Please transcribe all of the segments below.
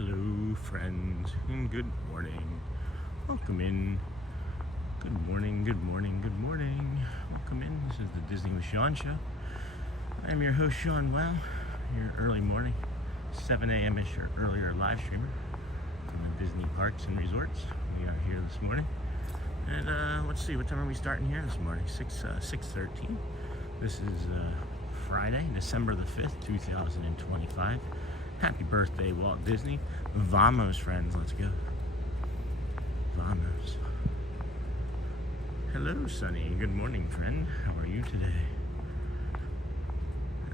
Hello friends, and good morning. Welcome in. Good morning, good morning, good morning. Welcome in. This is the Disney with Sean show. I'm your host, Sean Wow, your early morning, 7 a.m.-ish or earlier live streamer from the Disney parks and resorts. We are here this morning. And let's see, what time are we starting here this morning? 6:13. This is Friday, December the 5th, 2025. Happy birthday, Walt Disney. Vamos, friends, let's go. Vamos. Hello, Sunny. Good morning, friend. How are you today?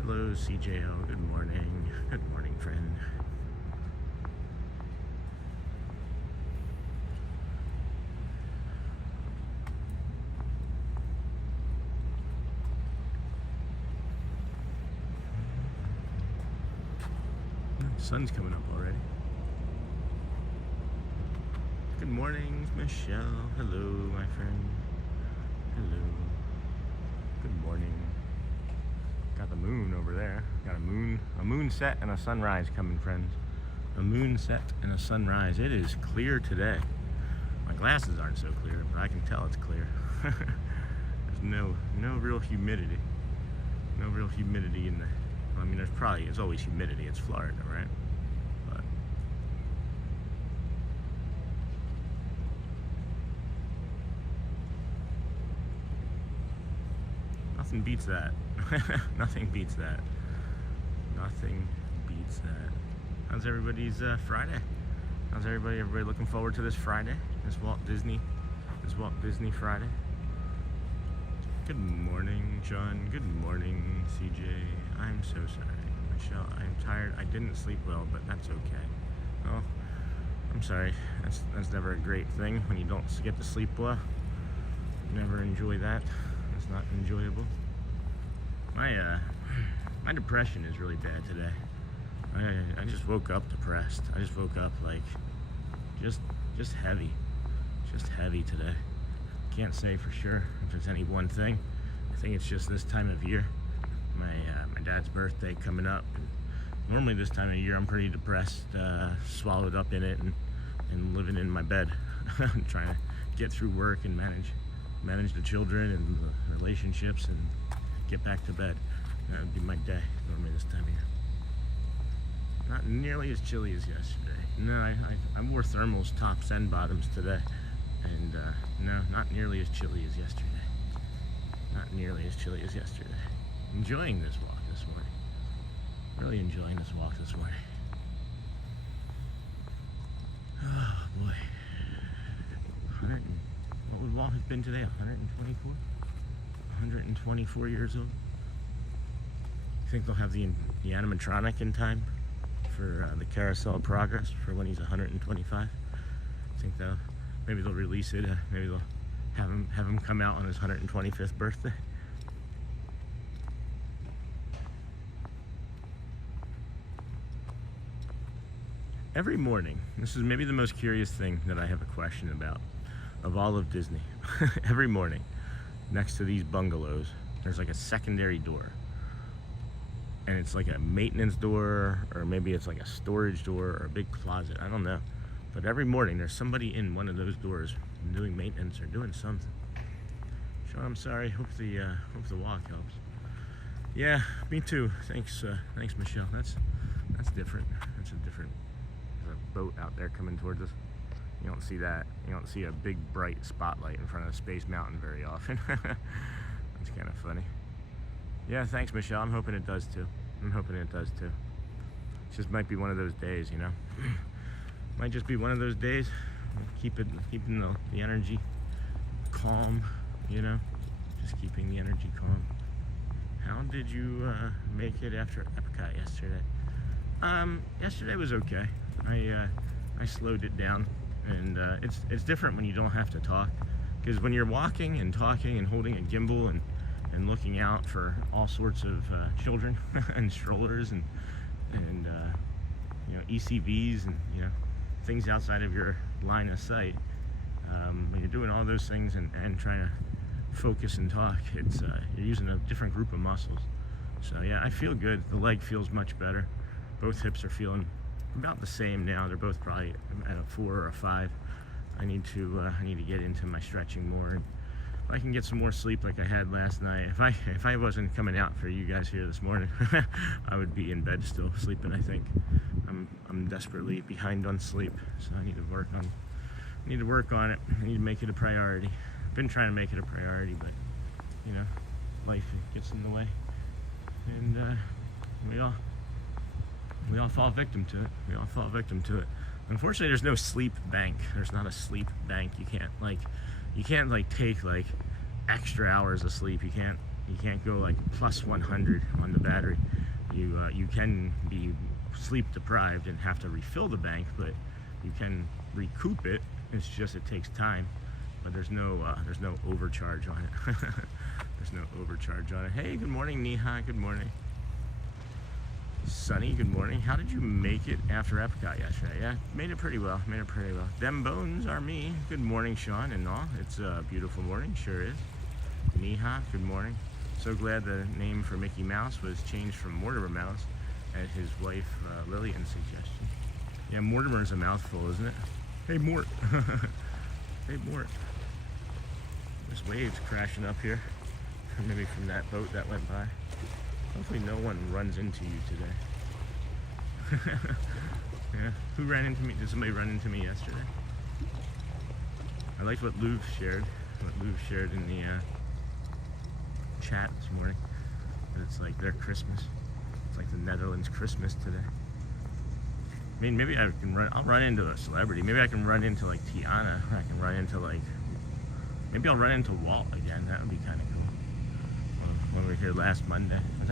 Hello, CJO. Good morning. Good morning, friend. Sun's coming up already. Good morning, Michelle. Hello, my friend. Hello. Good morning. Got the moon over there. Got a moon set and a sunrise coming, friends. A moon set and a sunrise. It is clear today. My glasses aren't so clear, but I can tell it's clear. There's no real humidity. No real humidity in the. I mean, there's always humidity. It's Florida, right? But nothing beats that. Nothing beats that. Nothing beats that. How's everybody's Friday? How's everybody looking forward to this Friday? This Walt Disney Friday. Good morning, John. Good morning, CJ. I'm so sorry. Michelle, I'm tired. I didn't sleep well, but that's okay. Oh, I'm sorry. That's never a great thing when you don't get to sleep well. Never enjoy that. It's not enjoyable. My depression is really bad today. I just woke up depressed. I just woke up like just heavy. Just heavy today. Can't say for sure if it's any one thing. I think it's just this time of year. My dad's birthday coming up. And normally this time of year I'm pretty depressed, swallowed up in it and living in my bed, trying to get through work and manage the children and the relationships and get back to bed. That would be my day normally this time of year. Not nearly as chilly as yesterday. No, I wore thermals, tops and bottoms today. And no, not nearly as chilly as yesterday. Not nearly as chilly as yesterday. Enjoying this walk this morning. Really enjoying this walk this morning. Oh boy. What would Walt have been today? 124? 124 years old. You think they'll have the animatronic in time for the Carousel of Progress for when he's 125? I think maybe they'll release it. Maybe they'll have him come out on his 125th birthday. Every morning, this is maybe the most curious thing that I have a question about of all of Disney. Every morning, next to these bungalows, there's like a secondary door. And it's like a maintenance door, or maybe it's like a storage door or a big closet. I don't know. But every morning there's somebody in one of those doors doing maintenance or doing something. Sean, I'm sorry. Hope the walk helps. Yeah, me too. Thanks, Michelle. That's different. That's a different. There's a boat out there coming towards us. You don't see that. You don't see a big bright spotlight in front of Space Mountain very often. That's kind of funny. Yeah, thanks, Michelle. I'm hoping it does too. I'm hoping it does too. It just might be one of those days, you know. Might just be one of those days. Keeping the energy calm, you know. Just keeping the energy calm. How did you make it after Epcot yesterday? Yesterday was okay. I slowed it down, and it's different when you don't have to talk, because when you're walking and talking and holding a gimbal and looking out for all sorts of children and strollers and you know, ECVs and, you know, things outside of your line of sight. When you're doing all those things and trying to focus and talk, it's you're using a different group of muscles. So yeah, I feel good. The leg feels much better. Both hips are feeling about the same now. They're both probably at a 4 or a 5. I need to get into my stretching more. And if I can get some more sleep like I had last night, if I wasn't coming out for you guys here this morning, I would be in bed still sleeping. I think I'm desperately behind on sleep, so I need to work on it. I need to make it a priority. I've been trying to make it a priority, but you know, life gets in the way, and we all fall victim to it. Unfortunately, there's no sleep bank. There's not a sleep bank. You can't take like extra hours of sleep. You can't go like plus 100 on the battery. You can be sleep deprived and have to refill the bank, but you can recoup it. It's just it takes time. But there's no overcharge on it. There's no overcharge on it. Hey, good morning, Neha. Good morning. Sunny, good morning. How did you make it after Epcot yesterday? Yeah, made it pretty well. Them bones are me. Good morning, Sean and all. It's a beautiful morning, sure is. Neha, good morning. So glad the name for Mickey Mouse was changed from Mortimer Mouse at his wife Lillian's suggestion. Yeah, Mortimer's a mouthful, isn't it? Hey, Mort. Hey, Mort. This wave's crashing up here. Maybe from that boat that went by. Hopefully no one runs into you today. Yeah. Who ran into me? Did somebody run into me yesterday? I liked what Louv shared. In the chat this morning. That it's like their Christmas. It's like the Netherlands Christmas today. I mean, maybe I can I'll run into a celebrity. Maybe I can run into like Tiana. I can run into maybe I'll run into Walt again. That would be kind of cool. When we were here last Monday. Was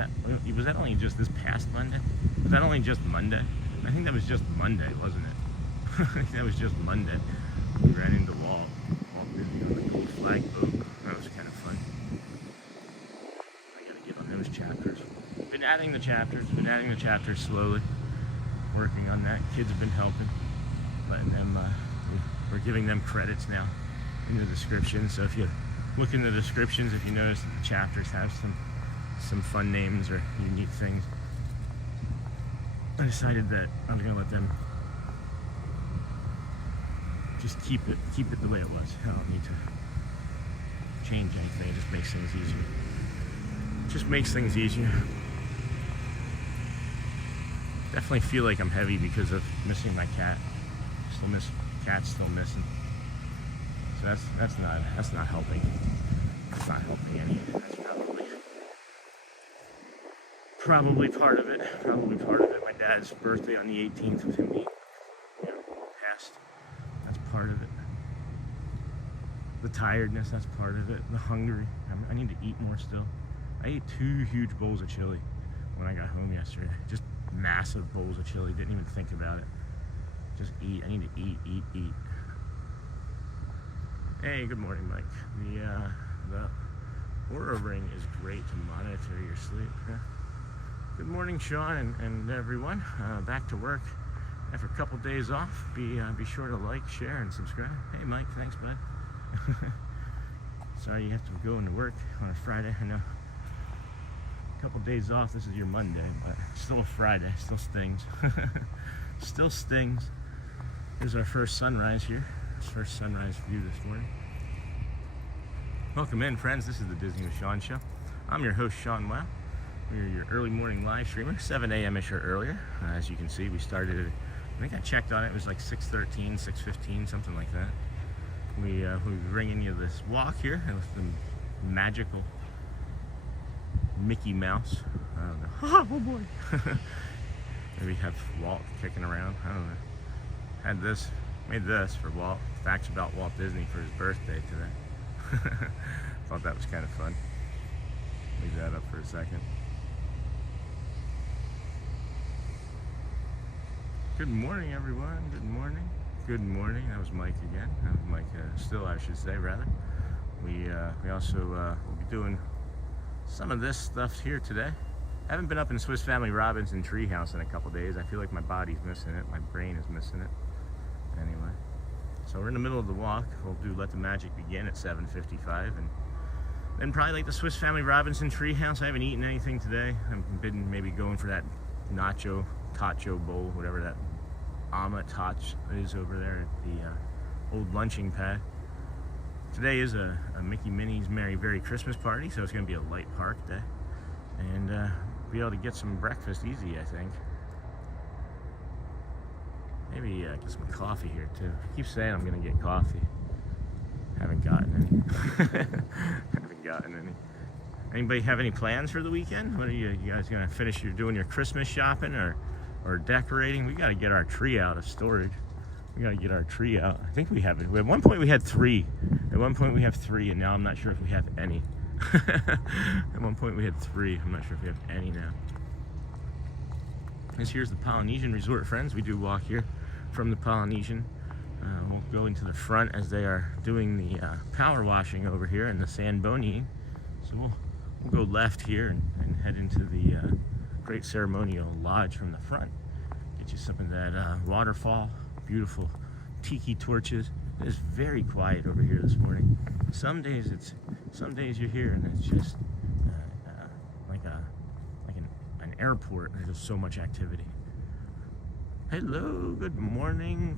that only just this past Monday? Was that only just Monday? I think that was just Monday, wasn't it? I think that was just Monday. We ran into Walt Disney on the gold flag boat. That was kind of fun. I gotta get on those chapters. Been adding the chapters slowly. Working on that. Kids have been helping. Letting them, we're giving them credits now in the description. So if you look in the descriptions, if you notice that the chapters have some fun names or unique things, I decided that I was going to let them just keep it the way it was. I don't need to change anything. It just makes things easier. Definitely feel like I'm heavy because of missing my cat. Cat's still missing. So that's not helping. That's not helping any. That's probably part of it. My dad's birthday on the 18th with him being, passed. That's part of it. The tiredness, that's part of it. The hungry. I need to eat more still. I ate 2 huge bowls of chili when I got home yesterday. Just massive bowls of chili. Didn't even think about it. Just eat. I need to eat. Hey, good morning, Mike. The Aura Ring is great to monitor your sleep. Yeah. Good morning, Sean and everyone. Back to work after a couple days off. Be sure to like, share, and subscribe. Hey, Mike. Thanks, bud. Sorry you have to go into work on a Friday. I know. Couple days off. This is your Monday, but still a Friday. Still stings. Still stings. Here's our first sunrise here. First sunrise view this morning. Welcome in, friends. This is the Disney with Sean show. I'm your host, Sean Wow. We're your early morning live streamer, 7 a.m.ish or earlier. As you can see, we started. I think I checked on it. It was like 6:13, 6:15, something like that. We're bringing you this walk here with the magical Mickey Mouse. I don't know. Oh boy. Maybe have Walt kicking around. I don't know. Made this for Walt. Facts about Walt Disney for his birthday today. Thought that was kind of fun. Leave that up for a second. Good morning, everyone. Good morning. Good morning. That was Mike again. That was Mike still, I should say, rather. We also will be doing some of this stuff here today. I haven't been up in Swiss Family Robinson Treehouse in a couple days. I feel like my body's missing it. My brain is missing it. Anyway, so we're in the middle of the walk. We'll do Let the Magic Begin at 7:55, and then probably like the Swiss Family Robinson Treehouse. I haven't eaten anything today. I've been maybe going for that nacho bowl, whatever that Amma Tots is over there at the old lunching pad. Today is a Mickey Minnie's Merry Christmas party, so it's going to be a light park day. And be able to get some breakfast easy, I think. Maybe get some coffee here too. I keep saying I'm going to get coffee. Haven't gotten any. Haven't gotten any. Anybody have any plans for the weekend? What are you guys going to finish doing your Christmas shopping or decorating? We got to get our tree out of storage. We got to get our tree out. I think we have it. At one point we had 3. At one point we have 3, and now I'm not sure if we have any. At one point we had 3. I'm not sure if we have any now. Here's the Polynesian Resort, friends. We do walk here from the Polynesian. We'll go into the front as they are doing the power washing over here and the sandboning. So we'll go left here and head into the Great Ceremonial Lodge from the front. Get you some of that waterfall. Beautiful tiki torches. It is very quiet over here this morning. Some days you're here and it's just like an airport. There's so much activity. Hello, good morning,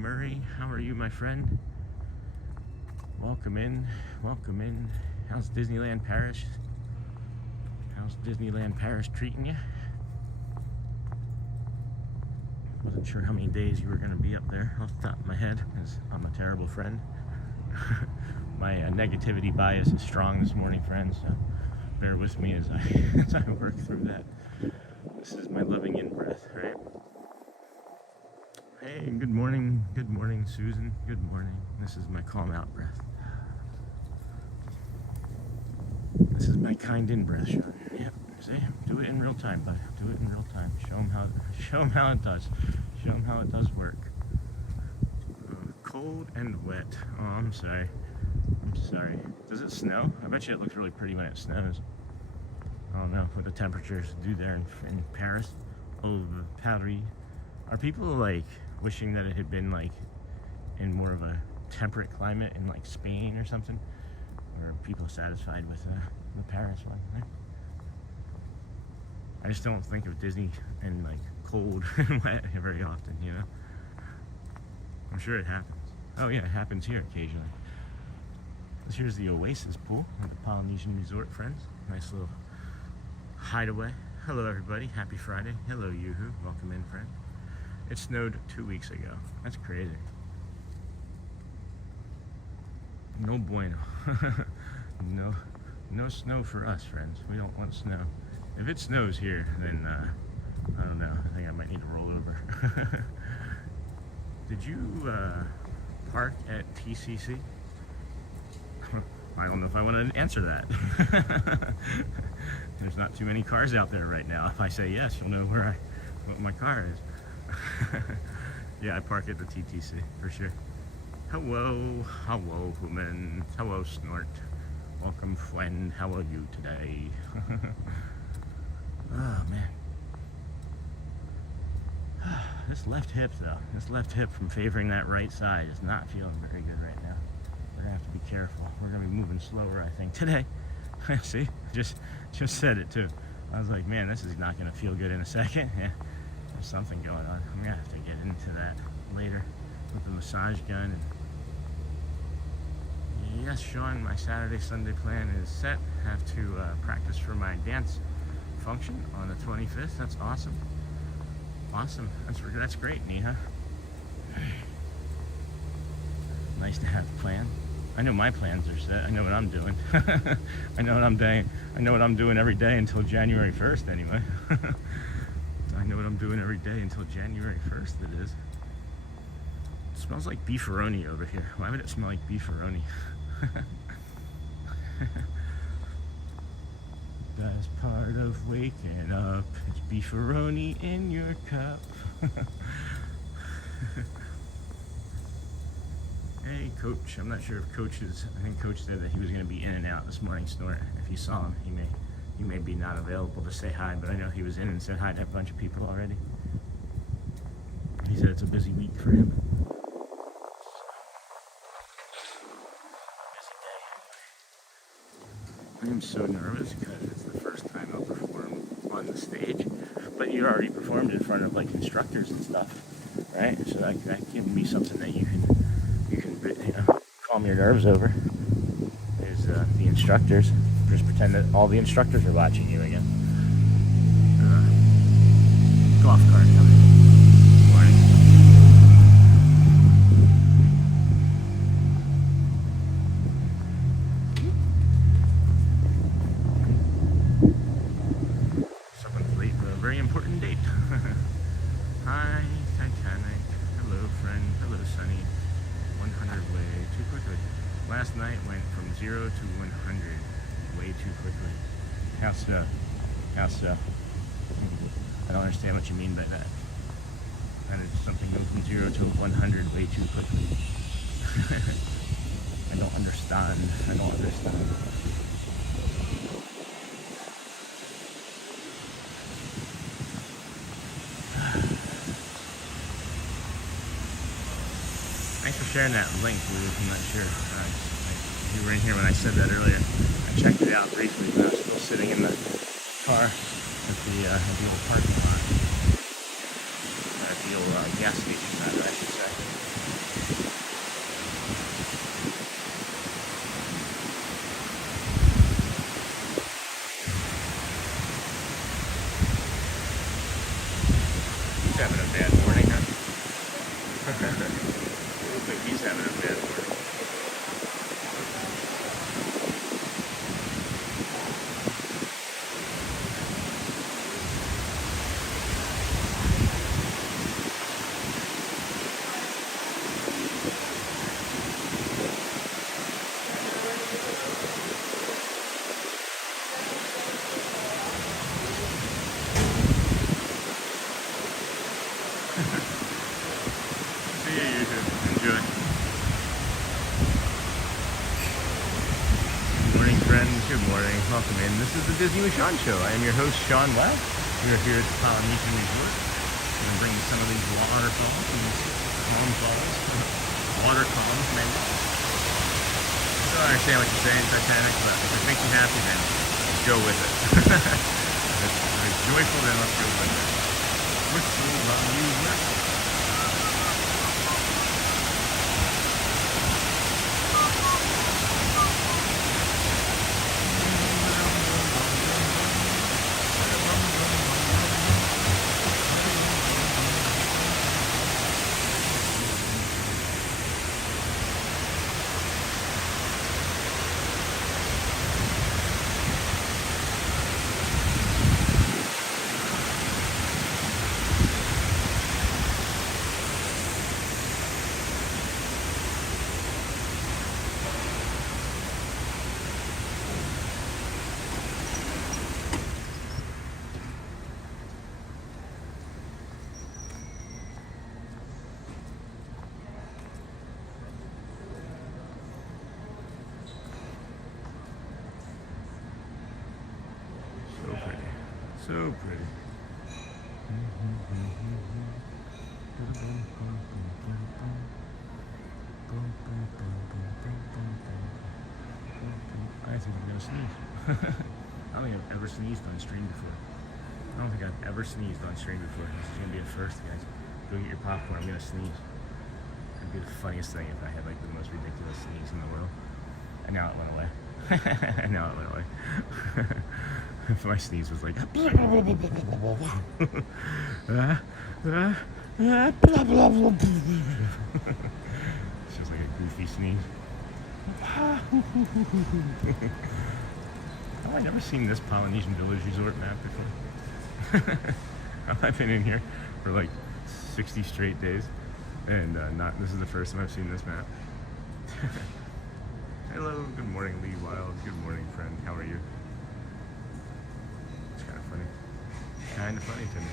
Murray. How are you, my friend? Welcome in, welcome in. How's Disneyland Paris? How's Disneyland Paris treating you? Wasn't sure how many days you were going to be up there off the top of my head, because I'm a terrible friend. My negativity bias is strong this morning, friends, so bear with me as I work through that. This is my loving in-breath, right? Hey, good morning, Susan. Good morning. This is my calm out breath. This is my kind in-breath, Sean. Yep, see? Do it in real time, bud. Do it in real time. Show them how it does. Show them how it does work. Cold and wet. Oh, I'm sorry. I'm sorry. Does it snow? I bet you it looks really pretty when it snows. I don't know what the temperatures do there in Paris. Oh, Paris. Are people like wishing that it had been like in more of a temperate climate in like Spain or something? Or are people satisfied with the Paris one? Right? I just don't think of Disney in like cold and wet very often, you know? I'm sure it happens. Oh yeah, it happens here occasionally. Here's the Oasis pool at the Polynesian Resort, friends. Nice little hideaway. Hello everybody, happy Friday. Hello Yoo-hoo, welcome in, friend. It snowed 2 weeks ago. That's crazy. No bueno. No snow for us, friends. We don't want snow. If it snows here, then I don't know. I think I might need to roll over. Did you park at TCC? I don't know if I want to answer that. There's not too many cars out there right now. If I say yes, you'll know what my car is. Yeah, I park at the TTC for sure. Hello, woman. Hello, Snort. Welcome, friend. How are you today? Oh man. This left hip though, this left hip from favoring that right side is not feeling very good right now. We're gonna have to be careful. We're gonna be moving slower, I think, today. See, just said it too. I was like, man, this is not gonna feel good in a second. Yeah, there's something going on. I'm gonna have to get into that later with the massage gun. And yes, Sean, my Saturday, Sunday plan is set. Have to practice for my dance function on the 25th. That's awesome. Awesome. That's great, Neha. Nice to have a plan. I know my plans are set. I know what I'm doing. I know what I'm doing. I know what I'm doing every day until January 1st anyway. I know what I'm doing every day until January 1st it is. It smells like beefaroni over here. Why would it smell like beefaroni? Best part of waking up is beefaroni in your cup. Hey, Coach. I'm not sure if Coach is. I think Coach said that he was going to be in and out this morning. Snort. If you saw him, he may be not available to say hi, but I know he was in and said hi to a bunch of people already. He said it's a busy week for him. I am so nervous because it's the first time I'll perform on the stage, but you already performed in front of like instructors and stuff. right? So that can be something that you can calm your nerves over. Is the instructors. Just pretend that all the instructors are watching you again. Golf cart coming. Morning. Someone's late for a very important date. Hi, Titanic. Hello, friend. Hello, Sunny. 100 way too quickly. Last night went from 0 to 100 way too quickly. How so? How so? I don't understand what you mean by that. That is something going from 0 to 100 way too quickly. I don't understand. I don't understand. Thanks for sharing that link, Lou. I'm not sure. You were in here when I said that earlier. I checked it out briefly, but I was still sitting in the car at the old parking lot. At the old gas station, rather, I should say. He's having a bad morning, huh? I think he's having a bad morning. See you, YouTube. Enjoy. Good morning, friends. Good morning. Welcome in. This is the Disney with Sean Show. I am your host, Sean Walt. We are here at the Polynesian Resort. I'm going to bring you some of these waterfalls and these calm falls. Water calms, maybe. I don't understand what you're saying, Titanic, but if it makes you happy, then let's go with it. If it's joyful, then let's go with it. Whistle while you whistle. So pretty. I think I'm gonna sneeze. I don't think I've ever sneezed on stream before. I don't think I've ever sneezed on stream before. This is gonna be a first, guys. Go get your popcorn. I'm gonna sneeze. It'd be the funniest thing if I had like the most ridiculous sneeze in the world. And now it went away. And now it went away. If my sneeze was like it's just like a goofy sneeze. Oh, I've never seen this Polynesian Village Resort map before. I've been in here for like 60 straight days, and this is the first time I've seen this map. Hello, good morning, Lee Wild. Good morning, friend. How are you? It's kind of funny. Kind of funny to me.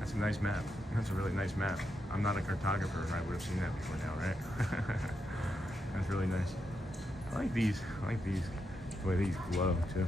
That's a nice map. That's a really nice map. I'm not a cartographer. I would have seen that before now, right? That's really nice. I like these. I like these. The way these glow, too.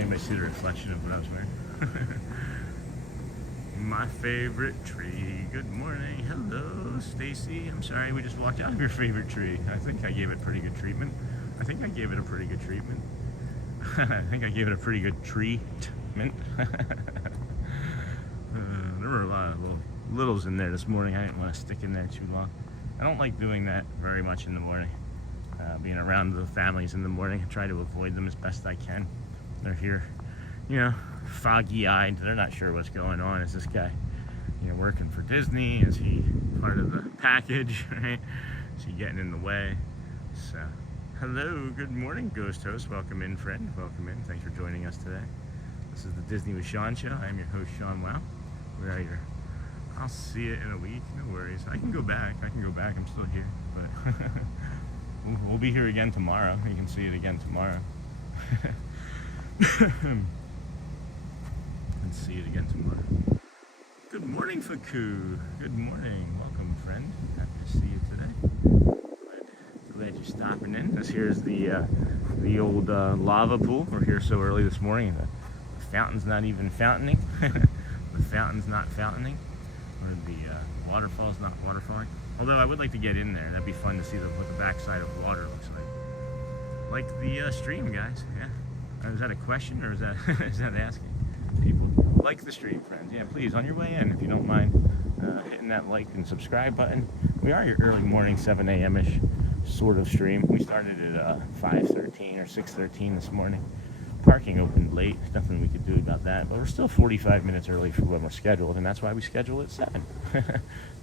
anybody see the reflection of what I was wearing. My favorite tree. Good morning. Hello, Stacy. I'm sorry we just walked out of your favorite tree. I think I gave it pretty good treatment. I think I gave it a pretty good treatment. I think I gave it a pretty good treatment. There were a lot of littles in there this morning. I didn't want to stick in there too long. I don't like doing that very much in the morning. Being around the families in the morning. I try to avoid them as best I can. They're here, you know, foggy-eyed. They're not sure what's going on. Is this guy, you know, working for Disney? Is he part of the package, right? Is he getting in the way? So, hello, good morning, Ghost Host. Welcome in, friend. Welcome in. Thanks for joining us today. This is the Disney with Sean show. I'm your host, Sean Wow. Where are you? I'll see it in a week. No worries. I can go back. I'm still here. But we'll be here again tomorrow. You can see it again tomorrow. Let's see it again tomorrow. Good morning, Faku. Good morning. Welcome, friend. Happy to see you today. Glad you're stopping in. This here is the old lava pool. We're here so early this morning. The fountain's not even fountaining. The fountain's not fountaining. Or the waterfall's not waterfalling. Although I would like to get in there. That'd be fun to see what the backside of water looks like. Like the stream, guys. Yeah. Is that a question or is that is that asking? People like the stream, friends. Yeah, please, on your way in, if you don't mind hitting that like and subscribe button. We are your early morning, 7 a.m.-ish sort of stream. We started at 5:13 or 6:13 this morning. Parking opened late. There's nothing we could do about that. But we're still 45 minutes early for when we're scheduled, and that's why we schedule at 7.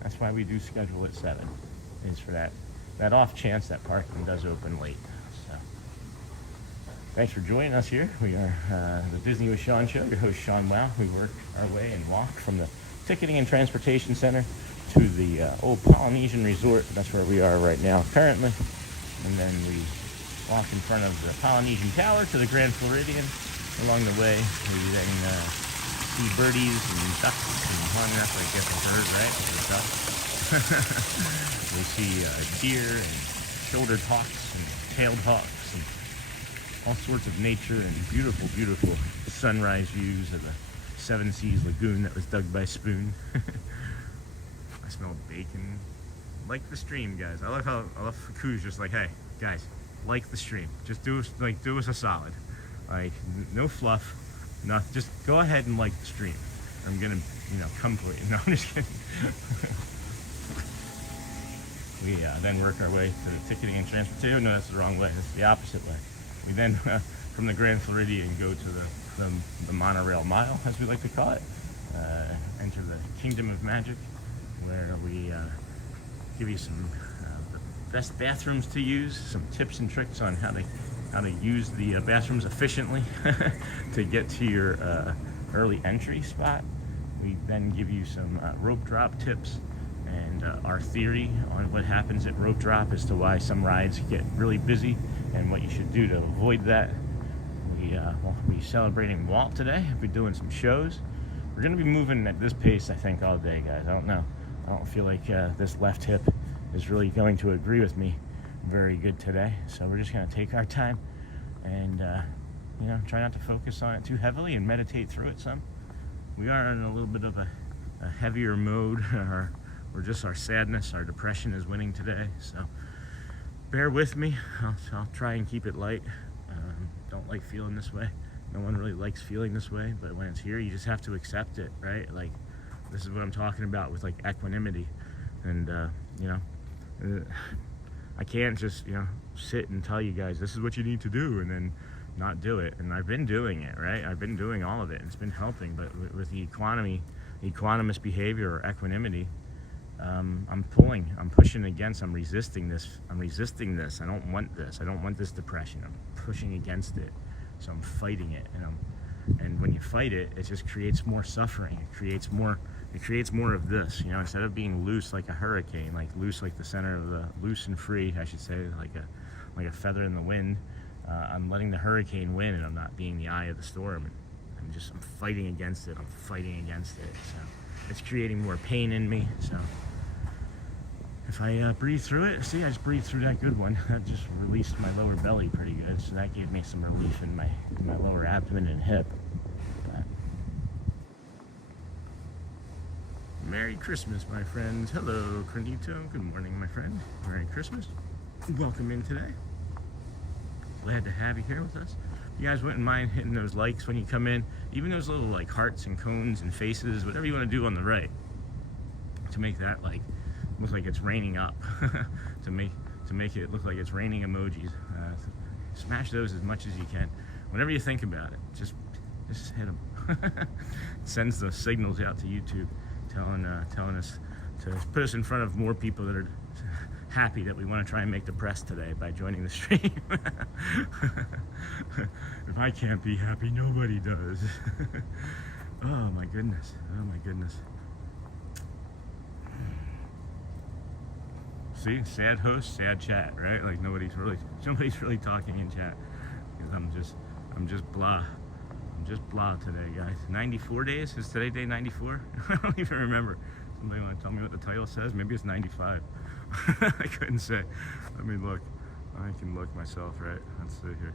That's why we do schedule at 7. Is for that off chance that parking does open late. So, thanks for joining us here. We are the Disney with Sean show. Your host Sean Wow. We work our way and walk from the ticketing and transportation center to the old Polynesian resort. That's where we are right now currently. And then we walk in front of the Polynesian Tower to the Grand Floridian. Along the way, we then see birdies and ducks and that's what I guess a bird, right? We see deer and shouldered hawks and tailed hawks and all sorts of nature and beautiful, beautiful sunrise views of the Seven Seas lagoon that was dug by Spoon. I smell bacon. Like the stream, guys. I love Faku's just like, hey, guys, like the stream. Just do us a solid. Like, no fluff, nothing. Just go ahead and like the stream. I'm gonna, come for you. No, I'm just kidding. We then work our way to the ticketing and transportation. No, that's the wrong way. That's the opposite way. We then, from the Grand Floridian, go to the Monorail Mile, as we like to call it. Enter the Kingdom of Magic, where we give you some the best bathrooms to use, some tips and tricks on how to use the bathrooms efficiently to get to your early entry spot. We then give you some rope drop tips and our theory on what happens at rope drop as to why some rides get really busy and what you should do to avoid that. We'll be celebrating Walt today. We'll be doing some shows. We're going to be moving at this pace, I think, all day, guys. I don't know. I don't feel like this left hip is really going to agree with me very good today. So we're just going to take our time and, try not to focus on it too heavily and meditate through it some. We are in a little bit of a heavier mode, or just our sadness, our depression is winning today. So bear with me. I'll try and keep it light. Don't like feeling this way. No one really likes feeling this way, but when it's here, you just have to accept it, right? Like, this is what I'm talking about with, like, equanimity. And, I can't just, sit and tell you guys, this is what you need to do, and then not do it. And I've been doing it, right? I've been doing all of it, and it's been helping. But with the equanimous behavior or equanimity, I'm pushing against, I'm resisting this. I don't want this. I don't want this depression. I'm pushing against it. So I'm fighting it, and when you fight it, it just creates more suffering. It creates more of this, instead of being loose like a hurricane, like loose like the center of the, loose and free, I should say, like a feather in the wind. I'm letting the hurricane win, and I'm not being the eye of the storm. And I'm fighting against it. So it's creating more pain in me. So if I breathe through it, see, I just breathed through that good one. That just released my lower belly pretty good, so that gave me some relief in my lower abdomen and hip. But Merry Christmas, my friends. Hello, Cronito. Good morning, my friend. Merry Christmas. Welcome in today. Glad to have you here with us. If you guys wouldn't mind hitting those likes when you come in, even those little like hearts and cones and faces, whatever you want to do on the right, to make that like look like it's raining up, to make it look like it's raining emojis. Smash those as much as you can. Whenever you think about it, just hit them. It sends the signals out to YouTube, telling us to put us in front of more people that are happy that we want to try and make the press today by joining the stream. If I can't be happy, nobody does. Oh my goodness. Oh my goodness. See, sad host, sad chat, right? Like nobody's really talking in chat. Because I'm just blah. I'm just blah today, guys. 94 days? Is today day 94? I don't even remember. Somebody want to tell me what the title says? Maybe it's 95. I couldn't say. Let me look. I can look myself, right? Let's see here.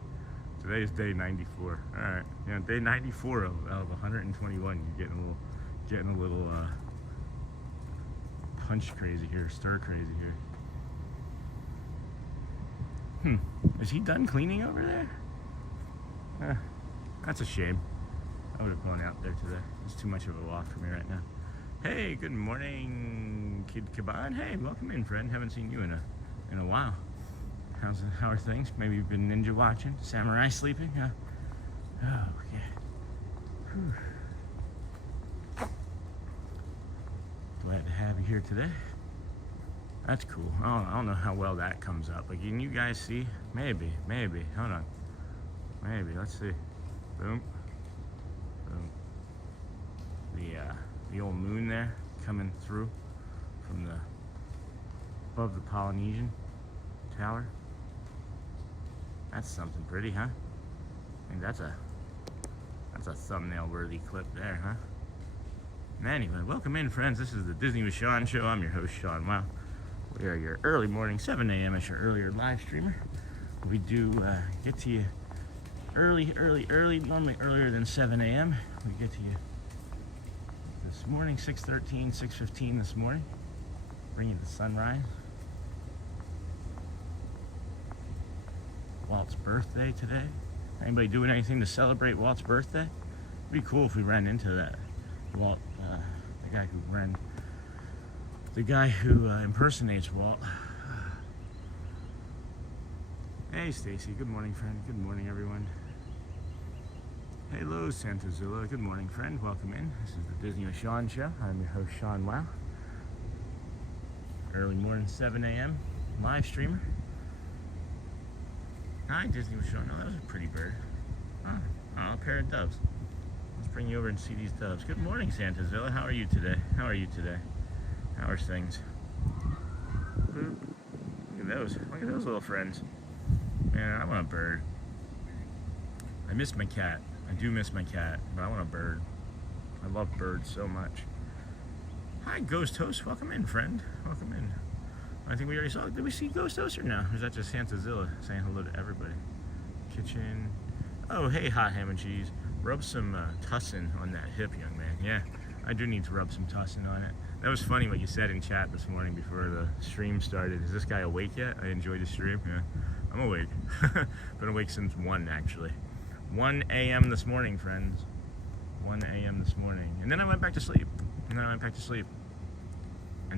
Today is day 94. All right. Yeah, day 94 out of 121. You're getting a little punch crazy here, stir crazy here. Is he done cleaning over there? That's a shame. I would have gone out there today. It's too much of a walk for me right now. Hey, good morning, Kid Kaban. Hey, welcome in, friend. Haven't seen you in a while. How are things? Maybe you've been ninja watching, samurai sleeping, huh? Oh, yeah. Whew. Glad to have you here today. That's cool. I don't know how well that comes up. Like, can you guys see? Maybe. Hold on. Maybe. Let's see. Boom. Boom. The old moon there coming through from above the Polynesian Tower. That's something pretty, huh? I think that's a thumbnail worthy clip there, huh? Anyway, welcome in, friends. This is the Disney with Sean show. I'm your host, Sean. Wow. We are your early morning, 7 a.m. as your earlier live streamer. We do get to you early, normally earlier than 7 a.m. We get to you this morning, 6:13, 6:15 this morning. Bring you the sunrise. Walt's birthday today. Anybody doing anything to celebrate Walt's birthday? It'd be cool if we ran into that. Walt, the guy who impersonates Walt. Hey Stacy, good morning, friend. Good morning, everyone. Hello, Santazilla. Good morning, friend. Welcome in. This is the Disney with Sean show. I'm your host, Sean Wow. Early morning, 7 a.m. live streamer. Hi, Disney with Sean. Oh, that was a pretty bird. Oh, a pair of doves. Let's bring you over and see these doves. Good morning, Santazilla. How are you today? How are things? Boop. Look at those little friends. Man, I want a bird. I miss my cat. I do miss my cat, but I want a bird. I love birds so much. Hi, Ghost Host. Welcome in, friend. Welcome in. I think we already saw. Did we see Ghost Host or no? Or is that just Santazilla saying hello to everybody? Kitchen. Oh, hey, hot ham and cheese. Rub some tussin on that hip, young man. Yeah, I do need to rub some tussin on it. That was funny what you said in chat this morning before the stream started. Is this guy awake yet? I enjoyed the stream. Yeah, I'm awake. Been awake since 1, actually. 1 a.m. this morning, friends. 1 a.m. this morning. And then I went back to sleep. And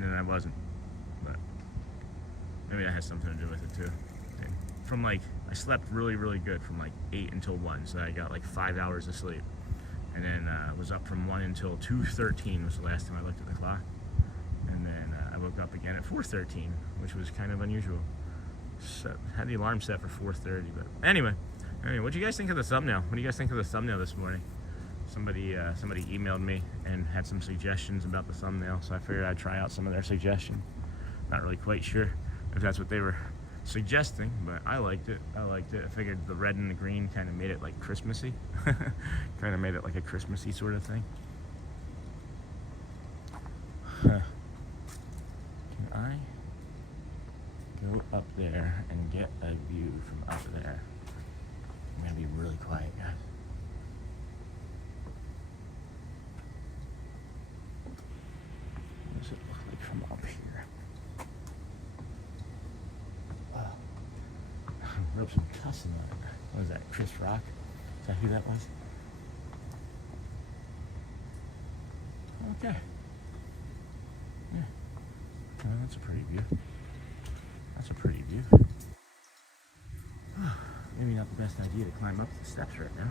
then I wasn't. But maybe that has something to do with it, too. From I slept really, really good from 8 until 1. So I got 5 hours of sleep. And then was up from 1 until 2:13 was the last time I looked at the clock. And then I woke up again at 4:13, which was kind of unusual. Had the alarm set for 4:30, but anyway, what do you guys think of the thumbnail? What do you guys think of the thumbnail this morning? Somebody emailed me and had some suggestions about the thumbnail, so I figured I'd try out some of their suggestions. Not really quite sure if that's what they were suggesting, but I liked it. I figured the red and the green kind of made it Christmassy. Kind of made it like a Christmassy sort of thing. Can I go up there and get a view from up there. I'm gonna be really quiet, guys. What does it look like from up here? Wrote some cussing on it. What was that, Chris Rock? Is that who that was? Okay. Yeah. Well, that's a pretty view. That's a pretty view. Maybe not the best idea to climb up the steps right now.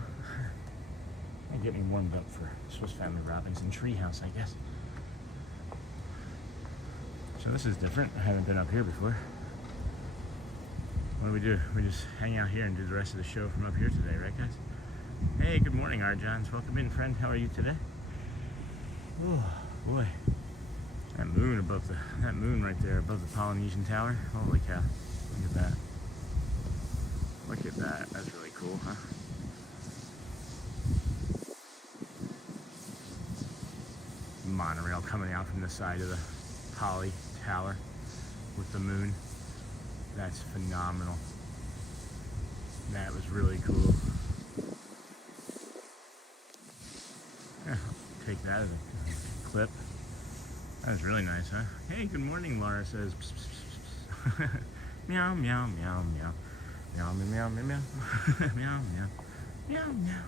And get me warmed up for Swiss Family Robinson Treehouse, I guess. So this is different. I haven't been up here before. What do? We just hang out here and do the rest of the show from up here today, right guys? Hey, good morning, Arjons. Welcome in, friend. How are you today? Oh, boy. That moon right there above the Polynesian Tower. Holy cow. Look at that. Look at that. That's really cool, huh? Monorail coming out from the side of the Poly Tower with the moon. That's phenomenal. That was really cool. Yeah, I'll take that as a clip. That was really nice, huh? Hey, good morning, Laura says. Pss, pss, pss, pss. Meow, meow, meow, meow. Meow, meow, meow, meow, meow. Meow, meow. Meow, meow.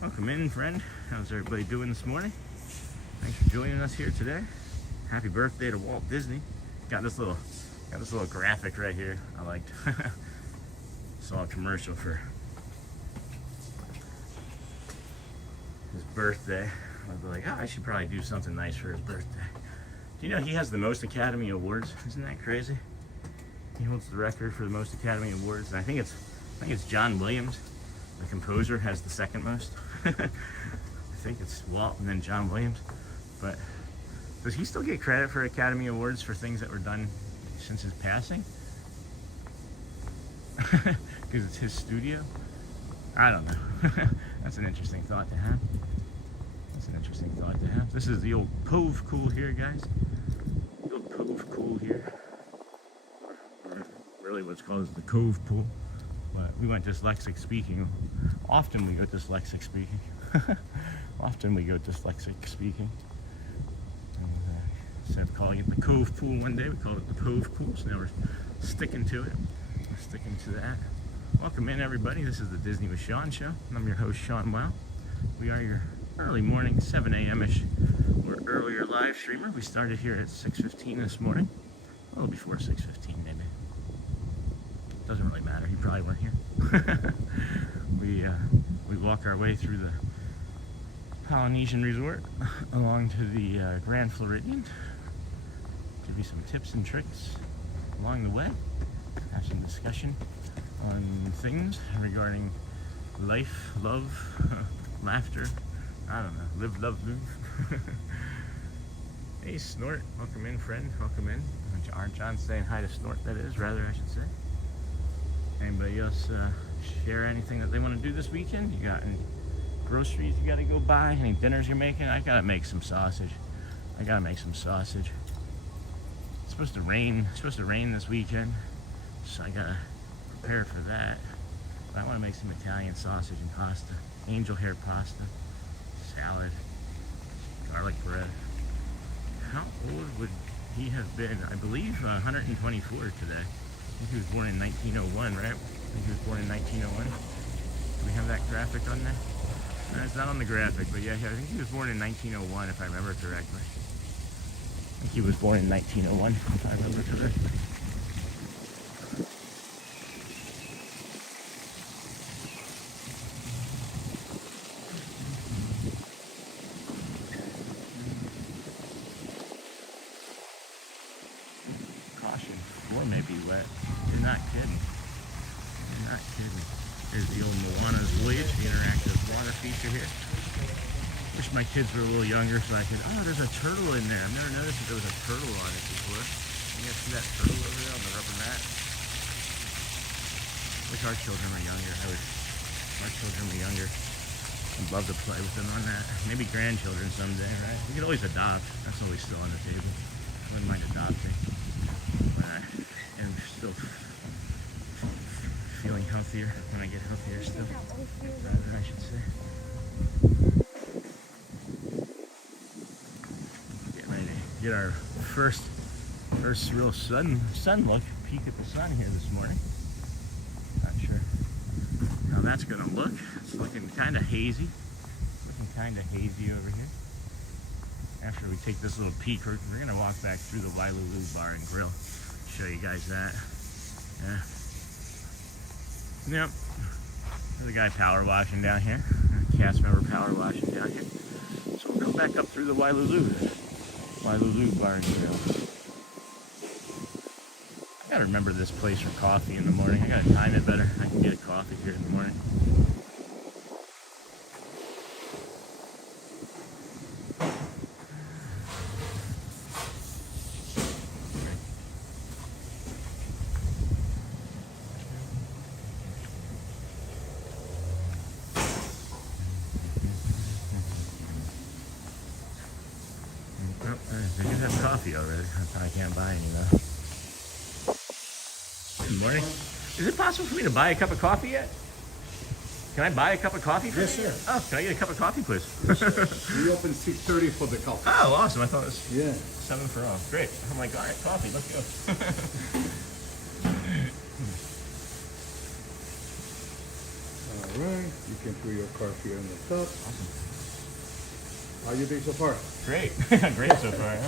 Welcome in, friend. How's everybody doing this morning? Thanks for joining us here today. Happy birthday to Walt Disney. Got this little graphic right here I liked. Saw a commercial for his birthday. I was like, oh, I should probably do something nice for his birthday. Do you know he has the most Academy Awards? Isn't that crazy? He holds the record for the most Academy Awards. And I think it's John Williams, the composer, has the second most. I think it's Walt and then John Williams. But does he still get credit for Academy Awards for things that were done since his passing? Because it's his studio? I don't know. That's an interesting thought to have. That's an interesting thought to have. This is the old Cove Pool here, guys. The old Cove Pool here. Or really what's called is the Cove Pool. But we went dyslexic speaking. Often we go dyslexic speaking. Often we go dyslexic speaking. Instead of calling it the Cove Pool one day, we called it the Cove Pool. So now we're sticking to it. We're sticking to that. Welcome in, everybody. This is the Disney with Sean show. I'm your host, Sean Wow. We are your early morning, 7 a.m.-ish, or earlier live streamer. We started here at 6:15 this morning. A little before 6:15, maybe. Doesn't really matter. You probably weren't here. We walk our way through the Polynesian Resort along to the Grand Floridian. Give you some tips and tricks along the way. Have some discussion on things regarding life, love, laughter. I don't know. Live, love, move. Hey, Snort. Welcome in, friend. Welcome in. Aren't John saying hi to Snort, that is, rather, I should say. Anybody else share anything that they want to do this weekend? You got any groceries you got to go buy? Any dinners you're making? I got to make some sausage. It's supposed to rain. It's supposed to rain this weekend. So I got to prepare for that. But I want to make some Italian sausage and pasta. Angel hair pasta. Salad. Garlic bread. How old would he have been? I believe 124 today. I think he was born in 1901, right? I think he was born in 1901. Do we have that graphic on there? No, it's not on the graphic, but yeah, I think he was born in 1901, if I remember correctly. I think he was born in 1901, if I remember correctly. Caution, floor may be wet. You're not kidding. You're not kidding. Here's the old Moana's Voyage, the interactive water feature here. Wish my kids were a little younger so I could, oh, there's a turtle in there. I've never noticed that there was a turtle on it before. You guys see that turtle over there on the rubber mat? Wish our children were younger. Our children were younger. I'd love to play with them on that. Maybe grandchildren someday, right? We could always adopt. That's always still on the table. I wouldn't mind adopting. healthier, when I get healthier still, I should say. Getting ready to get our first real sun look, peek at the sun here this morning. Not sure how that's gonna look. It's looking kind of hazy. Over here. After we take this little peek, we're gonna walk back through the Wailulu Bar and Grill. Show you guys that. Yeah. Yep. There's a guy power washing down here. A cast member power washing down here. So we'll go back up through the Wailulu Bar and Grill. I gotta remember this place for coffee in the morning. I gotta time it better. I can get a coffee here in the morning. They do have coffee already. I can't buy any though. Good morning. Is it possible for me to buy a cup of coffee yet? Can I buy a cup of coffee? Yes, sir. Oh, can I get a cup of coffee, please? Yes, sir. We open 6:30 for the coffee. Oh, awesome. I thought it was 7 for all. Great. I'm like, all right, coffee. Let's go. All right. You can put your card here in the top. Awesome. How you doing so far? Great. Great so far.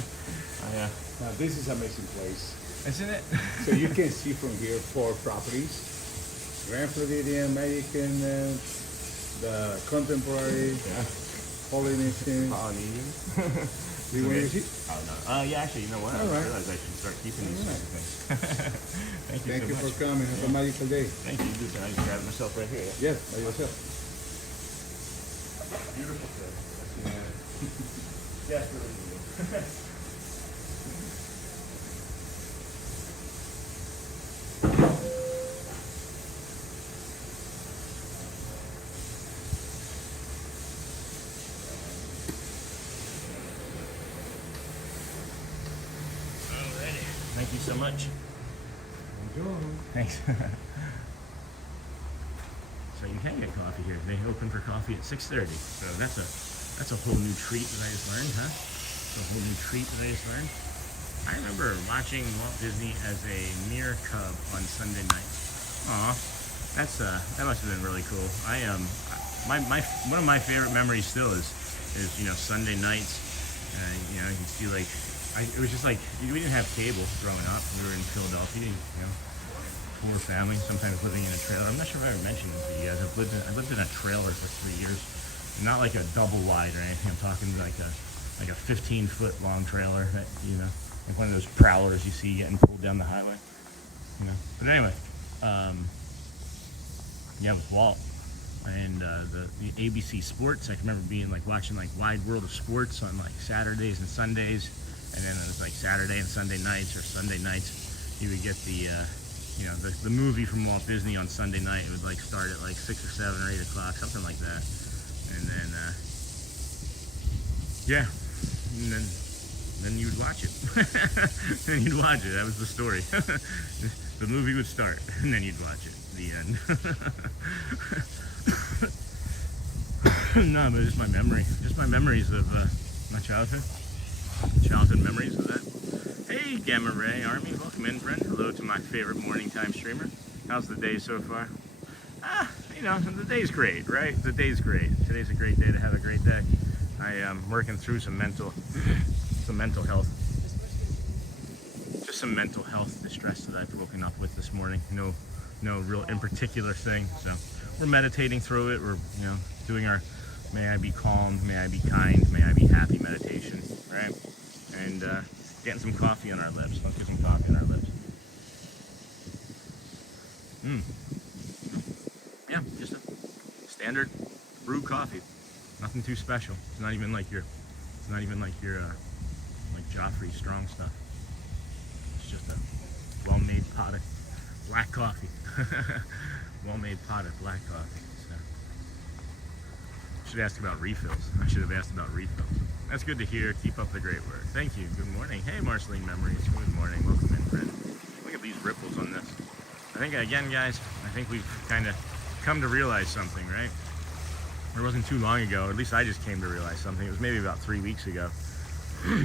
Yeah. Now this is an amazing place. Isn't it? So you can see from here 4 properties: Grand Floridian, American, the Contemporary, Polynesian. Do you want to see? Oh no. Yeah. Actually, you know what? All right. I realized I should start keeping these things. Thank you so for coming. Have a magical day. Thank you. I just grabbed myself right here. Yes, by yourself. Beautiful place. Yes, really beautiful. Alrighty. Thank you so much. Enjoy. Thanks. So you can get coffee here. They open for coffee at 6:30. So that's a whole new treat that I just learned, huh? That's a whole new treat that I just learned. I remember watching Walt Disney as a mere cub on Sunday nights. Aw, that must have been really cool. One of my favorite memories still is Sunday nights. You can see it was just like we didn't have cable growing up. We were in Philadelphia, poor family, sometimes living in a trailer. I'm not sure if I ever mentioned this to you guys. I lived in a trailer for 3 years. Not like a double wide or anything. I'm talking like a 15-foot long trailer that, like one of those prowlers you see getting pulled down the highway. But anyway, with Walt and the ABC Sports, I can remember being watching Wide World of Sports on Saturdays and Sundays, and then it was Saturday and Sunday nights, or Sunday nights you would get the movie from Walt Disney on Sunday night. It would start at 6 or 7 or 8 o'clock, something like that. And then, and then you would watch it. Then you'd watch it. That was the story. The movie would start, and then you'd watch it. The end. No, but just my memories of my childhood. Childhood memories of that. Hey, Gamma Ray Army, welcome in, friend. Hello to my favorite morning time streamer. How's the day so far? The day's great, right? The day's great. Today's a great day to have a great day. I am working through some mental health. Just some mental health distress that I've woken up with this morning. No real in particular thing. So we're meditating through it. We're doing our may I be calm, may I be kind, may I be happy meditation, right? And getting some coffee on our lips. Let's get some coffee on our lips. Yeah, just a standard brew coffee. Nothing too special. It's not even like your Joffrey strong stuff. It's just a well-made pot of black coffee. Well-made pot of black coffee. So should ask about refills. I should have asked about refills. That's good to hear. Keep up the great work. Thank you. Good morning. Hey, Marceline Memories. Good morning. Welcome in, friend. Look at these ripples on this. I think, again, guys, think we've kind of come to realize something, right? It wasn't too long ago, or at least I just came to realize something. It was maybe about 3 weeks ago.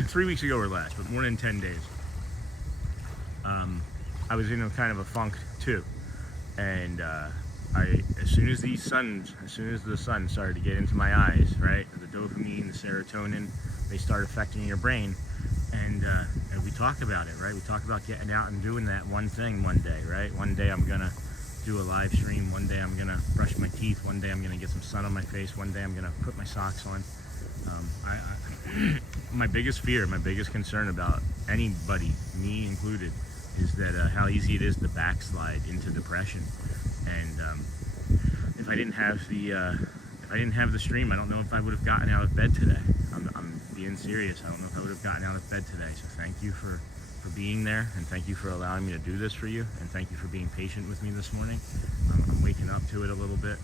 3 weeks ago or less, but more than 10 days. I was in a kind of a funk too. And as soon as the sun started to get into my eyes, right? The dopamine, the serotonin, they start affecting your brain. And we talk about it, right? We talk about getting out and doing that one thing one day, right? One day I'm gonna do a live stream. One day I'm gonna brush my teeth. One day I'm gonna get some sun on my face. One day I'm gonna put my socks on. My biggest fear, my biggest concern about anybody, me included, is that how easy it is to backslide into depression. And if I didn't have the stream, I don't know if I would have gotten out of bed today. I'm being serious. I don't know if I would have gotten out of bed today. So thank you for being there, and thank you for allowing me to do this for you, and thank you for being patient with me this morning. I'm waking up to it a little bit,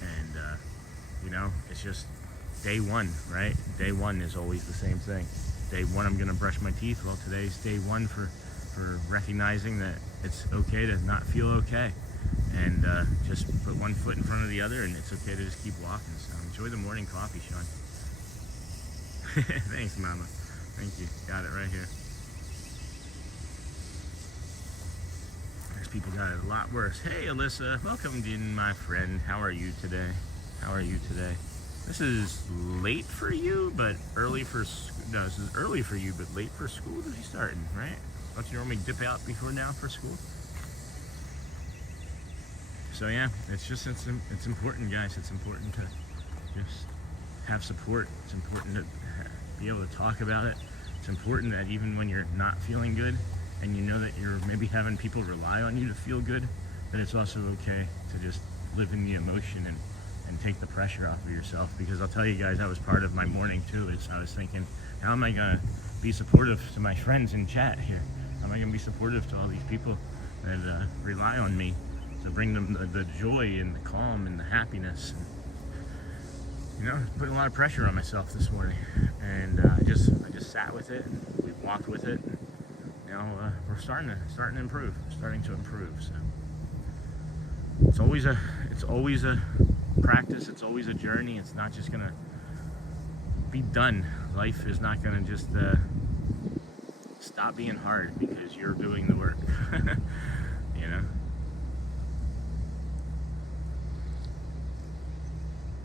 and you know, it's just day one, right? Day one is always the same thing. Day one, I'm gonna brush my teeth. Well, today's day one for recognizing that it's okay to not feel okay, and just put one foot in front of the other, and it's okay to just keep walking. So enjoy the morning coffee, Sean. Thanks, Mama. Thank you. Got it right here. There's people got it a lot worse. Hey, Alyssa. Welcome in, my friend. How are you today? How are you today? This is late for you, but early for school. No, this is early for you, but late for school to be starting, right? Don't you normally dip out before now for school? So yeah, it's important, guys. It's important to just have support. It's important to be able to talk about it. It's important that even when you're not feeling good, and you know that you're maybe having people rely on you to feel good, that it's also okay to just live in the emotion and take the pressure off of yourself. Because I'll tell you guys, that was part of my morning too. I was thinking, how am I gonna be supportive to my friends in chat here? How am I gonna be supportive to all these people that rely on me to bring them the joy and the calm and the happiness? And, you know, putting a lot of pressure on myself this morning, and I just sat with it, and we walked with it. And now we're starting to improve. Starting to improve. So it's always a practice. It's always a journey. It's not just gonna be done. Life is not gonna just stop being hard because you're doing the work. You know.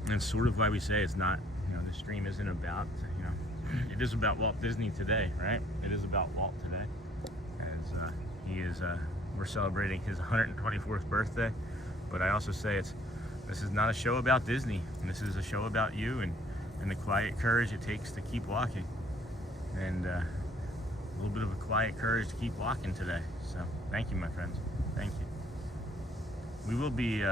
And it's sort of why we say it's not, you know, the stream isn't about, you know, it is about Walt Disney today, right? It is about Walt today, as we're celebrating his 124th birthday. But I also say this is not a show about Disney, and this is a show about you and the quiet courage it takes to keep walking, and a little bit of a quiet courage to keep walking today. So thank you, my friends. Thank you. We will be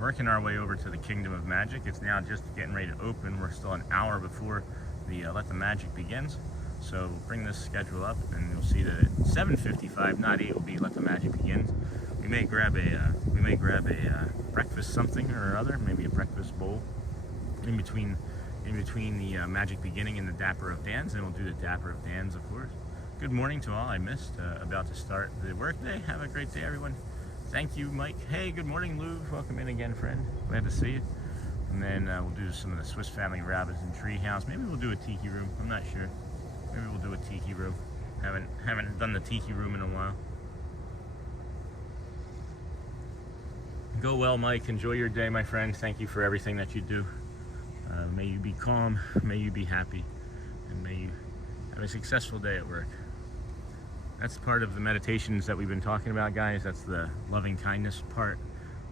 working our way over to the Kingdom of Magic. It's now just getting ready to open. We're still an hour before the Let the Magic begins. So we'll bring this schedule up, and you'll see that at 7:55, not 8, will be Let the Magic begins. We may grab a breakfast something or other, maybe a breakfast bowl in between the Magic beginning and the Dapper of Dans, and we'll do the Dapper of Dans, of course. Good morning to all I missed. About to start the workday. Have a great day, everyone. Thank you, Mike. Hey, good morning, Lou. Welcome in again, friend. Glad to see you. And then we'll do some of the Swiss Family Rabbits and Treehouse. Maybe we'll do a tiki room. I'm not sure. Maybe we'll do a tiki room. Haven't done the tiki room in a while. Go well, Mike. Enjoy your day, my friend. Thank you for everything that you do. May you be calm. May you be happy. And may you have a successful day at work. That's part of the meditations that we've been talking about, guys. That's the loving kindness part.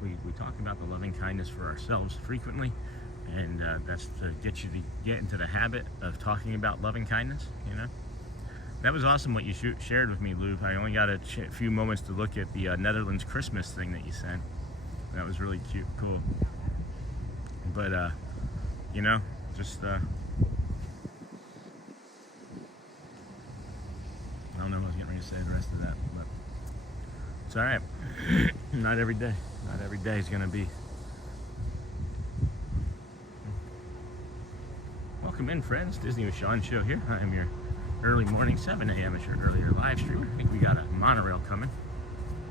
We talk about the loving kindness for ourselves frequently, and that's to get you to get into the habit of talking about loving kindness, you know. That was awesome what you shared with me, Lou. I only got a few moments to look at the Netherlands Christmas thing that you sent. That was really cute, cool. But, you know, just... I don't know what I was getting ready to say the rest of that, but it's all right. Not every day. Not every day is going to be. Welcome in, friends. Disney with Sean show here. I am your early morning, 7 a.m. is your earlier live streamer. I think we got a monorail coming.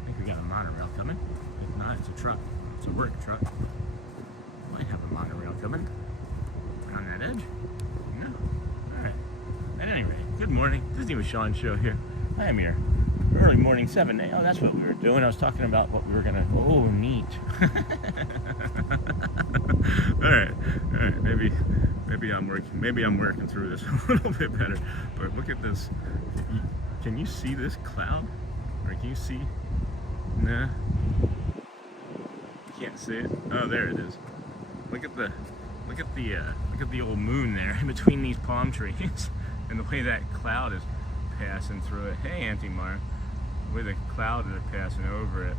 I think we got a monorail coming. If not, it's a truck. It's a work truck. Might have a monorail coming. On that edge. No. Alright. At any rate, good morning. Disney with Sean show here. I am here. Early morning 7 a.m. Oh, that's what we were doing. I was talking about what we were gonna. Oh, neat. All right. Maybe I'm working. Maybe I'm working through this a little bit better. But look at this. Can you see this cloud? Or can you see? Nah. You can't see it. Oh, there it is. Look at the old moon there in between these palm trees, and the way that cloud is passing through it. Hey, Auntie Mar. With a cloud that are passing over it.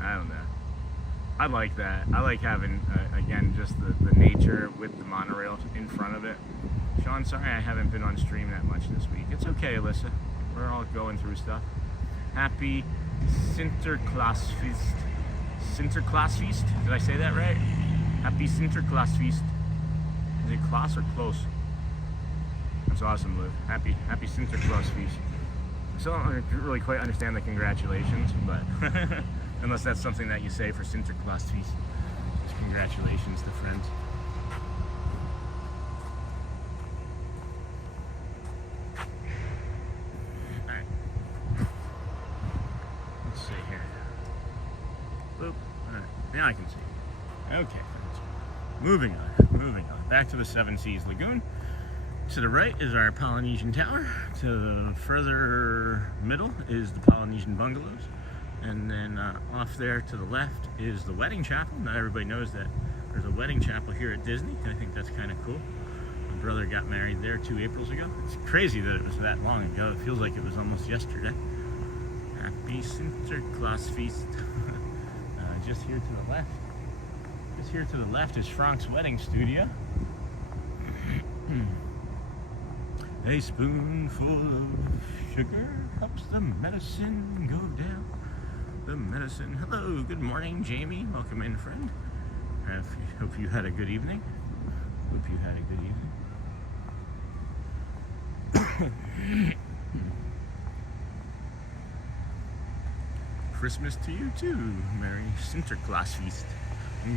I don't know. I like that. I like having, again, just the nature with the monorail in front of it. Sean, sorry I haven't been on stream that much this week. It's okay, Alyssa. We're all going through stuff. Happy Sinterklaasfeest. Sinterklaasfeest? Did I say that right? Happy Sinterklaasfeest. Is it Klaas or close? That's awesome, Liv. Happy Sinterklaasfeest. I still don't really quite understand the congratulations, but unless that's something that you say for Sinterklaasfeest. Just congratulations to friends. Alright. Let's see here. Boop. Alright. Now I can see. Okay, friends. Moving on. Back to the Seven Seas Lagoon. To the right is our Polynesian Tower. To the further middle is the Polynesian Bungalows. And then off there to the left is the Wedding Chapel. Not everybody knows that there's a wedding chapel here at Disney. I think that's kind of cool. My brother got married there 2 Aprils ago. It's crazy that it was that long ago. It feels like it was almost yesterday. Happy Sinterklaasfeest. Just here to the left. Just here to the left is Frank's wedding studio. A spoonful of sugar helps the medicine go down. The medicine. Hello, good morning, Jamie. Welcome in, friend. Hope you had a good evening. Hope you had a good evening. Christmas to you too. Merry Sinterklaasfeest. I'm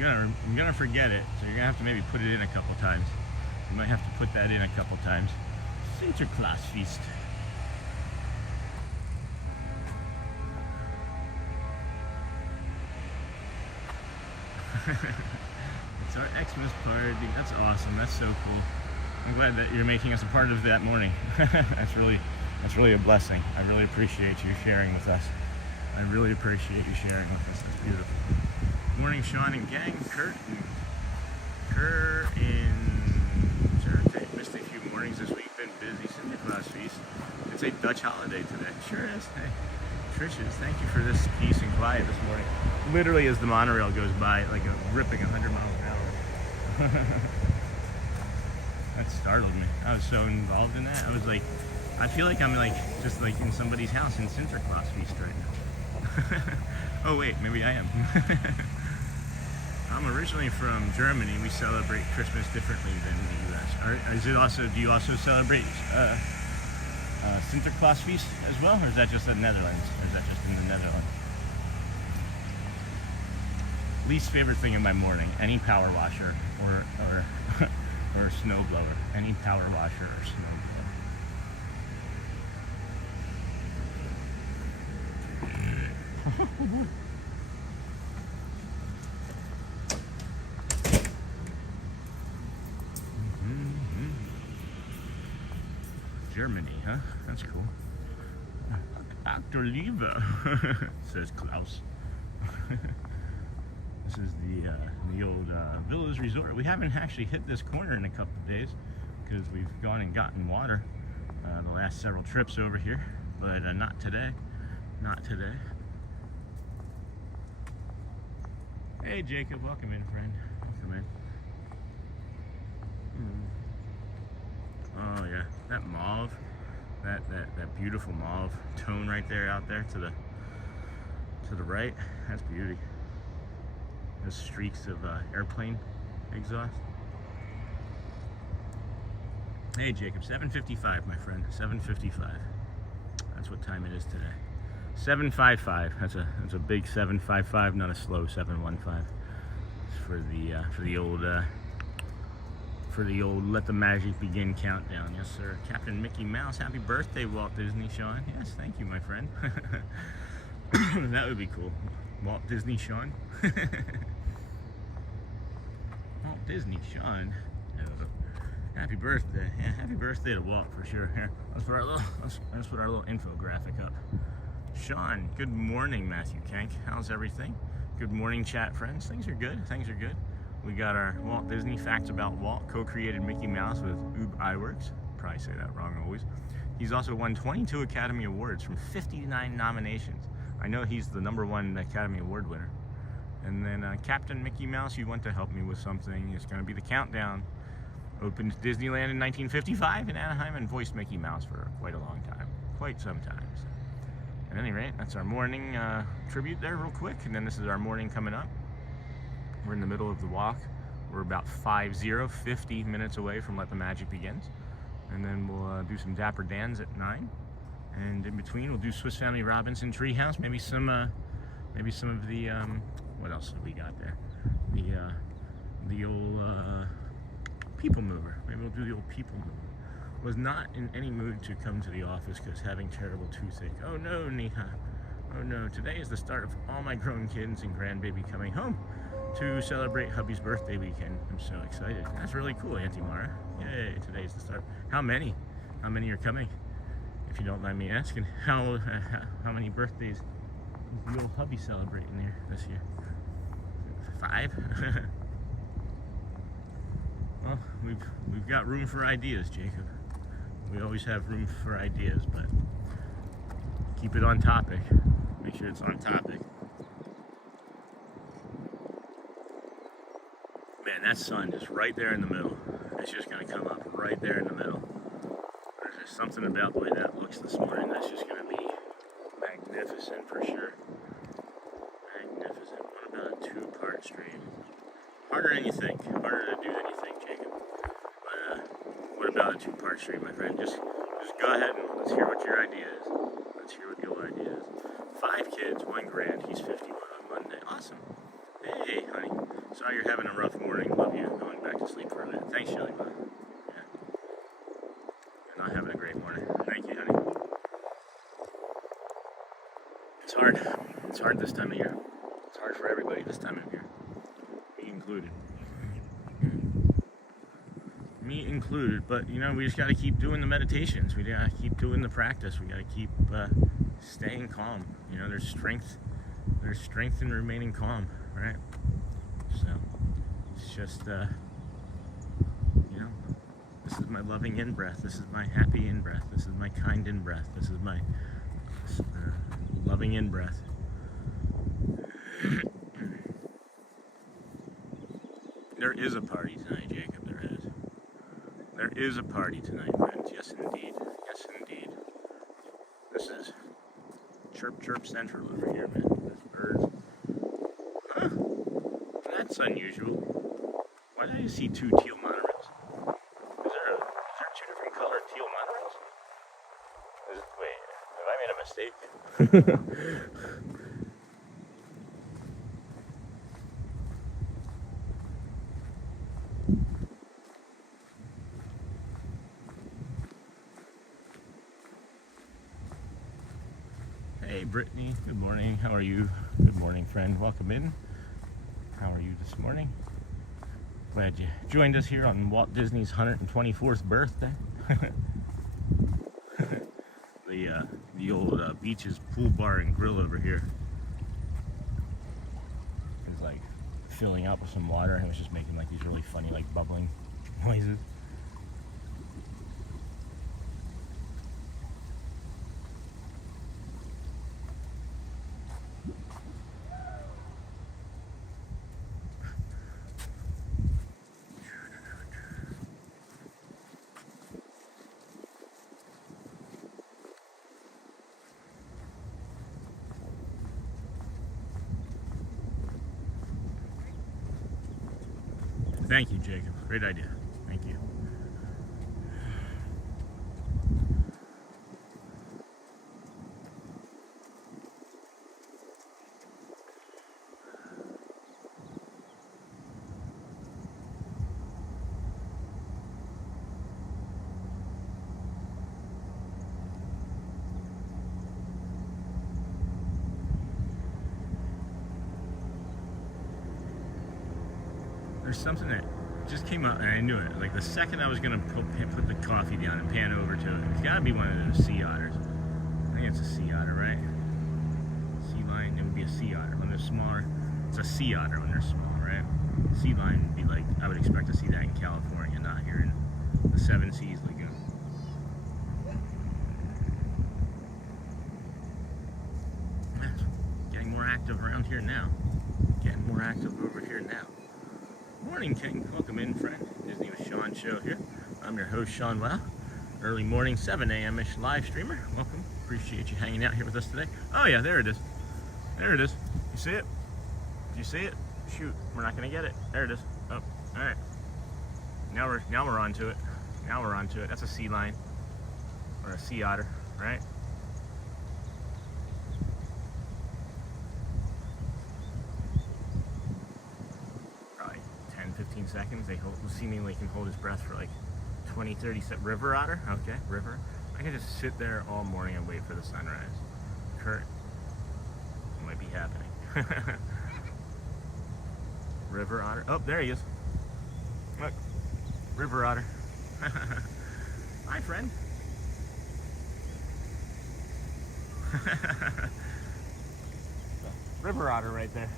gonna forget it, so you're gonna have to maybe put it in a couple times. You might have to put that in a couple times. Sinterklaasfeest. It's our Xmas party. That's awesome. That's so cool. I'm glad that you're making us a part of that morning. That's really a blessing. I really appreciate you sharing with us. I really appreciate you sharing with us. That's beautiful. Morning, Sean and gang. Kurt missed a few mornings this week. Been busy. Sinterklaasfeest. It's a Dutch holiday today. Sure is. Hey, Trish's. Thank you for this peace and quiet this morning. Literally, as the monorail goes by, like ripping 100 miles an hour. That startled me. I was so involved in that. I was like, I feel like I'm just in somebody's house in Sinterklaasfeest right now. Oh wait, maybe I am. I'm originally from Germany. We celebrate Christmas differently than the U.S. Do you also celebrate Sinterklaasfeest as well, or is that just in the Netherlands? Or is that just in the Netherlands? Least favorite thing in my morning: any power washer or snow blower. Any power washer or snow blower. Germany, huh? That's cool. Dr. Liebe, says Klaus. This is the old Villas Resort. We haven't actually hit this corner in a couple of days because we've gone and gotten water the last several trips over here, but not today. Not today. Hey Jacob, welcome in, friend. Welcome in. Oh yeah, that mauve, that beautiful mauve tone right there, out there to the right. That's beauty. Those streaks of airplane exhaust. Hey Jacob, 7:55, my friend. 7:55. That's what time it is today. 755. That's a big 755, not a slow 715. It's for the old Let the Magic Begin countdown. Yes, sir. Captain Mickey Mouse. Happy birthday, Walt Disney Sean. Yes, thank you, my friend. That would be cool. Walt Disney Sean. Walt Disney Sean. Happy birthday. Yeah, happy birthday to Walt for sure. Here, let's put our little infographic up. Sean, good morning, Matthew Kank. How's everything? Good morning, chat friends. Things are good. Things are good. We got our Walt Disney Facts About Walt, co-created Mickey Mouse with Ub Iwerks. Probably say that wrong always. He's also won 22 Academy Awards from 59 nominations. I know he's the #1 Academy Award winner. And then Captain Mickey Mouse, you want to help me with something. It's going to be the countdown. Opened Disneyland in 1955 in Anaheim and voiced Mickey Mouse for quite a long time. Quite some time. So. At any rate, that's our morning tribute there real quick. And then this is our morning coming up. We're in the middle of the walk. We're about 50 minutes away from Let the Magic Begins. And then we'll do some Dapper Dans at 9. And in between, we'll do Swiss Family Robinson Treehouse. Maybe some of the what else have we got there? The old PeopleMover. Maybe we'll do the old PeopleMover. Was not in any mood to come to the office because having terrible toothache. Oh no, Neha. Oh no. Today is the start of all my grown kids and grandbaby coming home to celebrate hubby's birthday weekend. I'm so excited. That's really cool, Auntie Mara. Yay! Today's the start. How many? How many are coming? If you don't mind me asking, how many birthdays is the old hubby celebrating there this year? 5? Well, we've got room for ideas, Jacob. We always have room for ideas, but keep it on topic. Make sure it's on topic. Man, that sun is right there in the middle. It's just gonna come up right there in the middle. There's just something about the way that looks this morning that's just gonna be magnificent for sure. Magnificent. What about a 2-part stream? Harder than you think. Harder to do than you think, Jacob. But what about a 2-part stream, my friend? Just go ahead and let's hear what your idea is. Let's hear what your idea is. 5 kids, 1 grand. He's 51 on Monday. Awesome. Hey, honey. Sorry you're having a rough morning. Love you. Going back to sleep for a minute. Thanks, Shelly. Yeah. You're not having a great morning. Thank you, honey. It's hard. It's hard this time of year. It's hard for everybody this time of year. Me included. Me included. But, you know, we just got to keep doing the meditations. We got to keep doing the practice. We got to keep staying calm. You know, there's strength in remaining calm, right? So, it's just, you know, this is my loving in-breath. This is my happy in-breath. This is my kind in-breath. This is my loving in-breath. There is a party tonight, Jacob. There is. There is a party tonight, friends. Yes, indeed. Yes, indeed. This is Chirp Chirp Central over here, man. There's birds. Huh. That's unusual. Why do I see 2 teal monorails? Is there 2 different colored teal monorails? Wait, have I made a mistake? Hey, Brittany. Good morning. How are you? Good morning, friend. Welcome in. How are you this morning? Glad you joined us here on Walt Disney's 124th birthday. The old Beaches Pool Bar and Grill over here is like filling up with some water, and it was just making like these really funny like bubbling noises. Thank you, Jacob. Great idea. Thank you. There's something that just came up, and I knew it. Like the second I was gonna put the coffee down and pan over to it, it's gotta be one of those sea otters. I think it's a sea otter, right? Sea lion, it would be a sea otter. When they're smaller, it's a sea otter when they're small, right? Sea lion would be like, I would expect to see that in California, not here in the Seven Seas Lagoon. Getting more active around here now. Getting more active over here now. Morning, King. Welcome in, friend. Disney with Sean show here. I'm your host, Sean Wow. Early morning, 7 a.m.-ish live streamer. Welcome. Appreciate you hanging out here with us today. Oh yeah, there it is. There it is. You see it? Do you see it? Shoot, we're not gonna get it. There it is. Oh, all right. Now we're onto it. Now we're onto it. That's a sea lion or a sea otter, right? Probably 10, 15 seconds. They seemingly can hold his breath for like 20, 30 seconds. River otter? Okay, river. I can just sit there all morning and wait for the sunrise. Kurt, it might be happening. River otter. Oh, there he is. Look, river otter. Hi, friend. River otter right there.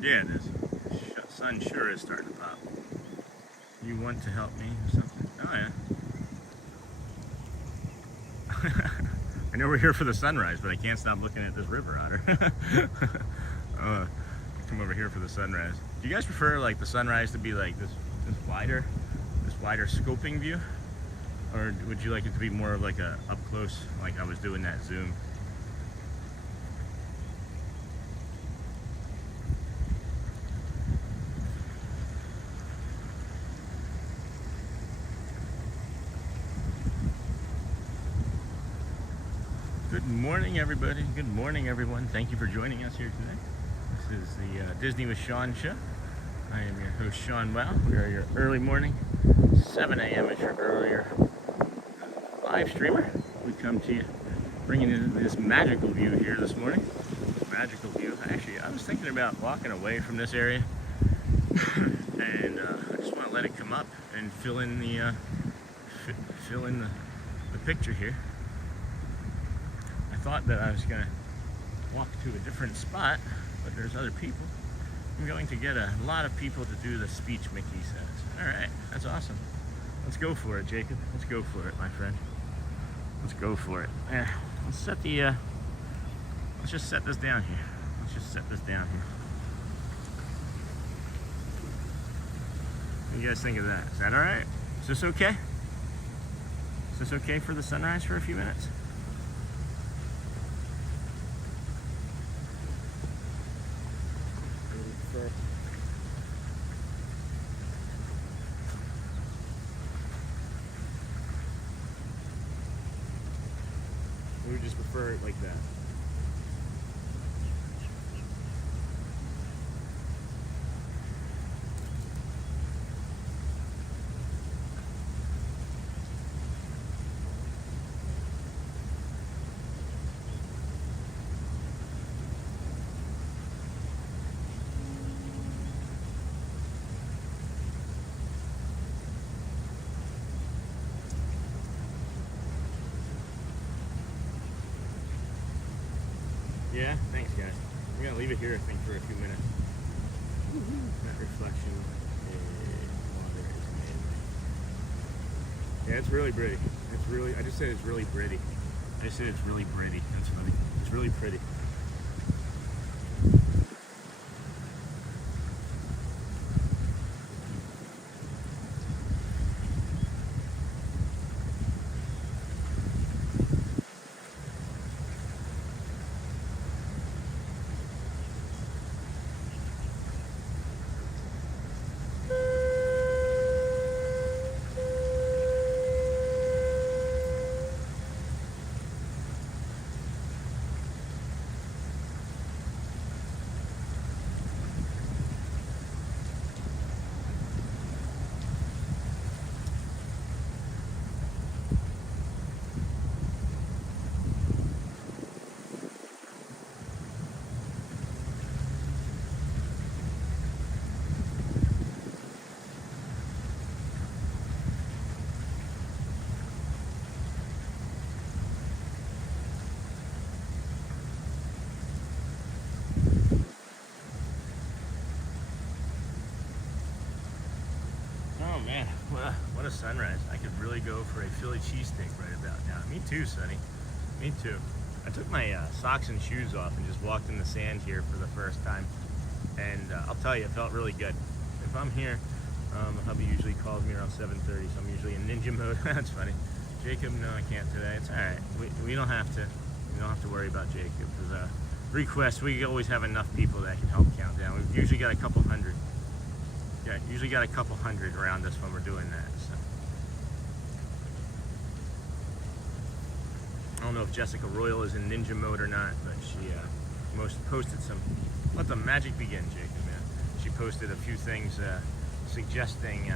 Yeah, it is. Sun sure is starting to pop. You want to help me or something? Oh yeah. I know we're here for the sunrise, but I can't stop looking at this river otter. Come over here for the sunrise. Do you guys prefer like the sunrise to be like this wider scoping view, or would you like it to be more of like a up close, like I was doing that zoom? Good morning, everybody. Good morning, everyone. Thank you for joining us here today. This is the Disney with Sean show. I am your host, Sean Wow. We are your early morning, 7 a.m. is your earlier live streamer. We come to you bringing you this magical view here this morning. Magical view. Actually, I was thinking about walking away from this area, and I just want to let it come up and fill in the picture here. I thought that I was going to walk to a different spot, but there's other people. I'm going to get a lot of people to do the speech Mickey says. All right, that's awesome. Let's go for it, Jacob. Let's go for it, my friend. Let's go for it. Let's set the, let's just set this down here. Let's just set this down here. What do you guys think of that? Is that all right? Is this okay? Is this okay for the sunrise for a few minutes? We would just prefer it like that. Yeah, thanks guys. We're gonna leave it here I think for a few minutes. That reflection water is amazing. Yeah, it's really pretty. It's really, I just said it's really pretty. I just said it's really pretty. That's funny. It's really pretty. What a sunrise. I could really go for a Philly cheesesteak right about now. Me too, Sonny. Me too. I took my socks and shoes off and just walked in the sand here for the first time. And I'll tell you, it felt really good. If I'm here, hubby usually calls me around 7:30, so I'm usually in ninja mode. That's funny. Jacob, no, I can't today. It's all right. We don't have to. We don't have to worry about Jacob. With requests, we always have enough people that can help count down. We've usually got a couple hundred. Yeah, usually got a couple hundred around us when we're doing that. So. I don't know if Jessica Royal is in ninja mode or not, but she posted some. Let the magic begin, Jacob, man. She posted a few things suggesting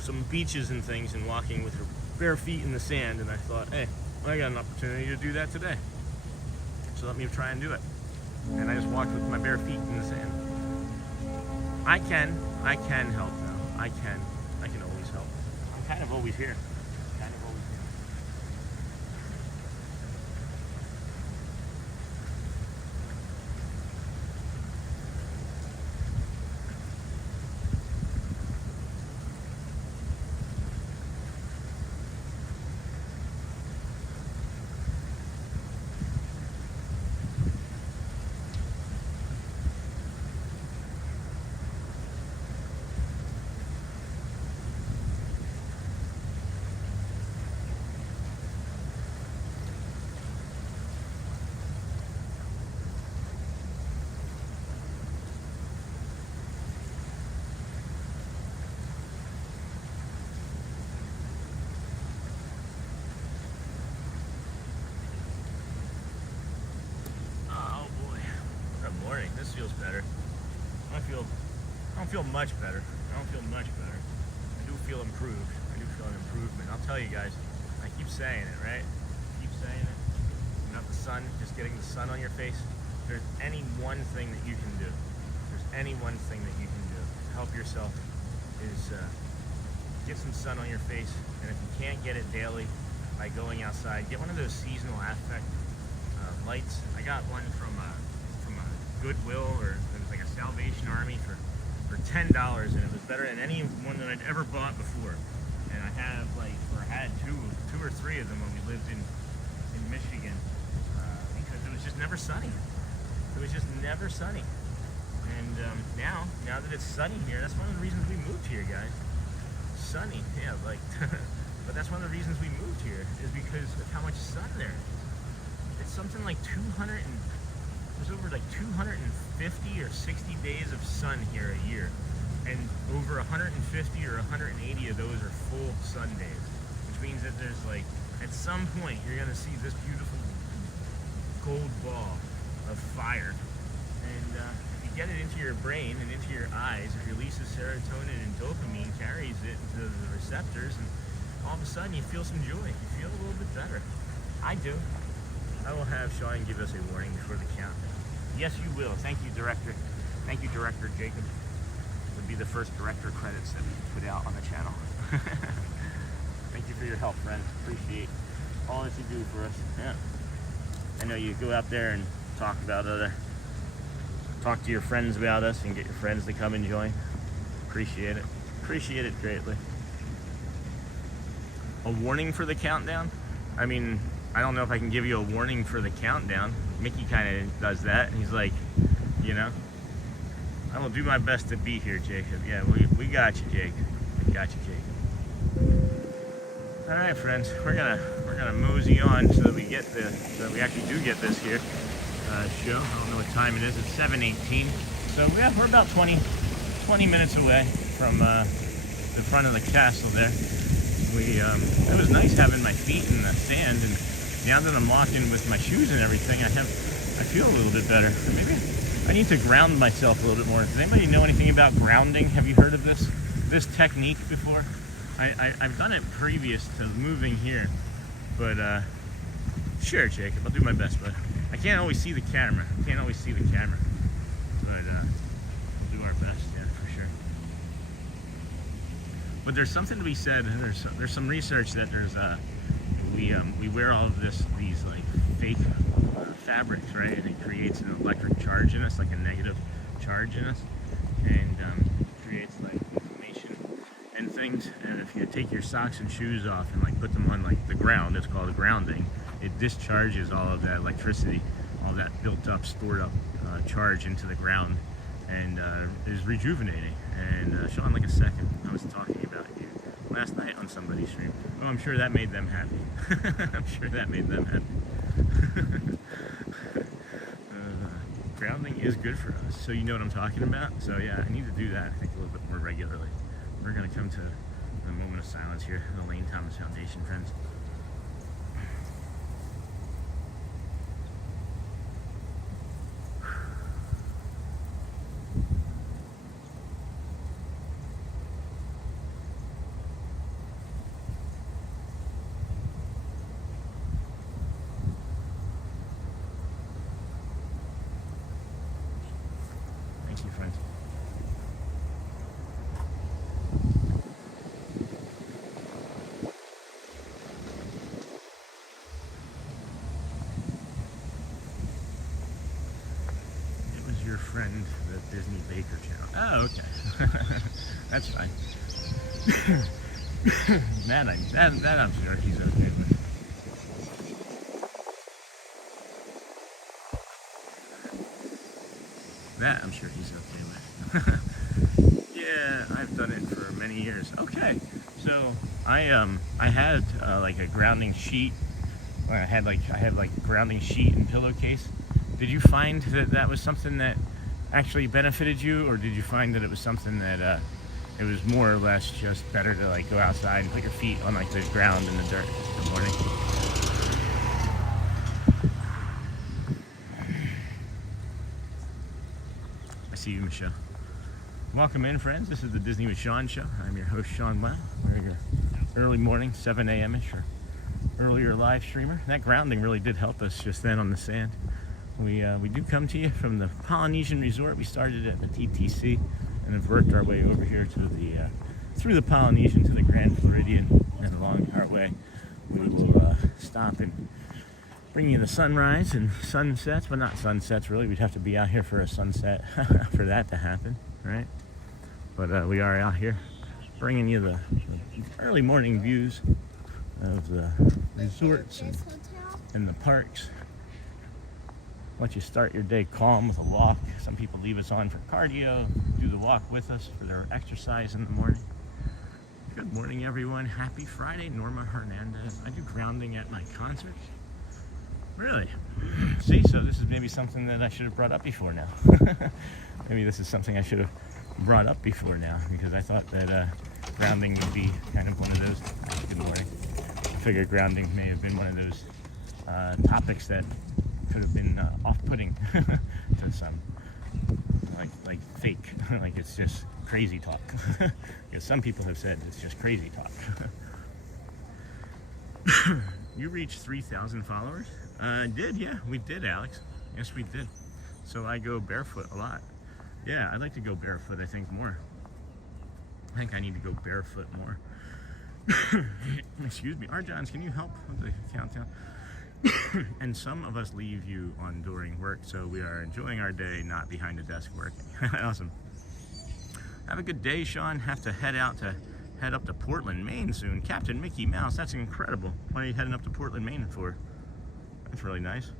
some beaches and things and walking with her bare feet in the sand, and I thought, hey, I got an opportunity to do that today. So let me try and do it. And I just walked with my bare feet in the sand. I can help now. I can always help. I'm kind of always here. Kind of always here. This feels better. I don't feel much better. I don't feel much better. I do feel improved. I do feel an improvement. I'll tell you guys, I keep saying it, right? I keep saying it. Not the sun, just getting the sun on your face. If there's any one thing that you can do, to help yourself is get some sun on your face. And if you can't get it daily by going outside, get one of those seasonal affect lights. I got one from Goodwill, or it was like a Salvation Army for $10, and it was better than any one that I'd ever bought before. And I had two or three of them when we lived in Michigan, because it was just never sunny. It was just never sunny. And now that it's sunny here, that's one of the reasons we moved here, guys. Sunny, yeah, like, but that's one of the reasons we moved here, is because of how much sun there is. It's something like there's over like 250 or 60 days of sun here a year, and over 150 or 180 of those are full sun days, which means that there's like, at some point you're gonna see this beautiful gold ball of fire, and if you get it into your brain and into your eyes, it releases serotonin and dopamine, carries it into the receptors, and all of a sudden you feel some joy. You feel a little bit better. I do. I will have Sean give us a warning before the countdown. Yes, you will. Thank you, Director. Thank you, Director Jacob. Would be the first director credits that we put out on the channel. Thank you for your help, friends. Appreciate all that you do for us. Yeah. I know you go out there and talk to your friends about us and get your friends to come and join. Appreciate it. Appreciate it greatly. A warning for the countdown? I mean, I don't know if I can give you a warning for the countdown. Mickey kind of does that. He's like, you know, I will do my best to be here, Jacob. Yeah, we got you, Jake. We got you, Jacob. All right, friends, we're gonna mosey on so that we actually do get this here show. I don't know what time it is. It's 7:18. So yeah, we're about 20 minutes away from the front of the castle there. It was nice having my feet in the sand, and now that I'm walking with my shoes and everything, I feel a little bit better. Maybe I need to ground myself a little bit more. Does anybody know anything about grounding? Have you heard of this technique before? I've done it previous to moving here, but sure, Jacob, I'll do my best, but I can't always see the camera. But we'll do our best, yeah, for sure. But there's something to be said. There's some research that we wear all of these like fake fabrics, right? And it creates an electric charge in us, like a negative charge in us, and creates like inflammation and things. things, and if you take your socks and shoes off and like put them on like the ground, it's called grounding. It discharges all of that electricity, all that built up, stored up charge into the ground, and is rejuvenating. And Sean, like a second, I was talking about you last night on somebody's stream. Oh, I'm sure that made them happy. I'm sure that made them happy. Grounding is good for us, so you know what I'm talking about. So yeah, I need to do that, I think, a little bit more regularly. We're going to come to a moment of silence here, the Lane Thomas Foundation, friends. Thank you, friends. It was your friend, the Disney Baker channel. Oh, okay. That's fine. that I'm sure he's okay with. That I'm sure he's okay with. Yeah, I've done it for many years. Okay, so I had like a grounding sheet. I had like grounding sheet and pillowcase. Did you find that was something that actually benefited you, or did you find that it was something that it was more or less just better to like go outside and put your feet on like the ground in the dirt in the morning? I see you, Michelle. Welcome in, friends. This is the Disney with Sean show. I'm your host, Sean Wow. We're your early morning, 7 a.m.-ish or earlier live streamer. That grounding really did help us just then on the sand. We do come to you from the Polynesian Resort. We started at the TTC and have worked our way over here to the through the Polynesian to the Grand Floridian, and along our way we will stop and bring you the sunrise and sunsets, but not sunsets really. We'd have to be out here for a sunset for that to happen, right? But we are out here bringing you the early morning views of the resorts and the parks. Let you start your day calm with a walk. Some people leave us on for cardio, do the walk with us for their exercise in the morning. Good morning, everyone. Happy Friday. Norma Hernandez. I do grounding at my concerts. Really? See, so this is maybe something that I should have brought up before now. Maybe this is something I should have brought up before now, because I thought that grounding would be kind of one of those. Good morning. I figured grounding may have been one of those topics that could have been off-putting to some, like fake, like it's just crazy talk. Because some people have said it's just crazy talk. You reached 3,000 followers? Did, yeah, we did, Alex. Yes, we did. So I go barefoot a lot. Yeah, I'd like to go barefoot, I think, more. I think I need to go barefoot more. Excuse me. Arjons, can you help with the countdown? And some of us leave you on during work, so we are enjoying our day, not behind a desk working. Awesome. Have a good day, Sean. Have to head up to Portland, Maine soon. Captain Mickey Mouse, that's incredible. What are you heading up to Portland, Maine for? That's really nice.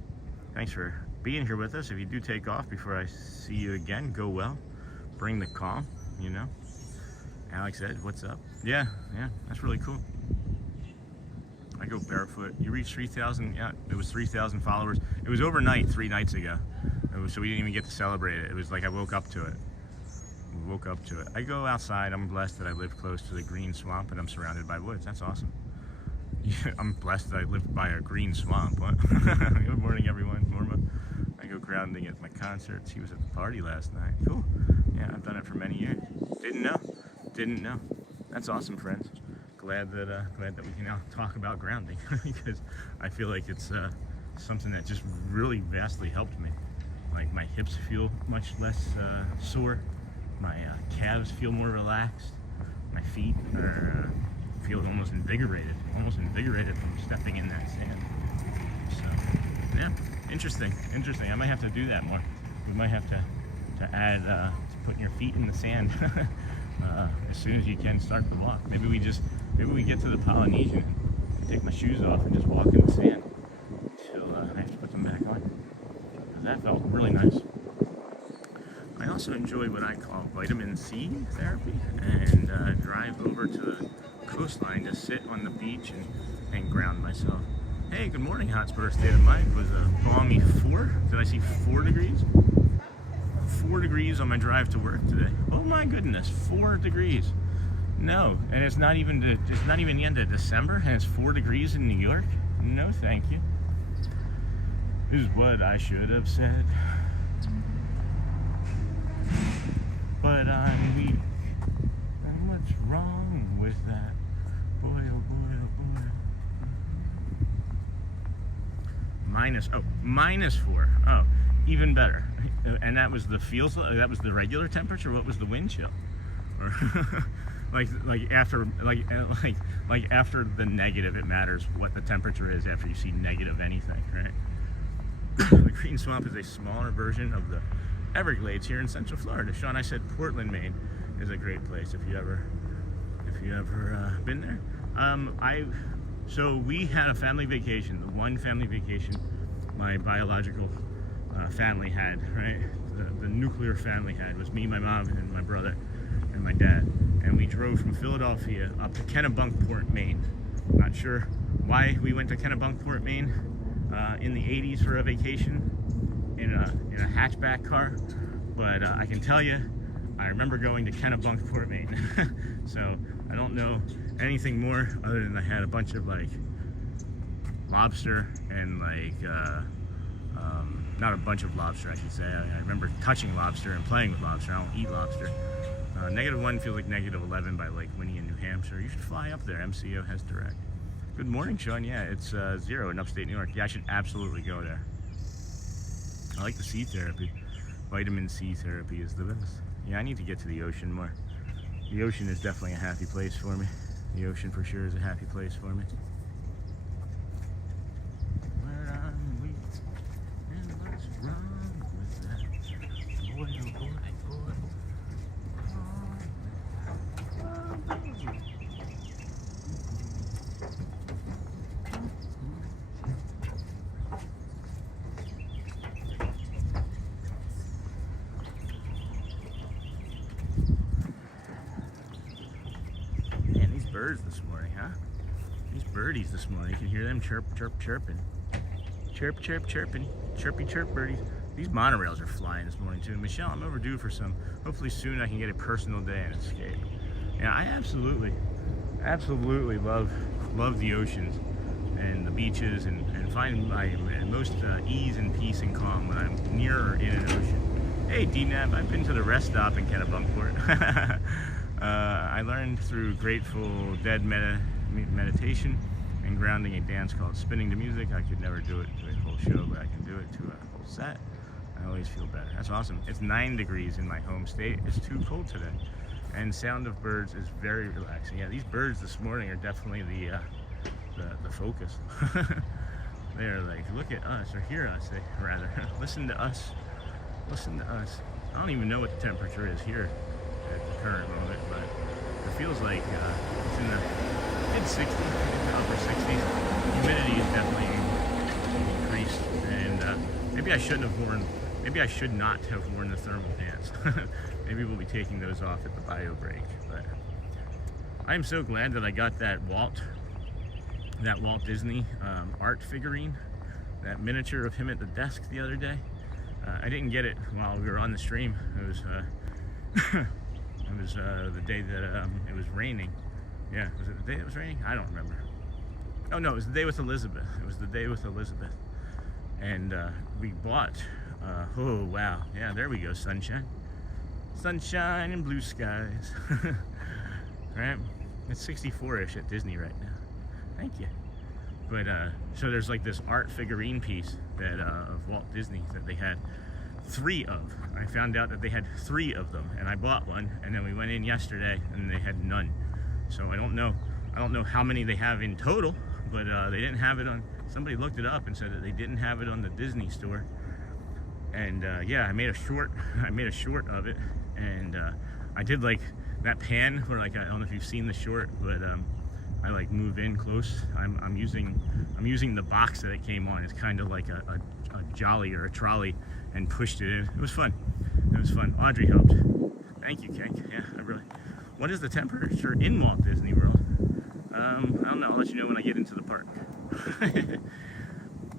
Thanks for being here with us. If you do take off before I see you again, go well. Bring the calm, you know. Alex said, what's up? Yeah, that's really cool. I go barefoot. You reached 3,000, yeah, it was 3,000 followers. It was overnight 3 nights ago. So we didn't even get to celebrate it. It was like I woke up to it. I go outside. I'm blessed that I live close to the green swamp and I'm surrounded by woods. That's awesome. Yeah, I'm blessed that I live by a green swamp. What? Good morning, everyone. Norma. I go grounding at my concerts. He was at the party last night. Cool. Yeah, I've done it for many years. Didn't know. That's awesome, friends. Glad that we can now talk about grounding because I feel like it's something that just really vastly helped me. Like my hips feel much less sore. My calves feel more relaxed. My feet feel almost invigorated from stepping in that sand. So, yeah, interesting. I might have to do that more. We might have to add putting your feet in the sand as soon as you can start the walk. Maybe we get to the Polynesian and take my shoes off and just walk in the sand until I have to put them back on. 'Cause that felt really nice. I also enjoy what I call vitamin C therapy and drive over to the coastline to sit on the beach and ground myself. Hey, good morning, Hotspur. State of mind was a balmy 4. Did I see 4 degrees? 4 degrees on my drive to work today. Oh my goodness, 4 degrees. No, and it's not even the end of December, and it's 4 degrees in New York. No, thank you. Is what I should have said. But I'm weak. And what's wrong with that? Boy, oh boy, oh boy. Minus 4. Oh, even better. And that was that was the regular temperature. What was the wind chill? Or like after the negative, it matters what the temperature is after you see negative anything, right? The Green Swamp is a smaller version of the Everglades here in Central Florida. Sean, I said Portland, Maine is a great place if you ever been there. So we had a family vacation, the one family vacation my biological family had, right? The nuclear family had was me, my mom, and my brother, and my dad. And we drove from Philadelphia up to Kennebunkport, Maine. Not sure why we went to Kennebunkport, Maine in the 80s for a vacation in a hatchback car, but I can tell you, I remember going to Kennebunkport, Maine. So I don't know anything more other than I had a bunch of like lobster and like not a bunch of lobster, I should say. I remember touching lobster and playing with lobster. I don't eat lobster. -1 feels like -11 by Lake Winnie in New Hampshire. You should fly up there. MCO has direct. Good morning, Sean. Yeah, it's 0 in upstate New York. Yeah, I should absolutely go there. I like the sea therapy. Vitamin C therapy is the best. Yeah, I need to get to the ocean more. The ocean is definitely a happy place for me. The ocean for sure is a happy place for me. Where I'm weak, and what's wrong with that? Boy, oh boy, boy. Birds this morning, huh? These birdies this morning, you can hear them chirp, chirp, chirping. Chirp, chirp, chirping. Chirpy, chirp birdies. These monorails are flying this morning too. Michelle, I'm overdue for some. Hopefully soon I can get a personal day and escape. Yeah, I absolutely love the oceans and the beaches and find my most ease and peace and calm when I'm near or in an ocean. Hey, D-Nab, I've been to the rest stop in Kennebunkport. I learned through Grateful Dead meditation and grounding a dance called spinning to music. I could never do it to a whole show, but I can do it to a whole set. I always feel better. That's awesome. It's 9 degrees in my home state. It's too cold today. And sound of birds is very relaxing. Yeah, these birds this morning are definitely the focus. They're like, look at us, or hear us, rather. Listen to us. Listen to us. I don't even know what the temperature is here at the current moment, but it feels like it's in the mid-60s, upper 60s. Humidity is definitely increased, and maybe I should not have worn the thermal pants. Maybe we'll be taking those off at the bio break. But I am so glad that I got that Walt Disney art figurine, that miniature of him at the desk the other day. I didn't get it while we were on the stream. It was the day that it was raining. Yeah, was it the day it was raining? I don't remember. Oh no, it was the day with Elizabeth. It was the day with Elizabeth. And we bought, oh wow, yeah, there we go, sunshine. Sunshine and blue skies. Right? It's 64-ish at Disney right now. Thank you. But so there's like this art figurine piece that of Walt Disney that they had 3 of. I found out that they had 3 of them, and I bought one, and then we went in yesterday and they had none. So I don't know how many they have in total, but they didn't have it on. Somebody looked it up and said that they didn't have it on the Disney store. And yeah, I made a short of it, and I did like that pan where like I don't know if you've seen the short, but I like move in close. I'm using the box that it came on. It's kind of like a jolly or a trolley, and pushed it in. It was fun. It was fun. Audrey helped. Thank you, Kenk. Yeah, I really. What is the temperature in Walt Disney World? I don't know. I'll let you know when I get into the park.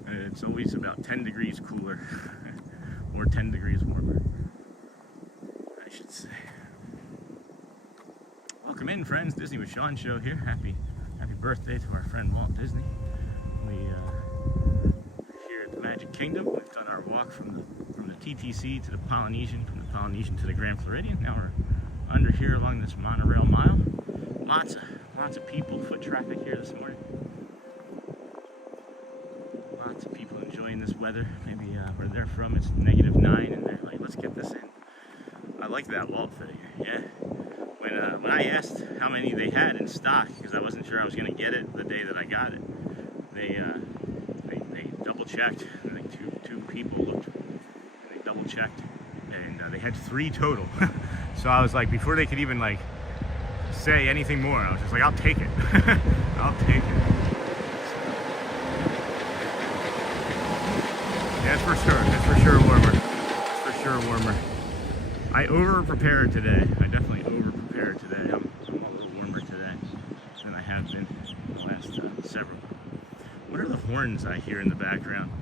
It's always about 10 degrees cooler, or 10 degrees warmer, I should say. Welcome in, friends. Disney with Sean show here. Happy birthday to our friend Walt Disney. We are here at the Magic Kingdom. We've done our walk from the TTC to the Polynesian, from the Polynesian to the Grand Floridian. Now we're under here along this Monorail Mile. Lots of people, foot traffic here this morning. Lots of people enjoying this weather. Maybe where they're from it's -9 and they're like, let's get this in. I like that Walt figure, yeah. When I asked how many they had in stock, because I wasn't sure I was going to get it the day that I got it, they double checked. I think two people looked, and they double checked, and they had 3 total. So I was like, before they could even like say anything more, I was just like, I'll take it. I'll take it. Yeah, that's for sure warmer. That's for sure warmer. I over-prepared today. I definitely over-prepared today. I'm a little warmer today than I have been the last several. What are the horns I hear in the background?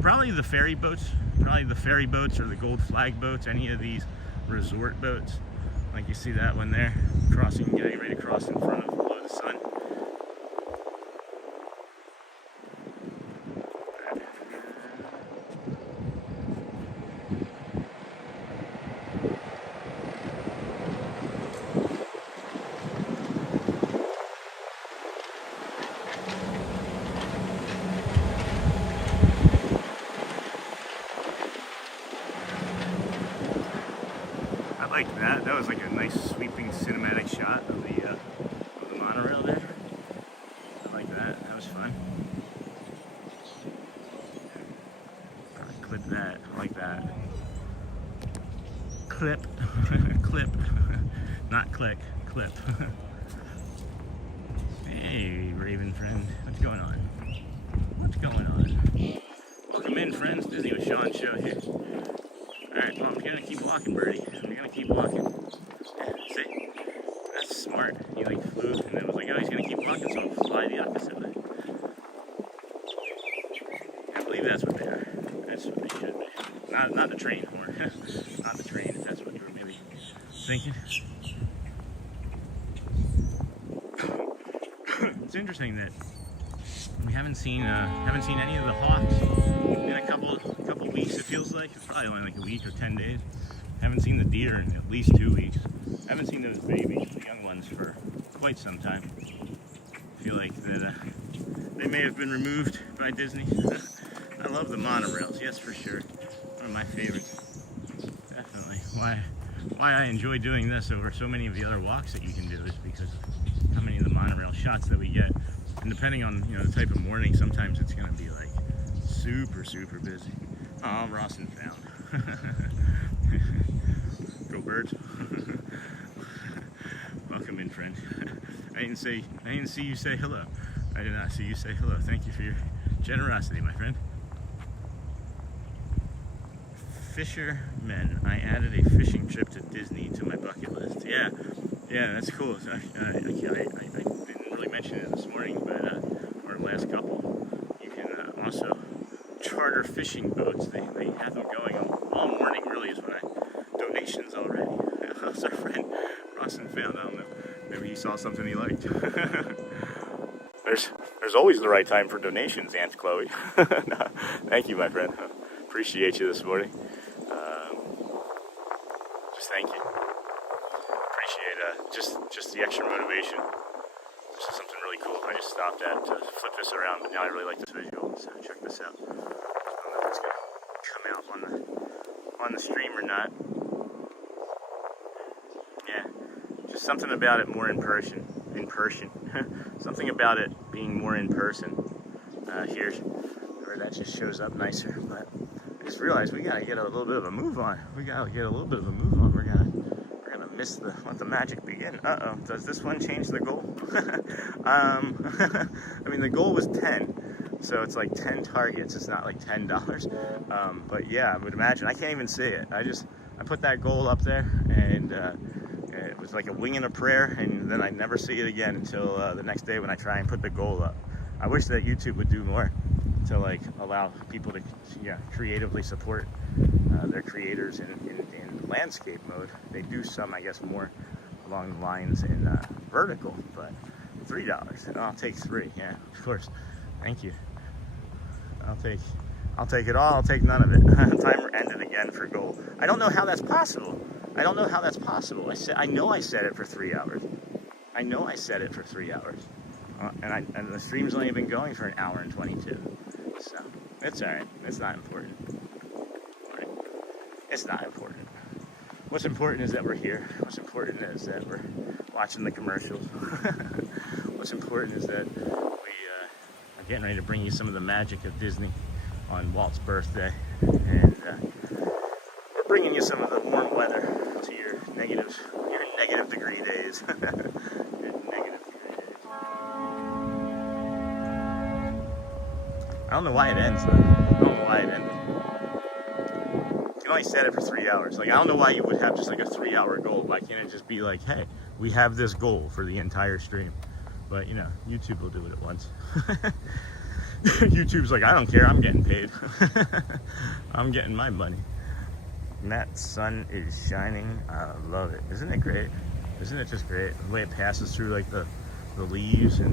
Probably the ferry boats. Probably the ferry boats or the gold flag boats. Any of these resort boats. Like you see that one there, crossing, getting ready to cross in front of below the sun. Like that. That was like a nice sweeping cinematic shot of the monorail there. I like that. That was fun. Probably clip that. I like that. Clip. Clip. Not click. Clip. Hey, Raven friend. What's going on? What's going on? Welcome in, friends. Disney with Sean show here. Alright, well, I'm gonna keep walking, birdie. I'm gonna keep walking. Yeah, see? That's smart. He like flew and then was like, oh, he's gonna keep walking, so I'll fly the opposite way. I believe that's what they are. That's what they should be. Not the train horn. Not the train, if that's what you were maybe thinking. It's interesting that we haven't seen any of the hawks in a couple weeks. It feels like it's probably only like a week or 10 days. Haven't seen the deer in at least 2 weeks. Haven't seen those babies, the young ones, for quite some time. I feel like that they may have been removed by Disney. I love the monorails, yes, for sure. One of my favorites, definitely. Why I enjoy doing this over so many of the other walks that you can do is because of how many of the monorail shots that we get. And depending on the type of morning, sometimes it's going to be like super busy. Oh, Ross and found. Go birds. Welcome in, friend. I didn't see you say hello. I did not see you say hello. Thank you for your generosity, my friend. Fishermen. I added a fishing trip to Disney to my bucket list. Yeah, that's cool. I didn't really mention it this morning, but or last couple. You can also charter fishing boats. They have them going all morning. Really, is when donations already. That's our friend Ross found. I don't know. Maybe he saw something he liked. There's always the right time for donations, Aunt Chloe. No, thank you, my friend. Appreciate you this morning. Just thank you. Appreciate just the extra motivation. This is something really cool. I just stopped at to flip this around, but now I really like this visual. So check this out. I don't know if it's gonna come out on the stream or not. Yeah, just something about it more in person. Something about it being more in person. Here, where that just shows up nicer. But I just realized we gotta get a little bit of a move on. We're gonna missed let the magic begin. Uh-oh, does this one change the goal? I mean, the goal was 10, so it's like 10 targets. It's not like $10. But yeah, I would imagine. I can't even see it. I put that goal up there, and it was like a wing and a prayer, and then I never see it again until the next day when I try and put the goal up. I wish that YouTube would do more to like allow people to creatively support their creators in landscape mode. They do some, I guess, more along the lines in vertical, but $3. And I'll take 3. Yeah, of course. Thank you. I'll take it all. I'll take none of it. Timer ended again for goal. I don't know how that's possible. I don't know how that's possible. I know I set it for 3 hours. I know I set it for 3 hours. And the stream's only been going for 1 hour and 22. So it's all right. It's not important. Right? It's not important. What's important is that we're here. What's important is that we're watching the commercials. What's important is that we are getting ready to bring you some of the magic of Disney on Walt's birthday, and we're bringing you some of the warm weather to your negative degree days. Your negative degree days. I don't know why it ends though. I don't know why it ended. You can only set it for 3 hours. Like, I don't know why you would have just like a 3-hour goal. Why can't it just be like, hey, we have this goal for the entire stream? But you know, YouTube will do it at once. YouTube's like, I don't care, I'm getting paid. I'm getting my money. And that sun is shining. I love it. Isn't it great? Isn't it just great? The way it passes through like the leaves, and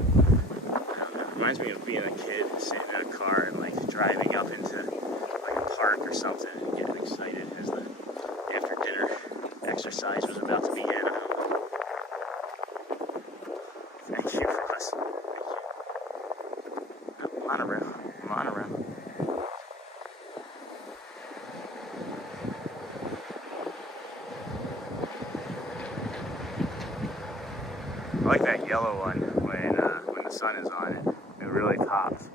it reminds me of being a kid sitting in a car and like driving up into like a park or something and getting excited as the after dinner exercise was about to begin. Thank you for listening. Thank you. Monorail. I like that yellow one when the sun is on it. It really pops.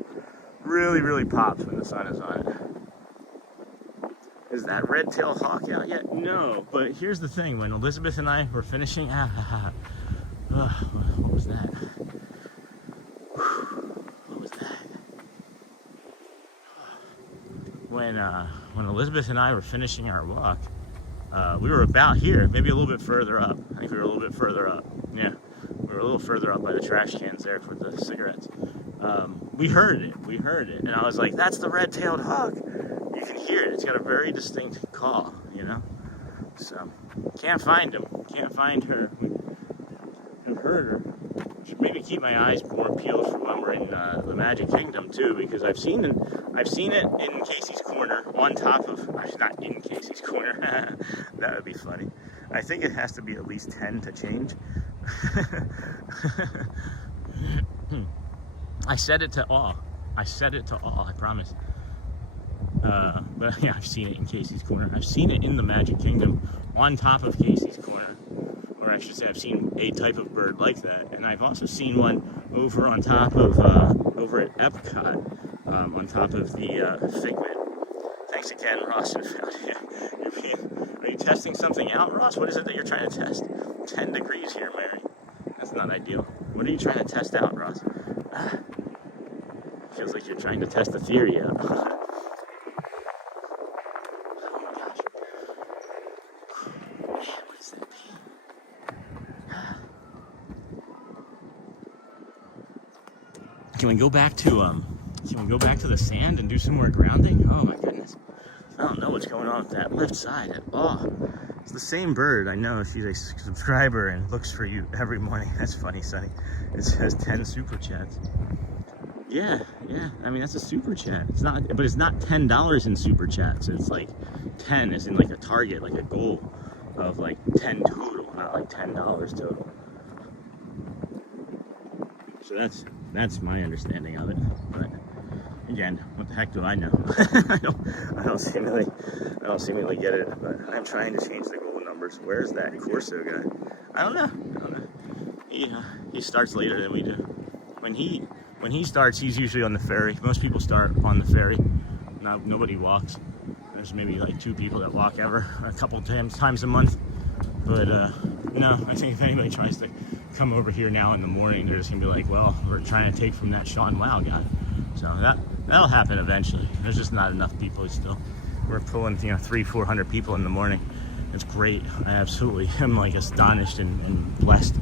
Really pops when the sun is on it. Is that red-tailed hawk out yet? No, but here's the thing. When Elizabeth and I were finishing... what was that? What was that? When Elizabeth and I were finishing our walk, we were about here, maybe a little bit further up. I think we were a little bit further up. Yeah, we were a little further up by the trash cans there for the cigarettes. We heard it, and I was like, that's the red-tailed hawk. You can hear it. It's got a very distinct call, you know? So, can't find him. Can't find her. I've heard her. Should maybe keep my eyes more peeled for when we're in the Magic Kingdom too, because I've seen it in Casey's Corner on top of. Actually, not in Casey's Corner. That would be funny. I think it has to be at least 10 to change. I set it to all. I promise. But yeah, I've seen it in Casey's Corner. I've seen it in the Magic Kingdom on top of Casey's Corner. Or I should say, I've seen a type of bird like that. And I've also seen one over on top of, over at Epcot, on top of the Figment. Thanks again, Ross. Are you testing something out, Ross? What is it that you're trying to test? 10 degrees here, Mary. That's not ideal. What are you trying to test out, Ross? Feels like you're trying to test a theory out. Can we go back to the sand and do some more grounding? Oh my goodness. I don't know what's going on with that left side at all. It's the same bird. I know she's a subscriber and looks for you every morning. That's funny, Sonny. It says 10 super chats. Yeah. I mean, that's a super chat. It's not $10 in super chats. It's like 10 is in like a target, like a goal of like 10 total, not like $10 total. So that's my understanding of it. But again, what the heck do I know? I don't seemingly get it. But I'm trying to change the goal numbers. Where's that Corso guy? I don't know. He starts later than we do. When he starts, he's usually on the ferry. Most people start on the ferry. Nobody walks. There's maybe like 2 people that walk ever, a couple times a month. But no, I think if anybody tries to come over here now in the morning, they're just gonna be like, well, we're trying to take from that Sean Wow guy. So that'll happen eventually. There's just not enough people still. We're pulling, 300-400 people in the morning. It's great. I absolutely am like astonished and blessed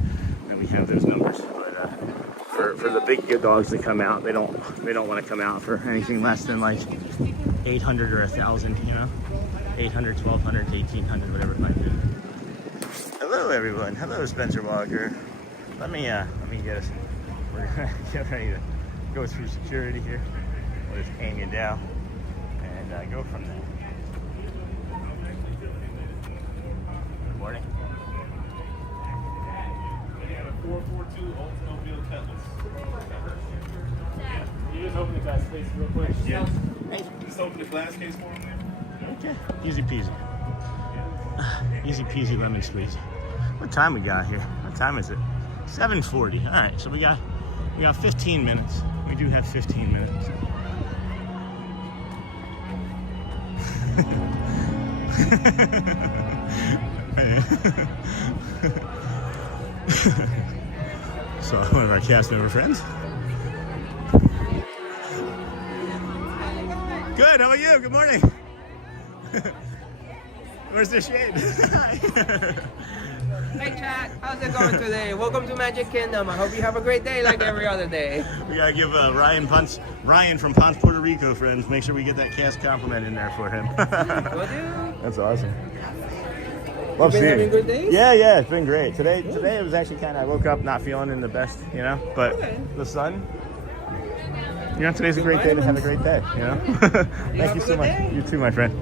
that we have those numbers. But for the big dogs to come out, they don't want to come out for anything less than like 800 or 1,000, 800, 1,200, 1,800, whatever it might be. Hello everyone. Hello Spencer Walker. Let me get us. We're gonna get ready to go through security here. We'll just hang it down and go from there. Good morning. 442 Oldsmobile Cutlass. You just open the glass case real quick. Yeah. Hey. Just open the glass case for me. Okay. Easy peasy. Easy peasy lemon squeezy. What time we got here? What time is it? 7:40. All right. So we got 15 minutes. We do have 15 minutes. So one of our cast member friends. Good, how are you? Good morning. Where's the shade? Hey chat, how's it going today? Welcome to Magic Kingdom. I hope you have a great day like every other day. We gotta give Ryan from Ponce, Puerto Rico, friends. Make sure we get that cast compliment in there for him. Will do. That's awesome. Love You been seeing having good days? Yeah, it's been great. Today it was actually I woke up not feeling in the best, but Okay. the sun. Today's a great day to have a great day, Thank you so much. Day. You too, my friend.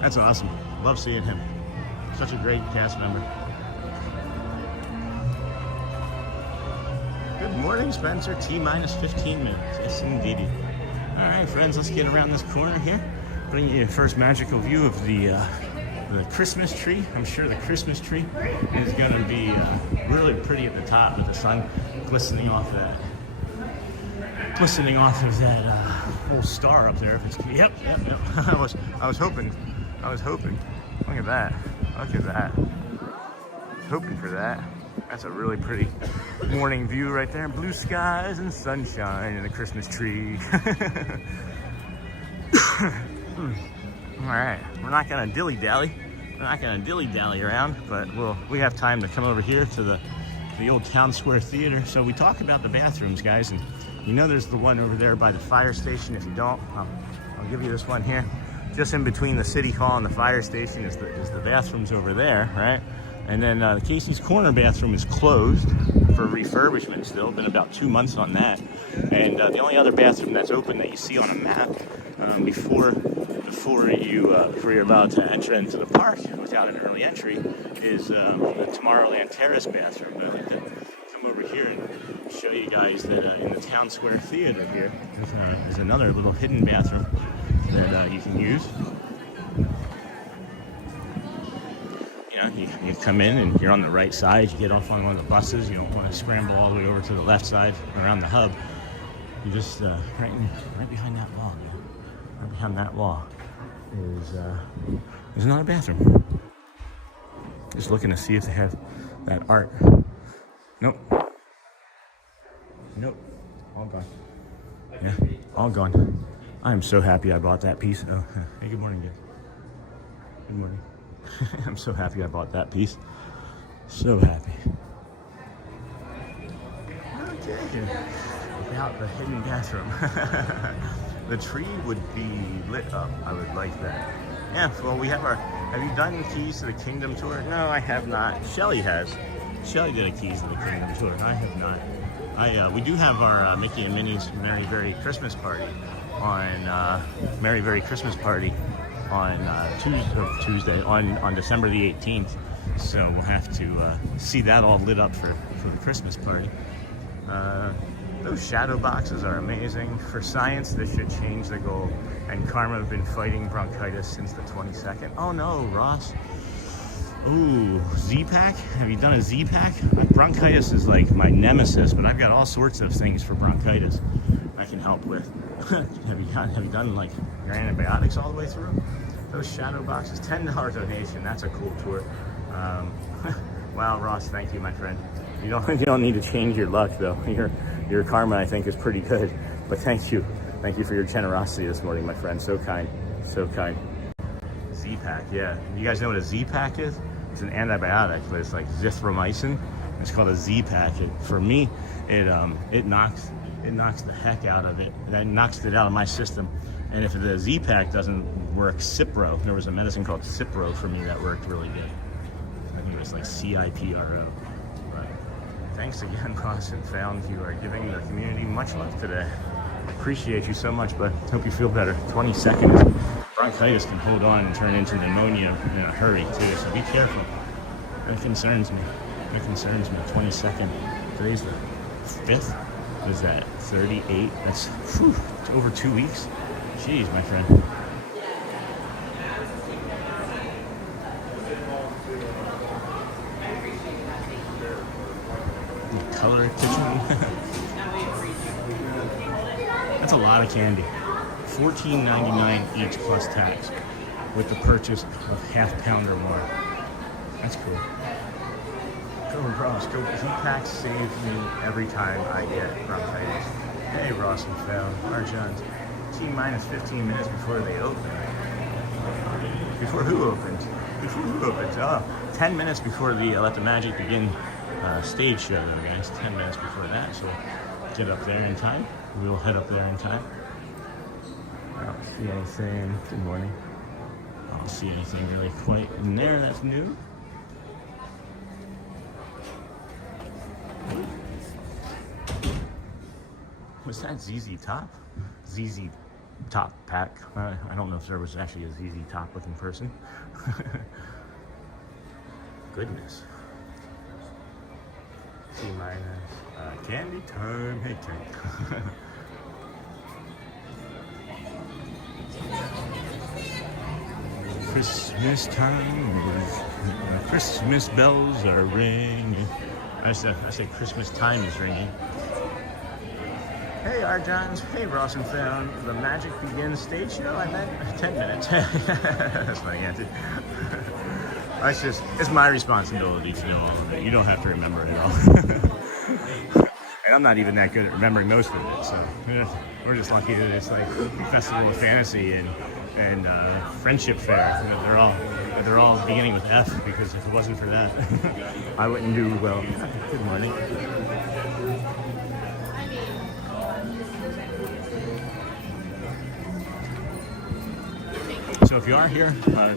That's awesome. Love seeing him. Such a great cast member. Good morning, Spencer. T-minus 15 minutes. Yes, indeed. All right, friends, let's get around this corner here. Bring you a first magical view of the Christmas tree. I'm sure the Christmas tree is going to be really pretty at the top with the sun glistening off of that whole star up there. If it's yep. I was hoping. Look at that. Hoping for that. That's a really pretty morning view right there. Blue skies and sunshine and a Christmas tree. All right, we're not gonna dilly-dally. We're not gonna dilly-dally around, but we have time to come over here to the old Town Square Theater. So we talk about the bathrooms, guys, and there's the one over there by the fire station. If you don't, I'll give you this one here. Just in between the City Hall and the fire station is the bathrooms over there, right? And then the Casey's Corner bathroom is closed for refurbishment still. Been about 2 months on that. And the only other bathroom that's open that you see on a map before you're about to enter into the park without an early entry is the Tomorrowland Terrace bathroom. But I'd like to come over here and show you guys that in the Town Square Theater here is another little hidden bathroom that you can use. You come in and you're on the right side. You get off on one of the buses. You don't want to scramble all the way over to the left side around the hub. You just right behind that wall. Right behind that wall is another bathroom. Just looking to see if they have that art. Nope. All gone. Yeah, all gone. I am so happy I bought that piece. Oh, hey, good morning, guys. Good morning. I'm so happy I bought that piece. So happy. Okay. About the hidden bathroom. The tree would be lit up. I would like that. Yeah, well, we have have you done Keys to the Kingdom tour? No, I have not. Shelly has. Shelly did a Keys to the Kingdom tour. I have not. We do have our Mickey and Minnie's Merry Very Christmas Party on Tuesday on December the 18th. So we'll have to see that all lit up for the Christmas party. Those shadow boxes are amazing. For science, this should change the goal. And Karma have been fighting bronchitis since the 22nd. Oh no, Ross. Ooh, Z-Pack? Have you done a Z-Pack? Bronchitis is like my nemesis, but I've got all sorts of things for bronchitis I can help with. Have you done like your antibiotics all the way through? Those shadow boxes, $10 donation. That's a cool tour. Wow, Ross, thank you, my friend. You don't need to change your luck though. Your karma, I think, is pretty good. But thank you for your generosity this morning, my friend. So kind, so kind. Z-Pack, yeah. You guys know what a Z-Pack is? It's an antibiotic, but it's like zithromycin. It's called a Z-Pack. For me, it knocks the heck out of it. That knocks it out of my system. And if the Z-Pack doesn't work, Cipro. There was a medicine called Cipro for me that worked really good. I think it was like CIPRO. But thanks again, Ross and Found. You are giving the community much love today. Appreciate you so much, but hope you feel better. 20 seconds. Bronchitis can hold on and turn into pneumonia in a hurry too, so be careful. That concerns me. 20 seconds. Today's the 5th. What is that? 38. That's it's over 2 weeks. Jeez, my friend. Color kitchen. That's a lot of candy. $14.99 each plus tax with the purchase of half-pound or more. That's cool. Go Ross, go. Z-Pack saves me every time I get bronchitis. Hey, Ross and Found. Arjun. T-minus 15 minutes before they open. Before who opens? Before who opens? Oh, 10 minutes before the Let the Magic Begin stage show, though, guys. 10 minutes before that, so get up there in time. We'll head up there in time. I don't see anything. Good morning. I don't see anything really quite in there that's new. Was that ZZ Top? ZZ Top pack. I don't know if there was actually a ZZ Top looking person. Goodness. T-minus. Candy time. Hey, Tank. Christmas time. Christmas bells are ringing. I said Christmas time is ringing. Hey, Arjons. Hey, Ross and Found. The Magic Begins stage show? I meant 10 minutes. That's my answer. It's my responsibility to know all of it. You don't have to remember it all. And I'm not even that good at remembering most of it, so we're just lucky that it's like Festival of Fantasy and Friendship Fair. They're all beginning with F, because if it wasn't for that, I wouldn't do well. Good morning. So if you are here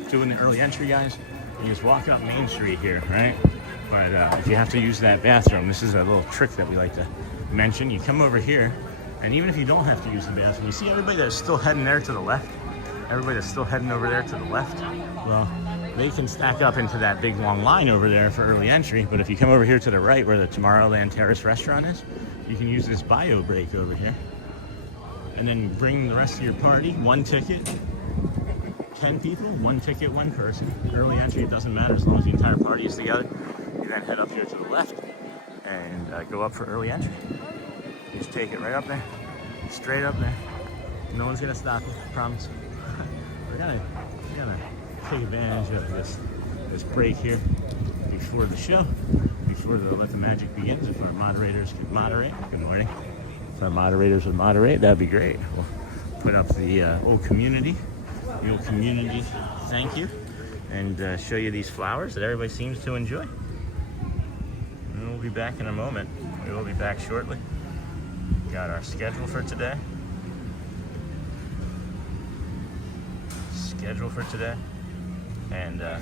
doing the early entry, guys, you just walk up Main Street here, right? But if you have to use that bathroom, this is a little trick that we like to mention. You come over here, and even if you don't have to use the bathroom, you see everybody that's still heading there to the left? Everybody that's still heading over there to the left? Well, they can stack up into that big long line over there for early entry, but if you come over here to the right where the Tomorrowland Terrace restaurant is, you can use this bio break over here. And then bring the rest of your party, 1 ticket. 10 people, 1 ticket, 1 person. Early entry, it doesn't matter as long as the entire party is together. You then head up here to the left and go up for early entry. You just take it right up there, straight up there. No one's gonna stop you, I promise. We're gonna take advantage of this break here before the show, before the Let the Magic Begins. If our moderators could moderate, good morning. If our moderators would moderate, that'd be great. We'll put up the old community thank you, and show you these flowers that everybody seems to enjoy. And we'll be back in a moment. We will be back shortly. Got our schedule for today. And all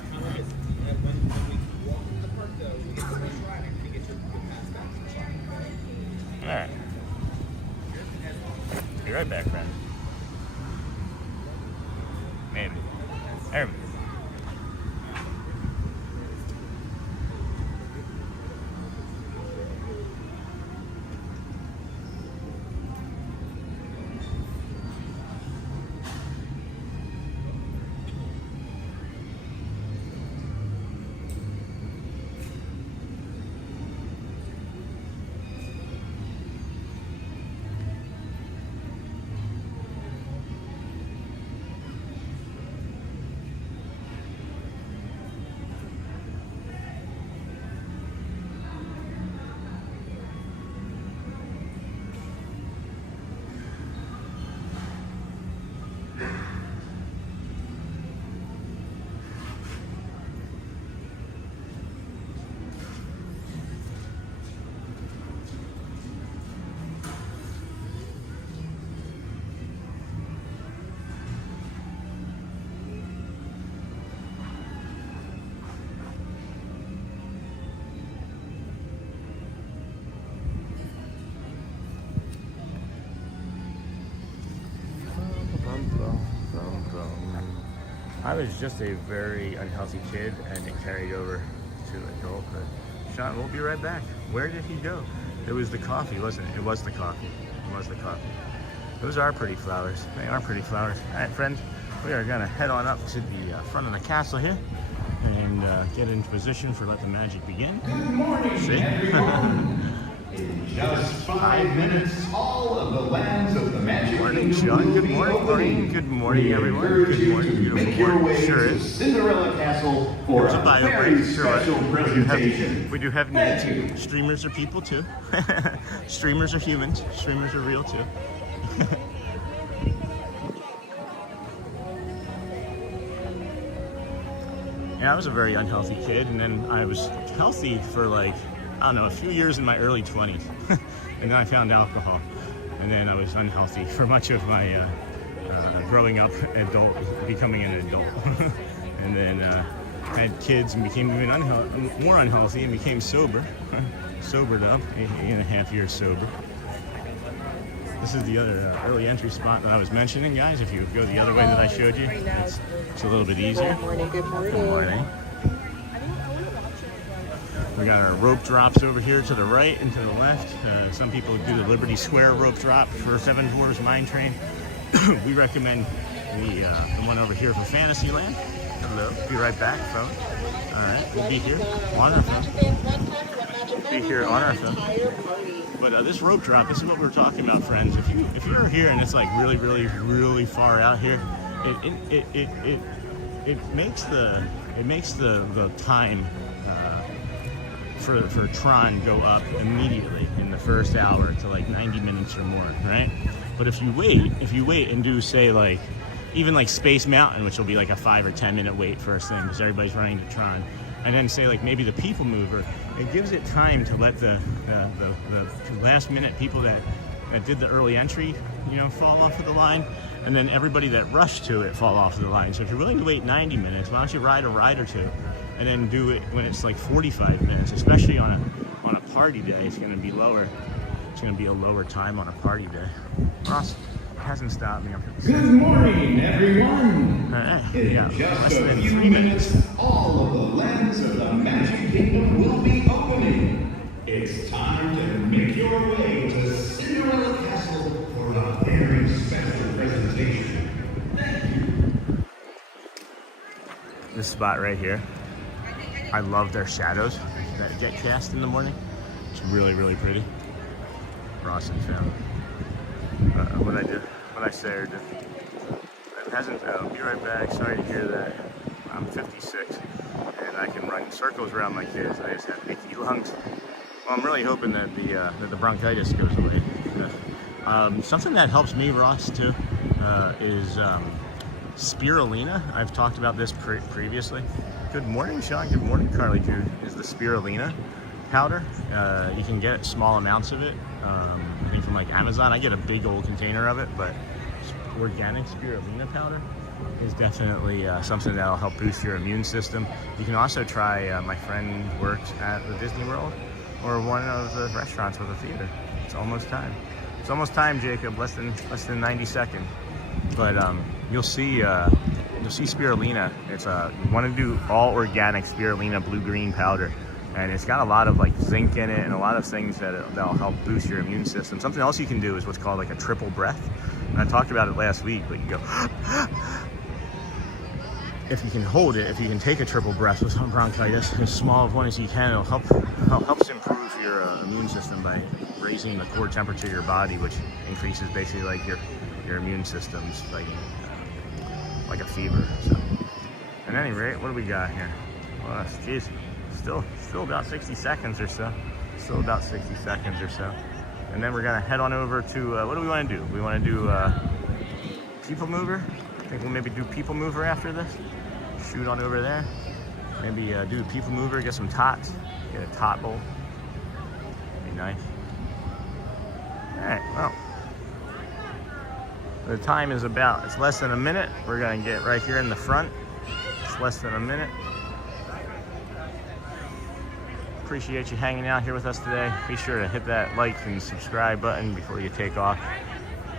right. Be right back, friend. Maybe. There we go. I was just a very unhealthy kid, and it carried over to adulthood. Sean, we'll be right back. Where did he go? It was the coffee, wasn't it? It was the coffee. It was the coffee. Those are pretty flowers. They are pretty flowers. All right, friends, we are gonna head on up to the front of the castle here and get into position for Let the Magic Begin. Good morning, See? everyone. In just 5 minutes, all of the lands of the Magic Morning, Kingdom Sean. will Good be morning. opening. Good morning, We everyone. encourage Good you morning. to Beautiful make your morning. way Sure to is. Cinderella Castle for There's a a bio very break. Sure. special presentation. We do have Thank needs. you. Streamers are people too. Streamers are humans. Streamers are real too. Yeah, I was a very unhealthy kid, and then I was healthy for like, I don't know, a few years in my early 20s. And then I found alcohol, and then I was unhealthy for much of my growing up, becoming an adult. And then had kids and became even more unhealthy and became sober. Sobered up, 8.5 years sober. This is the other early entry spot that I was mentioning, guys. If you go the other way that I showed you, it's a little bit easier. Good morning, good morning. Good morning. We got our rope drops over here to the right and to the left. Some people do the Liberty Square rope drop for Seven Dwarfs Mine Train. We recommend the one over here for Fantasyland. Hello. Be right back, folks. All right, we'll be here on our phone. Be here on our phone. But this rope drop, this is what we're talking about, friends. If you're here and it's like really far out here, it makes the time for Tron go up immediately in the first hour to like 90 minutes or more, right? But if you wait and do, say, like even like Space Mountain, which will be like a 5 or 10 minute wait first thing because everybody's running to Tron, and then say like maybe the PeopleMover, it gives it time to let the last minute people that did the early entry, fall off of the line, and then everybody that rushed to it fall off of the line. So if you're willing to wait 90 minutes, why don't you ride a ride or two, and then do it when it's like 45 minutes, especially on a party day. It's going to be lower. It's going to be a lower time on a party day. Ross hasn't stopped me. Good morning, everyone. All right, In yeah, just less a than few 3 minutes. all of the lands of the Magic Kingdom will be opening. It's time to make your way to Cinderella Castle for a very special presentation. Thank you. This spot right here, I love their shadows that get cast in the morning. It's really pretty. Ross and Phil. What I say, or just it hasn't. I'll be right back. Sorry to hear that. I'm 56 and I can run circles around my kids. I just have icky lungs. Well, I'm really hoping that the bronchitis goes away. Something that helps me, Ross, too, is spirulina. I've talked about this previously. Good morning, Sean. Good morning, Carly Jude. Is the spirulina powder. You can get small amounts of it. I think from like Amazon. I get a big old container of it, but organic spirulina powder is definitely something that'll help boost your immune system. You can also try, my friend works at the Disney World or one of the restaurants with a theater. It's almost time. It's almost time, Jacob. Less than 90 seconds. But you'll see spirulina. It's you want to do all organic spirulina blue-green powder, and it's got a lot of like zinc in it and a lot of things that'll help boost your immune system. Something else you can do is what's called like a triple breath. And I talked about it last week, but you go if you can hold it, if you can take a triple breath with bronchitis, as small of one as you can, it'll helps improve your immune system by raising the core temperature of your body, which increases basically like your immune system's fighting like a fever. So, at any rate, what do we got here? Well, geez, still about 60 seconds or so. Still about 60 seconds or so. And then we're gonna head on over to, what do we wanna do? We wanna do PeopleMover. I think we'll maybe do PeopleMover after this. Shoot on over there. Maybe do PeopleMover, get some tots. Get a tot bowl. Be nice. Alright, well. The time is it's less than a minute. We're gonna get right here in the front. It's less than a minute. Appreciate you hanging out here with us today. Be sure to hit that like and subscribe button before you take off.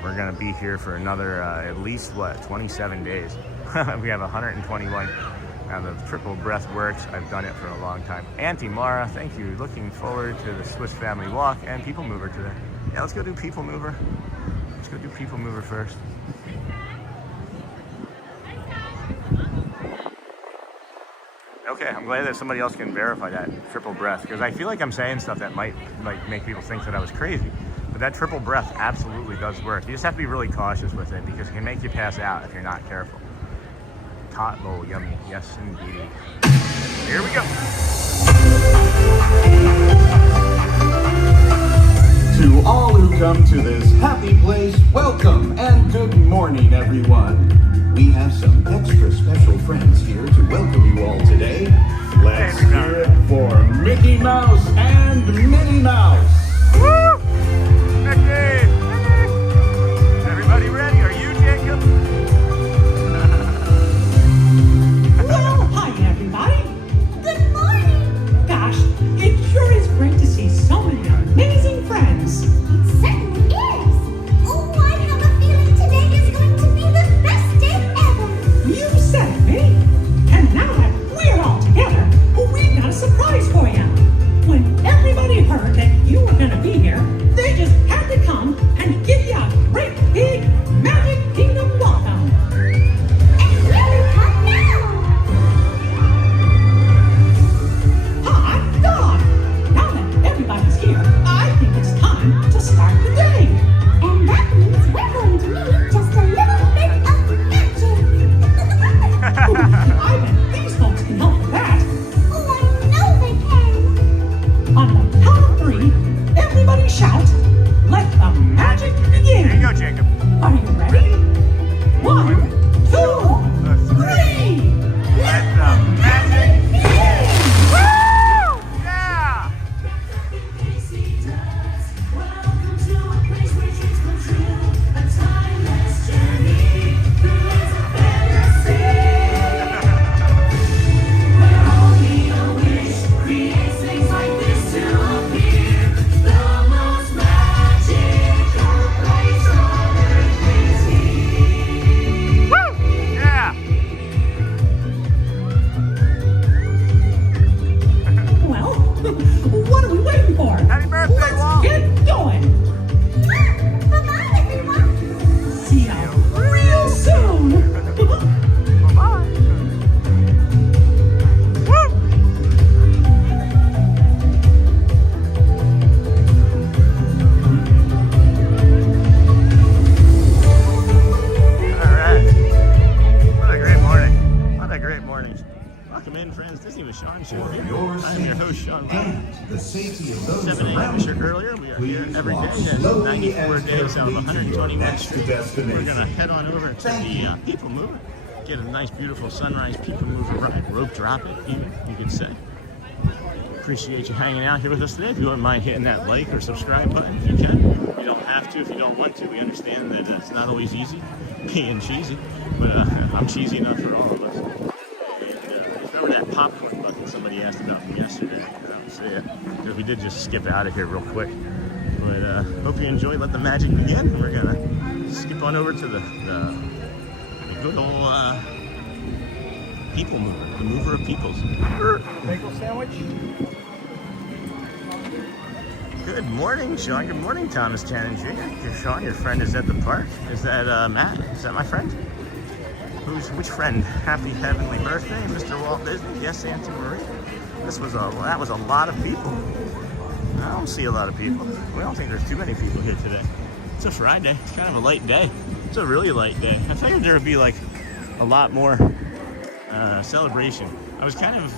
We're gonna be here for another, at least 27 days. We have 121. Now the triple breath works. I've done it for a long time. Auntie Mara, thank you. Looking forward to the Swiss Family Walk and People Mover today. Yeah, let's go do People Mover. Let's go do People Mover first. Okay, I'm glad that somebody else can verify that triple breath, because I feel like I'm saying stuff that might like make people think that I was crazy. But that triple breath absolutely does work. You just have to be really cautious with it because it can make you pass out if you're not careful. Tot bowl, yummy. Yes, indeed. Here we go. To all who come to this happy place, welcome and good morning, everyone. We have some extra special friends here to welcome you all today. Let's hear it for Mickey Mouse and Minnie Mouse. Woo! Mickey! Is everybody ready? Are you, Jacob? Well, hi everybody. Good morning. Gosh, it sure is great to see so many amazing friends. It certainly is. Oh, I have a feeling today is going to be the best day ever. You said it, me. And now that we're all together, we've got a surprise for you. When everybody heard that you were going to be here, they just had to come and give you a great big Magic Kingdom welcome. And where we come now? Hot dog! Now that everybody's here, I think it's time to start the day. And that means we're going to need just a little bit of magic. I bet these folks can help with that. Oh, I know they can. On the count of three, everybody shout, let the magic begin. Here you go, Jacob. Are you ready? 1, 2, 3. Let the magic begin. Woo! Yeah! Yeah! Well, what are we waiting for? Happy birthday, Let's Walt. get going. Bye-bye, everyone. See you real soon. Bye-bye. Woo! All right. What a great morning. What a great morning. Welcome in, friends. Disney with Sean Show. I'm your host, Sean. And the safety of those 7 a.m. around sure you. earlier. We are here Please every walk day. That's slowly 94 and days out of carefully to 121 your next Street. destination. We're going to head on over to the People Mover, get a nice, beautiful sunrise People Mover ride, rope drop it, even, you could say. Appreciate you hanging out here with us today. If you wouldn't mind hitting that like or subscribe button, if you can. You don't have to if you don't want to. We understand that it's not always easy being cheesy, but I'm cheesy enough for all of us. And remember that popcorn bucket somebody asked about from yesterday? That was it. Because we did just skip out of here real quick. But hope you enjoy. Let the magic begin. We're gonna skip on over to the good old People Mover, the mover of peoples. Bagel sandwich? Good morning, Sean. Good morning, Thomas Cannon Jr. Sean, your friend is at the park. Is that Matt? Is that my friend? Which friend? Happy heavenly birthday, Mr. Walt Disney. Yes, Auntie Marie. That was a lot of people. I don't see a lot of people. We don't think there's too many people here today. It's a Friday. It's kind of a light day. It's a really light day. I figured there would be like a lot more celebration. I was kind of,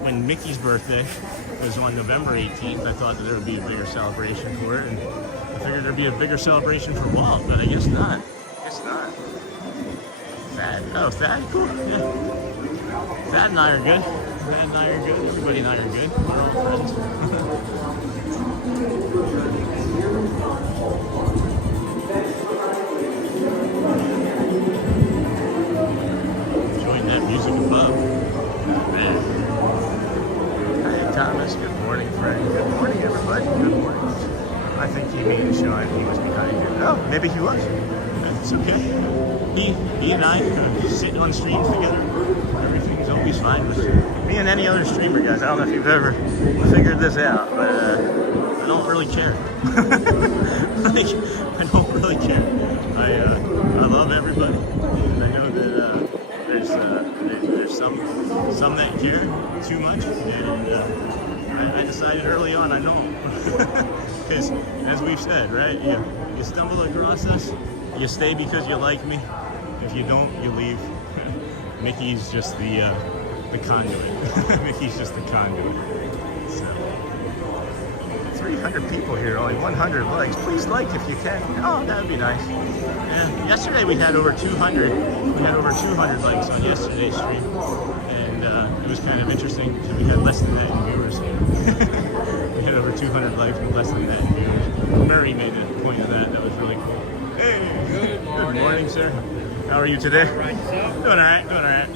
when Mickey's birthday was on November 18th, I thought that there would be a bigger celebration for it, and I figured there'd be a bigger celebration for Walt, but I guess not. Thad? Oh, Thad? Cool. Yeah. Thad and I are good. Thad and I are good. Everybody and I are good. We're all friends. Enjoying that music above. Man. Hey, Thomas. Good morning, friend. Good morning, everybody. Good morning. I think he means Sean. He was behind you. Oh, maybe he was. That's okay. he and I sit on streams together. Everything's always fine with me and any other streamer, guys. I don't know if you've ever figured this out, but I don't really care. Like, I don't really care. I love everybody. And I know that there's some that care too much, and I decided early on I don't. Because as we've said, right? You stumble across us, you stay because you like me. If you don't, you leave. Mickey's just the conduit. Mickey's just the conduit. So 300 people here, only 100 likes. Please like if you can. Oh, that would be nice. Yeah. Yesterday we had over 200. We had over 200 likes on yesterday's stream, and it was kind of interesting. We had less than that in viewers. We had over 200 likes and less than that in viewers. Murray made a point of that. That was really cool. Hey, good morning, sir. How are you today? Doing all right, doing all right.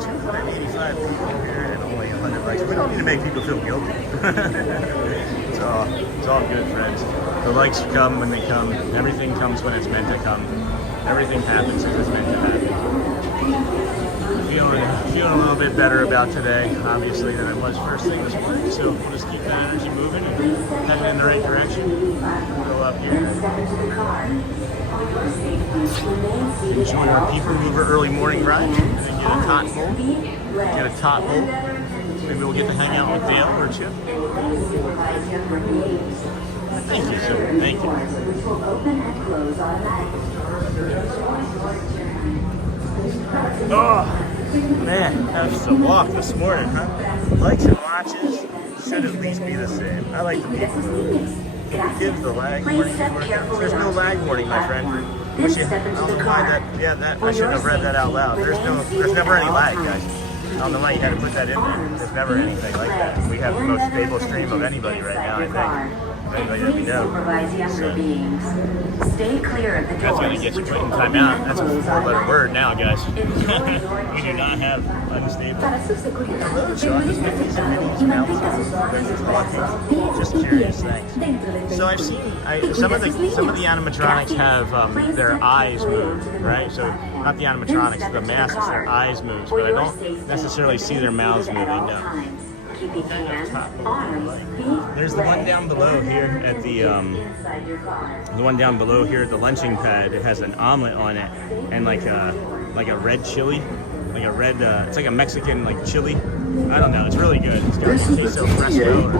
285 people here and only 100 likes. We don't need to make people feel guilty. It's all good, friends. The likes come when they come. Everything comes when it's meant to come. Everything happens if it's meant to happen. Feeling a little bit better about today, obviously, than I was first thing this morning. So we'll just keep that energy moving and heading in the right direction. Go up here. Enjoy our PeopleMover early morning ride, and then get a tot bowl. Get a tot bowl. Maybe we'll get to hang out with Dale or Chip. Thank you, sir. Thank you. Oh. Man, that was a walk this morning, huh? Likes and watches should at least be the same. I like the PeopleMover. Give the lag warning. There's no lag warning, my friend. I don't know why that. Yeah, that I shouldn't have read that out loud. There's never any lag, guys. I don't know why you had to put that in there. There's never anything like that. We have the most stable stream of anybody right now, I think. Anybody that we know. So, Stay clear of the that's going to get you put in timeout. That's a 4-letter word now, guys. We do not have unstable. Hello, Sean. Is Mickey's and Minnie's mouths just curious things. So I've seen some of the animatronics have their eyes move, right? So not the animatronics, the masks, their eyes move, but I don't necessarily see their mouths moving. No. There's the one down below here at the one down below here at the lunching pad. It has an omelet on it and like a red chili, like a red. It's like a Mexican like chili. I don't know. It's really good. It's got queso fresco.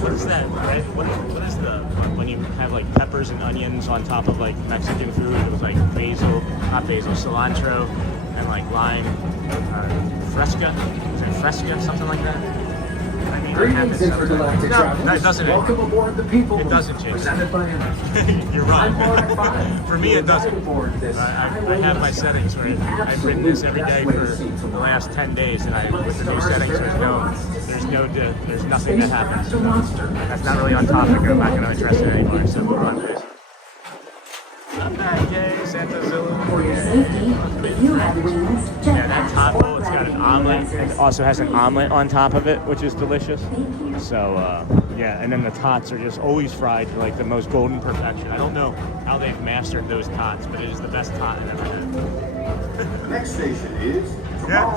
What is that? Right? What is the when you have like peppers and onions on top of like Mexican food? It was like basil, not basil, cilantro, and like lime. Fresca? Is it Fresca? Something like that? I mean, Greetings, intergalactic travelers. No, it doesn't. Welcome aboard the People. It doesn't, James. Presented by Reynolds. You're wrong. I'm Mark 5. For me, it doesn't. I have my settings where I've written this every day for the last 10 days, and with the new settings, there's nothing that happens. That's not really on topic. I'm not going to address it anymore. So move on to this. I'm back, yay, Santa Zilla. For your safety, you have Reynolds jetpack. Yeah, that top bowl, it's got an omelet. It also has an omelet on top of it, which is delicious. So, yeah, and then the tots are just always fried to like the most golden perfection. I don't know how they've mastered those tots, but it is the best tot I've ever had. Next station is Yeah,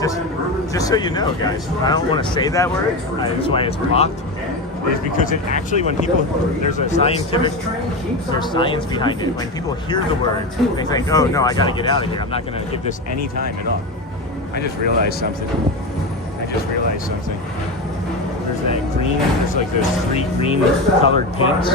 just so you know, guys, I don't want to say that word. That's why it's blocked. Is because it actually, when people, there's science behind it. When people hear the word, they think, oh no, I gotta get out of here. I'm not gonna give this any time at all. I just realized something. There's that green, there's like those 3 green colored pins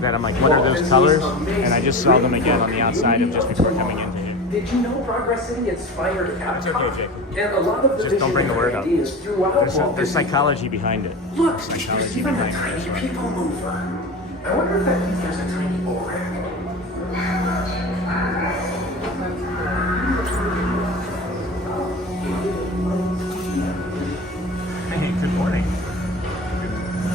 that I'm like, what are those colors? And I just saw them again on the outside of just before coming into here. Did you know Progress City inspired It's okay, Jake. and a lot of the Just don't bring the word up. ideas throughout Walt There's Disney. psychology behind it. Look, Psychology there's even a behind tiny it. PeopleMover. I wonder if that means there's a tiny bowl rack. Hey, good morning.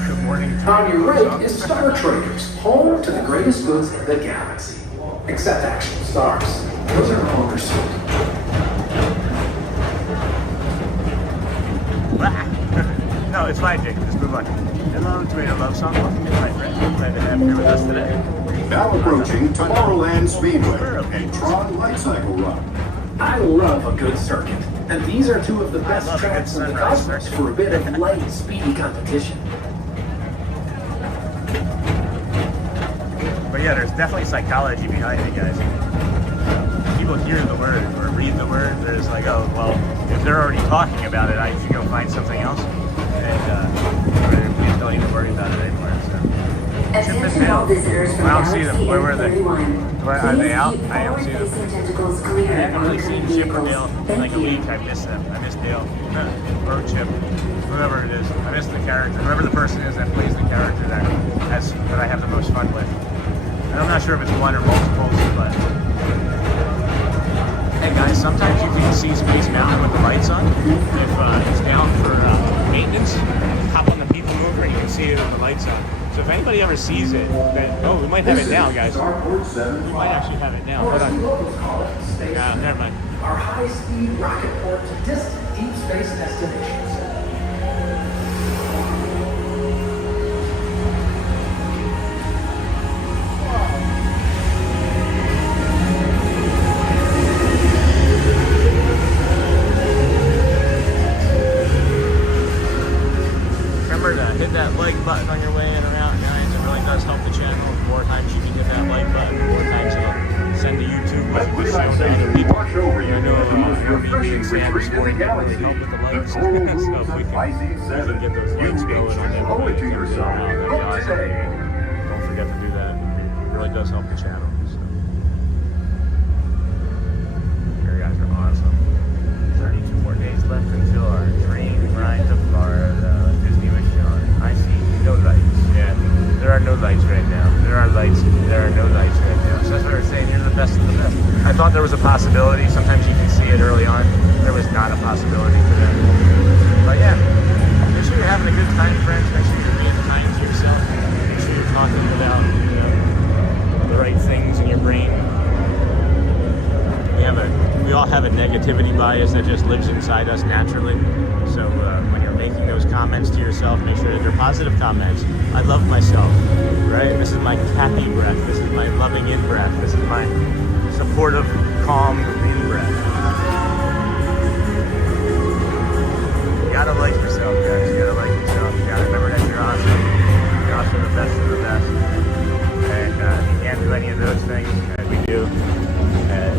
Good morning. On your right is Star Traders, home to the greatest goods in the galaxy. Except actual stars. Those are no longer sold. No, it's fine, Jake. Just move on. Hello, Tomato Love Song. Welcome in, my friend. Glad to have you with us today. Now approaching Tomorrowland Speedway, a Tron Light Cycle run. I love a good circuit, and these are two of the best tracks in the cosmos for a bit of light, speedy competition. But yeah, there's definitely psychology behind it, guys. People hear the word or read the word, they're just like, oh, well, if they're already talking about it, I should go find something else. And please don't even worry about it anymore. So. Attention all visitors from I don't see them. Galaxy Where were they? M31. Where are they out? Please keep I don't see them. forward-facing tentacles I clear haven't of really seen oncoming Chip or vehicles. Dale in Thank like a you. week. I missed them. I missed Dale. Or Chip. Whoever it is. I missed the character. Whoever the person is that plays the character that I have the most fun with. And I'm not sure if it's one or multiples, but hey guys, sometimes you can see Space Mountain with the lights on. If it's down for maintenance, hop on the PeopleMover and you can see it with the lights on. So if anybody ever sees it, then, oh, we might have it now, guys. We might actually have it now. Hold on. Never mind. Our high-speed rocket port to distant deep space destinations. Remember to hit that like button on your way in or out, guys. It really does help the channel. The more times you can hit that like button, the more times it'll send to YouTube. But you just show to other people. You know, you're being fan this morning. They help with the likes. So if we can get those likes going on everybody, don't forget to do that. It really does help the channel. So. You guys are awesome. 32 more days left until our train ride to Florida. Disney was showing. I see no lights. Yeah, there are no lights right now. There are lights. There are no lights right now. So that's what I was saying. You're the best of the best. I thought there was a possibility. Sometimes you can see it early on. There was not a possibility for that. But yeah, make sure you're having a good time, friends. Make sure you're being kind to yourself. Make sure you're talking about the right things in your brain. We all have a negativity bias that just lives inside us naturally. So when you're making those comments to yourself, make sure that they're positive comments. I love myself, right? This is my happy breath. This is my loving in breath. This is my supportive, calm in breath. You gotta like yourself, guys. You gotta like yourself. You gotta remember that you're awesome. You're also the best of the best. And you can't do any of those things that we do. And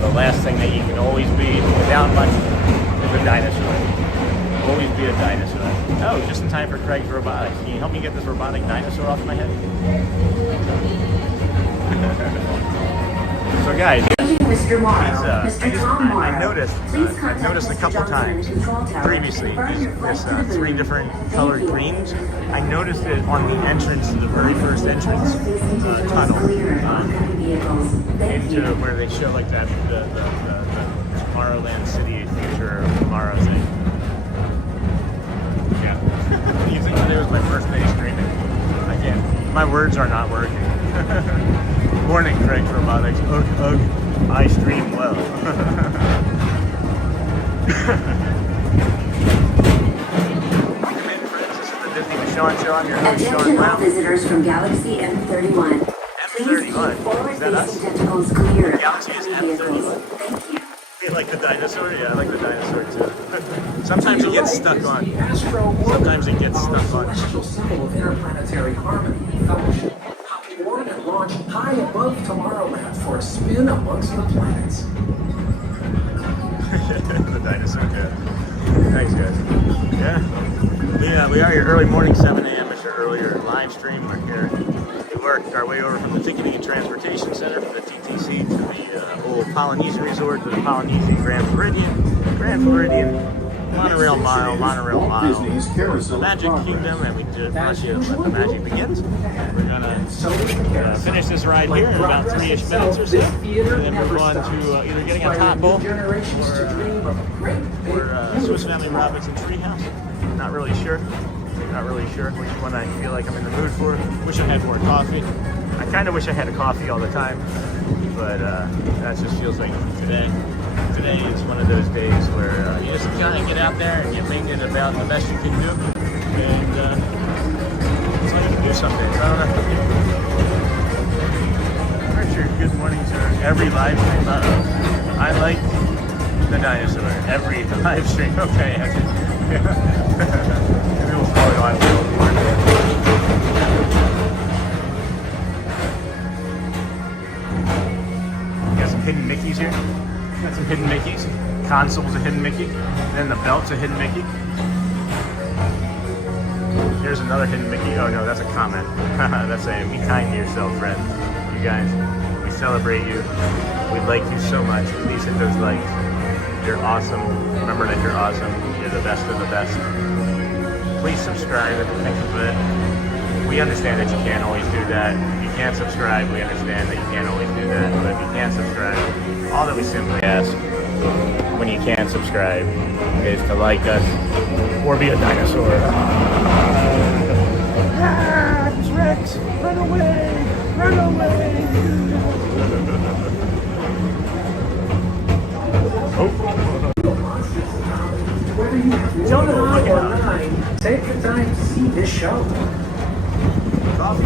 the last thing that you can always be without much is a dinosaur. Always be a dinosaur. Oh, just in time for Craig's robotics. Can you help me get this robotic dinosaur off my head? So guys, Mr. Morrow, I noticed a couple times previously this 3 different colored greens. I noticed it on the entrance to the very first entrance tunnel into where they show like that the Tomorrowland City Future of Tomorrow thing. Yeah. You think today was my first day streaming? Again, my words are not working. Morning, Craig Robotics. Ugh, ugh. I stream well. Attention all visitors from Galaxy M31. Please keep forward-facing tentacles clear of oncoming vehicles. Thank you. You like the dinosaur? Yeah, I like the dinosaur too. Sometimes it gets stuck on. Sometimes it gets stuck on. Celestial symbol of interplanetary harmony and fellowship. Born and launched high above Tomorrowland for a spin amongst the planets. The dinosaur, yeah. Thanks, guys. Yeah. We are here early morning, 7 a.m. It's your earlier live stream. We're here. We worked our way over from the Ticketing and Transportation Center from the TTC to the old Polynesian Resort to the Polynesian-to-Grand Floridian, Monorail Mile, Magic Kingdom, and we did let the magic begins. We're gonna finish this ride here in about 3-ish minutes or so, and then move on to either getting a top bowl or Swiss Family Robinson Treehouse. Not really sure. Not really sure which one I feel like I'm in the mood for. Wish I had more coffee. I kind of wish I had a coffee all the time, but that just feels like today. Today is one of those days where you just kind of get out there and you make it about the best you can do, and it's like you can do some things. I don't know. featured good morning to every live stream. I like the dinosaur. Every live stream. Okay. Maybe we'll follow on a little more. Got some hidden Mickeys here. Got some hidden Mickeys. Console's a hidden Mickey. Then the belt's a hidden Mickey. Here's another hidden Mickey. Oh no, that's a comment. That's a be kind to yourself, friend. You guys, we celebrate you. We like you so much. Please hit those likes. You're awesome. Remember that you're awesome. You're the best of the best. Please subscribe if you think of it. We understand that you can't always do that. If you can't subscribe, we understand that you can't always do that. But if you can't subscribe, all that we simply ask when you can subscribe is to like us or be a dinosaur. It's Rex! Run away! Run away! Don't know online. Take the time to see this show. Coffee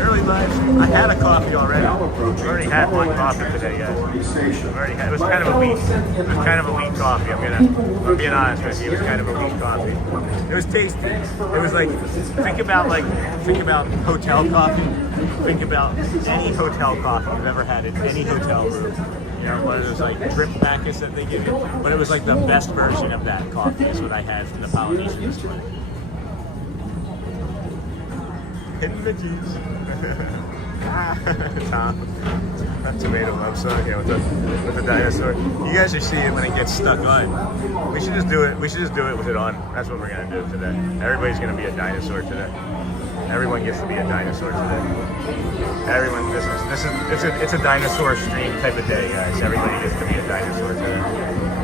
early live. I had a coffee already. I already had one coffee today, guys. It was kind of a weak. It was kind of a weak coffee. I'm being honest with you. It was kind of a weak coffee. It was tasty. It was like think about hotel coffee. Think about any hotel coffee you've ever had in any hotel room. You know, one of those like drip packets that they give you. But it was like the best version of that coffee is what I had from the Polynesian display. Hidden Mickeys. Tom. That tomato love song here with the dinosaur. You guys should see it when it gets stuck on. We should just do it. We should just do it with it on. That's what we're gonna do today. Everybody's gonna be a dinosaur today. Everyone gets to be a dinosaur today. Everyone, it's a dinosaur stream type of day, guys. Everybody gets to be a dinosaur today.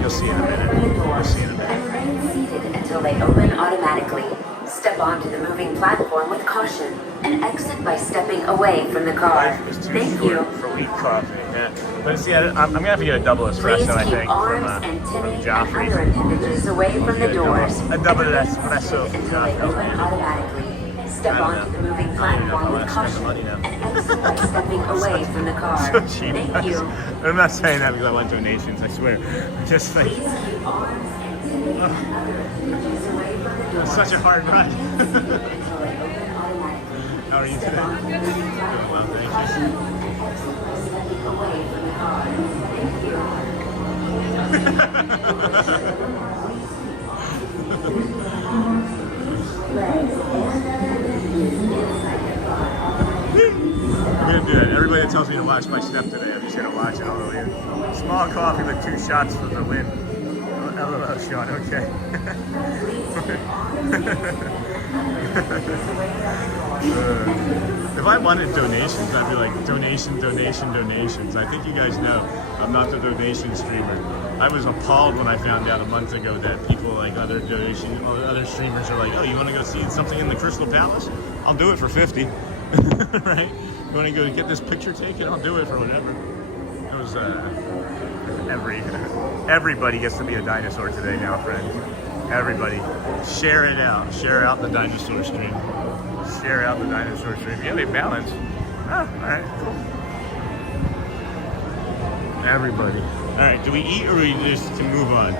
You'll see in a minute. You'll see in a minute. And remain seated until they open automatically. Step onto the moving platform with caution and exit by stepping away from the car. Life is too Thank short you. for weak coffee. Yeah. But see, I'm gonna have to get a double Please espresso, I keep think, arms, from antennae, and Joffrey. other appendages away from the doors. A double espresso from Until they open Joffrey. automatically. Step onto the moving platform with caution and exit by stepping away from the car. So cheap. Thank you. I'm not saying that because I want donations, I swear. Just like, Please keep arms, antennae, and other appendages away from the doors. it's such a hard ride. Until they open automatically. How are you Step today? onto the moving platform Well, with thank caution you. and exit by stepping away from the car. Thank you. I'm gonna do it. Everybody that tells me to watch my step today, I'm just gonna watch it all the way. Small coffee with 2 shots for the win. LOL, Sean, okay. If I wanted donations, I'd be like, donations. I think you guys know I'm not the donation streamer. I was appalled when I found out a month ago that people like other streamers are like, oh, you want to go see something in the Crystal Palace? I'll do it for 50. Right? You want to go get this picture taken? I'll do it for whatever. It was everybody gets to be a dinosaur today now, friends. Everybody, share it out. Share out the dinosaur stream. Share out the dinosaur stream. Yeah, they balance. Oh, all right, cool. Everybody. All right, do we eat or do we just move on?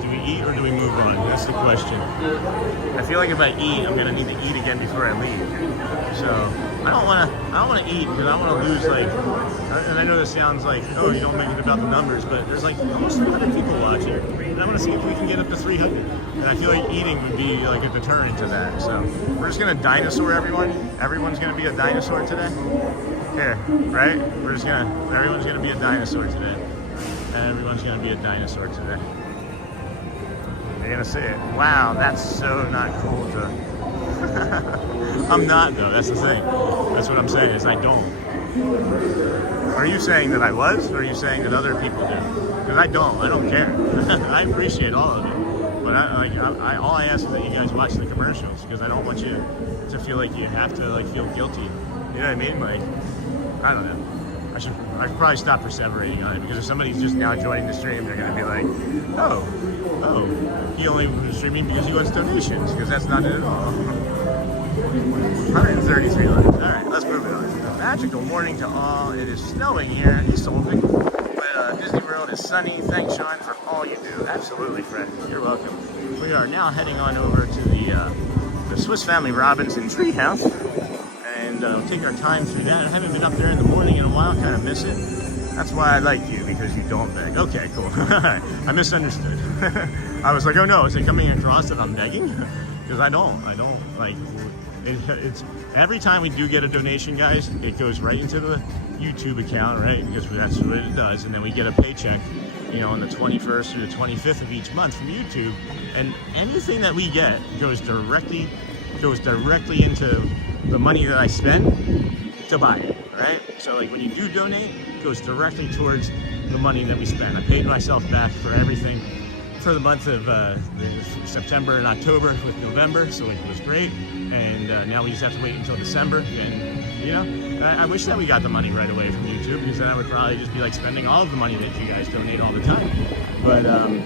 Do we eat or do we move on? That's the question. I feel like if I eat, I'm gonna need to eat again before I leave. So I don't want to eat because I want to lose like. And I know this sounds like, oh, you don't make it about the numbers, but there's like almost 200 people watching, and I want to see if we can get up to 300. And I feel like eating would be like a deterrent to that. So we're just gonna dinosaur everyone. Everyone's gonna be a dinosaur today. Here, right? Everyone's gonna be a dinosaur today. Everyone's gonna be a dinosaur today. You're gonna see it. Wow, that's so not cool to. I'm not though, that's the thing. That's what I'm saying is I don't. Are you saying that I was, or are you saying that other people do? Because I don't care. I appreciate all of it. But all I ask is that you guys watch the commercials, because I don't want you to feel like you have to like feel guilty. You know what I mean? Like, I don't know. I should probably stop perseverating on it, because if somebody's just now joining the stream, they're gonna be like, oh, he only was streaming because he wants donations, because that's not it at all. 133 likes. All right, let's move it on. magical morning to all. It is snowing here in East Oldvic, but Disney World is sunny. Thanks, Sean, for all you do. Absolutely, friend. You're welcome. We are now heading on over to the Swiss Family Robinson Treehouse, and take our time through that. I haven't been up there in the morning in a while. Kind of miss it. That's why I like you, because you don't beg. Okay, cool. I misunderstood. I was like, oh no, is it coming across that I'm begging? Because I don't like. It's every time we do get a donation, guys, it goes right into the YouTube account, right? Because that's what it does, and then we get a paycheck, you know, on the 21st through the 25th of each month from YouTube, and anything that we get goes directly into the money that I spend to buy it, right? So like when you do donate, it goes directly towards the money that we spend. I paid myself back for everything for the month of September and October with November, so it was great. And now we just have to wait until December. And you know, I wish that we got the money right away from YouTube, because then I would probably just be like spending all of the money that you guys donate all the time. But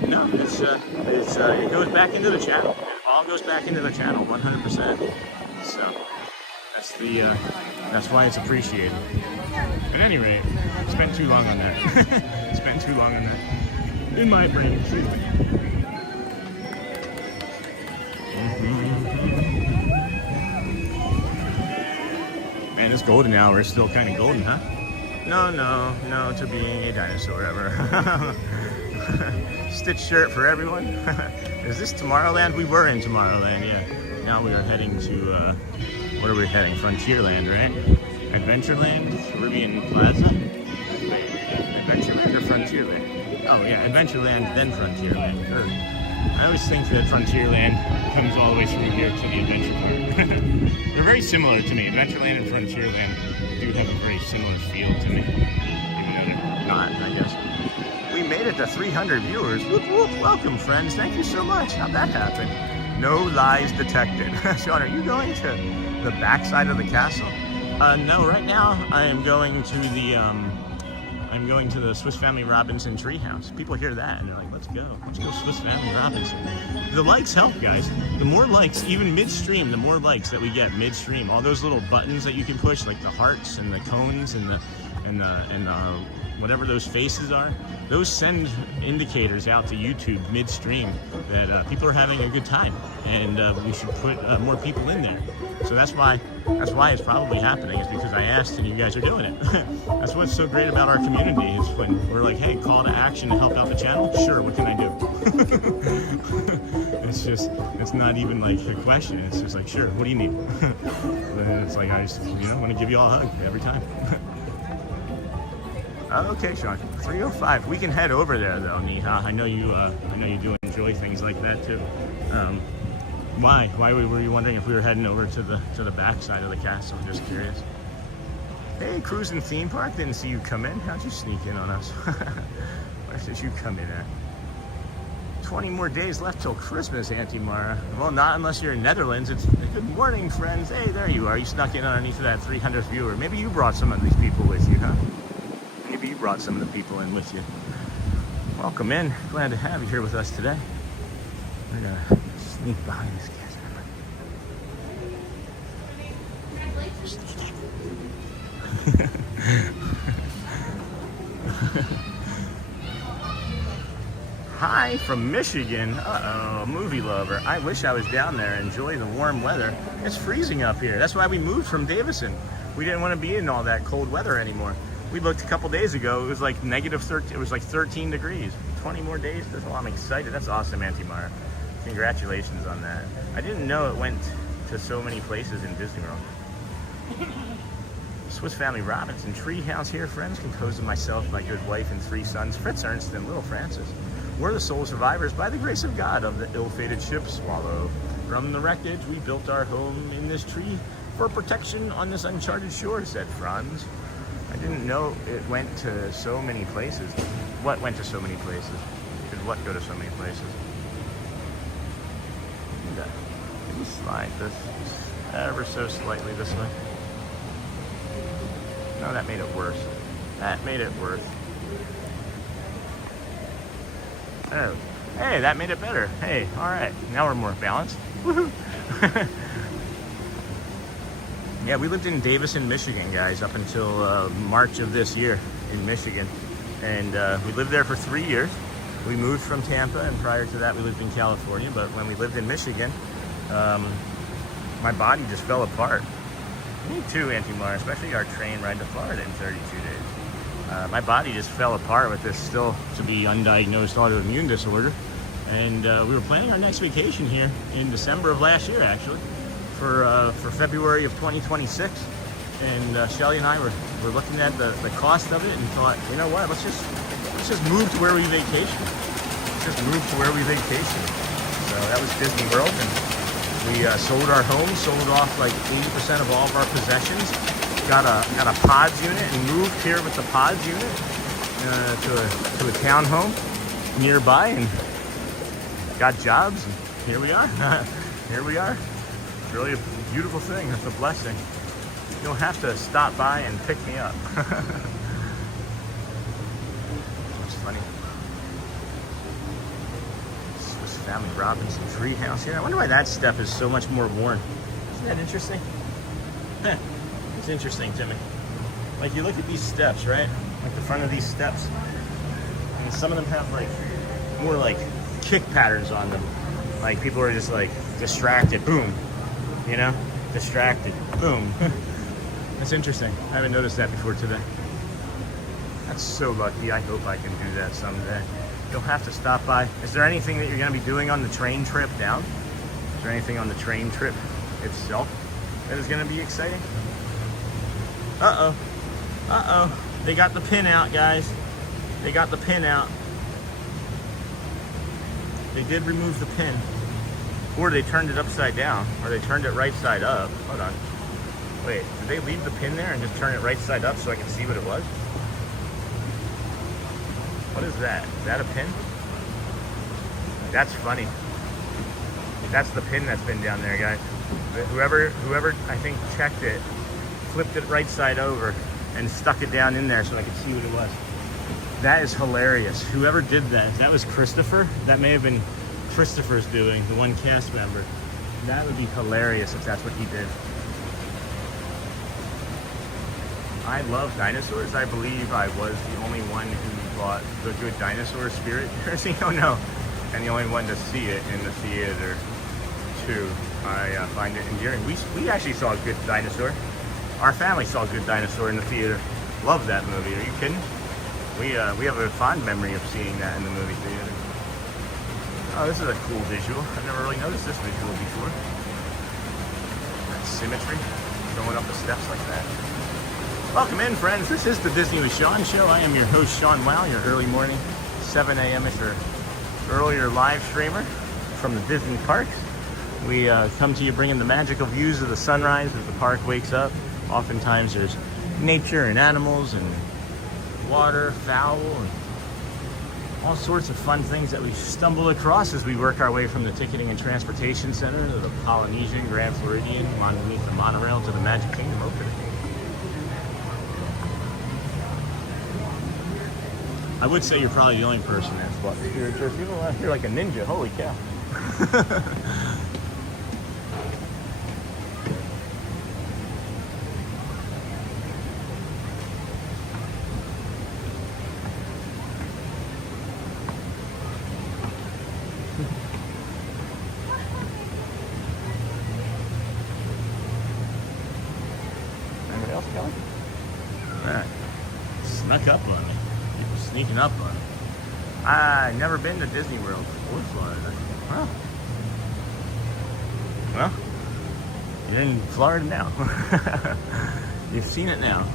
no, it goes back into the channel. It all goes back into the channel, 100%. So that's why it's appreciated. At any rate, spent too long on that. Spent too long on that. In my brain, excuse me. Man, this golden hour is still kind of golden, huh? No, to being a dinosaur ever. Stitch shirt for everyone. Is this Tomorrowland? We were in Tomorrowland, yeah. Now we are heading to, where are we heading? Frontierland, right? Adventureland, Caribbean Plaza. Adventureland or Frontierland? Oh yeah, Adventureland, then Frontierland. I always think that Frontierland comes all the way through here to the Adventure Park. They're very similar to me. Adventureland and Frontierland do have a very similar feel to me. Even though they're not, I guess. We made it to 300 viewers. Whoop, whoop. Welcome, friends. Thank you so much. How'd that happen? No lies detected. Sean, are you going to the backside of the castle? No, right now I am going to the Swiss Family Robinson Treehouse. People hear that and they're like, let's go Swiss Family Robinson. The likes help, guys. The more likes, even midstream, the more likes that we get midstream. All those little buttons that you can push, like the hearts and the cones and the whatever those faces are, those send indicators out to YouTube midstream that people are having a good time, and we should put more people in there. So that's why it's probably happening, is because I asked and you guys are doing it. That's what's so great about our community, is when we're like, hey, call to action to help out the channel. Sure, what can I do? It's not even like a question. It's just like, sure, what do you need? And it's like, I just, want to give you all a hug every time. Okay, Sean. 305. We can head over there though, Neha. I know you do enjoy things like that too. Why were you wondering if we were heading over to the back side of the castle? Just curious. Hey, Cruising Theme Park. Didn't see you come in. How'd you sneak in on us? Where did you come in at? 20 more days left till Christmas, Auntie Mara. Well, not unless you're in Netherlands. It's good morning, friends. Hey, there you are. You snuck in underneath of that 300th viewer. Maybe you brought some of these people with you, huh? Maybe you brought some of the people in with you. Welcome in. Glad to have you here with us today. We're gonna sneak behind this cast member. Hi from Michigan. Uh-oh, movie lover. I wish I was down there. Enjoy the warm weather. It's freezing up here. That's why we moved from Davison. We didn't want to be in all that cold weather anymore. We looked a couple days ago. It was like -13. It was like 13 degrees. 20 more days. Oh, I'm excited. That's awesome, Auntie Mara. Congratulations on that. I didn't know it went to so many places in Disney World. Swiss Family Robinson Treehouse here, friends, composed of myself, my good wife, and 3 sons, Fritz, Ernst, and little Francis. We're the sole survivors, by the grace of God, of the ill-fated ship Swallow. From the wreckage, we built our home in this tree for protection on this uncharted shore, said Franz. I didn't know it went to so many places. What went to so many places? Did what go to so many places? Okay. Can you slide this ever so slightly this way? No, that made it worse. That made it worse. Oh, hey, that made it better. Hey, all right, now we're more balanced. Woohoo! Yeah, we lived in Davison, Michigan, guys, up until March of this year in Michigan. And we lived there for 3 years. We moved from Tampa, and prior to that we lived in California. But when we lived in Michigan, my body just fell apart. Me too, Auntie Mara, especially our train ride to Florida in 32 days. My body just fell apart with this still to be undiagnosed autoimmune disorder. And we were planning our next vacation here in December of last year, actually, for February of 2026. And Shelly and I were looking at the cost of it and thought, you know what, let's just move to where we vacation. Let's just move to where we vacation. So that was Disney World, and we sold our home, sold off like 80% of all of our possessions, got a pods unit, and moved here with the pods unit to a townhome nearby, and got jobs, and here we are. Here we are. It's really a beautiful thing. It's a blessing. You'll have to stop by and pick me up. It's funny. Swiss Family Robinson Treehouse here. I wonder why that step is so much more worn. Isn't that interesting? It's interesting to me. Like, you look at these steps, right? Like the front of these steps, and some of them have like more like kick patterns on them. Like people are just like distracted, boom, you know, distracted, boom. That's interesting. I haven't noticed that before today. That's so lucky. I hope I can do that someday. You'll have to stop by. Is there anything that you're going to be doing on the train trip down? Is there anything on the train trip itself that is going to be exciting? Uh-oh. Uh-oh. They got the pin out, guys. They got the pin out. They did remove the pin. Or they turned it upside down. Or they turned it right side up. Hold on. Wait, did they leave the pin there and just turn it right side up so I can see what it was? What is that? Is that a pin? That's funny. That's the pin that's been down there, guys. Whoever I think checked it, flipped it right side over and stuck it down in there so I could see what it was. That is hilarious. Whoever did that, if that was Christopher, that may have been Christopher's doing, the one cast member. That would be hilarious if that's what he did. I love dinosaurs. I believe I was the only one who bought the Good Dinosaur Spirit jersey. Oh no. And the only one to see it in the theater too. I find it endearing. We actually saw a Good Dinosaur. Our family saw a Good Dinosaur in the theater. Love that movie. Are you kidding? We have a fond memory of seeing that in the movie theater. Oh, this is a cool visual. I've never really noticed this visual before. That symmetry, going up the steps like that. Welcome in, friends. This is the Disney with Sean show. I am your host, Sean Wow, your early morning, 7 a.m.ish or earlier live streamer from the Disney parks. We come to you bringing the magical views of the sunrise as the park wakes up. Oftentimes there's nature and animals and water, fowl, and all sorts of fun things that we stumble across as we work our way from the Ticketing and Transportation Center to the Polynesian-Grand Floridian, underneath the monorail to the Magic Kingdom opening. I would say you're probably the only person that's bought the Spirit jersey. You're like a ninja, holy cow. Anybody else, Kelly? Alright. Snuck up on me. Sneaking up on it. I've never been to Disney World or Florida. Huh. Well, you're in Florida now. You've seen it now.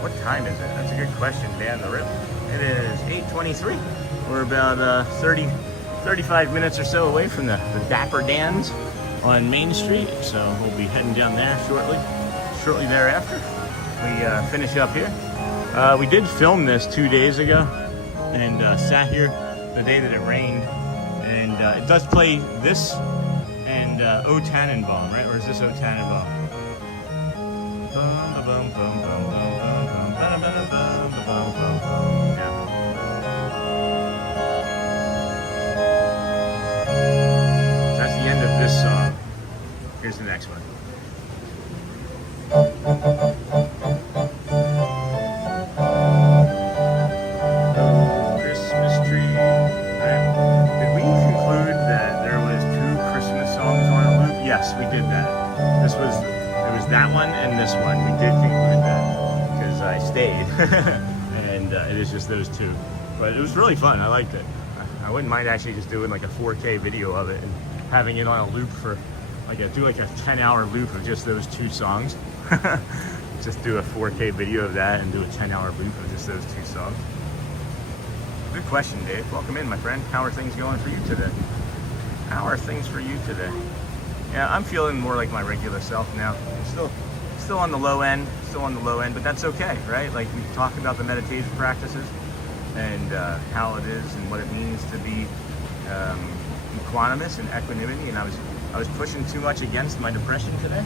What time is it? That's a good question, Dan the Rip. It is 8:23. We're about 35 minutes or so away from the Dapper Dans on Main Street, so we'll be heading down there shortly thereafter. We finish up here. We did film this 2 days ago and sat here the day that it rained, and it does play this and O Tannenbaum, right? Or is this O Tannenbaum? Yeah. this song. Here's the next one. Christmas tree. Right. Did we conclude that there was 2 Christmas songs on a loop? Yes, we did that. There was that one and this one. We did conclude that because I stayed, and it is just those 2. But it was really fun. I liked it. I wouldn't mind actually just doing like a 4K video of it and having it on a loop for do like a 10-hour loop of just those 2 songs. Just do a 4K video of that and do a 10-hour loop of just those 2 songs. Good question, Dave. Welcome in, my friend. How are things going for you today? How are things for you today? Yeah, I'm feeling more like my regular self now. I'm still on the low end, but that's okay, right? Like we talked about the meditation practices and how it is and what it means to be equanimous and equanimity. And I was pushing too much against my depression today,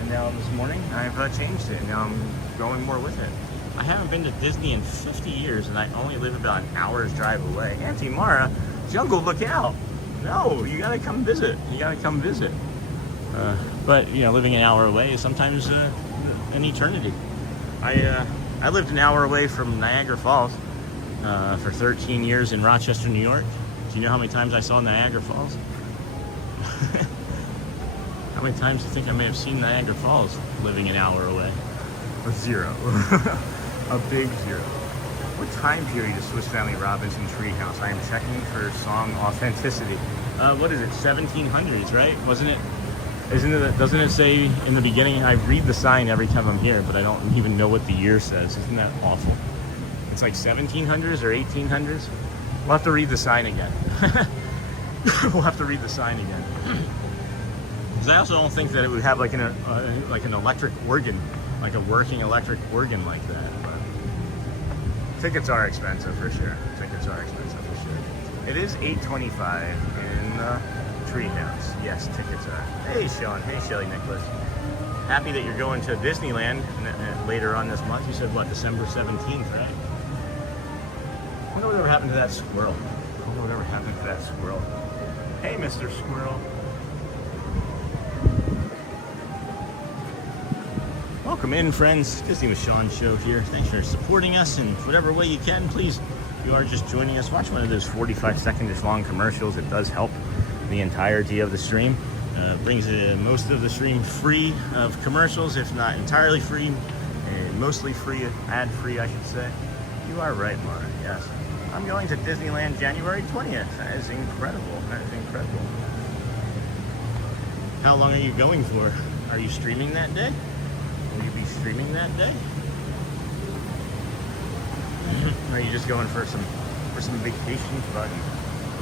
and now this morning I've changed it. Now I'm going more with it. I haven't been to Disney in 50 years, and I only live about an hour's drive away. Auntie Mara, Jungle, look out! No, you gotta come visit. You gotta come visit. But you know, living an hour away is sometimes an eternity. I lived an hour away from Niagara Falls for 13 years in Rochester, New York. Do you know how many times I saw Niagara Falls? How many times do you think I may have seen Niagara Falls living an hour away? A 0. A big 0. What time period is Swiss Family Robinson Treehouse? I am checking for song authenticity. What is it? 1700s, right? Wasn't it? Doesn't it say in the beginning? I read the sign every time I'm here, but I don't even know what the year says. Isn't that awful? It's like 1700s or 1800s. We'll have to read the sign again. We'll have to read the sign again. Because I also don't think that it would have like an electric organ, like a working electric organ like that. But tickets are expensive for sure. Tickets are expensive for sure. It is $8.25 in the Treehouse. Yes, tickets are. Hey Sean. Hey Shelly Nicholas. Happy that you're going to Disneyland later on this month. You said what, December 17th, right? I wonder whatever happened to that squirrel. I wonder whatever happened to that squirrel. Hey, Mr. Squirrel. Welcome in, friends. Disney with Sean show here. Thanks for supporting us in whatever way you can. Please, if you are just joining us, watch one of those 45-second long commercials. It does help the entirety of the stream. Brings most of the stream free of commercials, if not entirely free, and mostly free, ad-free, I should say. You are right, Mara. Yes. I'm going to Disneyland January 20th. That is incredible. That is incredible. How long are you going for? Are you streaming that day? Will you be streaming that day? Or are you just going for some vacation fun?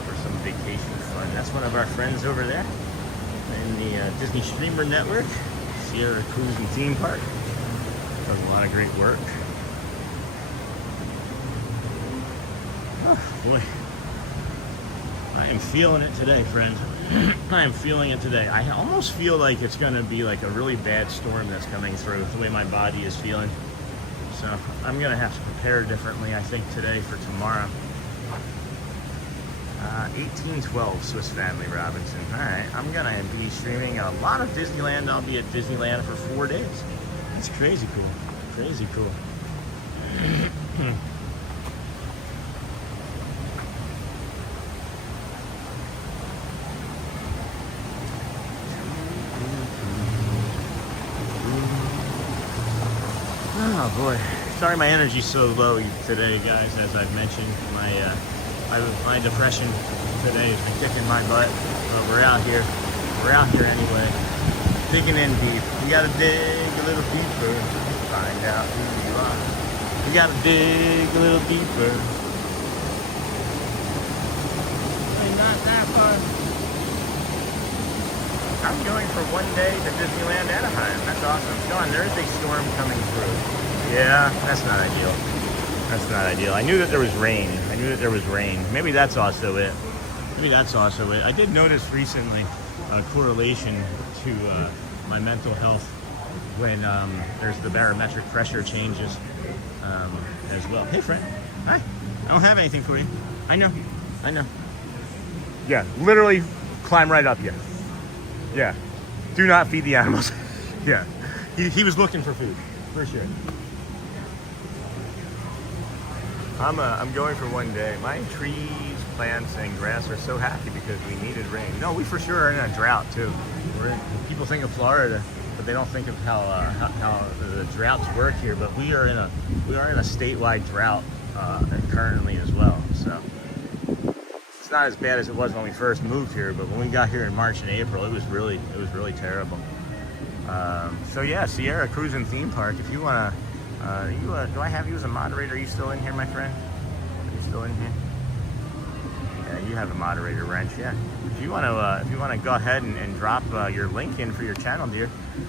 For some vacation fun. That's one of our friends over there in the Disney Streamer Network, Sierra Cruise and Theme Park. Does a lot of great work. Oh, boy. I am feeling it today, friends. I am feeling it today. I almost feel like it's going to be like a really bad storm that's coming through, the way my body is feeling. So I'm going to have to prepare differently, I think, today for tomorrow. 1812 Swiss Family Robinson. Alright, I'm going to be streaming a lot of Disneyland. I'll be at Disneyland for 4 days. That's crazy cool. Crazy cool. Oh boy, sorry my energy's so low today, guys. As I've mentioned, my depression today has been kicking my butt. But we're out here anyway, digging in deep. We gotta dig a little deeper to find out who you are. We gotta dig a little deeper. Ain't not that fun. I'm going for 1 day to Disneyland Anaheim. That's awesome. Sean, there is a storm coming through. Yeah, that's not ideal. That's not ideal. I knew that there was rain. Maybe that's also it. I did notice recently a correlation to my mental health when there's the barometric pressure changes as well. Hey, friend. Hi. I don't have anything for you. I know. Yeah, literally climb right up here. Yeah. Do not feed the animals. Yeah. He was looking for food, for sure. I'm going for one day. My trees, plants, and grass are so happy because we needed rain. No, we for sure are in a drought too. People think of Florida, but they don't think of how the droughts work here. But we are in a statewide drought currently as well. So it's not as bad as it was when we first moved here. But when we got here in March and April, it was really terrible. So yeah, Sierra Cruise and Theme Park. If you wanna, do I have you as a moderator? Are you still in here, my friend? Are you still in here? Yeah, you have a moderator wrench. Yeah. If you wanna go ahead and drop your link in for your channel, dear,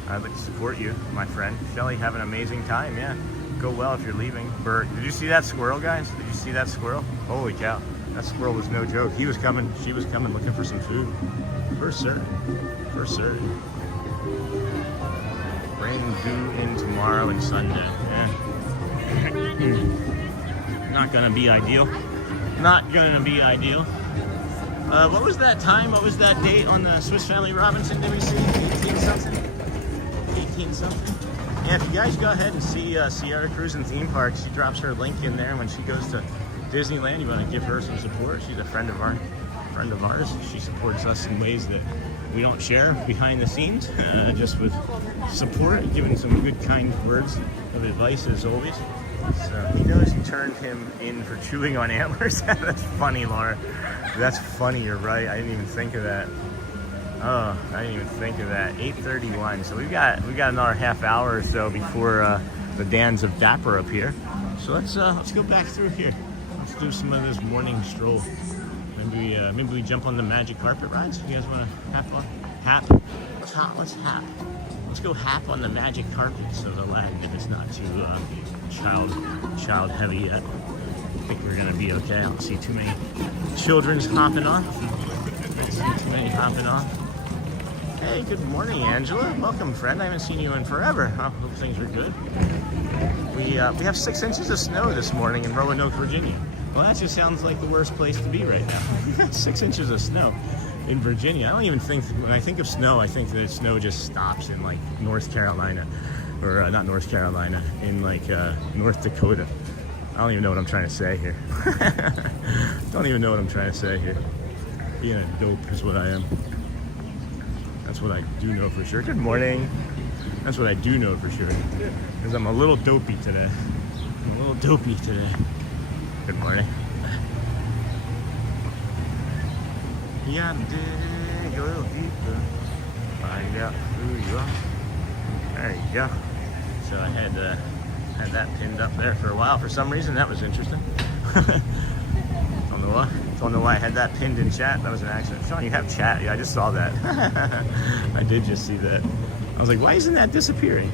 I'd like to support you, my friend. Shelly, have an amazing time. Yeah. Go well if you're leaving. Bert, did you see that squirrel, guys? Did you see that squirrel? Holy cow! That squirrel was no joke. He was coming. She was coming looking for some food. For certain. For certain. Rain due in tomorrow and Sunday. Yeah. Not gonna be ideal. Not gonna be ideal. What was that time? What was that date on the Swiss Family Robinson? Did we see 18 something? 18 something. Yeah, if you guys go ahead and see Sierra Cruise and Theme Park, she drops her link in there when she goes to Disneyland. You want to give her some support. She's a friend of ours. She supports us in ways that we don't share behind the scenes, just with support, giving some good, kind words of advice as always. So he knows you turned him in for chewing on antlers. That's funny, Laura. That's funny. You're right. I didn't even think of that. Oh, I didn't even think of that. 8:31. So we got another half hour or so before the Dans of Dapper up here. So let's go back through here. Let's do some of this morning stroll. Maybe we jump on the magic carpet rides. You guys want to hap? Let's hap. Let's go hap on the magic carpets of Aladdin if it's not too child heavy yet. I think we're gonna be okay. I don't see too many children's hopping off. Hey, good morning, Angela. Welcome, friend. I haven't seen you in forever. I hope things are good. We have 6 inches of snow this morning in Roanoke, Virginia. Well, that just sounds like the worst place to be right now. 6 inches of snow in Virginia. I don't even think, when I think of snow, I think that snow just stops in like North Carolina, or not North Carolina, in like North Dakota. I don't even know what I'm trying to say here. Don't even know what I'm trying to say here. Being a dope is what I am. That's what I do know for sure. Good morning. That's what I do know for sure. Because I'm a little dopey today. Good morning. Yeah, dig a little deeper. Find out who you are. There you go. So I had that pinned up there for a while. For some reason, that was interesting. Don't know why I had that pinned in chat. That was an accident. Sean, you have chat? Yeah, I just saw that. I did just see that. I was like, why isn't that disappearing?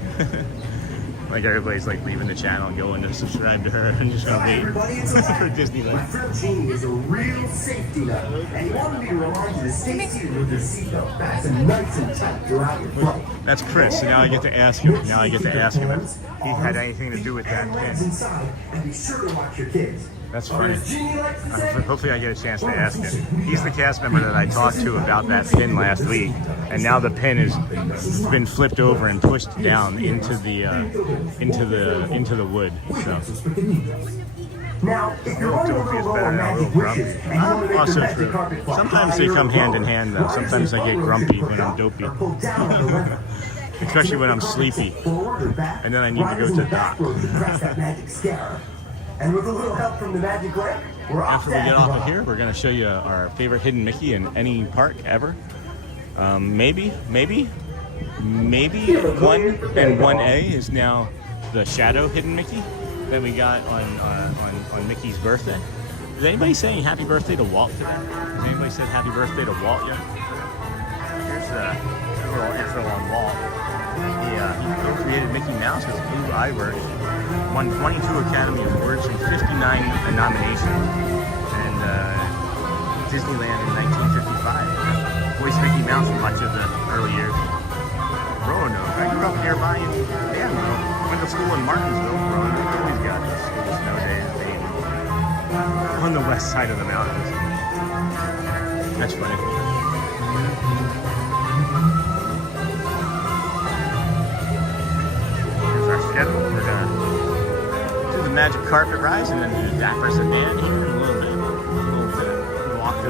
Like everybody's like leaving the channel and going to subscribe to her and just gonna wait for Disneyland. My friend Genie is a real safety nut, and he wanted me to remind you to stay seated with your seatbelt fastened nice and tight throughout your flight. That's Chris, and now I get to ask him. Now I get to ask him if he had anything to do with that pin. Inside, and be sure to watch your kids. That's funny. Hopefully I get a chance to ask him. He's the cast member that I talked to about that pin last week, and now the pin has been flipped over and pushed down into the wood. So. Now, if you're on a little low on magic wishes, and you want to make your magic carpet fly sometimes they come hand in hand, though. Sometimes I get grumpy when I'm dopey. Especially when I'm sleepy. And then I need to go to the dock. And with a little help from the magic lamp, we're off. After we get off of here, we're going to show you our favorite hidden Mickey in any park ever. Maybe 1 and 1A is now the shadow hidden Mickey that we got on Mickey's birthday. Is anybody saying happy birthday to Walt today? Has anybody said happy birthday to Walt yet? Here's a little info on Walt. He co-created Mickey Mouse with Blue Iworks, won 22 Academy Awards and 59 nominations, and Disneyland in 1955. Voiced Mickey Mouse for much of the early years. Roanoke. I grew up nearby in Danville. Went to school in Martinsville. Roanoke always got snow days, baby. On the west side of the mountains. That's funny. magic carpet rides and then do the Dapper Dans here in a little bit. Walk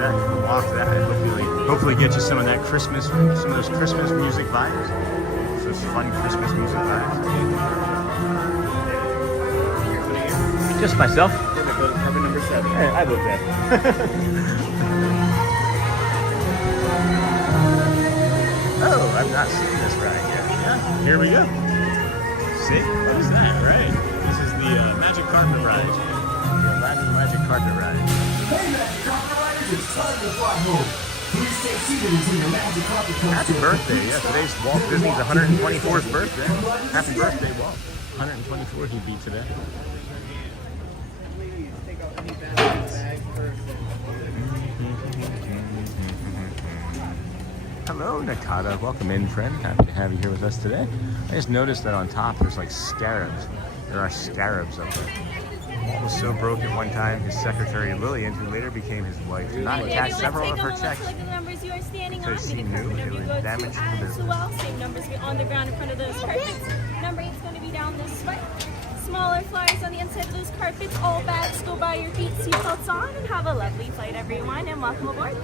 that. Hopefully get you some of that Christmas, some of those Christmas music vibes. Those fun Christmas music vibes. Just myself. Go to carpet number 7. Hey, I live there. Oh, I've not seen this ride yet. Yeah, here we go. See? What is that? Right. This is the Magic Carpet Ride. The Aladdin Magic Carpet Ride. Hey, Magic Carpet Riders, it's time to fly home. Please stay seated until your Magic Carpet comes Happy birthday. Yeah, today's Walt Disney's 124th birthday. Happy birthday, Walt. 124 he'd be today. Hello, Nakata. Welcome in, friend. Happy to have you here with us today. I just noticed that on top there's like scarabs. There are scarabs up there. Walt was so broke at one time, his secretary Lillian, who later became his wife, did not cash several of her checks because she knew it would damage the business. Well, same numbers on the ground in front of those carpets. Number 8 is going to be down this way. Smaller flyers on the inside of those carpets. All bags go by your feet, seatbelts on, and have a lovely flight, everyone, and welcome aboard.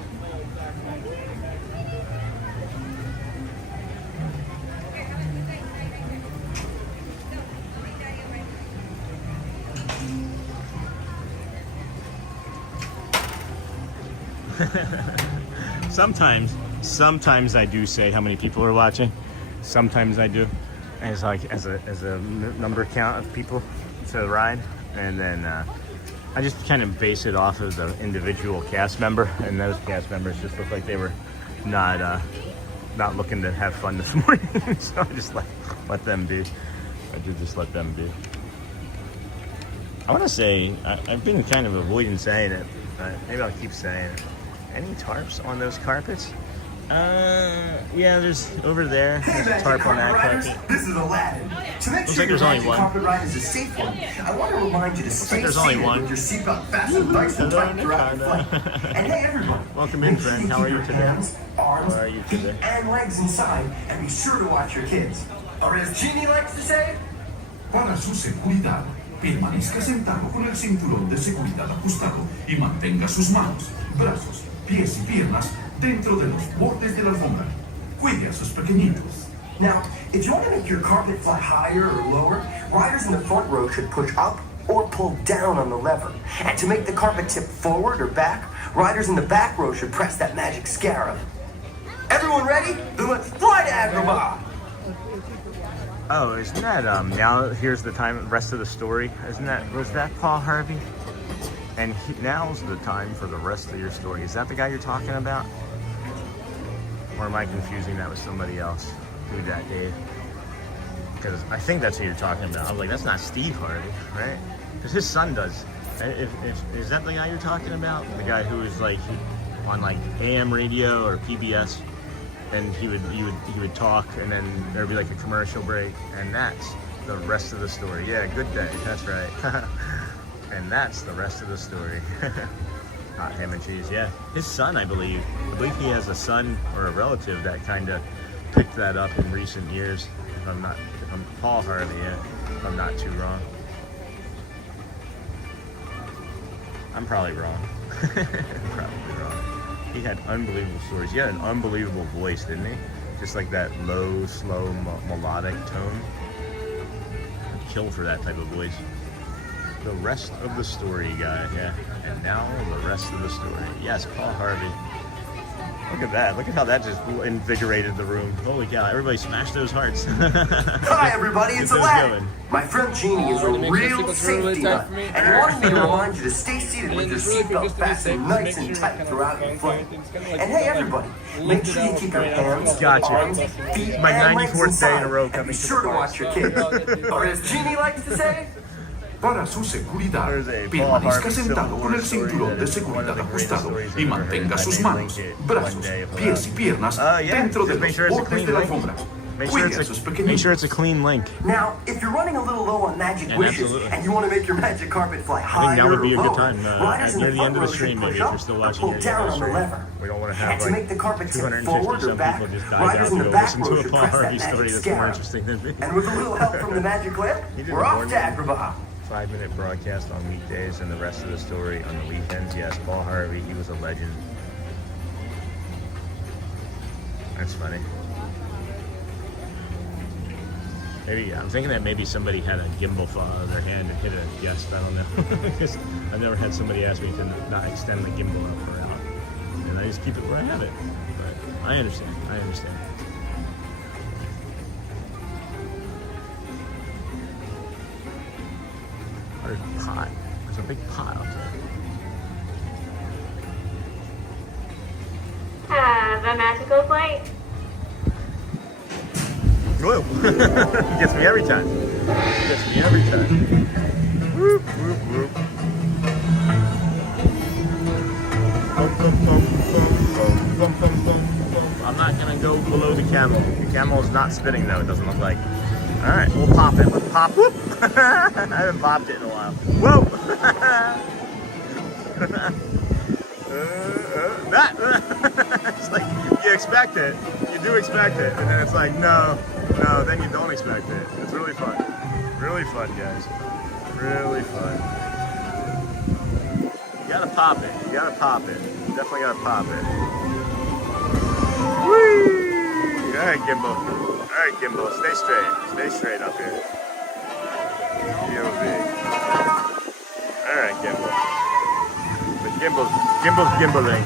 Sometimes I do say how many people are watching. Sometimes I do, as a number count of people to the ride, and then I just kind of base it off of the individual cast member, and those cast members just look like they were not looking to have fun this morning. So I just let them be. I did just let them be. I want to say I've been kind of avoiding saying it, but maybe I'll keep saying it. Any tarps on those carpets? Yeah, there's over there. There's a tarp on that carpet. This is Aladdin. To make Looks sure like there's your only Magic one. Carpet ride is a safe one, I want to remind you to stay there's only seated one. with your seatbelt fastened nice and tight throughout your flight. And hey, everybody. Welcome in, make sure friend. you How keep are you your today? hands, arms, How are you feet, today? and legs inside, and be sure to watch your kids. Or as Jeannie likes to say, Para su seguridad, permanezca sentado con el cinturón de seguridad ajustado y mantenga sus manos, brazos, pies y piernas dentro de los bordes de la alfombra. Cuide a sus pequeñitos. now, if you want to make your carpet fly higher or lower, riders in the front row should push up or pull down on the lever. And to make the carpet tip forward or back, riders in the back row should press that magic scarab. Everyone ready? Then let's fly to Agrabah! Oh, isn't that now? Here's the rest of the story. Was that Paul Harvey? And now's the time for the rest of your story. Is that the guy you're talking about? Or am I confusing that with somebody else? Who that, Dave? Because I think that's who you're talking about. I was like, that's not Steve Harvey, right? Because his son does. Is that the guy you're talking about? The guy who is like on like AM radio or PBS, and he would talk, and then there'd be like a commercial break, and that's the rest of the story. Yeah, good day. That's right. And that's the rest of the story. Ham and cheese, yeah. His son, I believe he has a son or a relative that kind of picked that up in recent years. If I'm Paul Harvey, yeah, if I'm not too wrong. I'm probably wrong. Probably wrong. He had unbelievable stories. He had an unbelievable voice, didn't he? Just like that low, slow, melodic tone. I'd kill for that type of voice. The rest of the story, guy. Yeah. And now the rest of the story. Yes, Paul Harvey. Look at that. Look at how that just invigorated the room. Holy cow. Everybody smash those hearts. Hi everybody, it's Aladdin. My friend Jeannie is a real safety nut, and he wanted me to remind you to stay seated with your seatbelt fastened nice and tight throughout your flight. And hey everybody, make sure you keep your hands, arms, feet, My and legs 94th day in a inside, row and coming be to sure the to watch your kids. Or as Jeannie likes to say, Para su seguridad, permanezca sentado con el cinturón de seguridad ajustado y mantenga sus manos, brazos, pies y piernas dentro de los bordes de la alfombra. Cuide a sus Make pequeñitos. sure it's a clean link. now, if you're running a little low on magic Yeah, wishes absolutely. and you want to make your magic carpet fly I think higher that would be a or good lower, time. riders in Near the the end front of the row stream, should maybe push if you're up still or watching pull here. down on the lever. We don't want to And have to like make the carpet tip 250 forward or some back, people just dive riders out in to the go back listen row to a should Paul press that Harvey magic story that's more scarab. interesting than me. And with a little help from the magic clip, He did we're the off morning. to Agrabah. 5-minute broadcast on weekdays and the rest of the story on the weekends. Yes, Paul Harvey, he was a legend. That's funny. Maybe I'm thinking that maybe somebody had a gimbal fall out of their hand and hit a guest. I don't know. Because I've never had somebody ask me to not extend the gimbal up or out, and I just keep it where I have it. But I understand. I understand. There's a pot. There's a big pot up there. Have a magical flight. Whoa! Gets me every time. Gets me every time. Whoop, whoop, whoop. I'm not gonna go below the camel. The camel is not spinning though, it doesn't look like. Alright, we'll pop it. Let's pop. Whoop! I haven't popped it in a while. Whoa! It's like you expect it. You do expect it. And then it's like, no, then you don't expect it. It's really fun. Really fun, guys. Really fun. You gotta pop it. You gotta pop it. You definitely gotta pop it. Whee! Alright, Gimbal. Alright, Gimbal. Stay straight. Stay straight up here. POV. Alright, Gimbal. The Gimbal's gimbaling.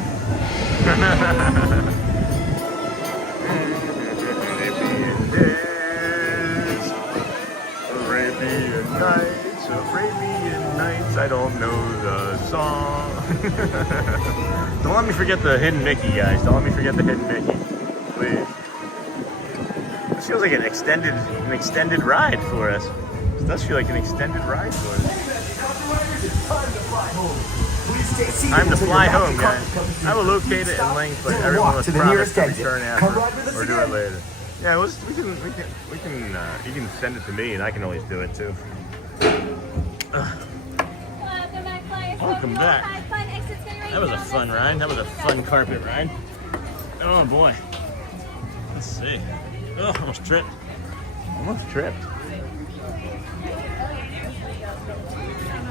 Arabian Nights, I don't know the song. Don't let me forget the hidden Mickey, guys. Don't let me forget the hidden Mickey, please. This feels like an extended ride for us. This does feel like an extended ride for us. Time to fly home, guys. I will locate it in length, but everyone was promised to return after or do it later. Yeah, we can. You can send it to me, and I can always do it too. Welcome back. That was a fun ride. That was a fun carpet ride. Oh boy. Let's see. Oh, almost tripped. Almost tripped.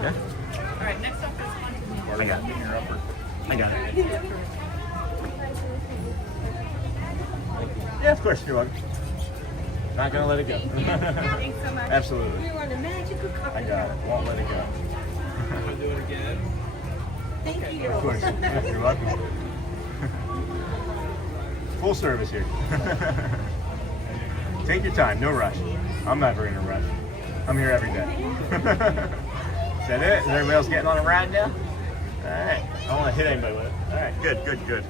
Yeah. All right, next up is I got it. I got it. Yeah, of course, you're welcome. Not gonna let it go. Thanks so much. Absolutely. We want a magical carpet. I got it. Won't let it go. Want to do it again? Thank you. Of course. Yeah, you're welcome. Full service here. Take your time. No rush. I'm never in a rush. I'm here every day. Is that it? Is everybody else getting on a ride now? Alright. I don't want to hit anybody with it. Alright, good.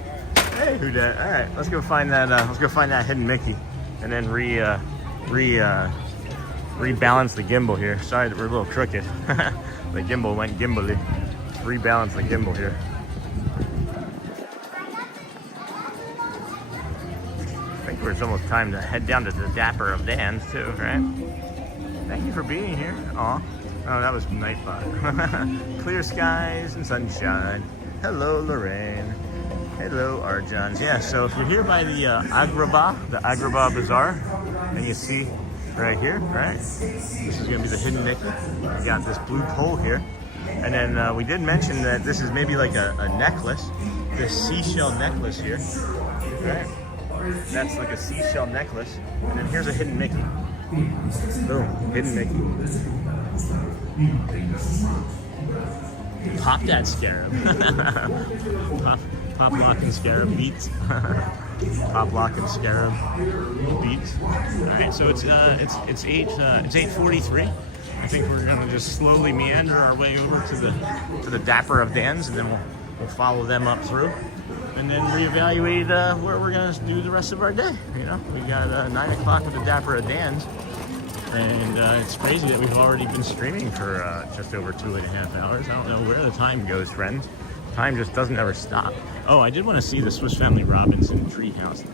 Hey, who dat? Alright, let's go find that hidden Mickey. And then rebalance the gimbal here. Sorry that we're a little crooked. The gimbal went gimbally. Rebalance the gimbal here. I think it's almost time to head down to the Dapper Dans too, right? Thank you for being here. Aw. Oh, that was Nightbot. Clear skies and sunshine. Hello, Lorraine. Hello, Arjans. Yeah, so if you're here by the Agrabah Bazaar, and you see right here, right? This is going to be the hidden Mickey. We got this blue pole here. And then we did mention that this is maybe like a necklace, this seashell necklace here, right? That's like a seashell necklace. And then here's a hidden Mickey. Boom, hidden Mickey. Pop that scarab. Pop lock and scarab beats. Pop lock and scarab beats. All right, so it's 8:43. I think we're gonna just slowly meander our way over to the Dapper Dans, and then we'll follow them up through, and then reevaluate where we're gonna do the rest of our day. You know, we got 9 o'clock at the Dapper Dans. And it's crazy that we've already been streaming for just over 2.5 hours. I don't know where the time goes, friends. Time just doesn't ever stop. Oh, I did want to see the Swiss Family Robinson Treehouse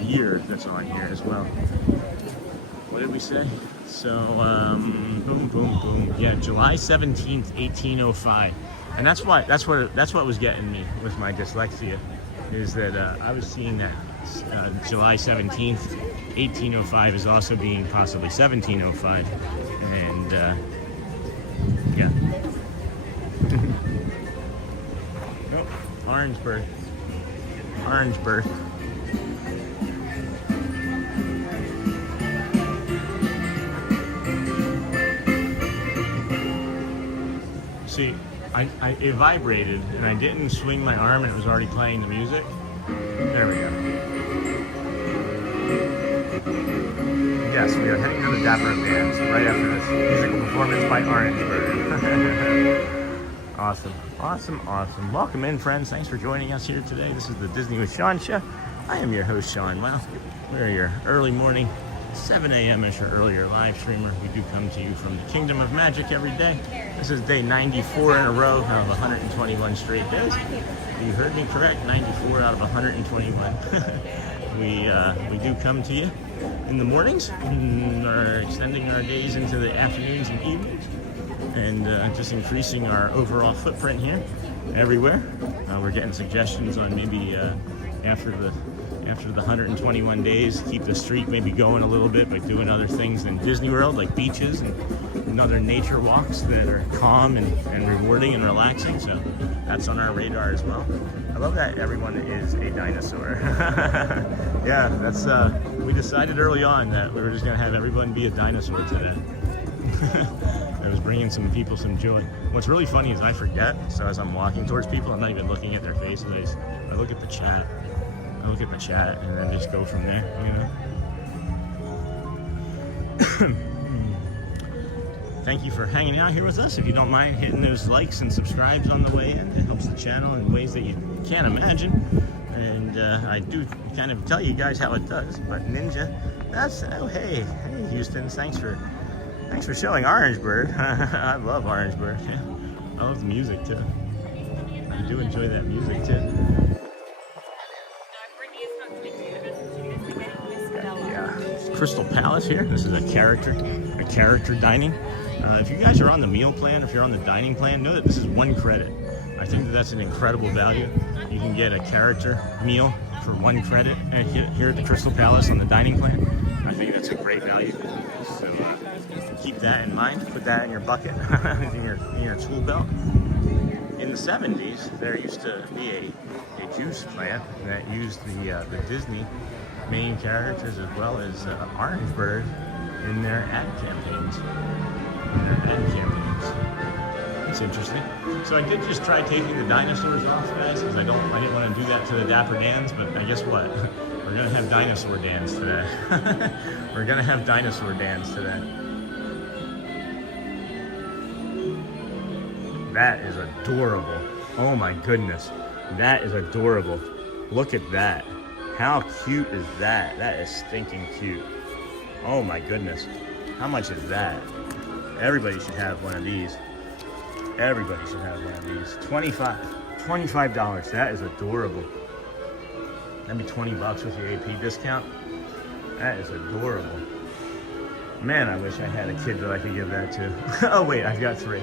year that's on here as well. What did we say? So, boom. Yeah, July 17th, 1805. And that's what was getting me with my dyslexia, is that I was seeing that July 17th, 1805 is also being possibly 1705, and Yeah. Oh, orange bird. Orange bird. See, it vibrated and I didn't swing my arm and it was already playing the music. There we go. Yes, we are heading to the Dapper Dans right after this musical performance by Orange Bird. Awesome, awesome, awesome. Welcome in, friends. Thanks for joining us here today. This is the Disney with Sean show. I am your host, Sean. Well, we're your early morning, 7 a.m.-ish or earlier live streamer. We do come to you from the Kingdom of Magic every day. This is day 94 in a row out of 121 straight days. You heard me correct, 94 out of 121. We do come to you in the mornings, are extending our days into the afternoons and evenings, and just increasing our overall footprint here everywhere. We're getting suggestions on maybe after the 121 days, keep the streak maybe going a little bit by doing other things than Disney World, like beaches and other nature walks that are calm and rewarding and relaxing. So that's on our radar as well. I love that everyone is a dinosaur. Yeah, that's we decided early on that we were just gonna have everyone be a dinosaur today. It was bringing some people some joy. What's really funny is I forget, so as I'm walking towards people, I'm not even looking at their faces. I look at the chat. I look at the chat and then just go from there, you know. Thank you for hanging out here with us. If you don't mind hitting those likes and subscribes on the way in, it helps the channel in ways that you can't imagine. And I do kind of tell you guys how it does. But Ninja, hey Houston, thanks for showing Orange Bird. I love Orange Bird. Yeah. I love the music too. I do enjoy that music too. Crystal Palace here. This is a character dining. If you guys are on the meal plan, if you're on the dining plan, know that this is 1 credit. I think that's an incredible value. You can get a character meal for 1 credit here at the Crystal Palace on the dining plan. I think that's a great value. So keep that in mind. Put that in your bucket, in your tool belt. In the 70s, there used to be a juice plant that used the Disney main characters as well as Orange Bird in their ad campaigns. It's interesting. So I did just try taking the dinosaurs off, guys, because I didn't want to do that to the Dapper Dans, but I guess what? We're gonna have dinosaur dance today. We're gonna have dinosaur dance today. That is adorable. Oh my goodness. That is adorable. Look at that. How cute is that? That is stinking cute. Oh my goodness. How much is that? Everybody should have one of these. Everybody should have one of these. $25. That is adorable. That'd be $20 with your AP discount. That is adorable. Man, I wish I had a kid that I could give that to. Oh wait, I've got 3.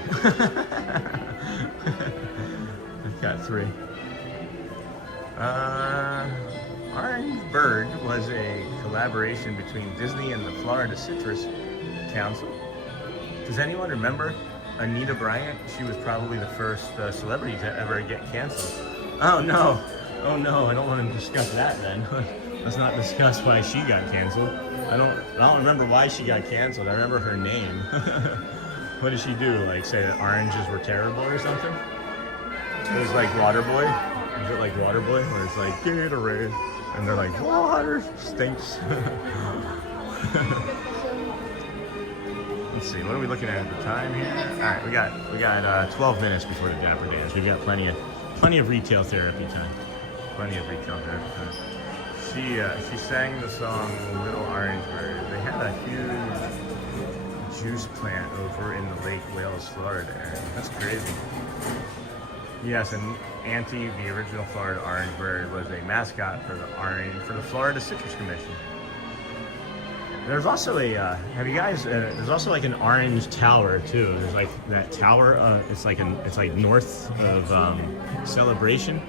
I've got 3. Orange Bird was a collaboration between Disney and the Florida Citrus Council. Does anyone remember Anita Bryant? She was probably the first celebrity to ever get canceled. Oh no, I don't want to discuss that then. Let's not discuss why she got canceled. I don't remember why she got canceled. I remember her name. What did she do? Like say that oranges were terrible or something? It was like Waterboy. Is it like Waterboy where it's like Gatorade and they're like water stinks? Let's see, what are we looking at the time here? All right, we got 12 minutes before the Dapper Dans. We've got plenty of retail therapy time. She sang the song Little Orange Bird. They had a huge juice plant over in the Lake Wales, Florida area. That's crazy. Yes, and Auntie, the original Florida Orange Bird, was a mascot for the Florida Citrus Commission. There's also there's also like an orange tower too. There's like that tower, it's like north of Celebration.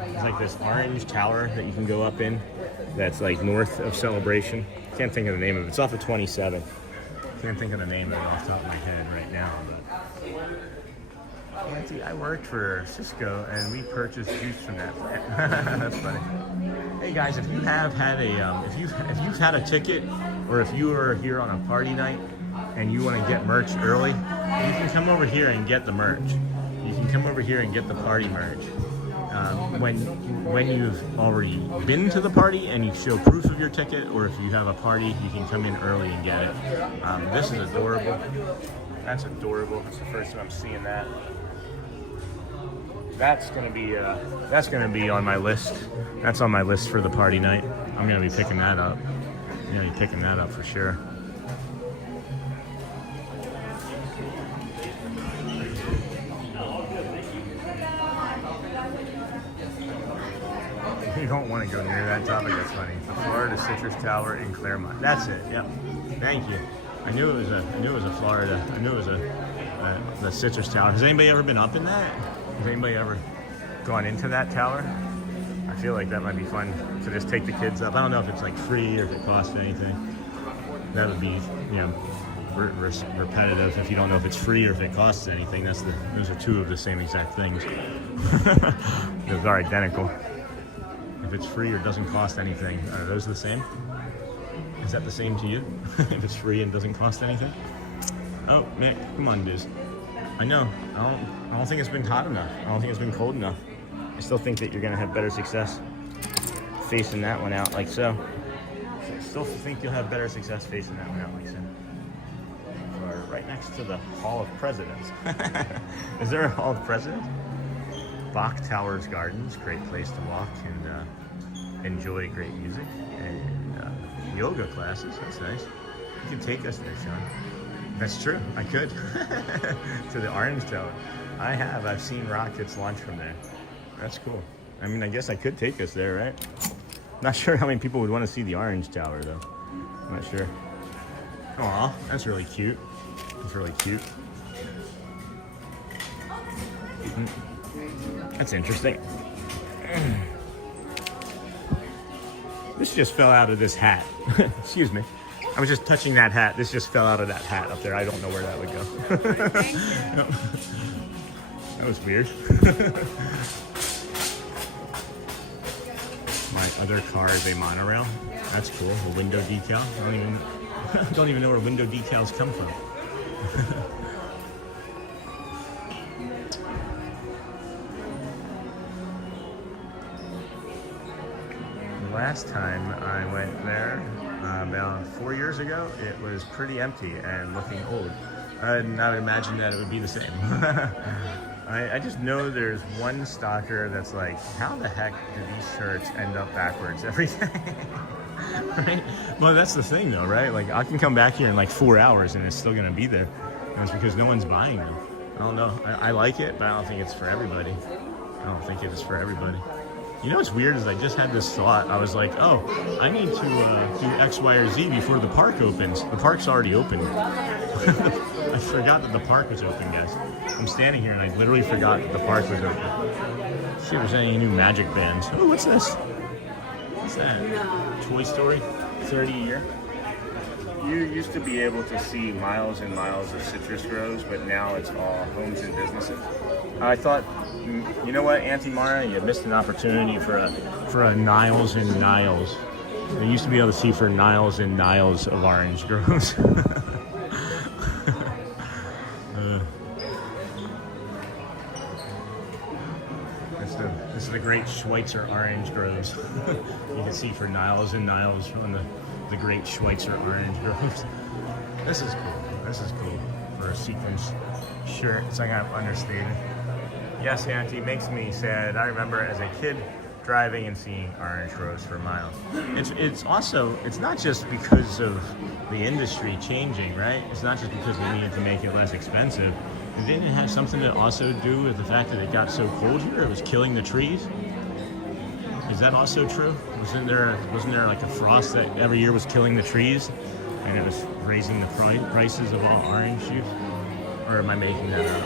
It's like this orange tower that you can go up in that's like north of Celebration. Can't think of the name of it. It's off of 27. Can't think of the name of it off the top of my head right now, but Auntie, I worked for Cisco and we purchased juice from that plant. That's funny. Hey guys, if you have had a if you've had a ticket, or if you are here on a party night and you want to get merch early, you can come over here and get the merch. You can come over here and get the party merch. When you've already been to the party and you show proof of your ticket, or if you have a party, you can come in early and get it. This is adorable. That's adorable. That's the first time I'm seeing that. That's gonna be on my list. That's on my list for the party night. I'm gonna be picking that up. I'm gonna be picking that up for sure. You don't want to go near that topic. That's funny. The Florida Citrus Tower in Claremont. That's it. Yep. Thank you. I knew it was a Florida. I knew it was the Citrus Tower. Has anybody ever been up in that? Has anybody ever gone into that tower? I feel like that might be fun to just take the kids up. I don't know if it's like free or if it costs anything. That would be, you know, repetitive if you don't know if it's free or if it costs anything. Those are two of the same exact things. Those are identical. If it's free or doesn't cost anything, are those the same? Is that the same to you? If it's free and doesn't cost anything? Oh, Nick, come on, Diz. I know. I don't think it's been hot enough. I don't think it's been cold enough. I still think that you're gonna have better success facing that one out like so. I still think you'll have better success facing that one out like so. We're right next to the Hall of Presidents. Is there a Hall of Presidents? Bach Towers Gardens, great place to walk and enjoy great music and yoga classes. That's nice. You can take us there, Sean. That's true. I could. To the Orange Tower. I have. I've seen rockets launch from there. That's cool. I mean, I guess I could take us there, right? Not sure how many people would want to see the Orange Tower, though. I'm not sure. Aw, that's really cute. That's really cute. That's interesting. This just fell out of this hat. Excuse me. I was just touching that hat. This just fell out of that hat up there. I don't know where that would go. No. That was weird. My other car is a monorail. That's cool. A window decal. I don't even know where window decals come from. Last time I went there, about 4 years ago, it was pretty empty and looking old. I did not imagine that it would be the same. I just know there's one stalker that's like, how the heck do these shirts end up backwards every day? Right? Well, that's the thing though, right? Like, I can come back here in like 4 hours and it's still gonna be there. And it's because no one's buying them. I don't know. I like it, but I don't think it's for everybody. I don't think it is for everybody. You know what's weird is I just had this thought. I was like, oh, I need to do X, Y, or Z before the park opens. The park's already open. I forgot that the park was open, guys. I'm standing here and I literally forgot that the park was open. See if there's any new magic bands. Oh, what's this? What's that? Toy Story? 30 a year? You used to be able to see miles and miles of citrus groves, but now it's all homes and businesses. I thought, you know what, Auntie Mara, you missed an opportunity for a Niles and Niles. They used to be able to see for Niles and Niles of orange groves. This is the great Schweitzer orange groves. You can see for Niles and Niles from the great Schweitzer orange groves. This is cool. This is cool for a sequence shirt. It's like I'm understated. Yes, Auntie, makes me sad. I remember as a kid driving and seeing orange groves for miles. It's also, it's not just because of the industry changing, right? It's not just because we needed to make it less expensive. Didn't it have something to also do with the fact that it got so cold here? It was killing the trees? Is that also true? Wasn't there like a frost that every year was killing the trees and it was raising the prices of all orange juice? Or am I making that up?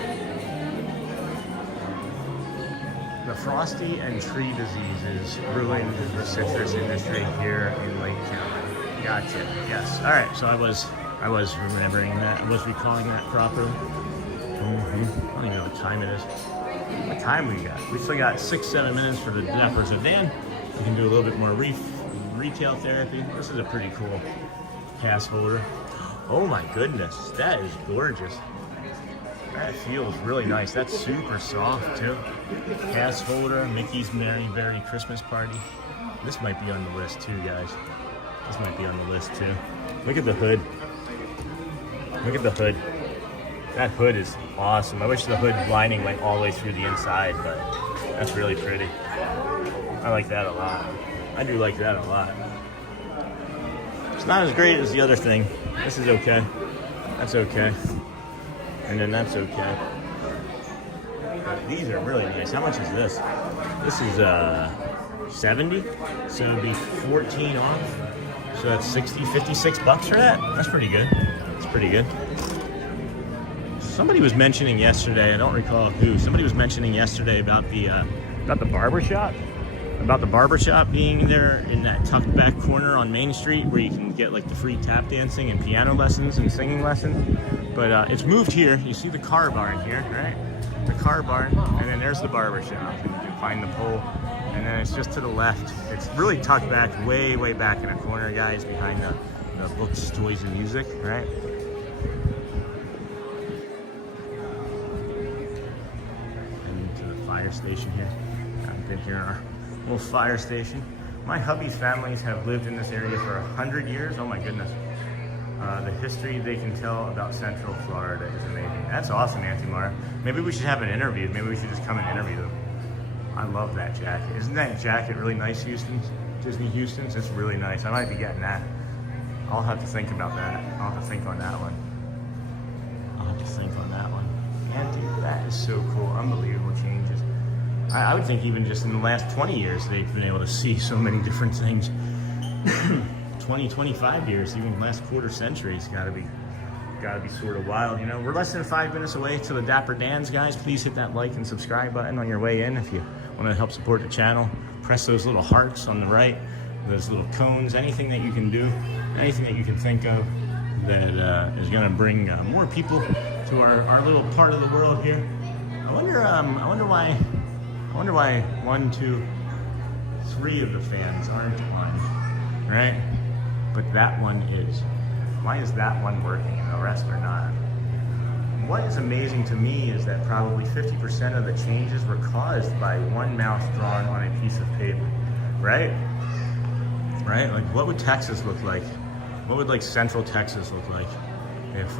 The frosty and tree diseases ruined the citrus industry here in Lake County. Gotcha. Yes. All right. So I was I was remembering that. I was recalling that properly. I don't even know what time it is. What time we got? We still got 6-7 minutes for the Dapper Dans. We can do a little bit more retail therapy. This is a pretty cool pass holder. Oh my goodness, that is gorgeous. That feels really nice. That's super soft too. Pass holder, Mickey's Merry Christmas Party. This might be on the list too, guys. This might be on the list too. Look at the hood. Look at the hood. That hood is awesome. I wish the hood lining went all the way through the inside, but that's really pretty. I like that a lot. I do like that a lot. It's not as great as the other thing. This is okay. That's okay. And then that's okay. But these are really nice. How much is this? This is 70, so it'd be 14 off. So that's 56 bucks for that. That's pretty good. That's pretty good. Somebody was mentioning yesterday, I don't recall who, somebody was mentioning yesterday about the barber shop. About the barber shop being there in that tucked back corner on Main Street where you can get like the free tap dancing and piano lessons and singing lessons. But it's moved here. You see the car barn here, right? The car barn, and then there's the barber shop. And you can find the pole. And then it's just to the left. It's really tucked back, way, way back in a corner, guys, behind the books, toys, and music, right? And to the fire station here. I've been here in our little fire station. My hubby's families have lived in this area for 100 years. Oh my goodness. The history they can tell about Central Florida is amazing. That's awesome, Auntie Mara. Maybe we should have an interview. Maybe we should just come and interview them. I love that jacket. Isn't that jacket really nice, Houston's? Disney Houston's? It's really nice. I might be getting that. I'll have to think about that. I'll have to think on that one. I'll have to think on that one. Man, dude, that is so cool. Unbelievable changes. I would think even just in the last 20 years, they've been able to see so many different things. 20, 25 years, even the last quarter century, it's gotta be sort of wild, you know. We're less than 5 minutes away to the Dapper Dans, guys. Please hit that like and subscribe button on your way in if you want to help support the channel. Press those little hearts on the right, those little cones, anything that you can do, anything that you can think of that is gonna bring more people to our little part of the world here. I wonder why 1, 2, 3 of the fans aren't on, right? But that one is. Why is that one working and the rest are not? What is amazing to me is that probably 50% of the changes were caused by one mouse drawn on a piece of paper, right? Right? Like, what would Texas look like? What would like Central Texas look like if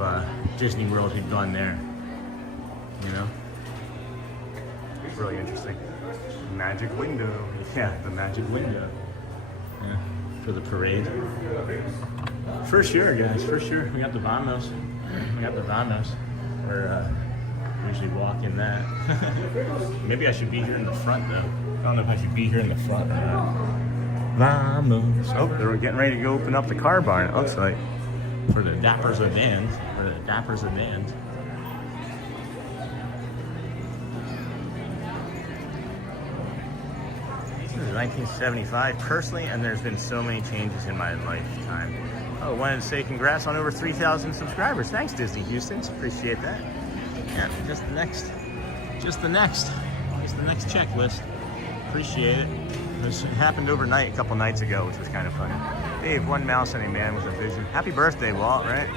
Disney World had gone there? You know? It's really interesting. Magic window. Yeah, the magic window. Yeah, for the parade. For sure, guys, for sure. We got the Vamos. We got the Vamos. We're usually walking that. Maybe I should be here in the front, though. I don't know if I should be here in the front or not. Vamos. Oh, they're getting ready to go open up the car barn, it looks like. For the Dapper Dans. For the Dapper Dans. This is 1975, personally, and there's been so many changes in my lifetime. Oh, wanted to say congrats on over 3,000 subscribers. Thanks, Disney Houston's. Appreciate that. Yeah, just the next checklist. Appreciate it. This happened overnight a couple nights ago, which was kind of funny. Dave, one mouse and a man with a vision. Happy birthday, Walt, right?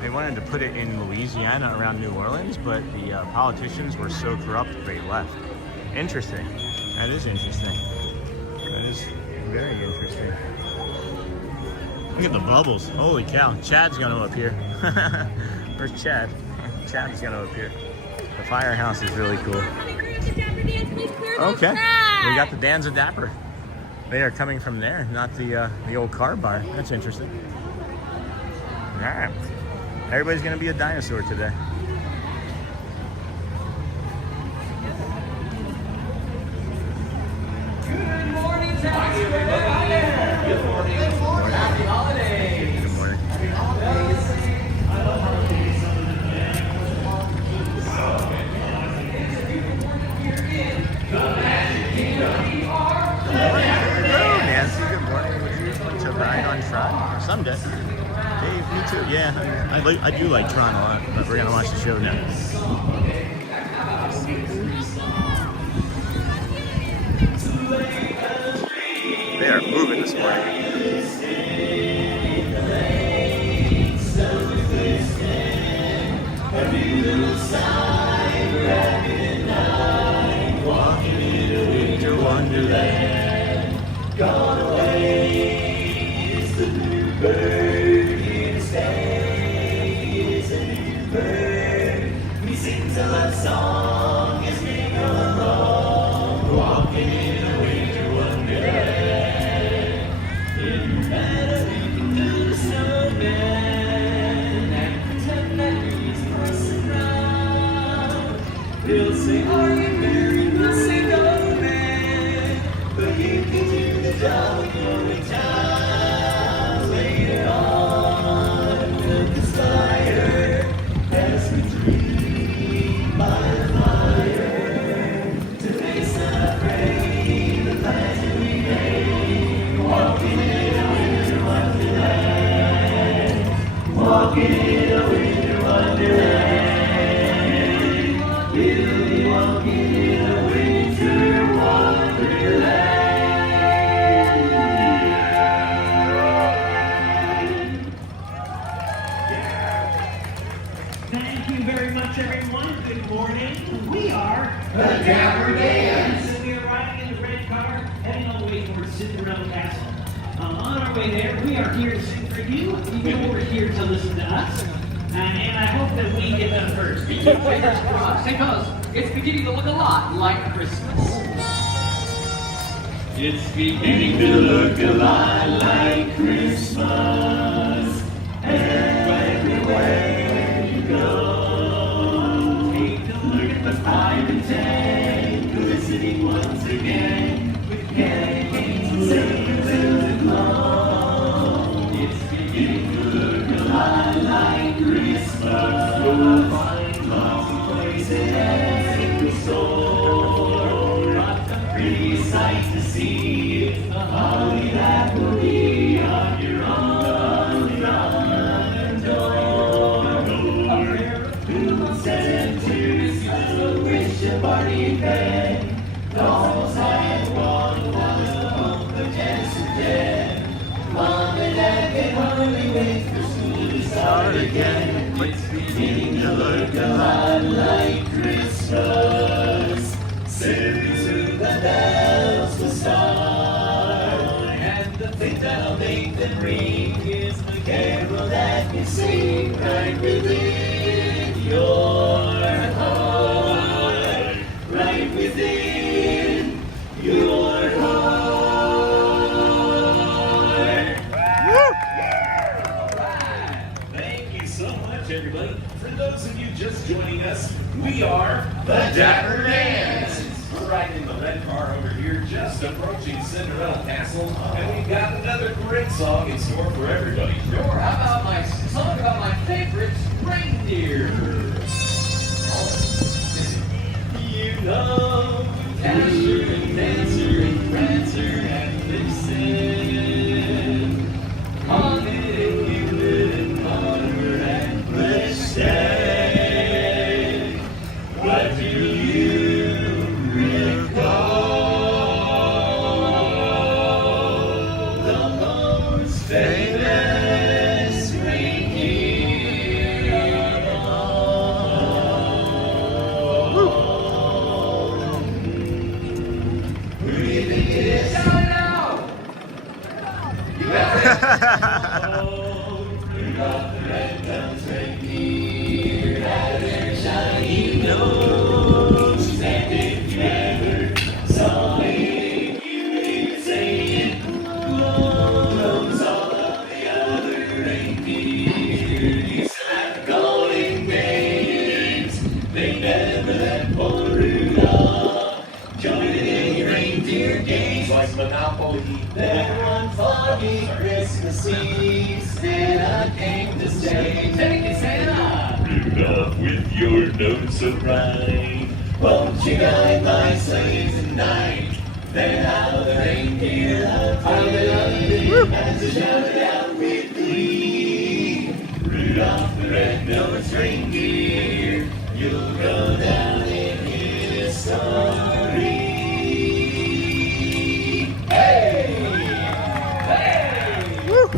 They wanted to put it in Louisiana around New Orleans, but the politicians were so corrupt that they left. Interesting. That is interesting. That is very interesting. Look at the bubbles. Holy cow. Chad's gonna appear. Where's Chad? Chad's gonna appear. The firehouse is really cool. Okay. We got the Dans of Dapper. They are coming from there, not the old car barn. That's interesting. Alright. Everybody's gonna be a dinosaur today. Good morning, everybody. Good morning. Happy holidays. Good morning. Happy holidays. Hello, Nancy. Good morning. Would you like to ride on Tron someday? Dave, me too. Yeah. I do like Tron a lot, but we're gonna watch the show now. They are moving this morning. Walking in a winter wonderland. Gone away is the bluebird. Here to stay is a new bird. We sing a love song as we go along. Walking in a winter wonderland. In Aladdin, we can do the snowman and pretend that he's passing round. We'll say, are you married? We'll say, no, man. But you can do the job when you're in town. Later on, we'll conspire as we dream by the fire to face unafraid the plans that we made. Walking in a winter wonderland. Walking in a winter wonderland. We'll be walking in a winter wonderland. Thank you very much, everyone. Good morning. We are The Dapper Dans. And we are riding in the red car, heading all the way towards Cinderella Castle. On our way there, we are here to sing for you. You know we're here to listen to us. And I hope that we get them first. Keep your fingers crossed, because it's beginning to look a lot like Christmas. It's beginning to look a lot like Christmas. Everywhere you go, take a look at the 5 and 10, glistening once again with candy canes and sailors in the glow. It's beginning to look a lot like Christmas. You'll find lots of places in the store. Not a pretty sight to see. It's the holly that will be on your front door. A pair of blue centers, a wish a party bed. Dolls had one was the hope of Jensen dead. Mom and Dad can hardly wait for school to start again. It's beginning to look a lot like Christmas. Soon the bells will start, and the thing that'll make them ring is the carol that you sing right within your heart, right within your heart. Alright, thank you so much, everybody. For those of you just joining us, we are the Dapper Dans. We're riding in the red car over here, just approaching Cinderella Castle, and we've got another great song in store for everybody. Sure, how about my song about my favorite reindeer? You know, Dasher and Dancer and Prancer and Vixen, on it and Cupid and Connor and Blessed. What do you recall? The most famous reindeer of all. Who do you think it is? Shout it out! You got it! Rudolph the red-nosed reindeer had their shiny nose, and if you ever saw it, you would say it glows. All of the other reindeers had golden names. They never let poor Rudolph join in any reindeer games like Monopoly. Then one foggy Christmas Eve, Santa came to say, "Take it, Santa! Rudolph, with your nose so bright, won't you guide my sleigh tonight?" Then how the reindeer piled it up as they shouted out with glee. Rudolph the red-nosed reindeer. You'll go down in history. Hey! Hey! Well,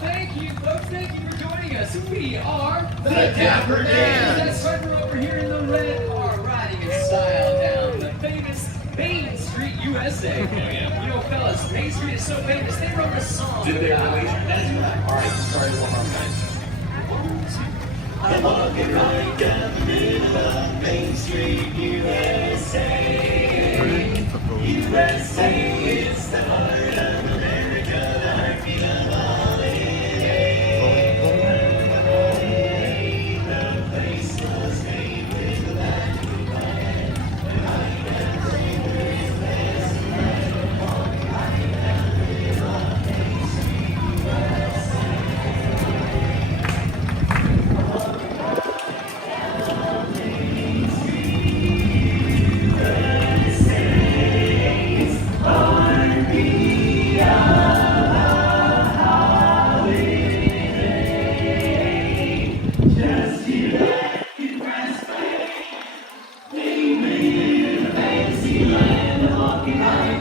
thank you, folks. Thank you for joining us. We are the Dapper Dans. That's right. We're over here in the red car, riding in style down the famous Main Street, USA. You know, fellas, Main Street is so famous. They wrote a song. Did they really? That's right. All right, sorry, one more time. I'm walking right down the middle of Main Street, USA. USA is the heart of America, the heartbeat of holiday. The place was made with the magic plan, and I can bring this best man. Walking right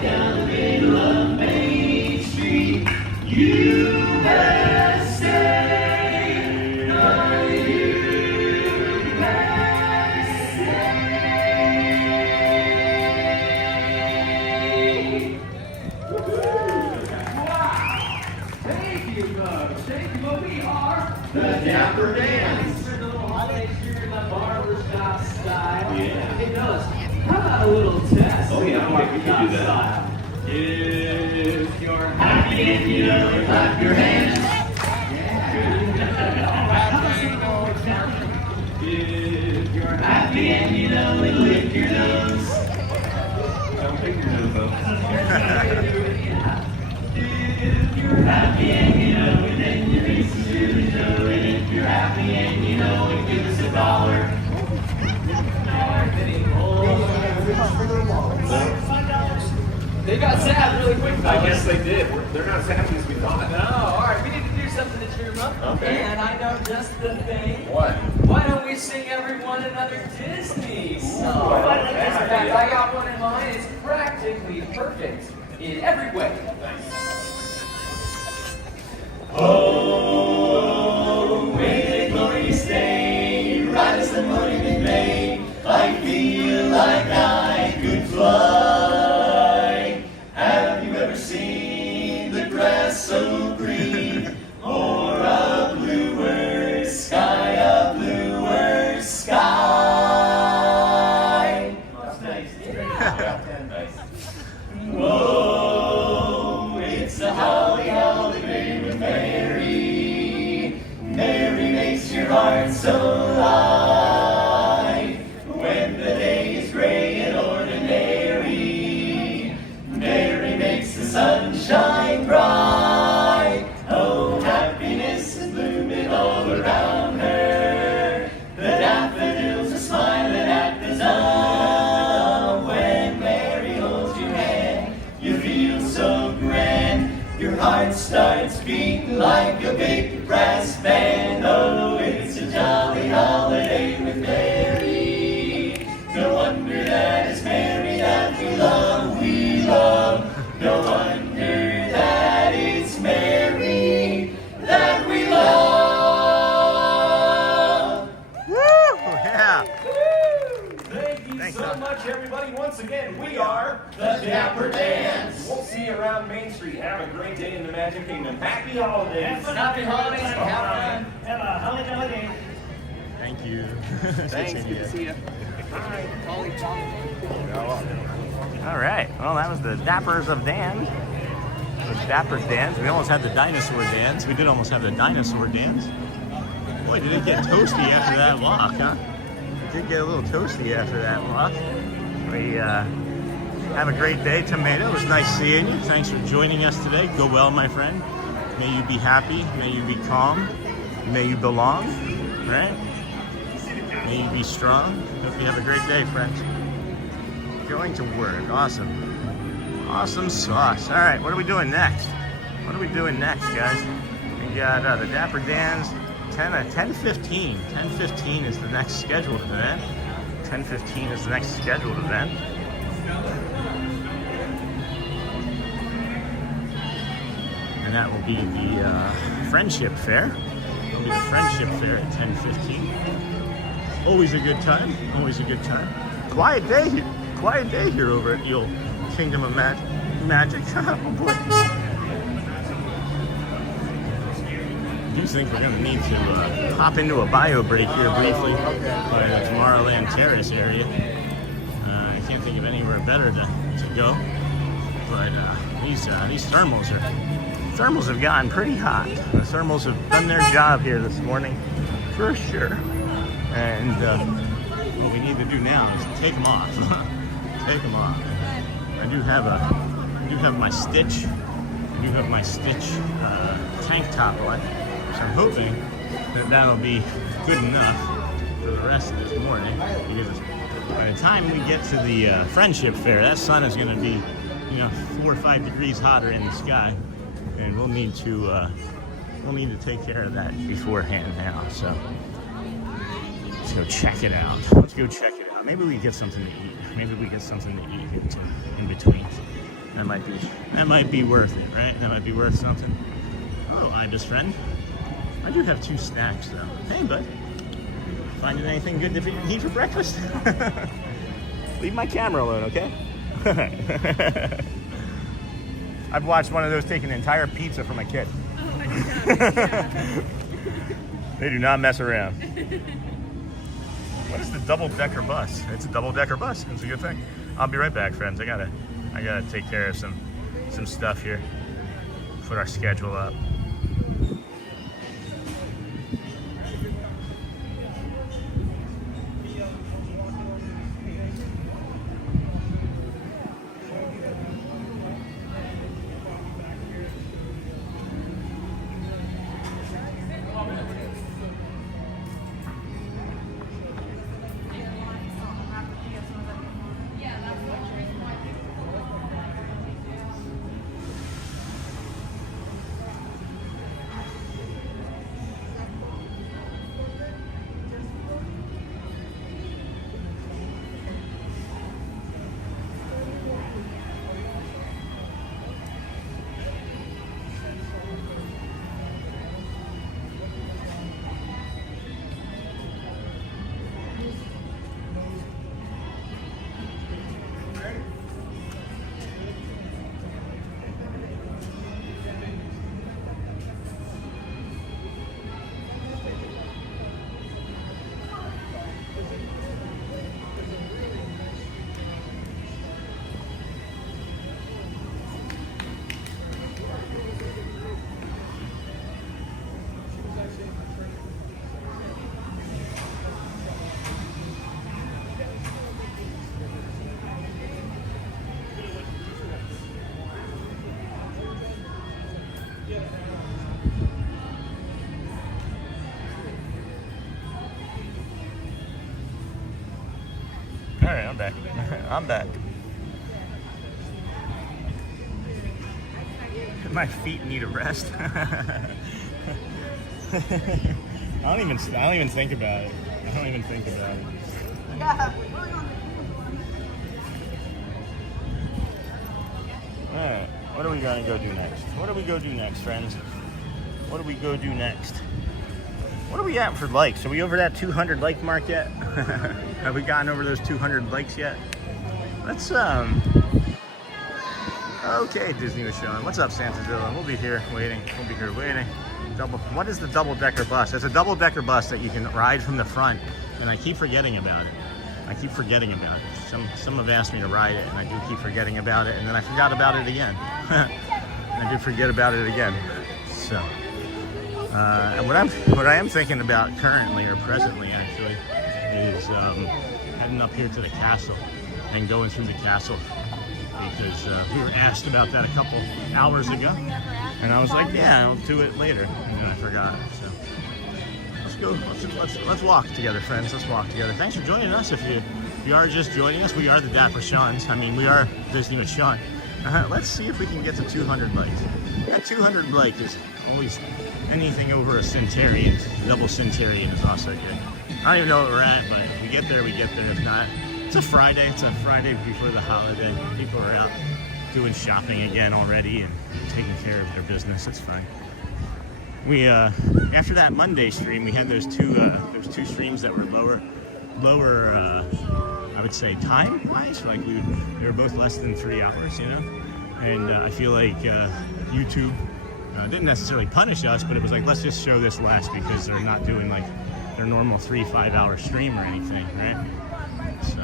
down the middle of Main Street, USA. The Dapper Dans. The little holiday cheer in the barbershop style. Yeah. It does. How about a little test? Oh yeah, okay, we can do that. Style. If you're happy and you know it, clap your hands. If you're happy and you know it, lift your nose. Don't pick your nose up. If you're happy and you know it, then your face is really show it. If you're happy and you know it, give us $1. They got sad really quick. I guess they did. They're not as happy as we thought. No, alright, we need to do something to cheer them up. Okay. And I know just the thing. What? Why don't we sing everyone another Disney song? In fact, I got one in mind. It's practically perfect in every way. Oh, may the glorious day rise the morning in May. I feel like I could fly. Have you ever seen the grass so green? Or a bluer sky, a bluer sky? That's nice. Yeah. Nice. Whoa, it's a holly, holly, baby, Mary. Mary makes your heart so light. When the day is gray and ordinary, Mary makes the sun shine bright. Oh, happiness is blooming all around her. The daffodils are smiling at the sun. When Mary holds your hand, you feel so grand. Your heart starts beating like a big brass band. Oh, it's a jolly holiday with Mary. No wonder that it's Mary that we love, we love. No wonder that it's Mary that we love. Woo! Yeah. Thank you so much, everybody. Once again, we are the Dapper Dans. We'll see you around Main Street. Have a great day in the Magic Kingdom. Happy holidays. Happy holidays. Have fun. Have a holiday. Thank you. Thanks. Good to see you. Hi. All right. Well, that was the Dappers of Dan. The Dapper Dans. We almost had the dinosaur dance. We did almost have the dinosaur dance. Boy, did it get toasty after that walk, huh? It did get a little toasty after that walk. We have a great day. Tomato, it was nice seeing you. Thanks for joining us today. Go well, my friend. May you be happy. May you be calm. May you belong. Right? May you be strong. Hope you have a great day, friends. Going to work. Awesome. Awesome sauce. All right, what are we doing next? What are we doing next, guys? We got the Dapper Dans 10:15. 10:15 is the next scheduled event. 10:15 is the next scheduled event. And that will be the Friendship Fair. It'll be the Friendship Fair at 10:15. Always a good time. Always a good time. Quiet day here over at the old Kingdom of Magic. Oh boy. I do think we're going to need to hop into a bio break here briefly by the Tomorrowland Terrace area. I can't think of anywhere better to go, but these thermals have gotten pretty hot. The thermals have done their job here this morning, for sure. And what we need to do now is take them off. Take them off. I do have my Stitch. I do have my Stitch tank top on. So I'm hoping that that'll be good enough for the rest of this morning, because by the time we get to the Friendship Fair, that sun is going to be, 4 or 5 degrees hotter in the sky, and we'll need to take care of that beforehand now. So let's go check it out. Let's go check it out. Maybe we get something to eat. Maybe we get something to eat here too, in between. That might be worth it, right? That might be worth something. Oh, Ibis friend. I do have 2 snacks though. Hey, bud. Finding anything good to eat for breakfast? Leave my camera alone, okay? I've watched one of those take an entire pizza from a kid. Oh, I did not. Yeah. They do not mess around. What is the double-decker bus? It's a double-decker bus. It's a good thing. I'll be right back, friends. I gotta take care of some stuff here. Put our schedule up. All right, I'm back. I'm back. My feet need a rest. I don't even think about it. I don't even think about it. All right, what are we gonna go do next? What do we go do next, friends? What do we go do next? What are we at for likes? Are we over that 200 like mark yet? Have we gotten over those 200 likes yet? Let's okay, Disney was showing. What's up, Santazilla? We'll be here waiting. We'll be here waiting. What is the double-decker bus? It's a double-decker bus that you can ride from the front, and I keep forgetting about it. Some have asked me to ride it, and I do keep forgetting about it, and then I forgot about it again. I did forget about it again. So, and what I am thinking about currently, or presently actually, is heading up here to the castle and going through the castle, because we were asked about that a couple hours ago, and I was like, yeah, I'll do it later, and then I forgot. So let's go. Let's walk together, friends. Let's walk together. Thanks for joining us. If you are just joining us, we are the Dapper Shawns. I mean, we are Disney with Sean. Let's see if we can get to 200 likes. That 200 Blake is always anything over a centurion. Double centurion is also good. I don't even know where we're at, but if we get there, we get there. If not, it's a Friday. It's a Friday before the holiday. People are out doing shopping again already and taking care of their business. It's fine. We after that Monday stream, we had those two streams that were lower. I would say time-wise, like they were both less than 3 hours, you know. And I feel like YouTube didn't necessarily punish us, but it was like, let's just show this last because they're not doing like their normal 3-5 hour stream or anything, right? So,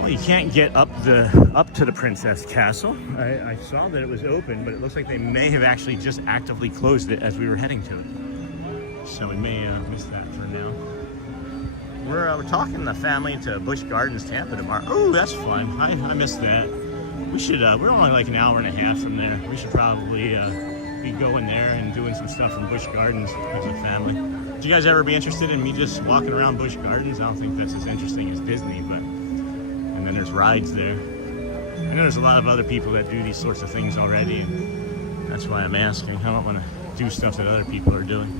well, you can't get up to the Princess Castle. I saw that it was open, but it looks like they may have actually just actively closed it as we were heading to it. So we may miss that for now. We're talking the family to Busch Gardens, Tampa tomorrow. Oh, that's fun. I missed that. We should, we're only like an hour and a half from there. We should probably be going there and doing some stuff from Busch Gardens as a family. Would you guys ever be interested in me just walking around Busch Gardens? I don't think that's as interesting as Disney, but, and then there's rides there. I know there's a lot of other people that do these sorts of things already, and that's why I'm asking. I don't want to do stuff that other people are doing.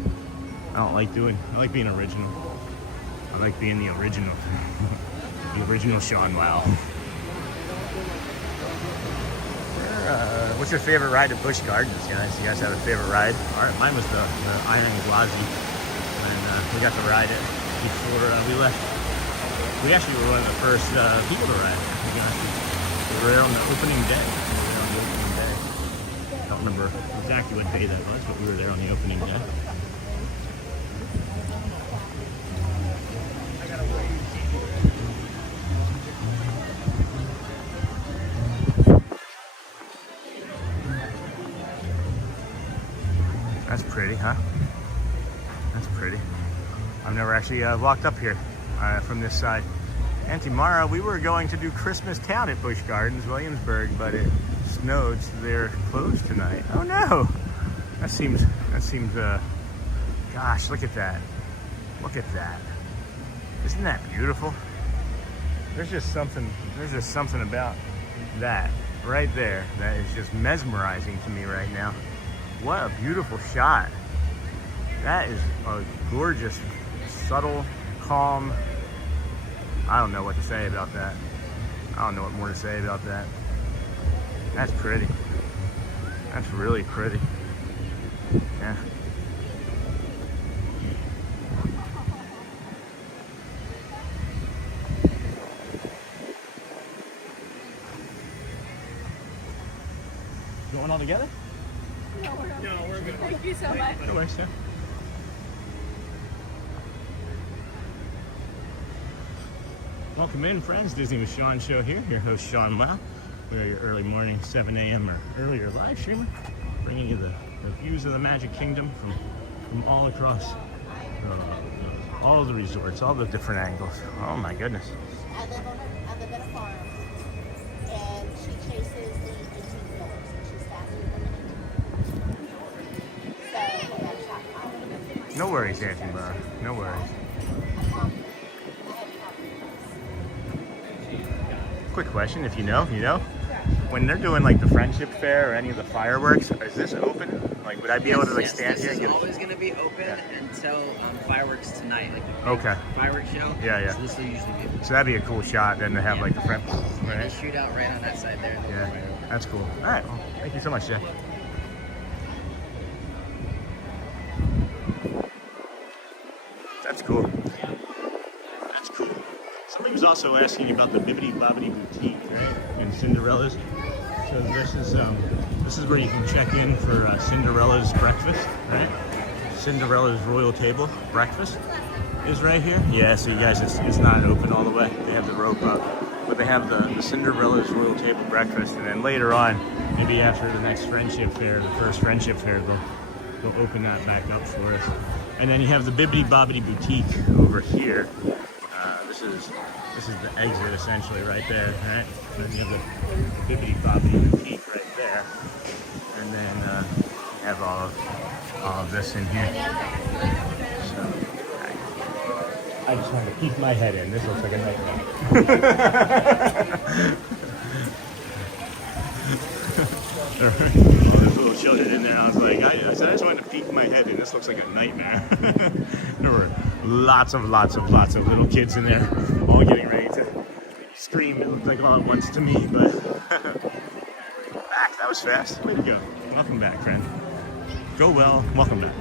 I like being original. I like being the original. The original Sean Wow. What's your favorite ride at Busch Gardens, guys? You guys have a favorite ride? Mine was the Iron Gwazi, and we got to ride it before we left. We actually were one of the first people to ride. We were there on the opening day. I don't remember exactly what day that was, but we were there on the opening day. That's pretty, huh? That's pretty. I've never actually walked up here from this side. And tomorrow we were going to do Christmas Town at Busch Gardens, Williamsburg, but it snowed, so they're closed tonight. Oh no! That seems, gosh, look at that. Look at that. Isn't that beautiful? There's just something about that right there that is just mesmerizing to me right now. What a beautiful shot. That is a gorgeous, subtle, calm. I don't know what to say about that. I don't know what more to say about that. That's pretty. That's really pretty. Yeah. Going all together? No, we're good. Thank you so much. No worries, yeah. Welcome in, friends. Disney with Sean show here. Your host, Sean Wow. We are your early morning 7 a.m. or earlier live streamer, bringing you the views of the Magic Kingdom from all across all of the resorts, all the different angles. Oh my goodness. I live at a farm, and she chases the 18-wheelers, and she's faster than an 18-wheeler. So I got shot out. No worries, Auntie Bar. No worries. Quick question, if you know, when they're doing like the Friendship Fair or any of the fireworks, is this open? Like, would I be able to like stand here? This is always going to be open until fireworks tonight. Like okay. Fireworks show. Yeah. So this will usually be open. So that'd be a cool shot then to have like the friend. Right. They shoot out right on that side there. Yeah, that's cool. All right, well, thank you so much, Jeff. That's cool. That's cool. Somebody was also asking about the Bibbidi Bobbidi Boutique, right? In Cinderella's. So this is where you can check in for Cinderella's breakfast, right? Cinderella's Royal Table breakfast is right here. Yeah, so you guys, it's not open all the way. They have the rope up, but they have the Cinderella's Royal Table breakfast, and then later on, maybe after the next Friendship Fair, the first Friendship Fair, they'll open that back up for us. And then you have the Bibbidi Bobbidi Boutique over here. This is the exit essentially right there, right? And then you have the Bibbidi Bobbidi Boutique right there, and then you have all of this in here. So I just wanted to peek my head in. This looks like a nightmare. All right. little children in there. I was like, I said I just wanted to peek my head in. This looks like a nightmare. There were lots of little kids in there, all getting ready to scream. It looked like all at once to me, but back. That was fast. Way to go. Welcome back, friend. Go well. Welcome back.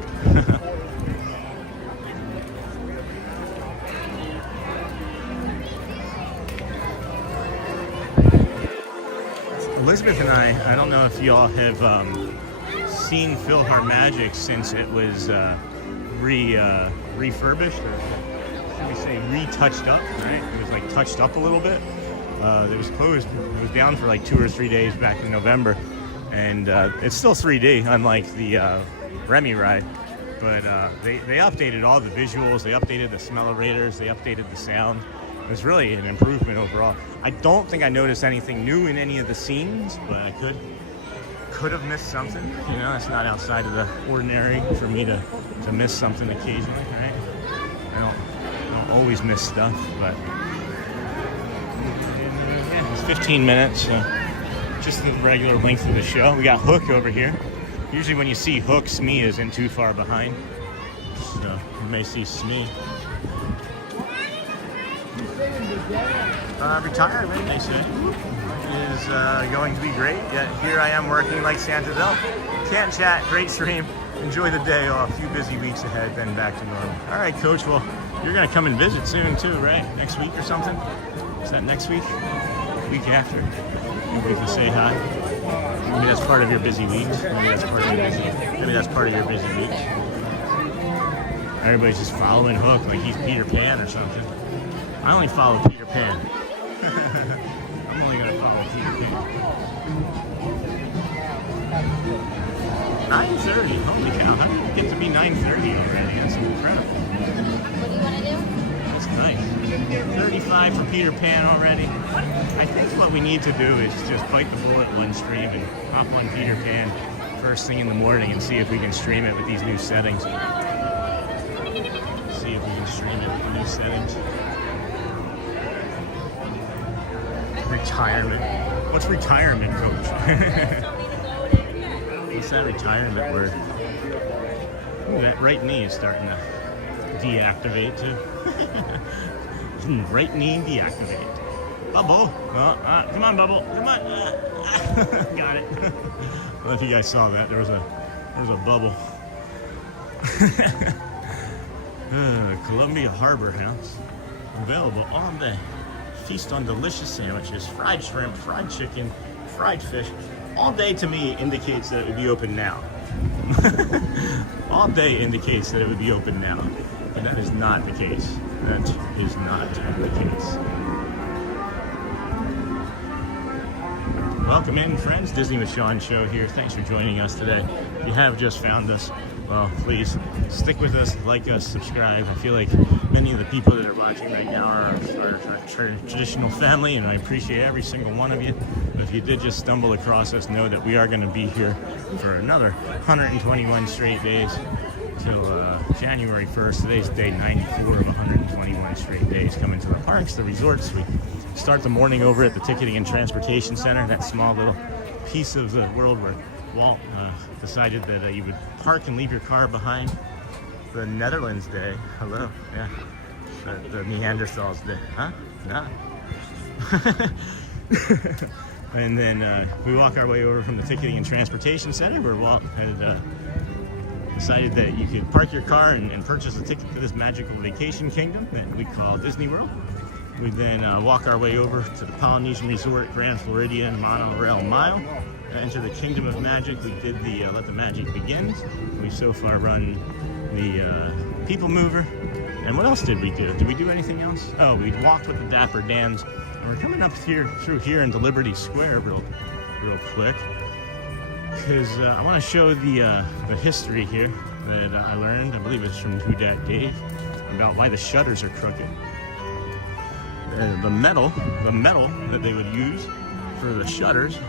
Elizabeth and I don't know if y'all have seen PhilharMagic since it was refurbished, or should we say retouched up, right? It was like touched up a little bit. It was closed. It was down for like 2 or 3 days back in November. And it's still 3D, unlike the Remy ride. But they updated all the visuals, they updated the smellerators, they updated the sound. It was really an improvement overall. I don't think I noticed anything new in any of the scenes, but I could have missed something. You know, it's not outside of the ordinary for me to miss something occasionally, right? I don't always miss stuff, but yeah, it's 15 minutes, so just the regular length of the show. We got Hook over here. Usually when you see Hook, Smee isn't too far behind, so you may see Smee. Retirement, they say, is going to be great. Yet here I am working like Santaville. Can't chat, great stream. Enjoy the day off. A few busy weeks ahead, then back to normal. All right, Coach. Well, you're going to come and visit soon too, right? Next week or something? Is that next week? Week after? Maybe we can say hi. Maybe that's part of your busy weeks. Maybe that's part of your busy weeks. Everybody's just following Hook like he's Peter Pan or something. I only follow Peter Pan. I'm only going to follow Peter Pan. 9:30. Holy cow. How did it get to be 9:30 already? That's incredible. What do you want to do? That's nice. 35 for Peter Pan already. I think what we need to do is just bite the bullet one stream and hop on Peter Pan first thing in the morning and see if we can stream it with these new settings. See if we can stream it with the new settings. Retirement. What's retirement, Coach? What's that retirement word? Ooh, that right knee is starting to deactivate too. Right knee deactivate. Bubble. Oh, come on, Bubble. Come on. Got it. I don't know if you guys saw that. There was a bubble. Columbia Harbor House. Available all day. Feast on delicious sandwiches, fried shrimp, fried chicken, fried fish. All day to me indicates that it would be open now. All day indicates that it would be open now. And that is not the case. That is not the case. Welcome in, friends. Disney with Sean show here. Thanks for joining us today. If you have just found us, well, please stick with us, like us, subscribe. I feel like many of the people that are watching right now are traditional family, and I appreciate every single one of you. But if you did just stumble across us, know that we are going to be here for another 121 straight days till January 1st. Today's day 94 of 121 straight days coming to the parks, the resorts. We start the morning over at the Ticketing and Transportation Center, that small little piece of the world where Walt decided that you would park and leave your car behind. The Netherlands Day. Hello. Yeah. The Neanderthals Day. Huh? Nah. And then we walk our way over from the Ticketing and Transportation Center where Walt had decided that you could park your car and purchase a ticket to this magical vacation kingdom that we call Disney World. We then walk our way over to the Polynesian Resort, Grand Floridian, Monorail Mile. Enter the Kingdom of Magic. We did the Let the Magic Begin. We've so far run the PeopleMover. And what else did we do? Did we do anything else? Oh, we walked with the Dapper Dans. And we're coming up through here into Liberty Square real quick. Because I want to show the history here that I learned. I believe it's from Who Dat Dave, about why the shutters are crooked. The metal that they would use for the shutters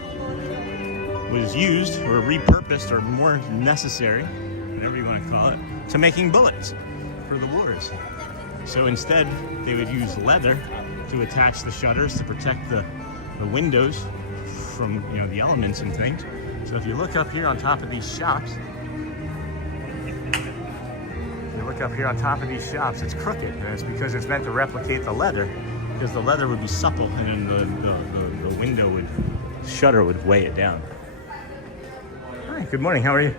was used or repurposed or more necessary, whatever you want to call it, to making bullets for the wars. So instead, they would use leather to attach the shutters to protect the windows from the elements and things. So if you look up here on top of these shops, it's crooked, and it's because it's meant to replicate the leather, because the leather would be supple, and then the window shutter would weigh it down. Hi, good morning. How are you?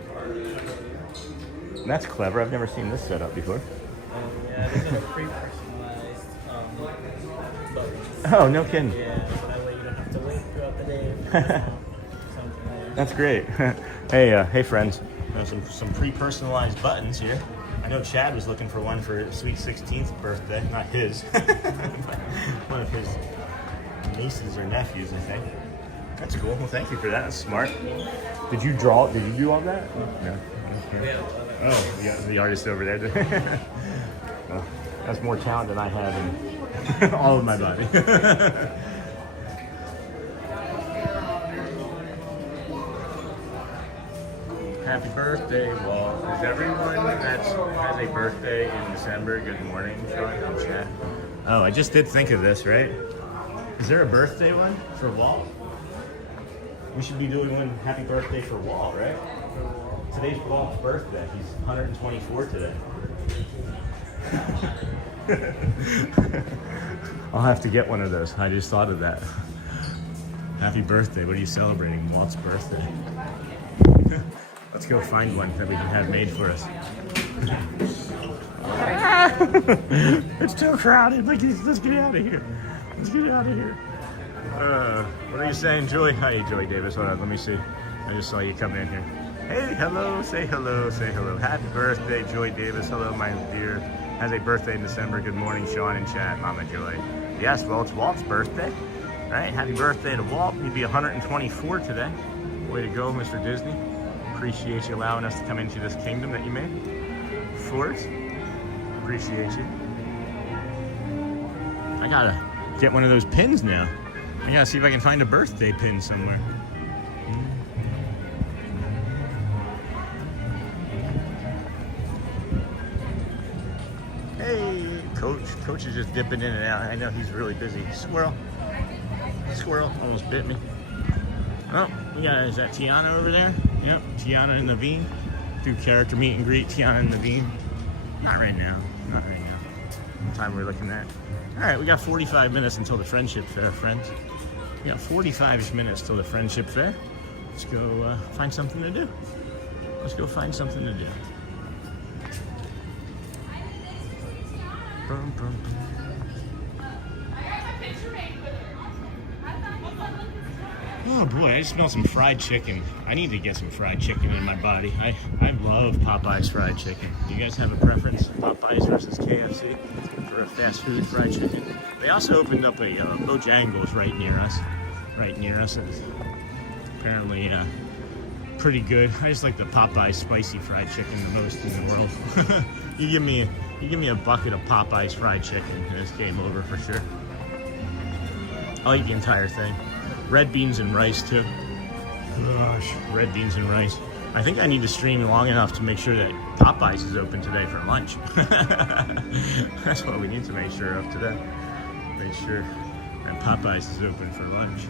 That's clever. I've never seen this set up before. Yeah, this is a pre-personalized buttons. Oh, no kidding. Yeah, so that way you don't have to wait throughout the day for something there. That's great. Hey friends. There's some pre-personalized buttons here. I know Chad was looking for one for his sweet 16th birthday. Not his. One of his nieces or nephews, I think. That's cool. Well, thank you for that. That's smart. Did you do all that? No. Yeah. Oh, yeah, the artist over there. Well, that's more talent than I have in all of my body. Happy birthday, Walt. Is everyone that has a birthday in December? Good morning, Sean and chat. Oh, I just did think of this, right? Is there a birthday one for Walt? We should be doing one happy birthday for Walt, right? Today's Walt's birthday. He's 124 today. I'll have to get one of those. I just thought of that. Happy birthday. What are you celebrating? Walt's birthday. Let's go find one that we can have made for us. It's too crowded. Let's get out of here. Let's get out of here. What are you saying, Joy? Hi, Joy Davis. Hold on, let me see. I just saw you come in here. Hey, hello, say hello, say hello. Happy birthday, Joy Davis. Hello, my dear. Has a birthday in December. Good morning, Sean and chat, Mama Joy. Yes, well, it's Walt's birthday. All right, happy birthday to Walt. He'd be 124 today. Way to go, Mr. Disney. Appreciate you allowing us to come into this kingdom that you made for us. Appreciate you. I gotta get one of those pins now. I gotta see if I can find a birthday pin somewhere. Hey, Coach. Coach is just dipping in and out. I know he's really busy. Squirrel. Squirrel almost bit me. Oh, we got, is that Tiana over there? Yep, Tiana and Naveen. Do character meet and greet, Tiana and Naveen. Not right now. Not right now. What time we're looking at? All right, we got 45 minutes until the Friendship Fair, friends. We got 45 minutes till the Friendship Fair. Let's go find something to do. Let's go find something to do. Bum, bum, bum. Oh boy, I just smell some fried chicken. I need to get some fried chicken in my body. I love Popeye's fried chicken. Do you guys have a preference, Popeye's versus KFC, for a fast food fried chicken? They also opened up a Bojangles right near us. It's apparently pretty good. I just like the Popeye's spicy fried chicken the most in the world. You give me a bucket of Popeye's fried chicken, and it's game over for sure. I'll eat the entire thing. Red beans and rice too. Gosh, red beans and rice. I think I need to stream long enough to make sure that Popeyes is open today for lunch. That's what we need to make sure of today. Make sure that Popeyes is open for lunch.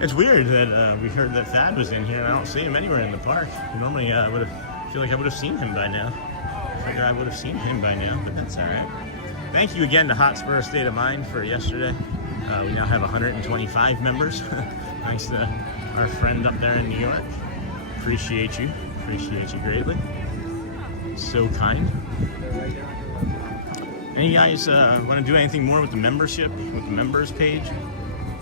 It's weird that we heard that Thad was in here and I don't see him anywhere in the park. Normally I feel like I would have seen him by now. But that's all right. Thank you again to Hotspur State of Mind for yesterday. We now have 125 members. Thanks to our friend up there in New York. Appreciate you greatly. So kind. Any guys want to do anything more with the membership, with the members page?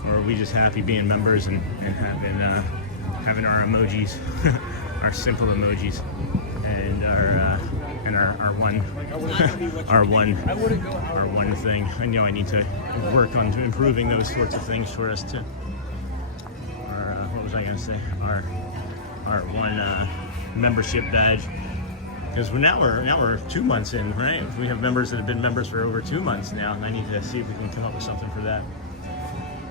Or are we just happy being members and having our emojis, our simple emojis, and our one thing. I know I need to work on improving those sorts of things for us too. What was I gonna say? Our one membership badge. Because now we're 2 months in, right? We have members that have been members for over 2 months now, and I need to see if we can come up with something for that.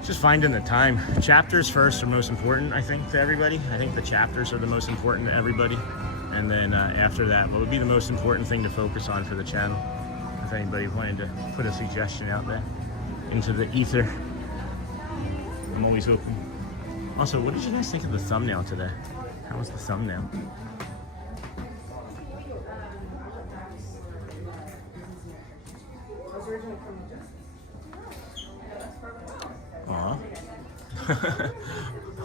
Just finding the time. Chapters first are most important, I think, to everybody. I think the chapters are the most important to everybody. And then after that, what would be the most important thing to focus on for the channel? If anybody wanted to put a suggestion out there into the ether, I'm always open. Also, what did you guys think of the thumbnail today? How was the thumbnail? Aw.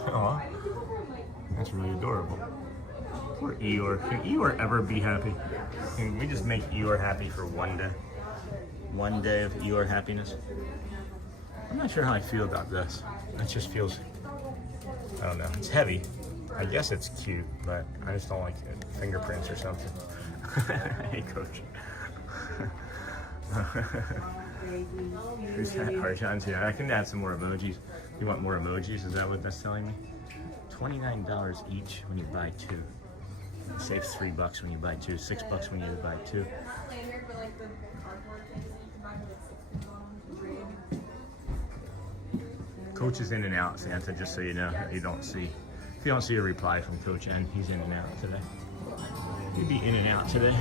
Aw. That's really adorable. Poor Eeyore. Can Eeyore ever be happy? Can we just make Eeyore happy for one day? One day of Eeyore happiness? I'm not sure how I feel about this. It just feels, I don't know, it's heavy. I guess it's cute, but I just don't like it. Fingerprints or something. Hey, Coach. Who's that? Archon's here. I can add some more emojis. You want more emojis? Is that what that's telling me? $29 each when you buy two. Save $3 when you buy two. $6 when you buy two. Coach is in and out, Santa, just so you know. You don't see, if you don't see a reply from Coach N, he's in and out today. He'd be in and out today.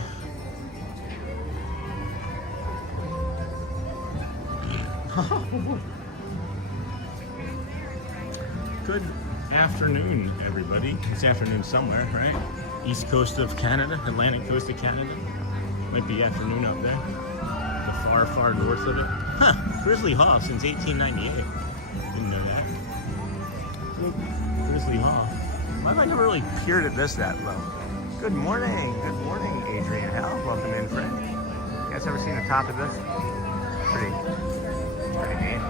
Good afternoon, everybody. It's afternoon somewhere, right? East coast of Canada, Atlantic coast of Canada. Might be afternoon up there. The far, far north of it. Huh, Grizzly Hall since 1898. Didn't know that. Grizzly Hall. Why have I never really peered at this that low? Good morning, Adrian Hal. Welcome in, friend. You guys ever seen the top of this? Pretty neat.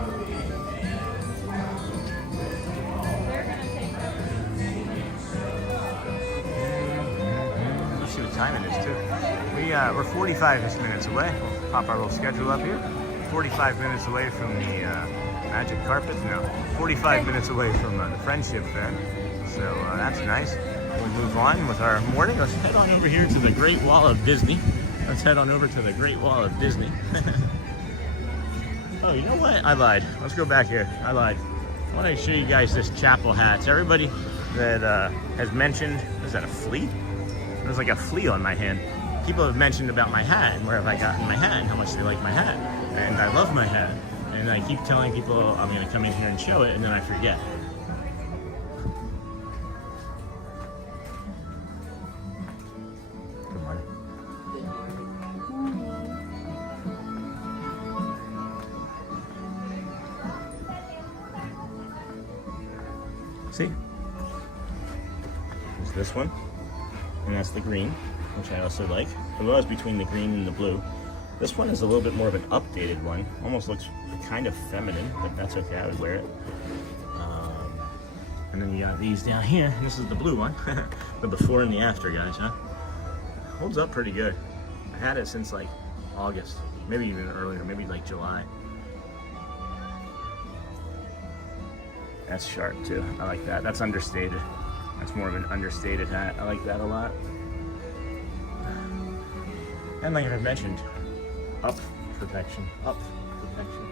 Let's see what time it is too. We're 45 minutes away. We'll pop our little schedule up here. 45 minutes away from the Magic Carpet. No, 45 minutes away from the Friendship Fair. So that's nice. We'll move on with our morning. Let's head on over here to the Great Wall of Disney. Let's head on over to the Great Wall of Disney. Oh, you know what? I lied. Let's go back here. I lied. I want to show you guys this chapel hats. Everybody that has mentioned, is that a flea? There's like a flea on my hand. People have mentioned about my hat and where have I gotten my hat and how much they like my hat. And I love my hat. And I keep telling people I'm going to come in here and show it, and then I forget. Come on. See? There's this one, and that's the green, which I also like. It was between the green and the blue. This one is a little bit more of an updated one. Almost looks kind of feminine, but that's okay. I would wear it. And then you got these down here. This is the blue one. The before and the after, guys, huh? Holds up pretty good. I had it since like August, maybe even earlier, maybe like July. That's sharp too. I like that. That's understated. That's more of an understated hat. I like that a lot. And like I mentioned, up protection. Up protection.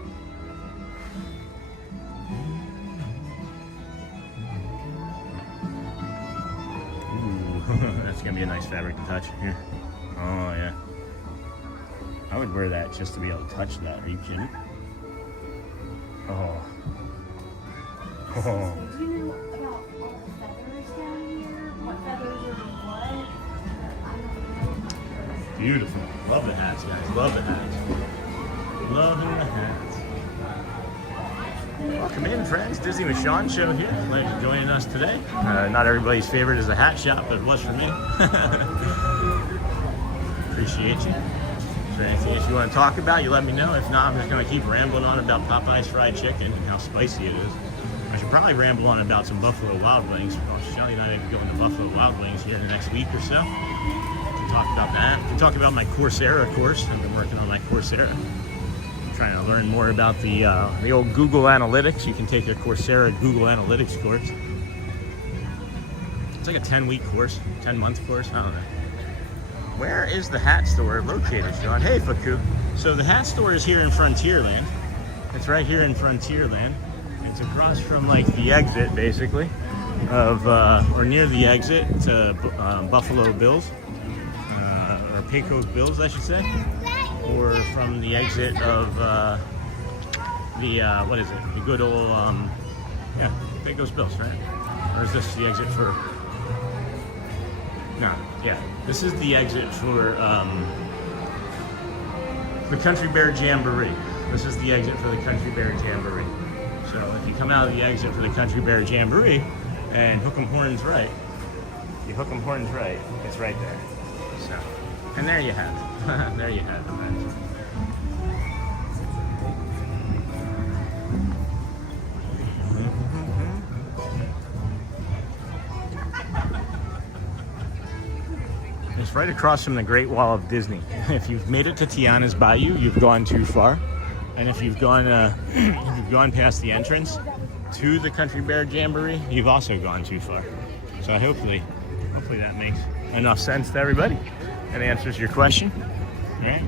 Ooh, that's gonna be a nice fabric to touch here. Oh yeah. I would wear that just to be able to touch that. Are you kidding? Oh. Oh. Do you know about all the feathers down here? What feathers are what? Beautiful. Love the hats, guys. Love the hats. Loving the hats. Welcome in, friends. Disney with Sean show here. Glad you're joining us today. Not everybody's favorite is a hat shop, but it was for me. Appreciate you. Is there anything else you want to talk about? You let me know. If not, I'm just going to keep rambling on about Popeye's fried chicken and how spicy it is. I should probably ramble on about some Buffalo Wild Wings. Shelly and I may be going to Buffalo Wild Wings here in the next week or so. We can talk about that. We can talk about my Coursera course. I've been working on my Coursera. I'm trying to learn more about the old Google Analytics. You can take a Coursera Google Analytics course. It's like a 10-week course, 10-month course. I don't know. Where is the hat store located, Sean? Hey, Faku. So the hat store is here in Frontierland. It's right here in Frontierland. It's across from like the exit, basically, of or near the exit to Buffalo Bills, or Pecos Bills, I should say, or from the exit of what is it? The good old, yeah, Pecos Bills, right? Or is this the exit for No, yeah. This is the exit for the Country Bear Jamboree. This is the exit for the Country Bear Jamboree. So if you come out of the exit for the Country Bear Jamboree and hook 'em horns right, you hook 'em horns right, it's right there. So, and there you have it. There you have it, man. It's right across from the Great Wall of Disney. If you've made it to Tiana's Bayou, you've gone too far. And if you've gone past the entrance to the Country Bear Jamboree, you've also gone too far. So hopefully that makes enough sense to everybody and answers your question. All right?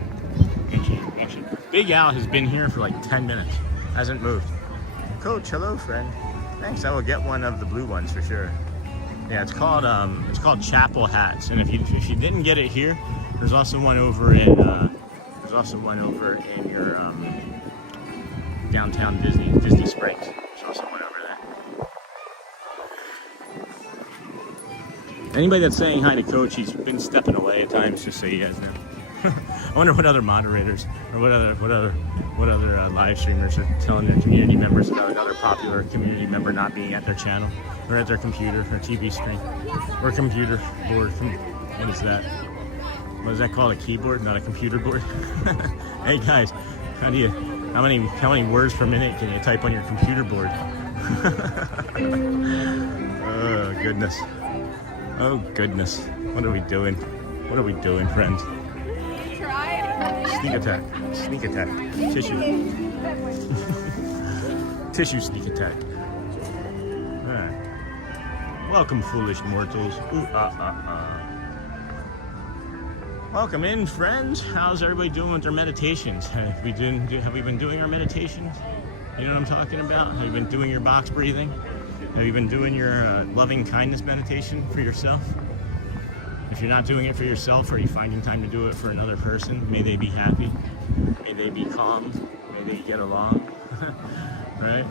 Big Al has been here for like 10 minutes. Hasn't moved. Coach, hello, friend. Thanks. I will get one of the blue ones for sure. Yeah, it's called Chapel Hats. And if you didn't get it here, there's also one over in your downtown Disney Springs. There's also one over there. Anybody that's saying hi to Coach, he's been stepping away at times, just so you guys know. I wonder what other moderators or what other live streamers are telling their community members about another popular community member not being at their channel or at their computer or TV screen or computer board. What is that? What is that called? A keyboard, not a computer board? Hey guys, how many words per minute can you type on your computer board? Oh goodness. Oh goodness. What are we doing? What are we doing, friends? Sneak attack. Sneak attack. Tissue. Tissue sneak attack. Alright. Welcome, foolish mortals. Ooh, Welcome in, friends. How's everybody doing with their meditations? Have we been doing our meditations? You know what I'm talking about? Have you been doing your box breathing? Have you been doing your loving kindness meditation for yourself? If you're not doing it for yourself, are you finding time to do it for another person? May they be happy. May they be calm. May they get along. Right?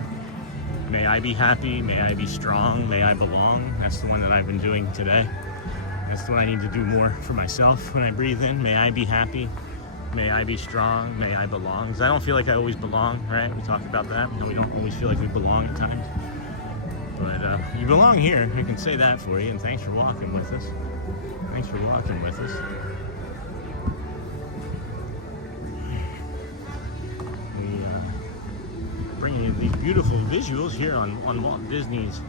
May I be happy. May I be strong. May I belong. That's the one that I've been doing today. That's what I need to do more for myself when I breathe in. May I be happy. May I be strong. May I belong. Because I don't feel like I always belong, right? We talked about that. We don't always feel like we belong at times. But you belong here. We can say that for you. And thanks for walking with us. Thanks for walking with us. Bringing you these beautiful visuals here on Walt Disney's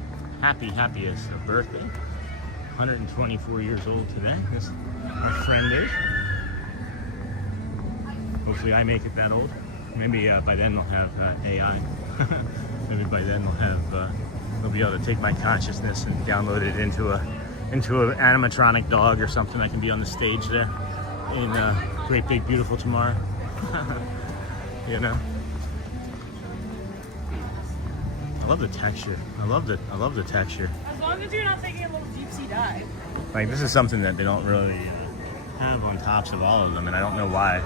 happiest birthday. 124 years old today. This my friend is. Hopefully I make it that old. Maybe by then they'll have AI. Maybe by then they'll be able to take my consciousness and download it into an animatronic dog or something. I can be on the stage there in Great Big Beautiful Tomorrow. You know. I love the texture. I love the texture. As long as you're not taking a little deep sea dive. Like this is something that they don't really have on tops of all of them, and I don't know why.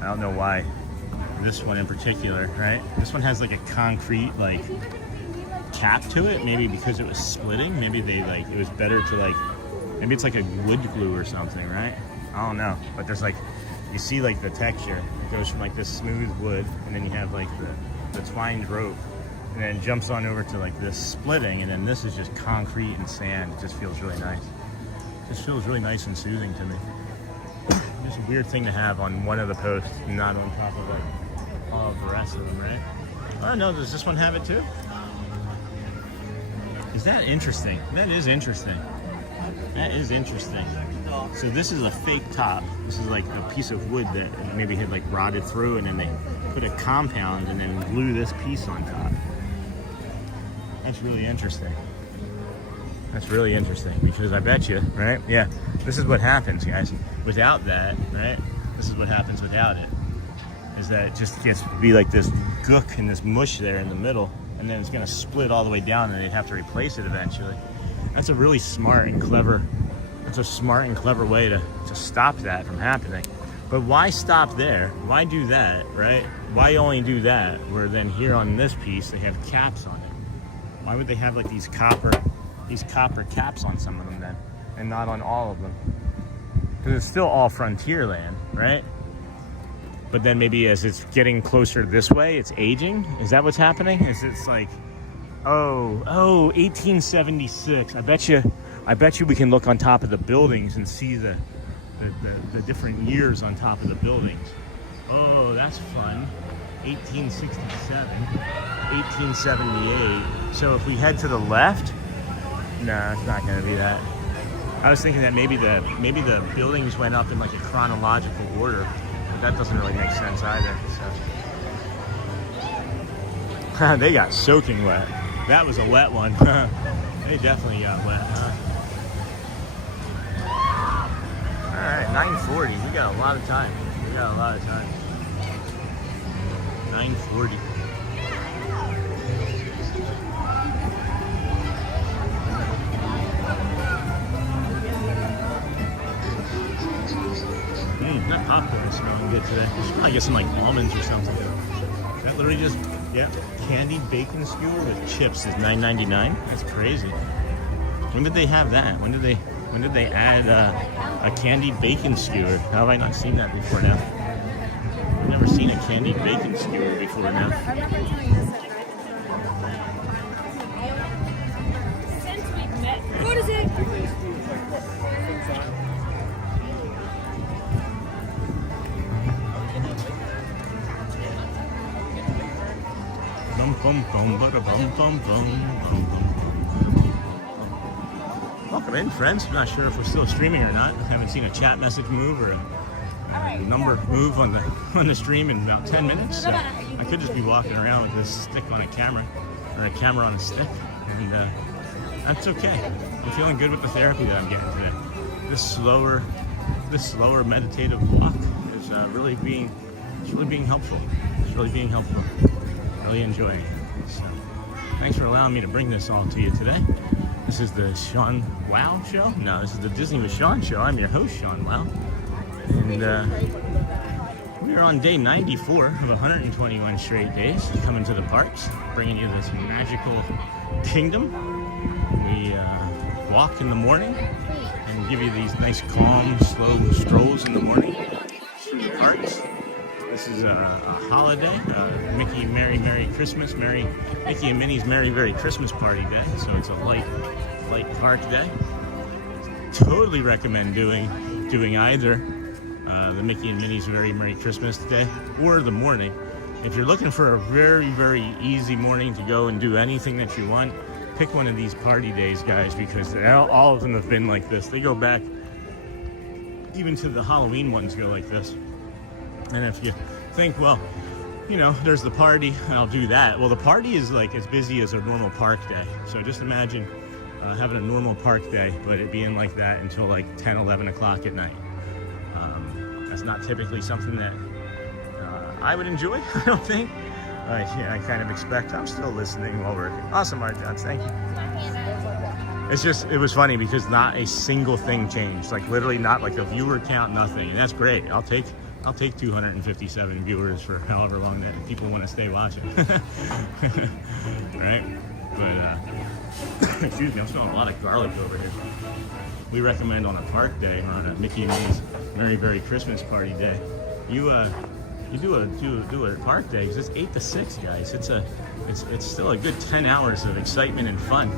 I don't know why this one in particular, right? This one has like a concrete like cap to it, maybe because it was splitting. Maybe it was better to maybe it's like a wood glue or something, right? I don't know, but there's you see like the texture. It goes from like this smooth wood, and then you have like the twined rope, and then it jumps on over to like this splitting, and then this is just concrete and sand. It just feels really nice. It just feels really nice and soothing to me. It's a weird thing to have on one of the posts, not on top of all of the rest of them, right? Oh no, does this one have it too? Is that interesting? That is interesting. That is interesting. So this is a fake top. This is like a piece of wood that maybe had like rotted through, and then they put a compound and then glue this piece on top. That's really interesting. That's really interesting because I bet you, right? Yeah, this is what happens, guys. Without that, right? This is what happens without it. Is that it just gets to be like this gook and this mush there in the middle, and then it's gonna split all the way down, and they'd have to replace it eventually. That's a really smart and clever. That's a smart and clever way to stop that from happening. But why stop there? Why do that, right? Why only do that? Where then here on this piece they have caps on it. Why would they have like these copper caps on some of them then? and not on all of them. Because it's still all Frontierland, right? But then maybe as it's getting closer this way, it's aging. Is that what's happening? Is it's like, oh, 1876. I bet you we can look on top of the buildings and see the different years on top of the buildings. Oh, that's fun. 1867, 1878. So if we head to the left, no, it's not going to be that. I was thinking that maybe the buildings went up in like a chronological order, but that doesn't really make sense either. So they got soaking wet. That was a wet one. They definitely got wet, huh? All right, 9:40. We got a lot of time. 9:40. That popcorn is smelling good today. I should probably get some like almonds or something. That literally just, yeah, candied bacon skewer with chips is $9.99. That's crazy. When did they have that? When did they add a candied bacon skewer? How have I not seen that before now? I've never seen a candied bacon skewer before now. What is it? Welcome in, friends. I'm not sure if we're still streaming or not. I haven't seen a chat message move or a number move on the stream in about 10 minutes. So I could just be walking around with this stick on a camera, or a camera on a stick, and that's okay. I'm feeling good with the therapy that I'm getting today. This slower meditative walk is really being helpful. It's really being helpful. Really enjoying it. So, thanks for allowing me to bring this all to you today. This is the Sean Wow Show? No, this is the Disney with Sean Show. I'm your host, Sean Wow. And we are on day 94 of 121 straight days coming to the parks, bringing you this magical kingdom. We walk in the morning and give you these nice, calm, slow strolls in the morning through the parks. This is a holiday, Mickey Merry Christmas, Mickey and Minnie's Merry Christmas Party Day. So it's a light park day. Totally recommend doing either the Mickey and Minnie's Merry Christmas Day or the morning. If you're looking for a very easy morning to go and do anything that you want, pick one of these party days, guys, because all of them have been like this. They go back, even to the Halloween ones go like this. And if you think, well, you know, there's the party, I'll do that. Well, the party is like as busy as a normal park day. So just imagine having a normal park day, but it being like that until like 10, 11 o'clock at night. That's not typically something that I would enjoy, I don't think. Yeah, I kind of expect. I'm still listening while working. Awesome, Art Johns, thank you. It's just, it was funny because not a single thing changed. Like literally not like a viewer count, nothing. And that's great. I'll take 257 viewers for however long that people want to stay watching. All right, but excuse me, I'm smelling a lot of garlic over here. We recommend on a park day, on a Mickey and Minnie's Merry Christmas Party Day, you do a park day because it's 8 to 6, guys. It's still a good 10 hours of excitement and fun,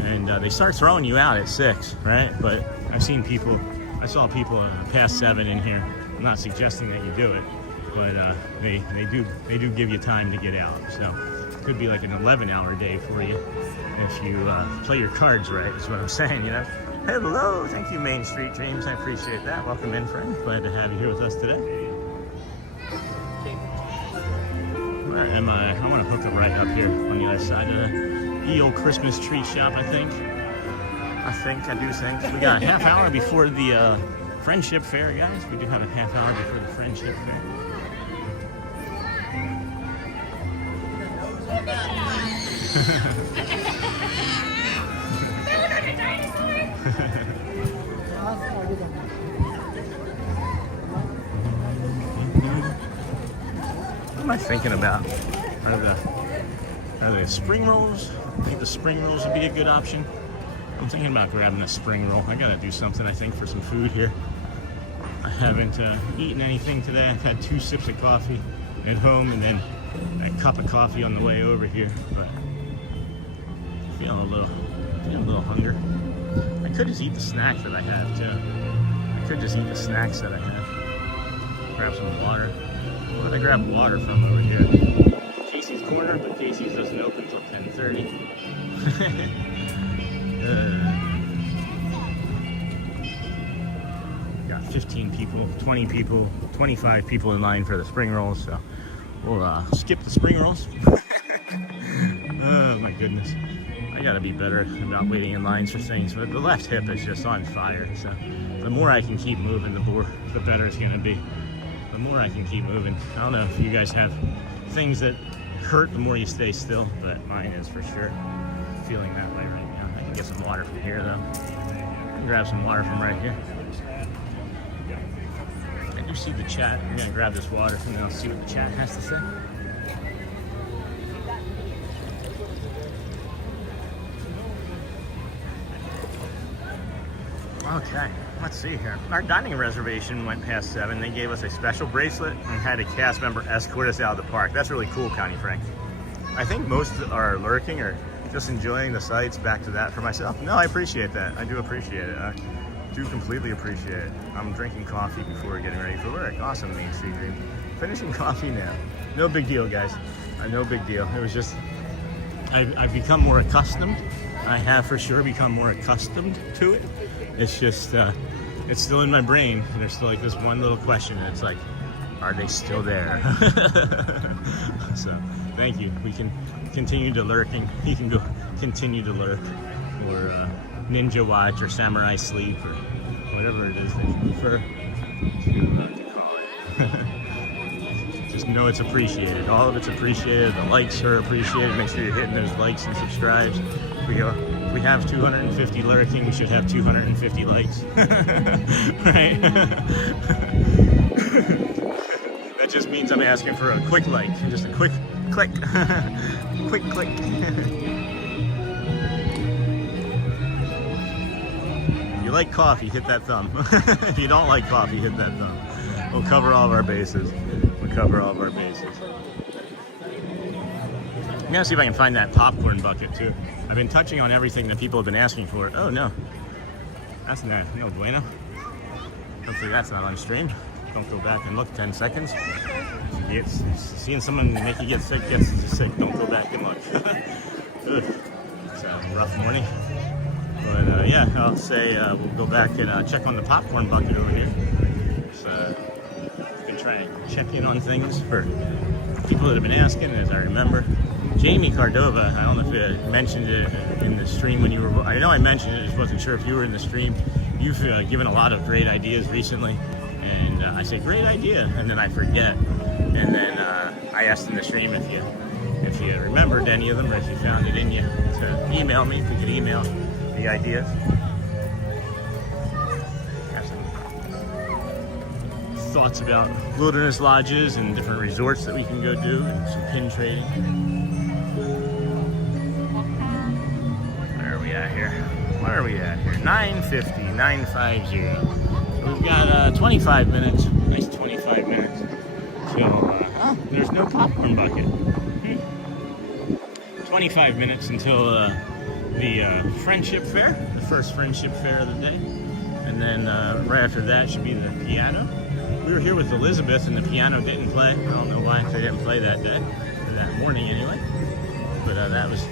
and they start throwing you out at 6, right? But I saw people past 7 in here. I'm not suggesting that you do it, but they do give you time to get out. So it could be like an 11-hour day for you if you play your cards right. Is what I'm saying, you know. Hello, thank you, Main Street Dreams. I appreciate that. Welcome in, friend. Glad to have you here with us today. Where am I? I want to hook a right up here on the other side of the old Christmas tree shop. I do think we got a half hour before the Friendship Fair, guys. We do have a half hour before the Friendship Fair. What am I thinking about? Are the spring rolls? I think the spring rolls would be a good option. I'm thinking about grabbing a spring roll. I gotta do something, I think, for some food here. I haven't eaten anything today. I've had 2 sips of coffee at home and then a cup of coffee on the way over here. But feeling a little hunger. I could just eat the snacks that I have too. I could just eat the snacks that I have. Grab some water. Where did I grab water from over here? Casey's Corner, but Casey's doesn't open until 10:30. Got 15 people, 20 people, 25 people in line for the spring rolls, so we'll skip the spring rolls. Oh my goodness. I gotta be better about waiting in lines for things, but the left hip is just on fire, so the more I can keep moving, the better it's gonna be. The more I can keep moving. I don't know if you guys have things that hurt the more you stay still, but mine is for sure. Feeling that way right now. I can get some water from here though. I can grab some water from right here. I do see the chat. I'm gonna grab this water and then I'll see what the chat has to say. Okay, let's see here. Our dining reservation went past 7. They gave us a special bracelet and had a cast member escort us out of the park. That's really cool, Connie Frank. I think most are lurking or just enjoying the sights. Back to that for myself. No, I appreciate that. I do appreciate it. I do completely appreciate it. I'm drinking coffee before getting ready for work. Awesome, Main Street Dream. Finishing coffee now. No big deal, guys. No big deal. It was just, I've become more accustomed. I have for sure become more accustomed to it. It's just, it's still in my brain. There's still like this one little question, and it's like, are they still there? So, thank you. We can continue to lurking. You can go continue to lurk, or ninja watch, or samurai sleep, or whatever it is that you prefer to call it. Just know it's appreciated. All of it's appreciated. The likes are appreciated. Make sure you're hitting those likes and subscribes. If we have 250 lurking, we should have 250 likes. Right? That just means I'm asking for a quick like, just a quick click. Quick click. If you like coffee, hit that thumb. If you don't like coffee, hit that thumb. We'll cover all of our bases. We'll cover all of our bases. I'm gonna see if I can find that popcorn bucket too. I've been touching on everything that people have been asking for. Oh no, that's no bueno. Hopefully that's not on stream. Don't go back and look 10 seconds. Seeing someone make you get sick gets you sick. Don't go back and look. It's a rough morning. But yeah, I'll say we'll go back and check on the popcorn bucket over here. So been trying to check in on things for people that have been asking, as I remember. Jamie Cardova, I don't know if you mentioned it in the stream when you were, I know I mentioned it, I just wasn't sure if you were in the stream. You've given a lot of great ideas recently, and I say great idea, and then I forget. And then I asked in the stream if you remembered any of them, or if you found it in you, to email me, if you could email the ideas. Have some thoughts about wilderness lodges and different resorts that we can go do, and some pin trading. Where are we at here? 950, 950. So we've got 25 minutes. Nice 25 minutes. So, there's no popcorn bucket. 25 minutes until the Friendship Fair, the first Friendship Fair of the day. And then right after that should be the piano. We were here with Elizabeth and the piano didn't play. I don't know why they didn't play that day, or that morning anyway. But that was,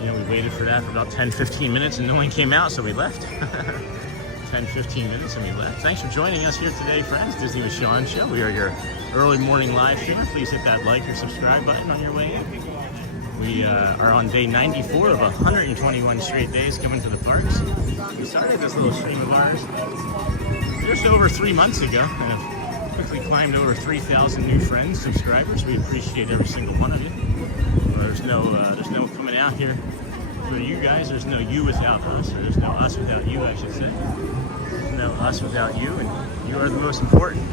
you know, we waited for that for about 10-15 minutes and no one came out, so we left. 10-15 minutes and we left. Thanks for joining us here today, friends. Disney with Sean Show. We are your early morning live streamer. Please hit that like or subscribe button on your way in. We are on day 94 of 121 straight days coming to the parks. We started this little stream of ours just over 3 months ago and have quickly climbed over 3,000 new friends, subscribers. We appreciate every single one of you. There's no coming out here for you guys. There's no you without us, or there's no us without you, I should say. There's no us without you, and you are the most important.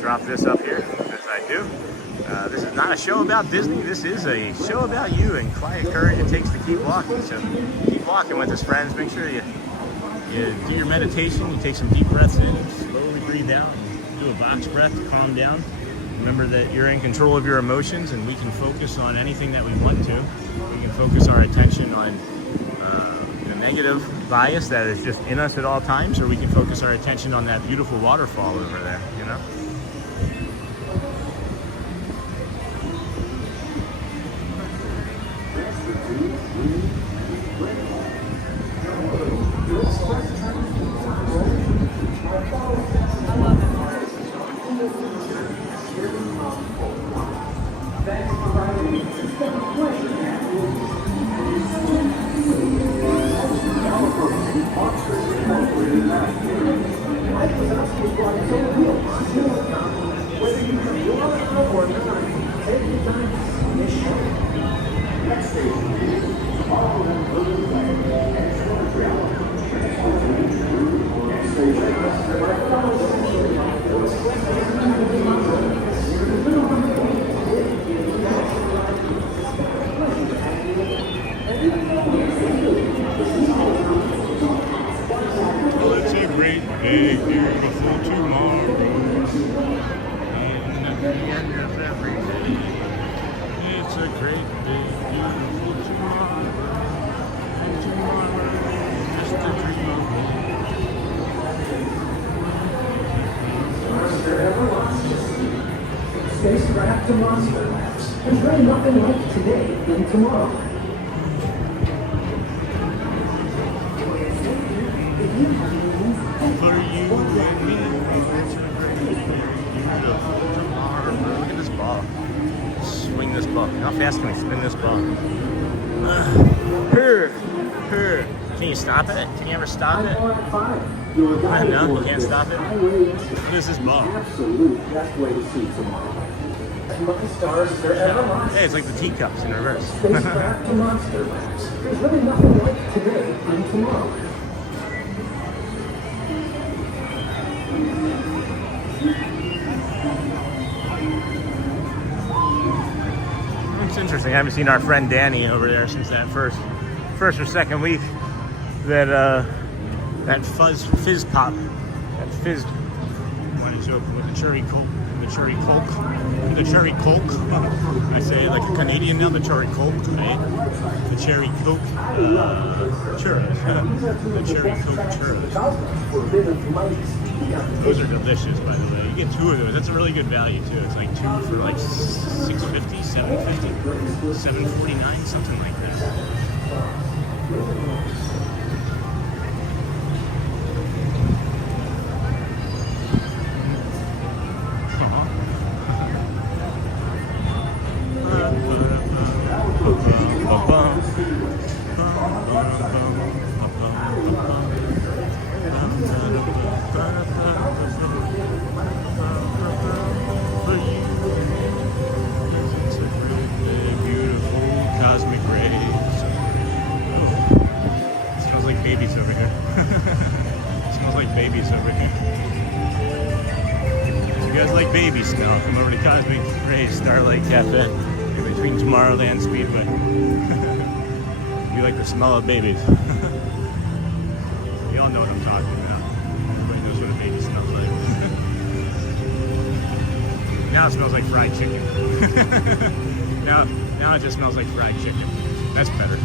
Drop this up here, as I do. This is not a show about Disney. This is a show about you and quiet courage it takes to keep walking. So keep walking with us, friends. Make sure you do your meditation. You take some deep breaths in, slowly breathe out, and do a box breath to calm down. Remember that you're in control of your emotions, and we can focus on anything that we want to. We can focus our attention on the negative bias that is just in us at all times, or we can focus our attention on that beautiful waterfall over there, you know? Spacecraft to Monster Labs. There's really nothing like today in Tomorrowland. For you and me, it's a great, beautiful tomorrow. Look at this ball. Swing this ball. How fast can I spin this ball? Can you stop it? Can you ever stop it? No, you can't stop it. What is this ball? Absolute best way to see Tomorrowland. Stars, they're everlasting. Hey, it's like the teacups in reverse. Spacecraft to Monster Labs. There's really nothing like today in Tomorrowland. It's interesting. I haven't seen our friend Danny over there since that first or second week. That fizz pop, that fizz. When it's open with the cherry coke, the cherry coke. I say it like a Canadian now. The cherry coke, right? The cherry coke churros. The cherry coke churros. Those are delicious, by the way. You get 2 of those. That's a really good value too. It's like 2 for like $6.50, $7.50, $7.49, something like that. Baby smell. Come over to Cosmic Rays Starlight Cafe in between Tomorrowland Speedway. You like the smell of babies. You all know what I'm talking about. Everybody knows what a baby smells like. Now it smells like fried chicken. Now it just smells like fried chicken. That's better.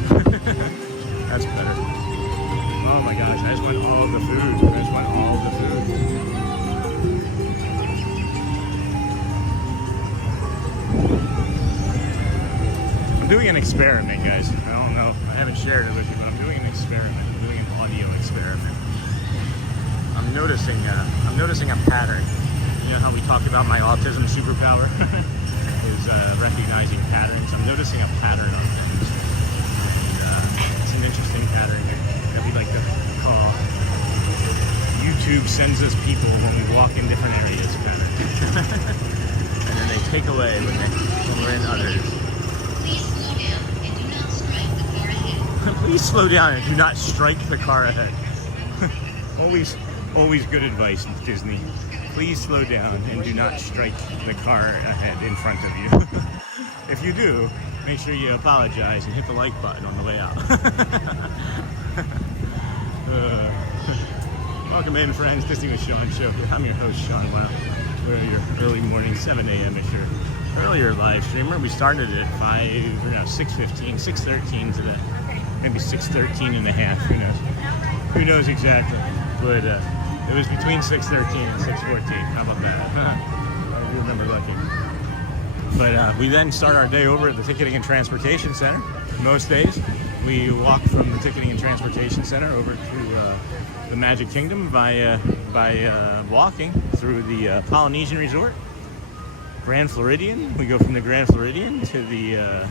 That's better. Oh my gosh, I just want all of the food. I just want all of the food. I'm doing an experiment, guys. I don't know. I haven't shared it with you, but I'm doing an experiment. I'm doing an audio experiment. I'm noticing a pattern. You know how we talked about my autism superpower is recognizing patterns. I'm noticing a pattern on things. And it's an interesting pattern that we like to call YouTube sends us people when we walk in different areas pattern. And then they take away when we're in others. Please slow down and do not strike the car ahead. Always good advice, Disney. please slow down and do not strike the car ahead in front of you. If you do, make sure you apologize and hit the like button on the way out. Welcome in, friends. Disney with Sean Show. I'm your host, Sean Walt. We're your early morning, 7 a.m. is your earlier live streamer. We started at 6:15, 6:13 today. Maybe 6:13 and a half, who knows? Who knows exactly? But it was between 6:13 and 6:14. How about that? I do remember looking. But we then start our day over at the Ticketing and Transportation Center. Most days, we walk from the Ticketing and Transportation Center over to the Magic Kingdom by walking through the Polynesian Resort, Grand Floridian. We go from the Grand Floridian to the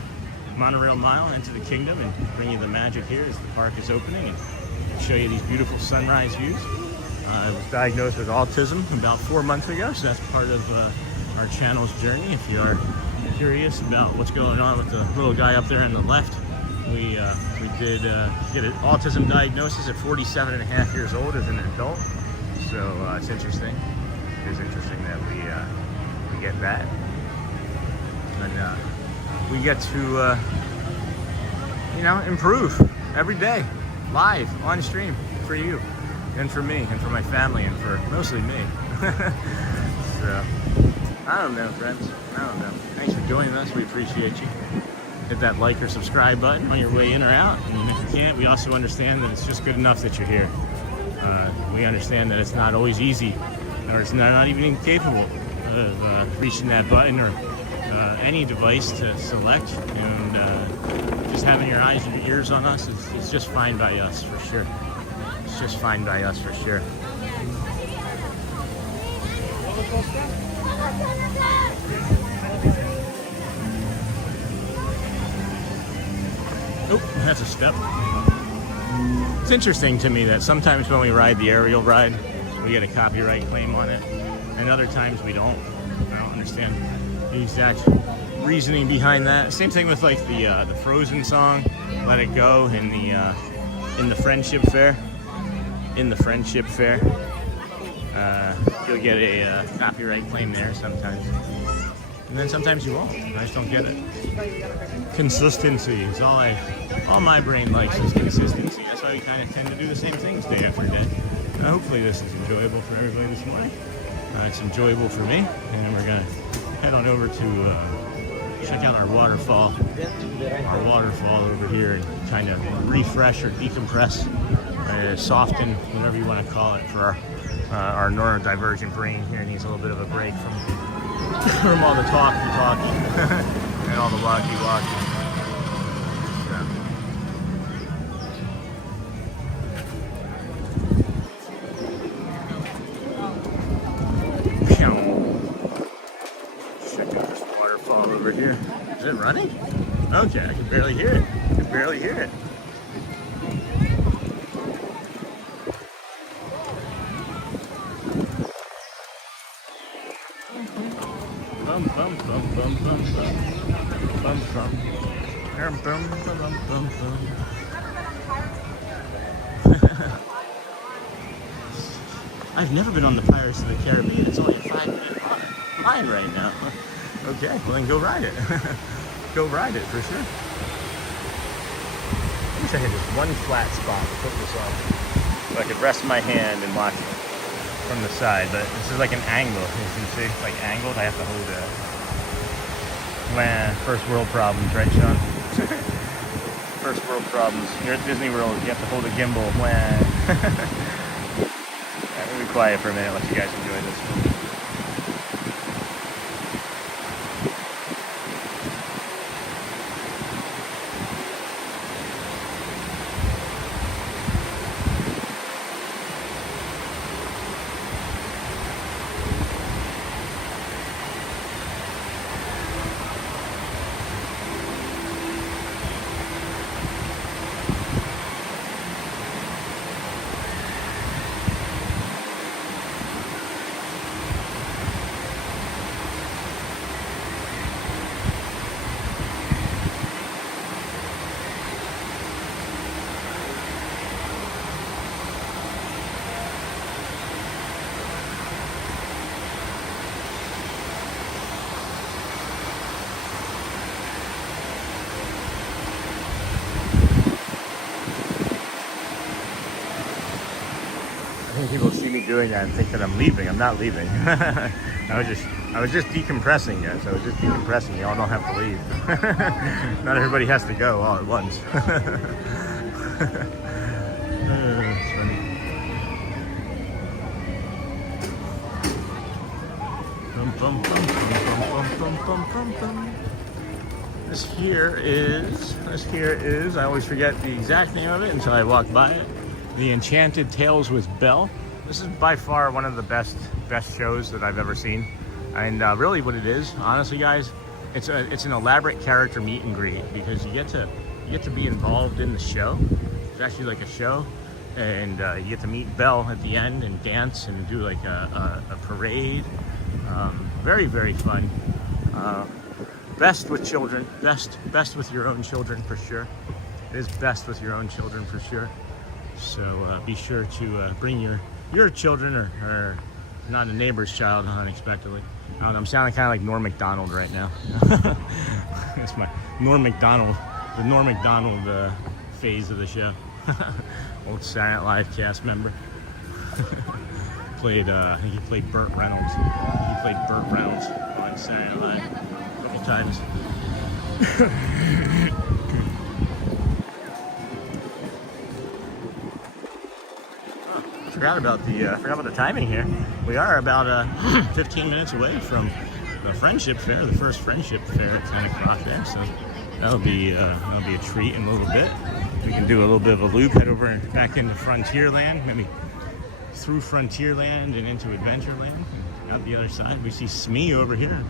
Monorail Mile into the Kingdom and bring you the magic here as the park is opening and show you these beautiful sunrise views. I was diagnosed with autism about 4 months ago, so that's part of our channel's journey. If you are curious about what's going on with the little guy up there on the left, we did get an autism diagnosis at 47 and a half years old as an adult. So it's interesting. It is interesting that we get that. And we get to, improve every day, live, on stream, for you, and for me, and for my family, and for mostly me. So, I don't know, friends. I don't know. Thanks for joining us. We appreciate you. Hit that like or subscribe button on your way in or out. And if you can't, we also understand that it's just good enough that you're here. We understand that it's not always easy, or it's not even capable of reaching that button or any device to select. And just having your eyes and your ears on us is just fine by us, for sure. It's just fine by us, for sure. Oh, that's a step. It's interesting to me that sometimes when we ride the aerial ride, we get a copyright claim on it, and other times we don't. I don't understand the exact reasoning behind that. Same thing with like the Frozen song, "Let It Go," in the Friendship Fair. In the Friendship Fair, you'll get a copyright claim there sometimes, and then sometimes you won't. I just don't get it. Consistency is all my brain likes is consistency. That's why we kind of tend to do the same things day after day. Hopefully this is enjoyable for everybody this morning. It's enjoyable for me, and we're gonna head on over to check out our waterfall over here and kind of refresh or decompress, soften, whatever you want to call it, for our neurodivergent brain here needs a little bit of a break from all the talking and all the walkie-walkie. Check out this waterfall over here. Is it running? Okay, I can barely hear it. Bum bum bum bum bum bum bum bum bum bum bum bum. I've never been on the Pirates of the Caribbean. It's only a 5-minute line right now. Okay, well then go ride it. Go ride it for sure. I wish I had just one flat spot to put this on, so I could rest my hand and watch it from the side, but this is like an angle. You can see it's like angled. I have to hold it. First world problems, right, Sean? First world problems. You're at Disney World, you have to hold a gimbal. Alright, we'll be quiet for a minute, let you guys enjoy this. people see me doing that and think that I'm leaving. I'm not leaving. I was just decompressing, guys. I was just decompressing. Y'all don't have to leave. Not everybody has to go all at once. It's funny. Bum, bum, bum, bum, bum, bum, bum, bum. This here is, I always forget the exact name of it until I walk by it. The Enchanted Tales with Belle. This is by far one of the best shows that I've ever seen. And really what it is, honestly guys, it's an elaborate character meet and greet because you get to be involved in the show. It's actually like a show, and you get to meet Belle at the end and dance and do like a parade. Very, very fun. Best with children, best with your own children for sure. It is best with your own children for sure. So be sure to bring your children or not a neighbor's child unexpectedly. I don't know, I'm sounding kind of like Norm Macdonald right now. It's my Norm Macdonald, the Norm Macdonald phase of the show. Old Saturday Night Live cast member. I think he played Burt Reynolds. He played Burt Reynolds on Saturday Night Live a couple times. Forgot about the timing here. We are about 15 minutes away from the Friendship Fair, the first Friendship Fair at 10 o'clock there. So that'll be a treat in a little bit. We can do a little bit of a loop, head over and back into Frontierland, maybe through Frontierland and into Adventureland. And out the other side, we see Smee over here.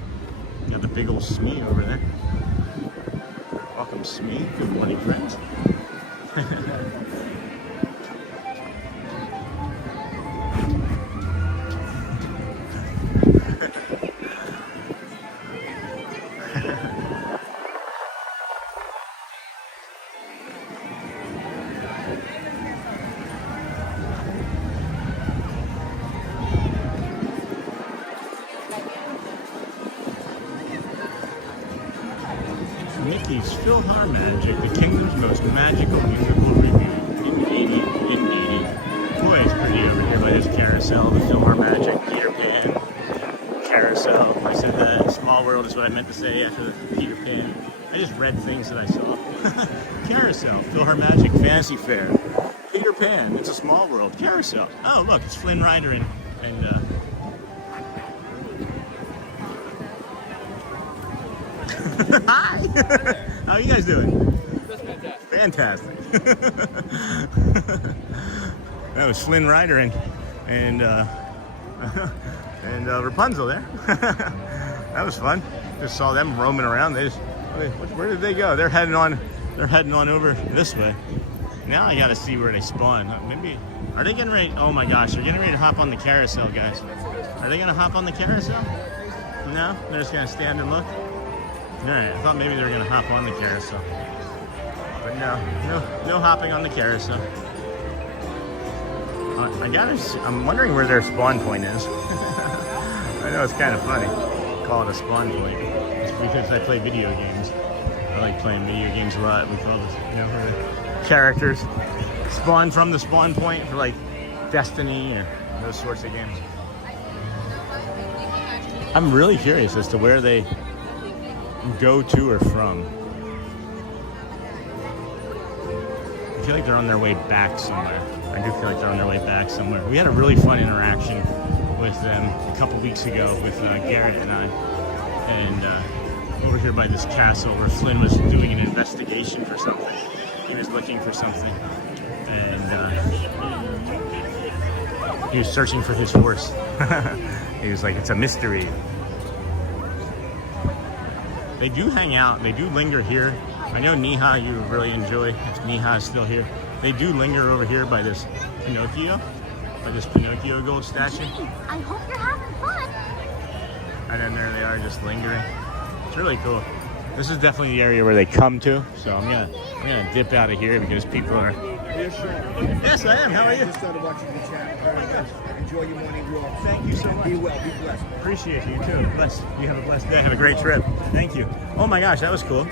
Got the big old Smee over there. Welcome, Smee. Good morning, friends. Mickey's PhilharMagic, the kingdom's most magical musical review in 80. Boy, it's pretty over here by this carousel, the PhilharMagic, Peter Pan, carousel. I said that Small World is what I meant to say after the Peter Pan. I just read things that I saw. Carousel, PhilharMagic, Fantasy Fair, Peter Pan, It's a Small World, carousel. Oh, look, it's Flynn Rider and hi! How are you guys doing? That's fantastic. Fantastic. That was Flynn Rider and Rapunzel there. That was fun. Just saw them roaming around. Where did they go? They're heading on over this way. Now I gotta see where they spawn. Maybe are they getting ready? Oh my gosh, they're getting ready to hop on the carousel, guys. Are they gonna hop on the carousel? No, they're just gonna stand and look. Alright, I thought maybe they were gonna hop on the carousel. But no hopping on the carousel. I'm wondering where their spawn point is. I know it's kind of funny. Call it a spawn point. It's because I play video games. I like playing video games a lot. We call this, where the characters spawn from the spawn point for like Destiny or those sorts of games. I'm really curious as to where they go to or from. I feel like they're on their way back somewhere. I do feel like they're on their way back somewhere. We had a really fun interaction with them a couple weeks ago with Garrett and I. And over here by this castle where Flynn was doing an investigation for something. He was looking for something. And he was searching for his horse. He was like, it's a mystery. They do hang out, they do linger here. I know Neha you really enjoy, if Neha is still here. They do linger over here by this Pinocchio gold statue. I hope you're having fun. And then there they are just lingering. It's really cool. This is definitely the area where they come to, so I'm gonna dip out of here because people are. Yes, I am. How are you? Just started watching the chat. Very good. Enjoy your morning walk. Thank you so much. Be well. Be blessed. Appreciate you too. Bless. You have a blessed day. Have a great trip. Thank you. Oh my gosh, that was cool.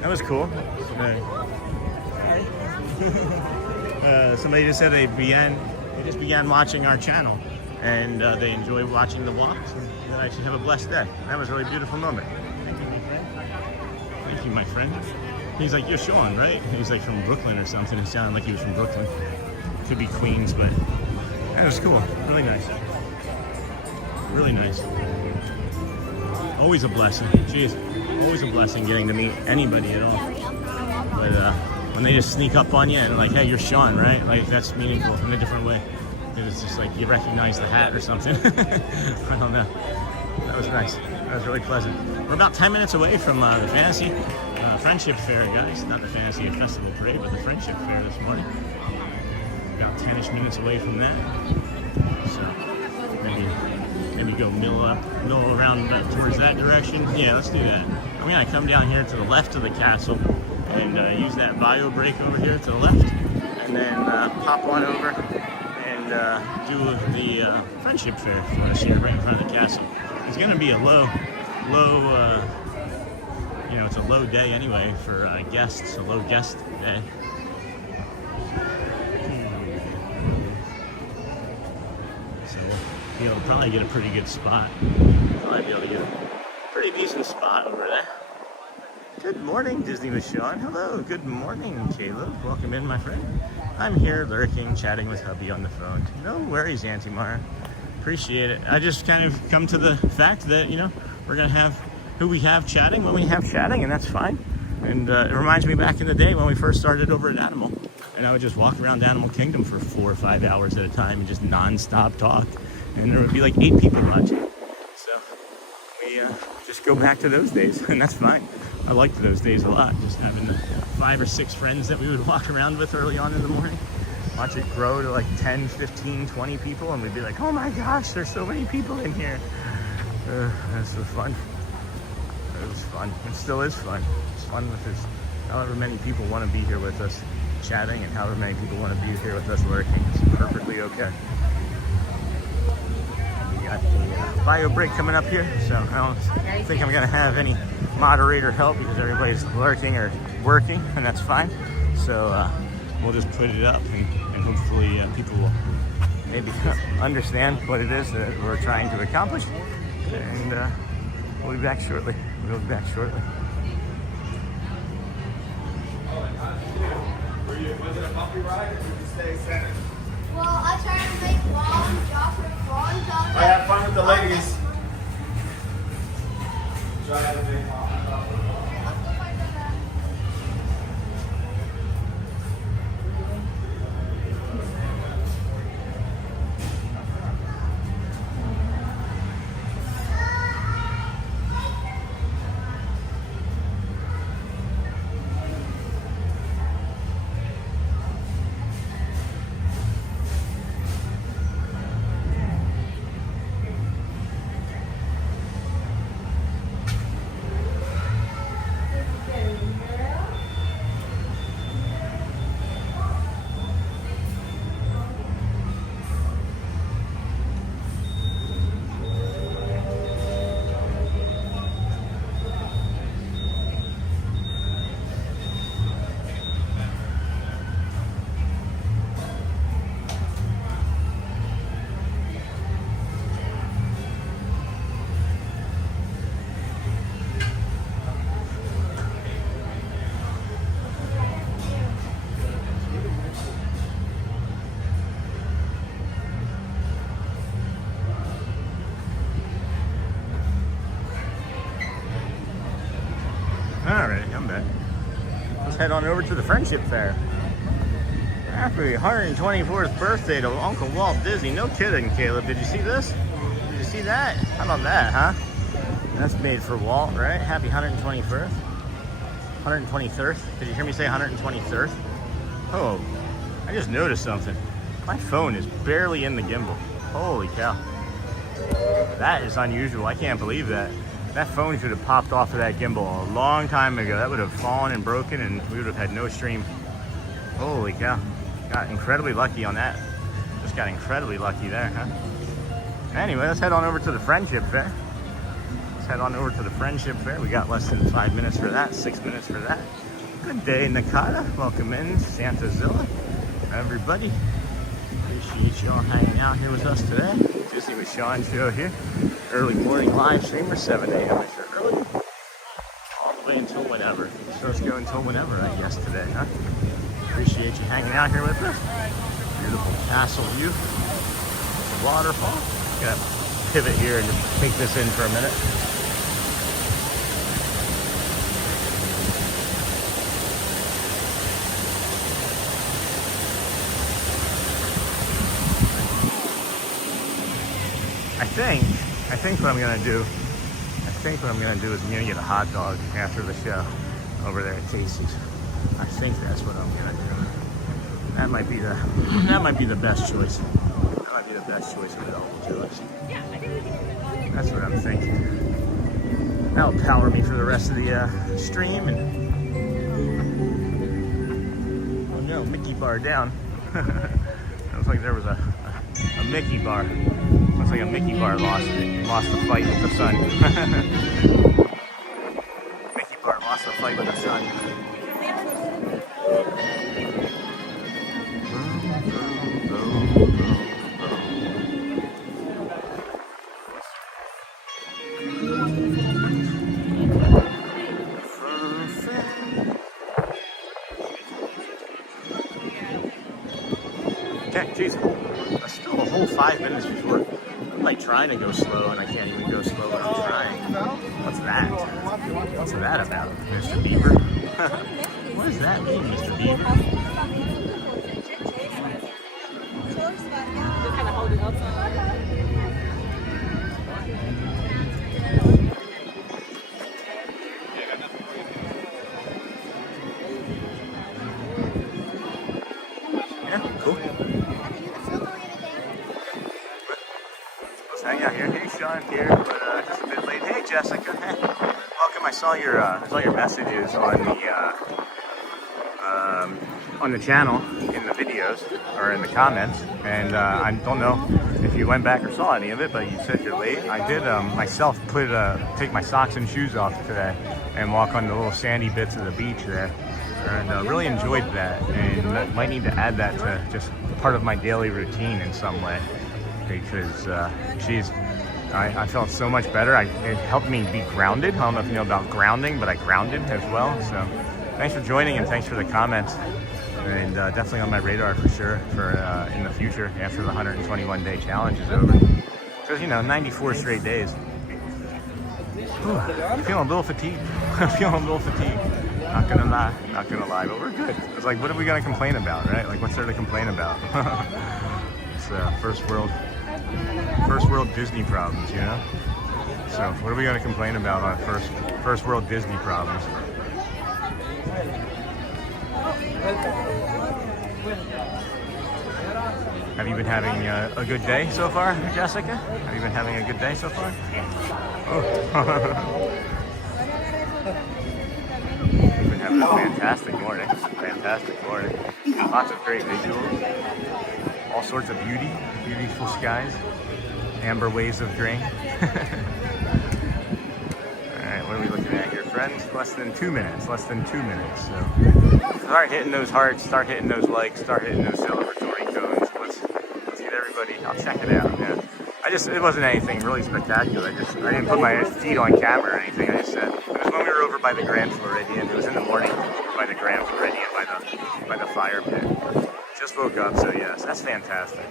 That was cool. Somebody just said a bien they just began watching our channel, and they enjoy watching the walks, and I should have a blessed day. That was a really beautiful moment. Thank you, my friend. Thank you, my friend. He's like, you're Sean, right? He's like from Brooklyn or something. It sounded like he was from Brooklyn. Could be Queens, but that was cool. Really nice. Really nice. Always a blessing. Jeez, always a blessing getting to meet anybody at all. But when they just sneak up on you and like, hey, you're Sean, right? Like, that's meaningful in a different way. It's just like you recognize the hat or something. I don't know. That was nice. That was really pleasant. We're about 10 minutes away from the Fantasy Friendship Fair, guys. Not the Fantasy Festival Parade, but the Friendship Fair this morning. About 10-ish minutes away from that. So maybe go mill around towards that direction. Yeah, let's do that. I'm gonna come down here to the left of the castle and use that bio break over here to the left, and then pop on over and do the Friendship Fair for us here right in front of the castle. It's gonna be a low, you know, it's a low day anyway for guests, a low guest day. You'll probably get a pretty good spot. Probably be able to get a pretty decent spot over there. Good morning, Disney with Sean. Hello, good morning, Caleb. Welcome in, my friend. I'm here lurking, chatting with hubby on the phone. No worries, Auntie Mara. Appreciate it. I just kind of come to the fact that, you know, we're going to have who we have chatting when we have chatting, and that's fine. And it reminds me back in the day when we first started over at Animal. And I would just walk around Animal Kingdom for 4 or 5 hours at a time and just non-stop talk. And there would be like 8 people watching. So we just go back to those days, and that's fine. I liked those days a lot, just having the 5 or 6 friends that we would walk around with early on in the morning. Watch it grow to like 10, 15, 20 people, and we'd be like, oh my gosh, there's so many people in here. That's so fun. It was fun. It still is fun. It's fun if there's however many people want to be here with us chatting, and however many people want to be here with us lurking. It's perfectly okay. Got the bio break coming up here, so I don't think I'm gonna have any moderator help because everybody's lurking or working, and that's fine. So we'll just put it up, and hopefully people will maybe understand what it is that we're trying to accomplish, and we'll be back shortly. We'll be back shortly. Was it a bumpy ride, or did you stay center? Well, I tried to make long jump. I have fun with the ladies. Try to make Alright, I'm back. Let's head on over to the Friendship Fair. Happy 124th birthday to Uncle Walt Disney. No kidding, Caleb. Did you see this? Did you see that? How about that, huh? That's made for Walt, right? Happy 121st. 123rd. Did you hear me say 123rd? Oh, I just noticed something. My phone is barely in the gimbal. Holy cow. That is unusual. I can't believe that. That phone should have popped off of that gimbal a long time ago. That would have fallen and broken, and we would have had no stream. Holy cow. Got incredibly lucky on that. Just got incredibly lucky there, huh? Anyway, let's head on over to the Friendship Fair. Let's head on over to the Friendship Fair. We got less than 5 minutes for that, 6 minutes for that. Good day, Nakata. Welcome in, Santazilla. Everybody. Appreciate y'all hanging out here with us today. Disney with Sean show here. Early morning live stream for 7 a.m. It's early. All the way until whenever. So let's go until whenever, I guess, today, huh? Appreciate you hanging out here with us. Beautiful castle view. Waterfall. Gotta pivot here and just take this in for a minute. I think what I'm gonna do is I'm gonna get a hot dog after the show over there at Casey's. I think that's what I'm gonna do. That might be the best choice. That might be the best choice available to us. That's what I'm thinking. That'll power me for the rest of the stream. And oh no, Mickey bar down. Looks like there was a Mickey bar. Looks like a Mickey bar lost the fight with the sun. Mickey bar lost the fight with the sun. Okay, geez, that's still a whole 5 minutes before. I'm like trying to go slow and I can't even go slow when I'm trying. What's that? What's that about, Mr. Beaver? What does that mean, Mr. Beaver? Yeah, cool. Let's hang out here. Hey, Sean here, but just a bit late. Hey, Jessica. Welcome. I saw your messages on the channel in the videos or in the comments, and I don't know if you went back or saw any of it, but you said you're late. I did myself take my socks and shoes off today and walk on the little sandy bits of the beach there, and really enjoyed that, and might need to add that to just part of my daily routine in some way, because geez, I felt so much better. It helped me be grounded. I don't know if you know about grounding, but I grounded as well. So thanks for joining and thanks for the comments, and definitely on my radar for sure for in the future after the 121-day challenge is over, because 94 straight days. Whew, I'm feeling a little fatigued. Not gonna lie, but we're good. It's like, what are we gonna complain about, right? Like, what's there to complain about? It's first world Disney problems, So what are we gonna complain about on first world Disney problems? Have you been having a good day so far, Jessica? Have you been having a good day so far? Oh. We've been having a fantastic morning. Lots of great visuals. All sorts of beautiful skies. Amber waves of grain. Alright, what are we looking at here, friends? Less than 2 minutes. So start hitting those hearts, start hitting those likes, start hitting those celebratory cones. Let's get everybody. I'll check it out. Yeah. It wasn't anything really spectacular. I didn't put my feet on camera or anything. I just said, it was when we were over by the Grand Floridian. It was in the morning by the Grand Floridian, by the fire pit. Just woke up, so yes, that's fantastic.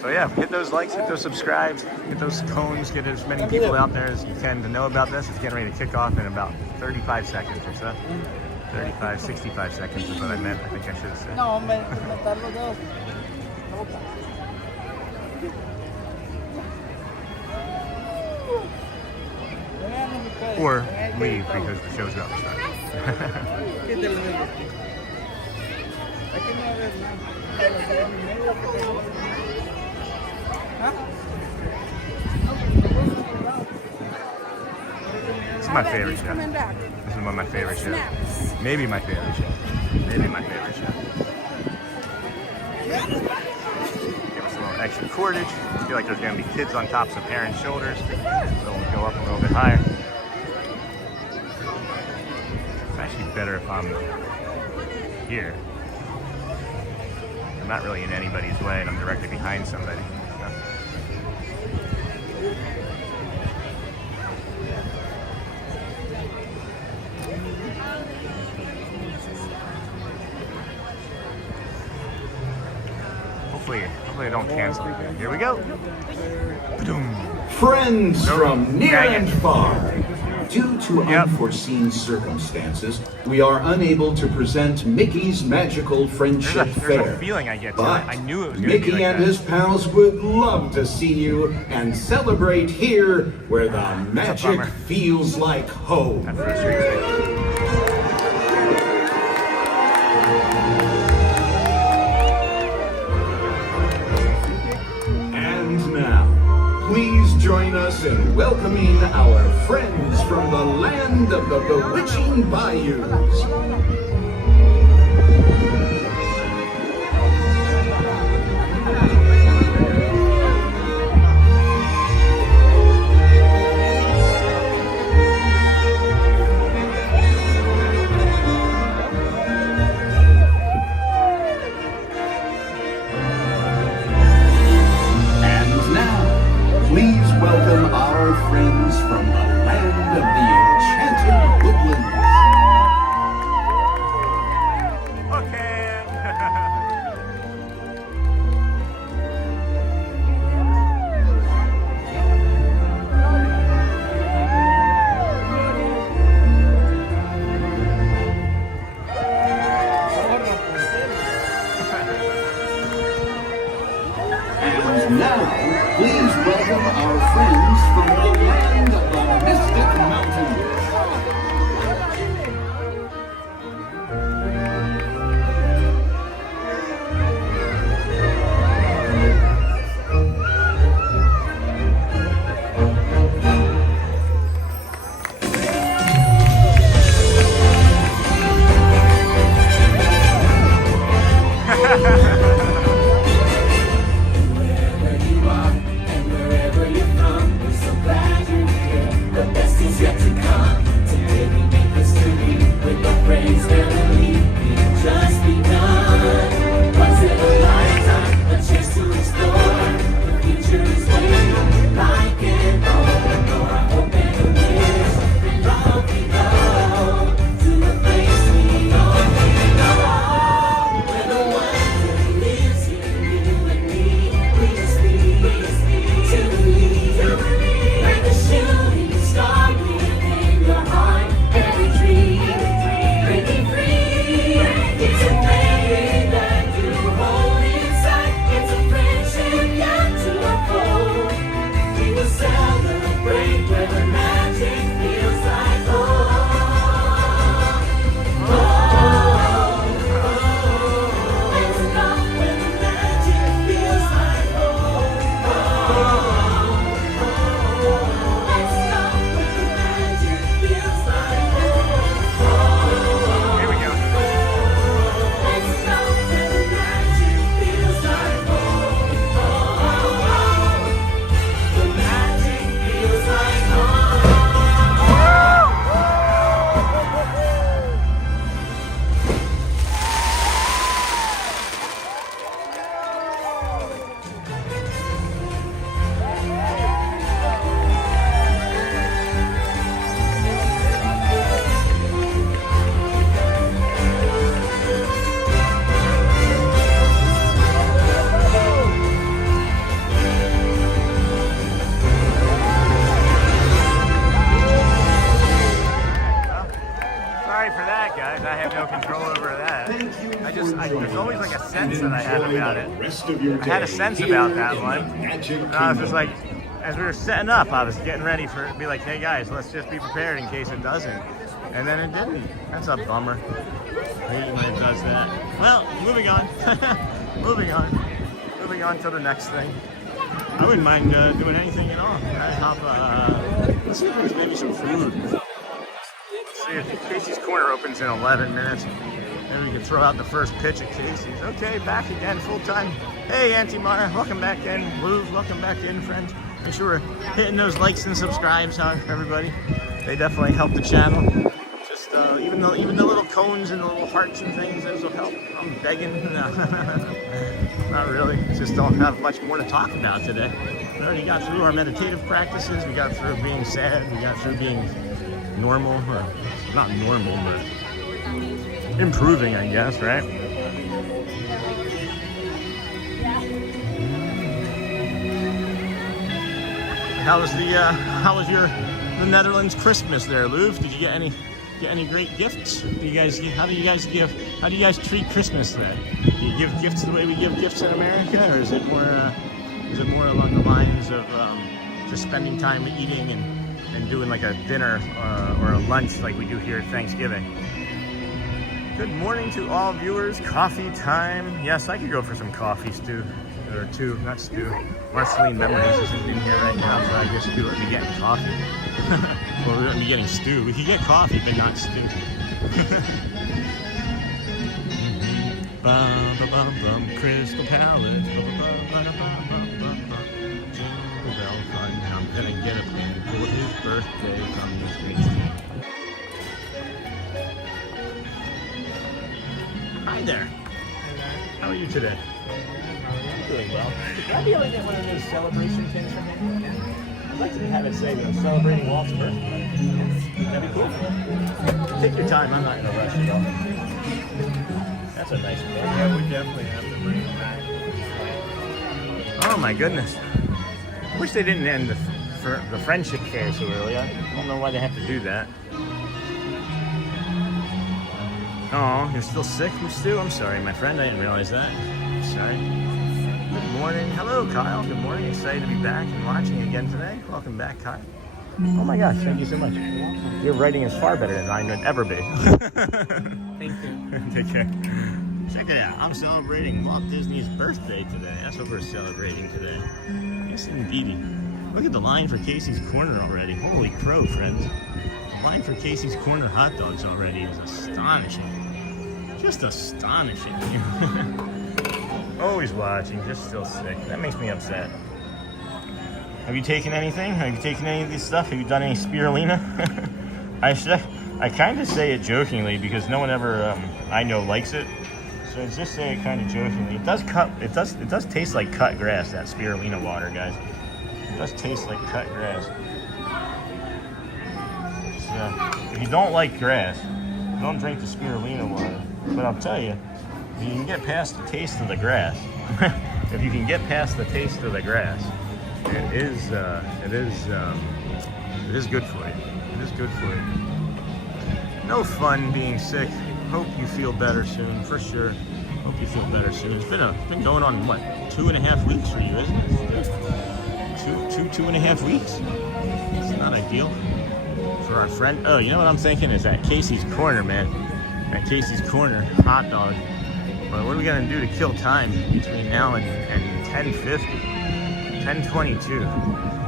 So yeah, hit those likes, hit those subscribes, hit those cones, get as many people out there as you can to know about this. It's getting ready to kick off in about 35 seconds or so. 65 seconds is what I meant. I think I should have said. No, or leave because the show's about to start. This is my favorite show. This is one of my favorite shows. Maybe my favorite show. extra cordage. I feel like there's going to be kids on tops of parents' shoulders, so we'll go up a little bit higher. It's actually better if I'm here. I'm not really in anybody's way and I'm directly behind somebody. So. Hopefully I don't cancel it. Here we go. Friends Nope. from near Dang and it. far. Due to unforeseen circumstances, we are unable to present Mickey's Magical Friendship There's Fair. a feeling I get to But it. I knew it was going to be Mickey like and that. his pals would love to see you and celebrate here where the magic bummer. feels like home. That frustrates me. And now, please join us in welcoming our friends from the land of the bewitching bayous. And now, please welcome our friends from the land of the enchanted woodlands. And now, please welcome our friends from the land of the Mystic Mountains. There's always like a sense that I had about it. I had a sense about that one. And I was just like, as we were setting up, I was getting ready for it to be like, hey guys, let's just be prepared in case it doesn't. And then it didn't. That's a bummer. I hate when it does that. Well, moving on. Moving on to the next thing. I wouldn't mind doing anything at all. I'd hop, let's see if there's maybe some food. Let's see if Casey's Corner opens in 11 minutes. Maybe we can throw out the first pitch at Casey's. Okay, back again, full time. Hey, Auntie Mara, welcome back in. Lou, welcome back in, friends. Make sure we're hitting those likes and subscribes, huh, everybody? They definitely help the channel. Just even the little cones and the little hearts and things, those will help. I'm begging. No, not really. Just don't have much more to talk about today. We already got through our meditative practices. We got through being sad. We got through being normal, or not normal, but improving, I guess, right? How was the Netherlands Christmas there, Louvre? Did you get any great gifts? How do you guys treat Christmas there? Do you give gifts the way we give gifts in America, or is it more along the lines of just spending time eating and doing like a dinner or a lunch like we do here at Thanksgiving? Good morning to all viewers. Coffee time. Yes, I could go for some coffee, Stu. Or two, not Stu. Marceline Memories isn't in here right now, so I guess Stu let me get coffee. Well, we let me getting Stu. We could get coffee, but not Stu. Crystal Palace. Jingle bell fun. I'm gonna get a pin for his birthday coming this weekend. Hi there. How are you today? Doing well. Could I be able to get one of those celebration things from you? I'd like to have it say, celebrating Walt's birthday. That'd be cool. Take your time. I'm not in a rush at all. That's a nice one. Yeah, we definitely have to bring it back. Oh my goodness. Wish they didn't end the friendship fair so early. I don't know why they have to do that. Oh, you're still sick, Stu? I'm sorry, my friend. I didn't realize that. Sorry. Good morning. Hello, Kyle. Good morning. Excited to be back and watching again today. Welcome back, Kyle. Oh my gosh, thank you so much. Your writing is far better than mine would ever be. Thank you. Take care. Check it out. I'm celebrating Walt Disney's birthday today. That's what we're celebrating today. Yes, indeedy. Look at the line for Casey's Corner already. Holy crow, friends. The line for Casey's Corner hot dogs already is astonishing. Just astonishing. Always watching, just still sick. That makes me upset. Have you taken anything? Have you taken any of this stuff? Have you done any spirulina? I kind of say it jokingly because no one ever I know likes it. So I just say it kind of jokingly. It does taste like cut grass, that spirulina water, guys. It does taste like cut grass. So if you don't like grass, don't drink the spirulina water. But I'll tell you, if you can get past the taste of the grass, if you can get past the taste of the grass, it is good for you. It is good for you. No fun being sick. Hope you feel better soon, for sure. Hope you feel better soon. It's been going on, what, 2.5 weeks for you, isn't it? 2.5 weeks? It's not ideal for our friend. Oh, you know what I'm thinking is at Casey's Corner, man. At Casey's Corner, hot dog. Well, what are we gonna do to kill time between now and 10:50? 10:22.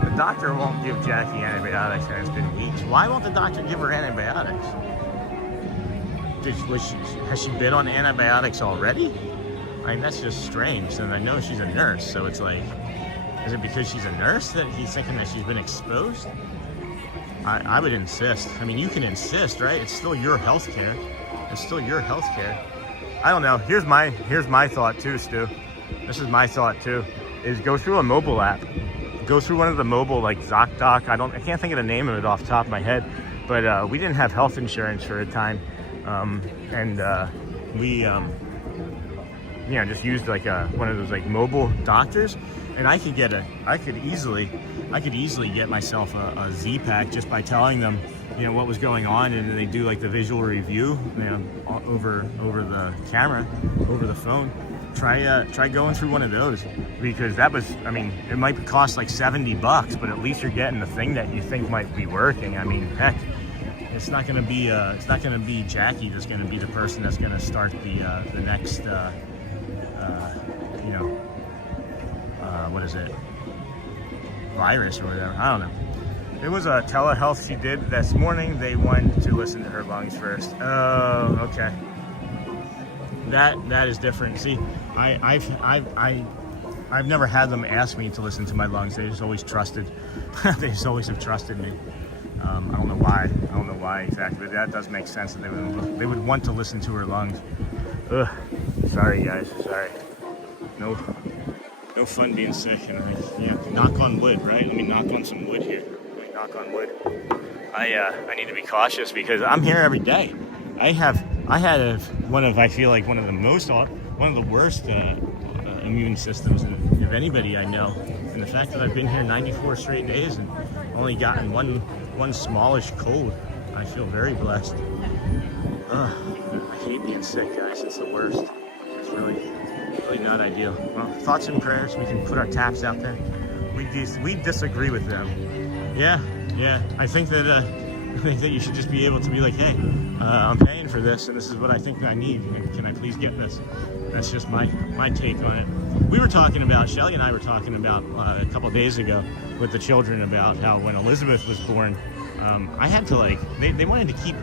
The doctor won't give Jackie antibiotics, and it's been weeks. Why won't the doctor give her antibiotics? Has she been on antibiotics already? I mean, that's just strange. And I know she's a nurse, so it's like, is it because she's a nurse that he's thinking that she's been exposed? I would insist. I mean, you can insist, right? It's still your health care. It's still your health care. I don't know. Here's my thought too, Stu. This is my thought too. Is go through a mobile app. Go through one of the mobile, like ZocDoc. I can't think of the name of it off the top of my head, but we didn't have health insurance for a time, we just used like one of those like mobile doctors, and I could easily get myself a Z-Pack just by telling them, what was going on, and then they do like the visual review, over the camera, over the phone. Try going through one of those, because that was, I mean, it might cost like $70, but at least you're getting the thing that you think might be working. I mean, heck, it's not gonna be Jackie that's gonna be the person that's gonna start the next what is it, virus or whatever. I don't know. It was a telehealth she did this morning. They wanted to listen to her lungs first. Oh, okay. that is different. See, I've never had them ask me to listen to my lungs. They just always trusted. They just always have trusted me. I don't know why. I don't know why exactly, but that does make sense that they would want to listen to her lungs. Ugh. Sorry, guys. Sorry. No fun being sick. And yeah, knock on wood, right? Let me knock on some wood here. Let me knock on wood. I need to be cautious because I'm here every day. I had one of the worst immune systems of anybody I know, and the fact that I've been here 94 straight days and only gotten one smallish cold, I feel very blessed. Ugh, I hate being sick, guys. It's the worst. It's really not ideal. Well, thoughts and prayers. We can put our taps out there. We disagree with them. Yeah. I think that you should just be able to be like, hey, I'm paying for this, and this is what I think I need. Can I please get this? That's just my take on it. We were talking about, Shelly and I were talking about a couple of days ago with the children about how when Elizabeth was born, I had to they wanted to keep,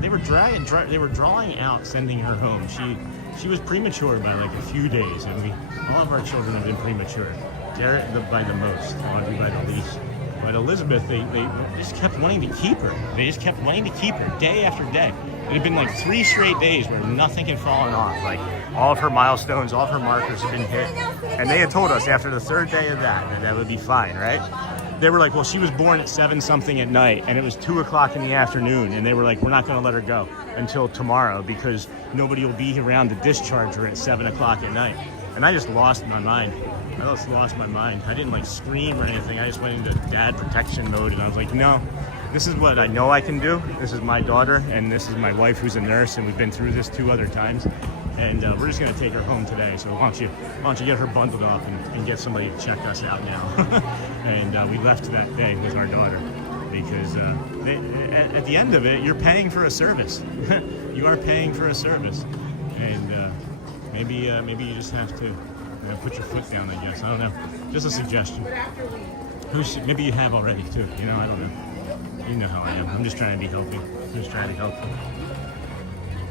they were drawing out sending her home. She was premature by a few days, and all of our children have been premature. Garrett by the most, Audrey by the least. But Elizabeth, they just kept wanting to keep her. They just kept wanting to keep her day after day. It had been 3 straight days where nothing had fallen off. All of her milestones, all of her markers had been hit. And they had told us after the 3rd day of that would be fine, right? They were like, well, she was born at 7-something at night, and it was 2 o'clock in the afternoon. And they were like, we're not going to let her go until tomorrow because nobody will be around to discharge her at 7 o'clock at night. And I just lost my mind. I didn't scream or anything. I just went into dad protection mode, and I was like, no, this is what I know I can do. This is my daughter, and this is my wife who's a nurse, and we've been through this 2 other times. And we're just going to take her home today. So why don't you get her bundled up and get somebody to check us out now. And we left that day with our daughter because at the end of it, you're paying for a service. You are paying for a service. And maybe you just have to put your foot down, I guess. I don't know. Just a suggestion. Maybe you have already too. I don't know. You know how I am. I'm just trying to be healthy.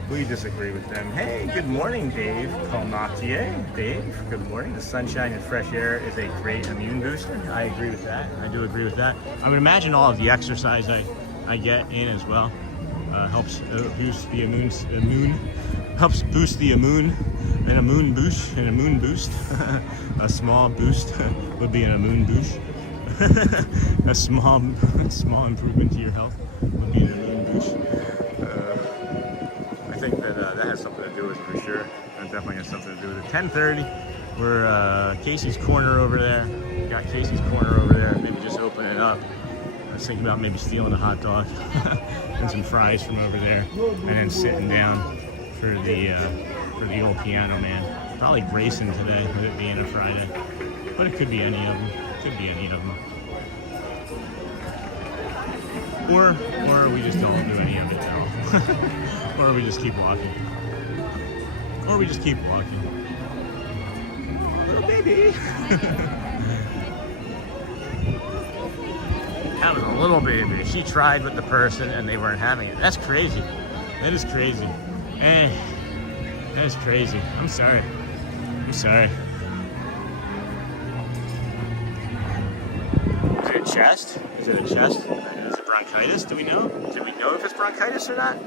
We disagree with them. Hey, good morning, Dave Palmatier. Dave, good morning. The sunshine and fresh air is a great immune booster. I agree with that. I do agree with that. I would imagine all of the exercise I get in as well helps boost the immune. Helps boost the immune. And a moon boost. A small boost would be an immune boost. A small improvement to your health would be an immune boost. I think that has something to do with it for sure. That definitely has something to do with it. 10:30. We're Casey's Corner over there. We got Casey's Corner over there. Maybe just open it up. I was thinking about maybe stealing a hot dog and some fries from over there, and then sitting down for the old piano man. Probably Grayson today, with it being a Friday. But it could be any of them. Or we just don't do any of it at all. Or we just keep walking. Little baby. That was a little baby. She tried with the person and they weren't having it. That's crazy. That is crazy. That's crazy. I'm sorry. Is it a chest? Is it bronchitis? Do we know if it's bronchitis or not?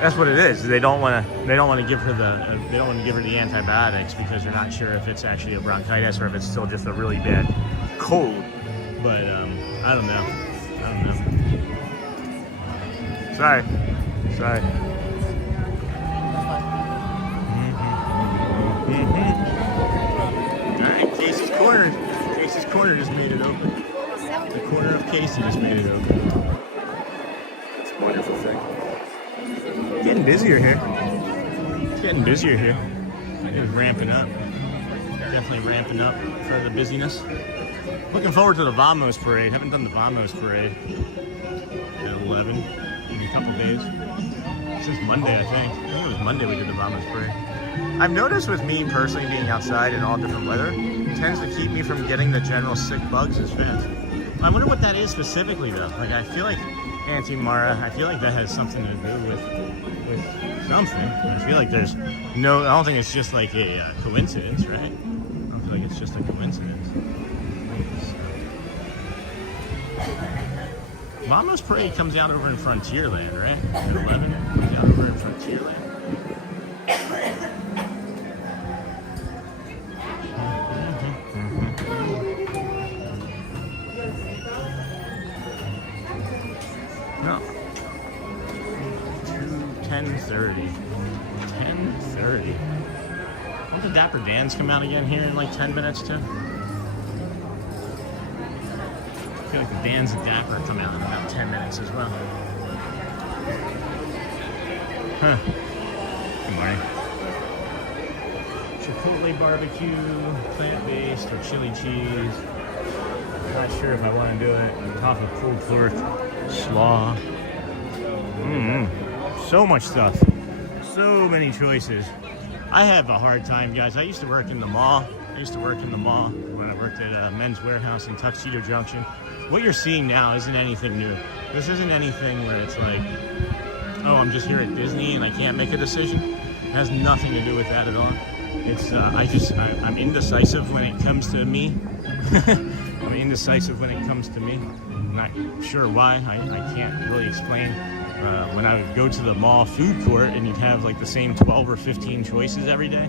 That's what it is. They don't want to give her the antibiotics because they're not sure if it's actually a bronchitis or if it's still just a really bad cold. But I don't know. Sorry. Alright, Casey's Corner just made it open. The corner of Casey just made it open. It's a wonderful thing. It's getting busier here. It's ramping up. Definitely ramping up for the busyness. Looking forward to the Vamos Parade. Haven't done the Vamos Parade at 11 in a couple days. Since Monday, I think. I think it was Monday we did the Vamos Parade. I've noticed with me personally being outside in all different weather, it tends to keep me from getting the general sick bugs as fast. I wonder what that is specifically though. I feel like Auntie Mara, I feel like that has something to do with something. I feel like there's no. I don't think it's just like a coincidence, right? I don't feel like it's just a coincidence. Mama's Parade comes out over in Frontierland, right? At 11, it comes out over in Frontierland. No. 10:30. 10:30. Won't the Dapper Dans come out again here in like 10 minutes too? I feel like the Dans and Dapper come out in about 10 minutes as well. Huh. Good morning. Chipotle barbecue, plant-based, or chili cheese. Not sure if I want to do it on top of pulled pork, slaw. So much stuff. So many choices. I have a hard time, guys. I used to work in the mall. When I worked at Men's Warehouse in Tuxedo Junction. What you're seeing now isn't anything new. This isn't anything where it's like, oh, I'm just here at Disney and I can't make a decision. It has nothing to do with that at all. It's I'm indecisive when it comes to me. I'm indecisive when it comes to me. I'm not sure why. I can't really explain. When I would go to the mall food court and you'd have like the same 12 or 15 choices every day,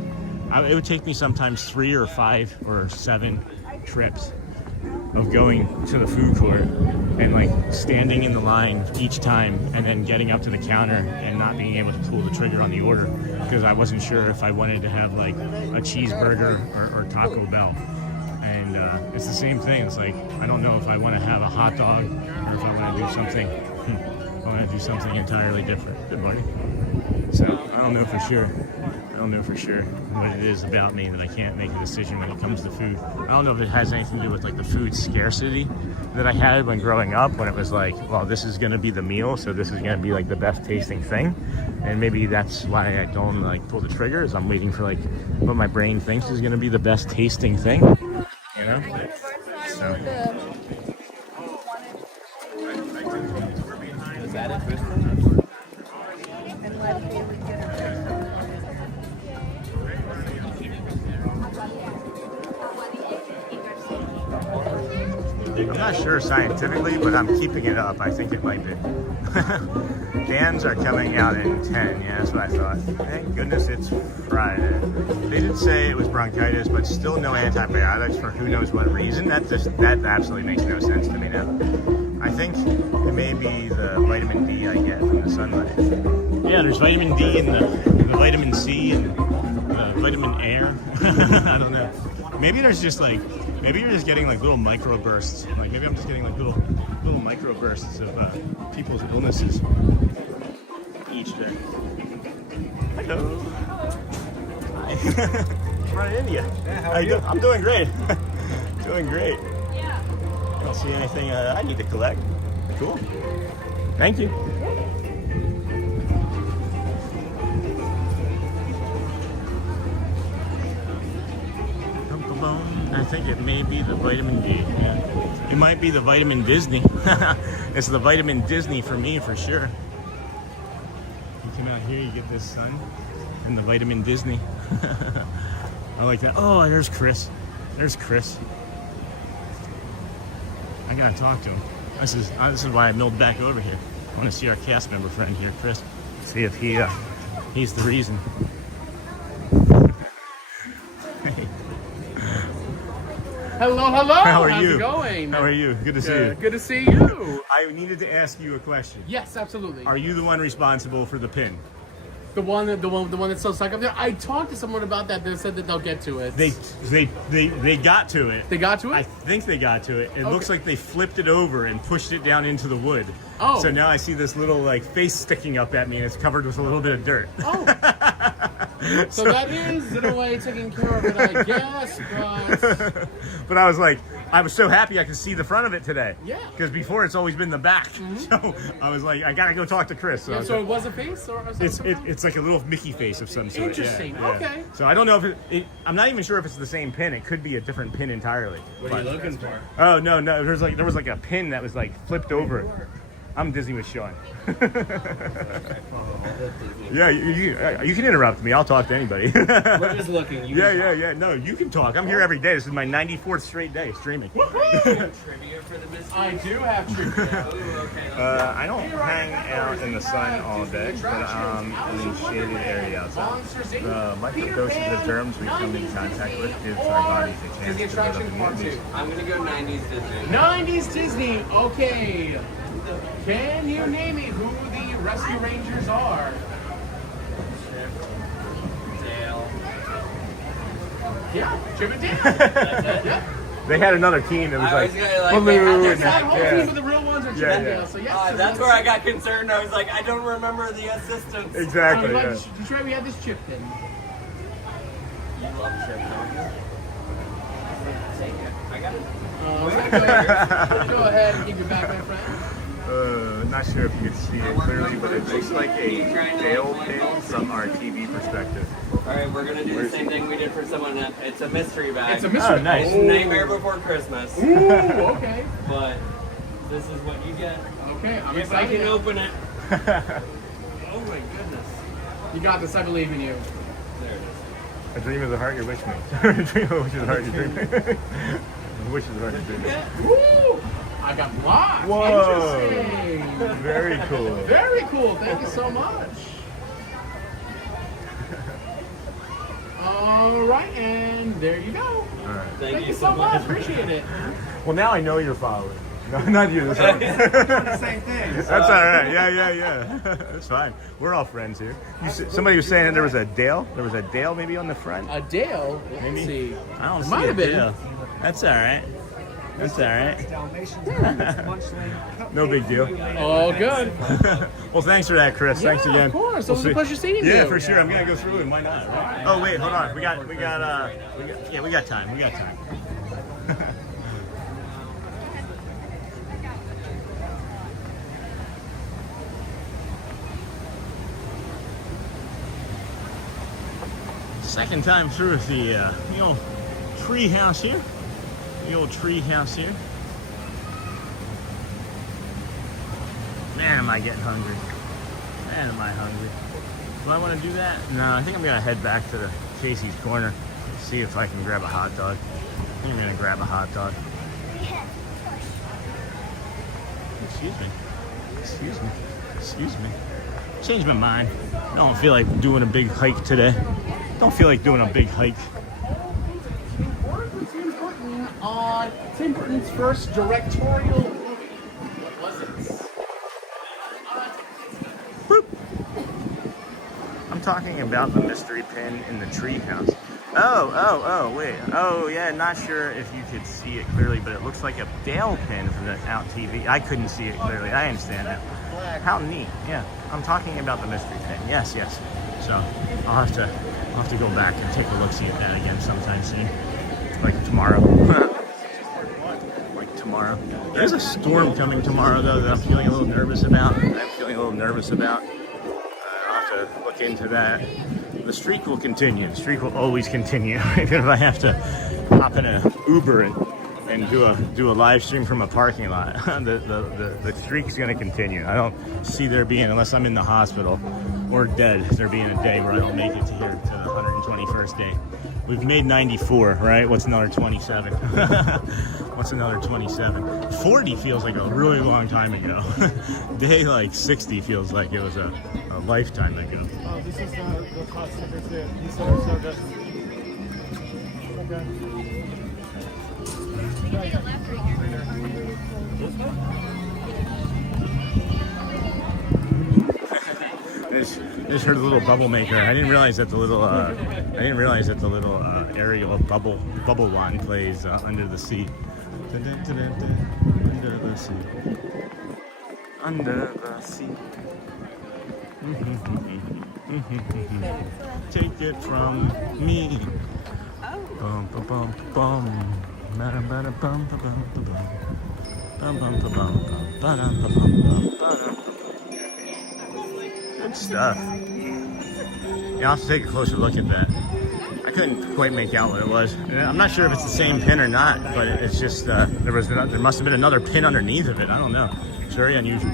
it would take me sometimes 3 or 5 or 7 trips of going to the food court and like standing in the line each time and then getting up to the counter and not being able to pull the trigger on the order because I wasn't sure if I wanted to have like a cheeseburger or Taco Bell. And it's the same thing. It's like, I don't know if I want to have a hot dog or if I want to do something. I want to do something entirely different. Good morning. So I don't know for sure. What it is about me that I can't make a decision when it comes to food. I don't know if it has anything to do with like the food scarcity that I had when growing up, when it was like, well, this is going to be the meal, so this is going to be like the best tasting thing. And maybe that's why I don't like pull the trigger, is I'm waiting for like what my brain thinks is going to be the best tasting thing, you know? So. Is that it, Chris? I'm not sure scientifically, but I'm keeping it up. I think it might be. Dans are coming out in 10. Yeah, that's what I thought. Thank goodness it's Friday. They did say it was bronchitis, but still no antibiotics for who knows what reason. That absolutely makes no sense to me now. I think it may be the vitamin D I get from the sunlight. Yeah, there's vitamin D and the vitamin C and the vitamin air. I don't know. Maybe there's just like, maybe you're just getting like little microbursts. Like maybe I'm just getting like little microbursts of people's illnesses each day. Hello. Hi. Running into you. Yeah, how are you? I'm doing great. Doing great. Yeah. I don't see anything I need to collect. Cool. Thank you. I think it may be the vitamin D. Yeah. It might be the vitamin Disney. It's the vitamin Disney for me, for sure. You come out here, you get this sun, and the vitamin Disney. I like that. Oh, there's Chris. There's Chris. I gotta talk to him. This is why I milled back over here. I want to see our cast member friend here, Chris. See if he's the reason. Hello. How are How's you? it going? How are you? Good to see you. Good to see you. I needed to ask you a question. Yes, absolutely. Are you the one responsible for the pin? The one that's so stuck up there. I talked to someone about that. They said that they'll get to it. They got to it. They got to it? I think they got to it. It Okay. looks like they flipped it over and pushed it down into the wood. Oh. So now I see this little like face sticking up at me, and it's covered with a little bit of dirt. Oh. So that is in a way taking care of it, I guess. But But I was like, I was so happy I could see the front of it today. Yeah. Because before it's always been the back. So I was like, I gotta go talk to Chris. So, yeah, so it was a face or something? It's like a little Mickey face of some sort. Interesting. Yeah. Okay. So I don't know if I'm not even sure if it's the same pin. It could be a different pin entirely. What are you looking for? Oh no, there was like a pin that was like flipped over. I'm Disney with Sean. Yeah, you can interrupt me. I'll talk to anybody. We're just looking. Yeah. No, you can talk. I'm here every day. This is my 94th straight day streaming. Trivia for the mystery. I do have trivia. I don't hang out in the sun all day, but in the shaded area outside. The microdoses of germs we come in contact with gives our bodies a chance to build up immunity. I'm gonna go 90s Disney. 90s Disney. Okay. Can you name me who the Rescue Rangers are? Dale. Yeah, Chip and Dale. That's it. Yeah. They had another team that was I like, was gonna, like, Baloo That's and that whole team yeah. of the real ones are Chip and Dale. So yes. That's where I got concerned. I was like, I don't remember the assistants. Exactly. Yeah. That's right. We had this Chip then. You love Chip, don't you? Take it. I got it. Go ahead and keep your back, my friend. Not sure if you can see it clearly, but it looks like a Dale pin from our TV perspective. Alright, we're gonna do the same thing we did for someone. It's a mystery bag. It's a mystery. Oh, nice. It's Nightmare Before Christmas. Ooh, okay. But this is what you get. Okay, I'm If I excited. can open it. Oh my goodness. You got this. I believe in you. There it is. A dream is a heart, your wish me. A dream is a heart, your dream. A wish is a heart, your dream. Woo! I got blocked. Whoa. Interesting. Very cool. Very cool. Thank you so much. All right, and there you go. All right. Thank you so much. Appreciate it. Well, now I know you're following. No, not you. That's The same thing. all right. Yeah. That's fine. We're all friends here. Somebody was saying that there was a Dale. There was a Dale maybe on the front. A Dale? Let's Maybe. see. I don't It see might a have been. Dale. That's all right. That's all right. No big deal. All good. Well, thanks for that, Chris. Thanks again. Of course. It was a pleasure seeing you. Yeah, for sure. I'm gonna go through it. Why not? Right? Oh wait, hold on. We got time. We got time. Second time through the old treehouse here. The old treehouse here. Man, am I getting hungry. Man, am I hungry. Do I want to do that? No, I think I'm going to head back to the Casey's Corner. See if I can grab a hot dog. I think I'm going to grab a hot dog. Excuse me. Changed my mind. I don't feel like doing a big hike today. Don't feel like doing a big hike. Tim Burton on Tim Burton's first directorial movie. What was it? Boop. I'm talking about the mystery pin in the treehouse. Oh, wait. Oh, yeah, not sure if you could see it clearly, but it looks like a Dale pin from the Out TV. I couldn't see it clearly. I understand that. How neat. Yeah, I'm talking about the mystery pin. Yes. So I'll have to go back and take a look-see at that again sometime soon. Like tomorrow. Like tomorrow. There's a storm coming tomorrow, though, that I'm feeling a little nervous about. I'll have to look into that. The streak will continue. The streak will always continue. Even if I have to hop in an Uber and do a live stream from a parking lot, the streak is going to continue. I don't see there being, unless I'm in the hospital or dead, there being a day where I don't make it to here to the 121st day. We've made 94, right? What's another 27? What's another 27? 40 feels like a really long time ago. Day like 60 feels like it was a lifetime ago. Oh, this is the hot stickers there. These are so good. Just heard a little bubble maker. I didn't realize that the little aerial bubble wand plays under the sea. Under the sea. Under the sea. Take it from me. Bum bum bum bum. Bada bada bum bum bum bum. Bum bum bum bum bum. Bum bum bum. Good stuff. Yeah, I'll have to take a closer look at that. I couldn't quite make out what it was. I'm not sure if it's the same pin or not, but it's just there must have been another pin underneath of it. I don't know. It's very unusual.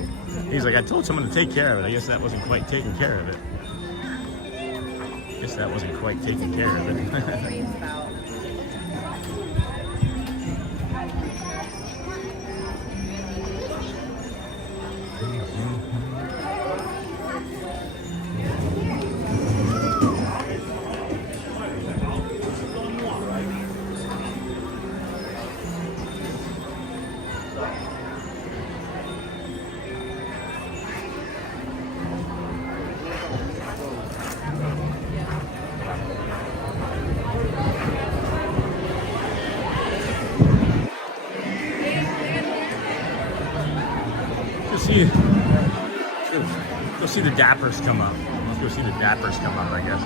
He's like, I told someone to take care of it. I guess that wasn't quite taking care of it. I guess that wasn't quite taking care of it. Go see the Dappers come up. Let's go see the Dappers come up, I guess.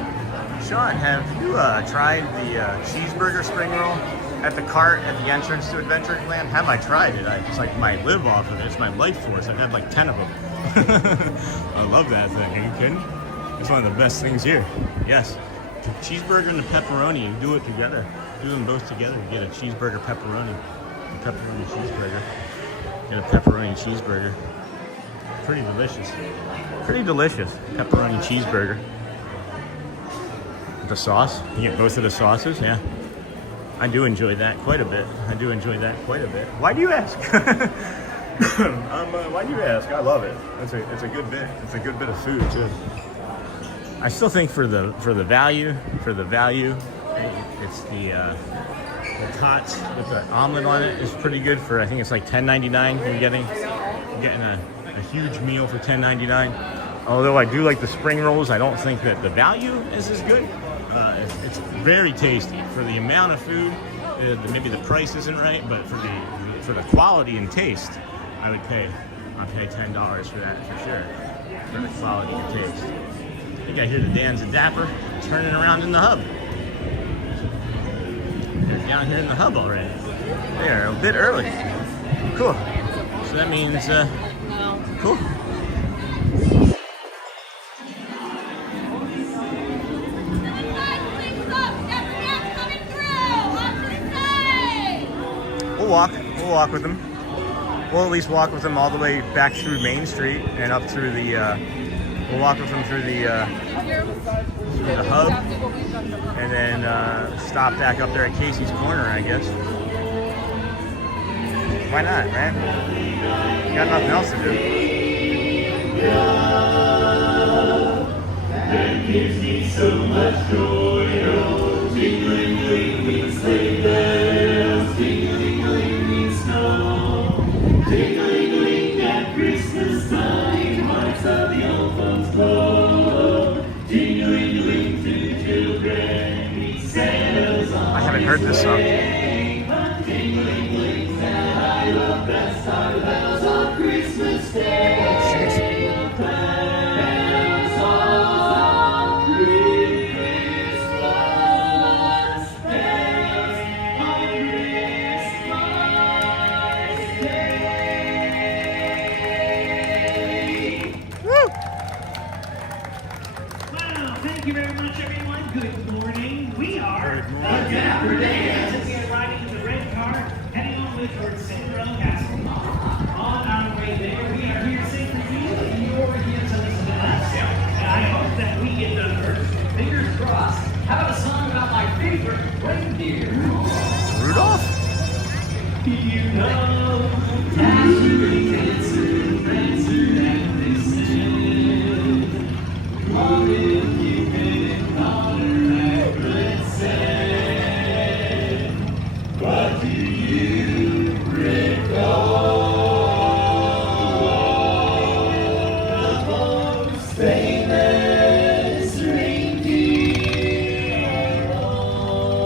Sean, have you tried the cheeseburger spring roll at the cart at the entrance to Adventureland? Have I tried it? It's like my live off of it. It's my life force. I've had like 10 of them. I love that thing. Are you kidding? It's one of the best things here. Yes. The cheeseburger and the pepperoni, you do it together. Do them both together. You get a cheeseburger pepperoni. A pepperoni cheeseburger. Get a pepperoni cheeseburger. Pretty delicious. Pretty delicious. Pepperoni cheeseburger. The sauce. You get both of the sauces, yeah. I do enjoy that quite a bit. I do enjoy that quite a bit. Why do you ask? Why do you ask? I love it. It's a good bit. It's a good bit of food too. I still think for the value, it's the tots with the omelet on it is pretty good for. I think it's like $10.99. You're getting a huge meal for $10.99. Although I do like the spring rolls, I don't think that the value is as good. It's very tasty for the amount of food. Maybe the price isn't right, but for the quality and taste, I'll pay $10 for that for sure. For the quality and taste. I think I hear the Dans and Dapper turning around in the hub. They're down here in the hub already. They are a bit early. Cool. So that means cool. We'll walk with them. We'll at least walk with them all the way back through Main Street and up through the. We'll walk with them through the hub, and then stop back up there at Casey's Corner, I guess. Why not, man? You got nothing else to do. That gives me so much joy. Oh, tingling, sleigh bells, tingling, snow, tingling at Christmas time, hearts of the old folks glow, tingling through children, Santa's on. I haven't heard this song. Tingling that I love best are bells on Christmas Day. Thank you very much, everyone. Good morning. We are the Dapper Dans, and we are riding the red car, heading on towards Cinderella Castle. On our way there, we are here to sing for you, and you're here to listen to us. And I hope that we get done first. Fingers crossed. How about a song about my favorite reindeer? Rudolph? You know, Dasher, Dancer, Prancer, and Vixen. All in what do you recall? The most famous reindeer of all.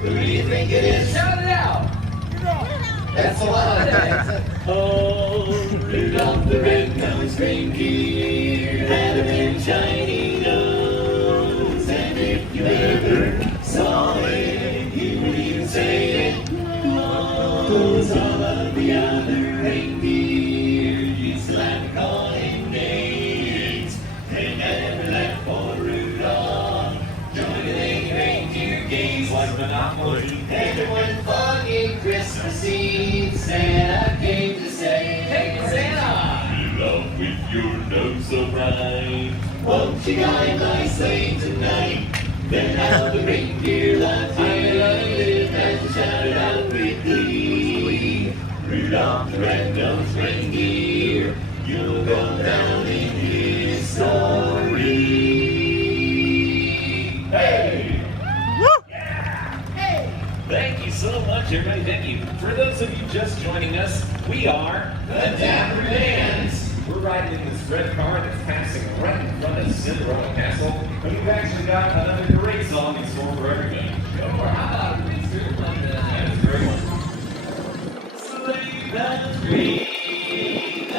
Who do you think it is? Shout it out! That's a lot. Oh, Rudolph the red-nosed reindeer had a big shiny nose, and if you ever saw it, you would even say it glows. All of the other reindeer used to like to call him names. They never left for Rudolph. Joining the reindeer games was Monopoly. Everyone foggy Christmas. with your nose so bright. Won't you guide my sleigh tonight? Then how the reindeer laughed here and shouted out with glee. Rudolph the red-nosed reindeer, you'll go down in history. Hey! Woo! Yeah! Hey! Thank you so much, everybody. Thank you. For those of you just joining us, we are the Dapper Dans. We're riding in this red car that's passing right in front of Cinderella Castle, and we've actually got another great song in store for everybody. Go for it. How about it? It's good. That is a great one. Sleigh bells ring, I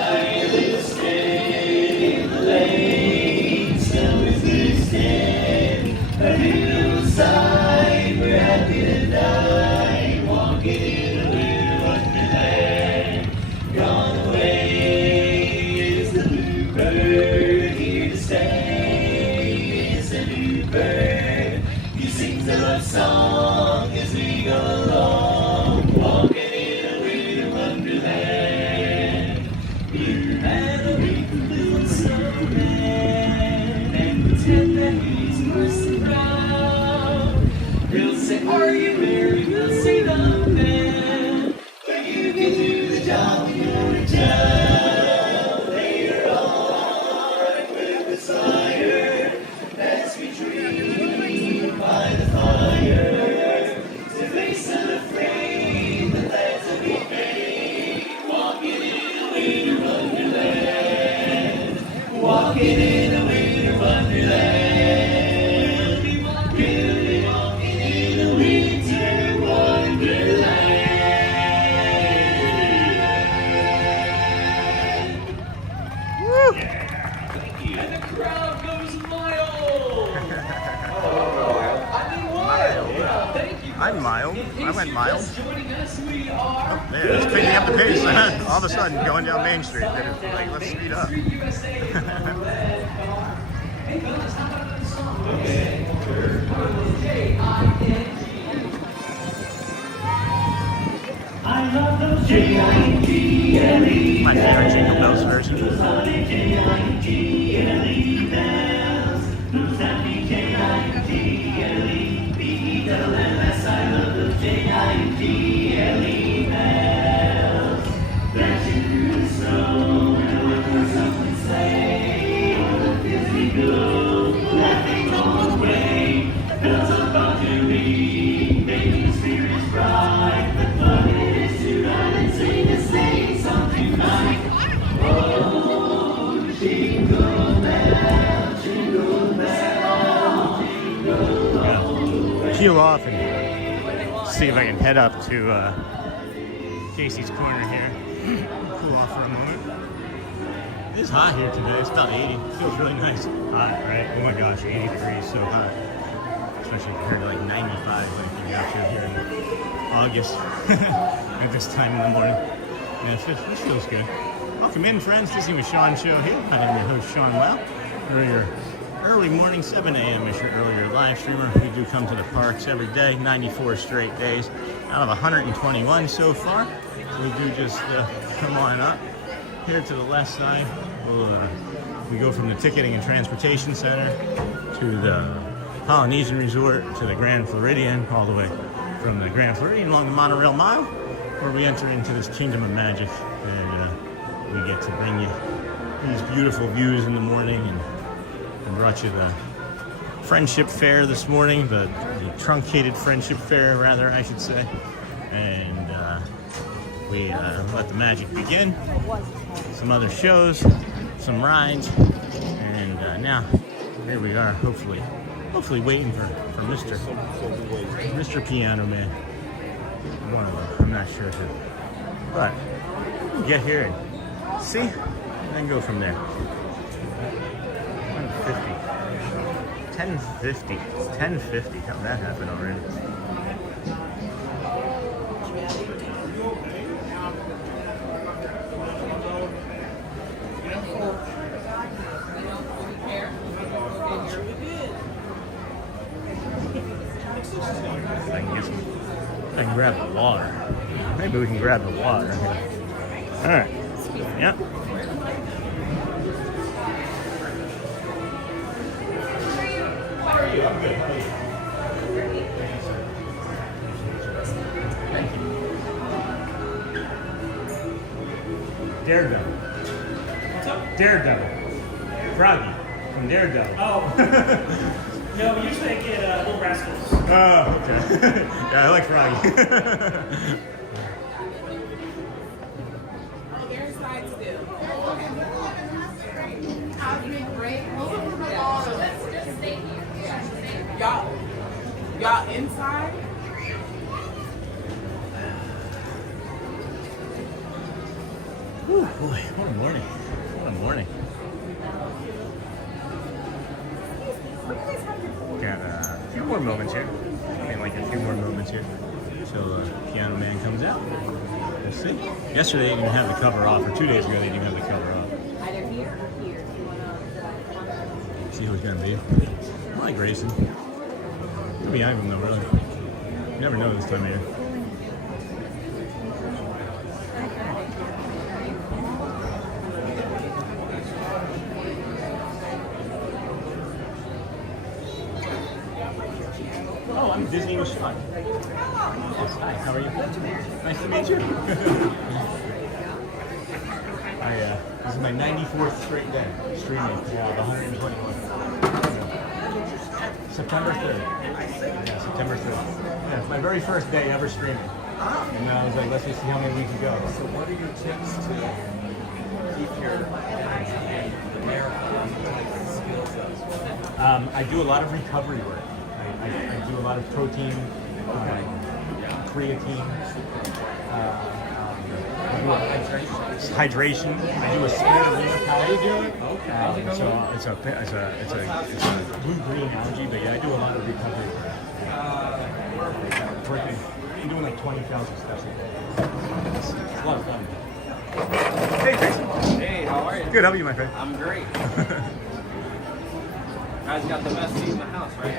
live steady in the lane. Snow is glistening, a hillside. We're happy tonight, walking in a winter wonderland. Gone away is the bluebird, here to stay is the new bird. He sings a love song as we go along, walking in a winter wonderland. Blue man, a wrinkle snowman, and pretend that he's worse than brown. He'll say, are you merry? We'll say, no, man, but you can do the job when you're in town. Later on, with the fire, as we dream by the fire, to face unafraid the lands that we made, walking in a winter wonderland, walking in a winter wonderland. We'll be walking in a winter wonderland. Woo! Yeah. Thank you. And the crowd goes wild. I mean wild. Yeah. Thank you. I'm mild. I went mild. Just joining us, we are. Oh, yeah, it's picking up the pace. All of a sudden, going down Main Street. It's like, let's speed up. I love those J-I-G-L-E. My favorite Jingle Bells version. J-I-G-L-E bells. Those happy J-I-G-L-E B-E-L-L-S. I love those J-I-G-L-E bells. Dashing through the snow and a little something sleigh. All the fields we go, laughing all the way. Bells about to ring, making spirits bright. The fun it is to ride and sing a sleighing song tonight. Oh, jingle bell, jingle bell, jingle bell. Peel off and see if I can head up to Casey's Corner here. Cool off for a moment. It is hot here today. It's about 80. Feels really nice. Hot, right? Oh my gosh, 80 degrees, so hot. Especially compared to like 95 when you get out here in August at this time in the morning. Yeah, it feels good. Welcome in, friends. Disney with Sean show here. I am your host, Sean Walt. We're your early morning, 7 a.m. is your earlier live streamer. We do come to the parks every day, 94 straight days. Out of 121 so far. We do just come on up here to the left side. We go from the Ticketing and Transportation Center to the Polynesian Resort to the Grand Floridian, all the way from the Grand Floridian along the Monorail Mile, where we enter into this kingdom of magic, and we get to bring you these beautiful views in the morning. And I brought you the Friendship Fair this morning, the truncated Friendship Fair, rather, I should say. And we let the magic begin. Some other shows, some rides, and now here we are, hopefully waiting for Mr. Piano Man. One of them, I'm not sure who. But we'll get here and see, and then go from there. 10:50. It's 10:50. How'd that happen already? I can grab the water. Maybe we can grab the water. All right. Yep. Daredevil. What's up? Daredevil. Froggy from Daredevil. Oh. No, usually I get Little Rascals. Oh, okay. Yeah, I like Froggy. There's slides still. Let's just stay here. Y'all inside? Whew, boy, what a morning. What a morning. Got a few more moments here. I mean, like a few more moments here. Till Piano Man comes out. We'll see. Yesterday they didn't have the cover off, or 2 days ago they didn't have the cover off. Either here or here. See who it's gonna be. I like racing. Could be either of them though, really. You never know this time of year. Oh, I'm Disney with Sean. Hi, how are you? Nice to meet you. This is my 94th straight day streaming. Yeah, the 121. September 3rd. Yeah, September 3rd. Yeah, it's my very first day ever streaming. And I was like, let's just see how many we can go. So what are your tips to keep your marathon skills up? I do a lot of recovery work. I do a lot of protein, creatine, hydration. I do a spirulina powder. Okay. So it's a blue-green algae, but yeah, I do a lot of recovery work. I'm doing like 20,000 steps a day. It's a lot of fun. Hey, Chris. Hey, how are you? Good. How are you, my friend? I'm great. Guys got the best seat in the house, right?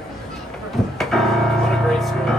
What a great story.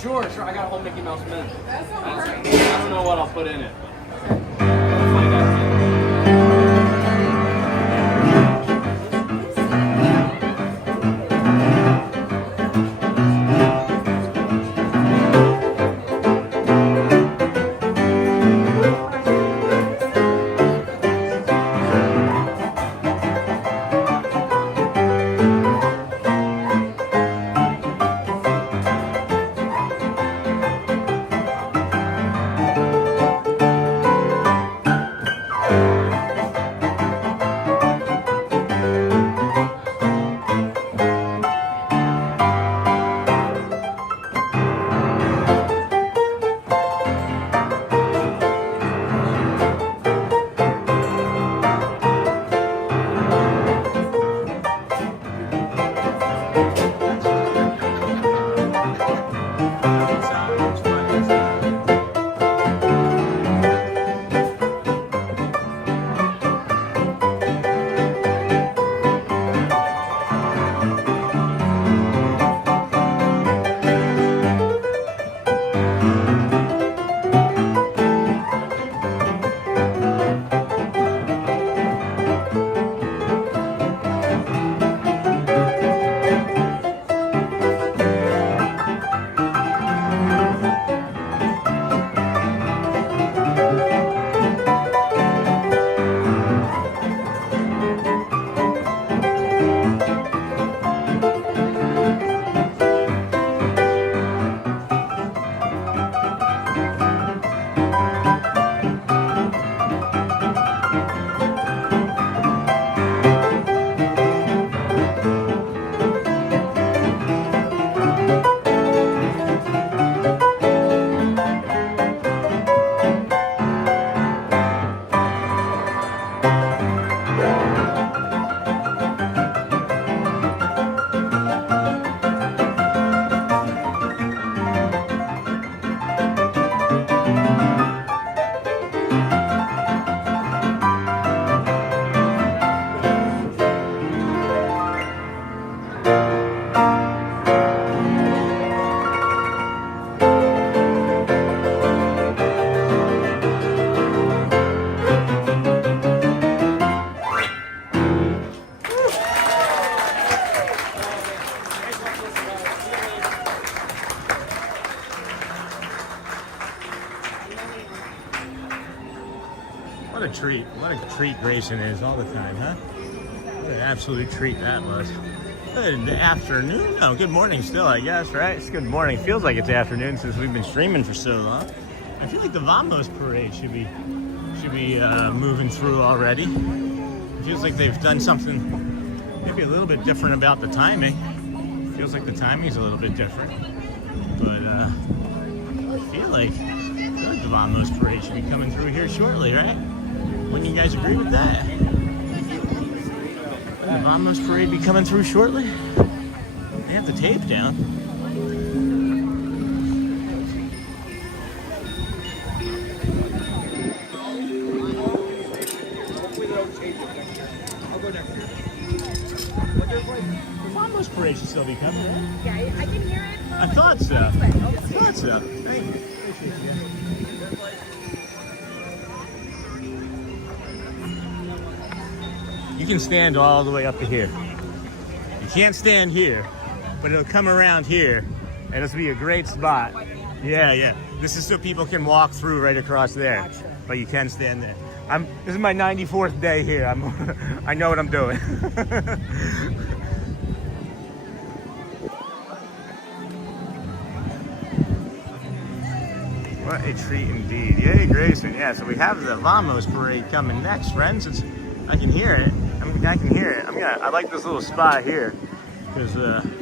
Sure, I got a whole Mickey Mouse Minute. I don't know what I'll put in it. We'll find out. What a treat. What a treat Grayson is all the time, huh? What an absolute treat that was. Good afternoon. No, good morning still, I guess, right? It's good morning. Feels like it's afternoon since we've been streaming for so long. I feel like the Vamos parade should be moving through already. It feels like they've done something maybe a little bit different about the timing. Feels like the timing's a little bit different. But I feel like the Vamos parade should be coming through here shortly, right? Wouldn't you guys agree with that? The Vamos parade be coming through shortly? They have the tape down. The Vamos parade should still be coming, right? Yeah, I can hear it. I thought so. I thought so. Thank you. You can stand all the way up to here. You can't stand here, but it'll come around here, and it'll be a great spot. Yeah, yeah. This is so people can walk through right across there, but you can stand there. This is my 94th day here. I know what I'm doing. What a treat indeed. Yay, Grayson. Yeah, so we have the Vamos parade coming next, friends. I can hear it. I can hear it. I like this little spot here because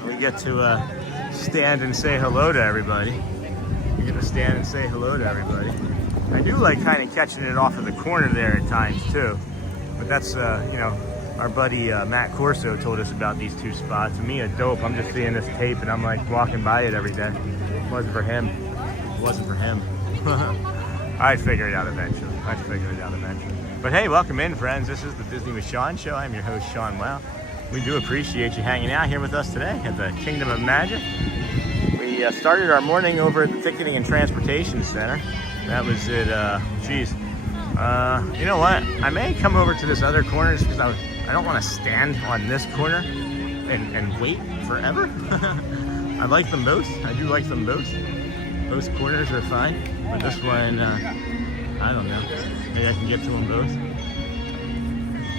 we get to stand and say hello to everybody. We get to stand and say hello to everybody. I do like kind of catching it off of the corner there at times too. But that's, you know, our buddy Matt Corso told us about these two spots. And me, a dope. I'm just seeing this tape and I'm like walking by it every day. It wasn't for him. It wasn't for him. I'd figure it out eventually. But hey, welcome in, friends. This is the Disney with Sean show. I'm your host, Sean Wow. We do appreciate you hanging out here with us today at the Kingdom of Magic. We started our morning over at the Ticketing and Transportation Center. That was it. You know what? I may come over to this other corner just because I don't want to stand on this corner and wait forever. I like them both. I do like them both. Both corners are fine, but this one, I don't know. Maybe I can get to them both.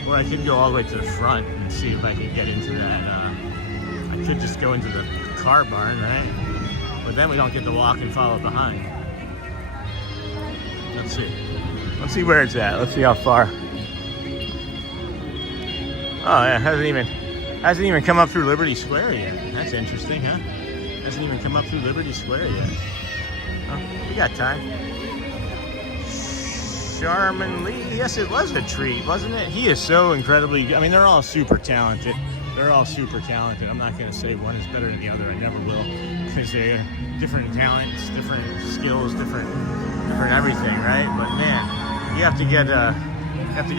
Or I could go all the way to the front and see if I can get into that. I could just go into the car barn, right? But then we don't get to walk and follow behind. Let's see. Let's see where it's at. Let's see how far. Oh yeah, hasn't even come up through Liberty Square yet. That's interesting, huh? Hasn't even come up through Liberty Square yet. Oh, we got time. Charmin Lee, yes, it was a treat, wasn't it? He is so incredibly, I mean, they're all super talented. They're all super talented. I'm not going to say one is better than the other. I never will, because they're different talents, different skills, different everything, right? But man, you have to get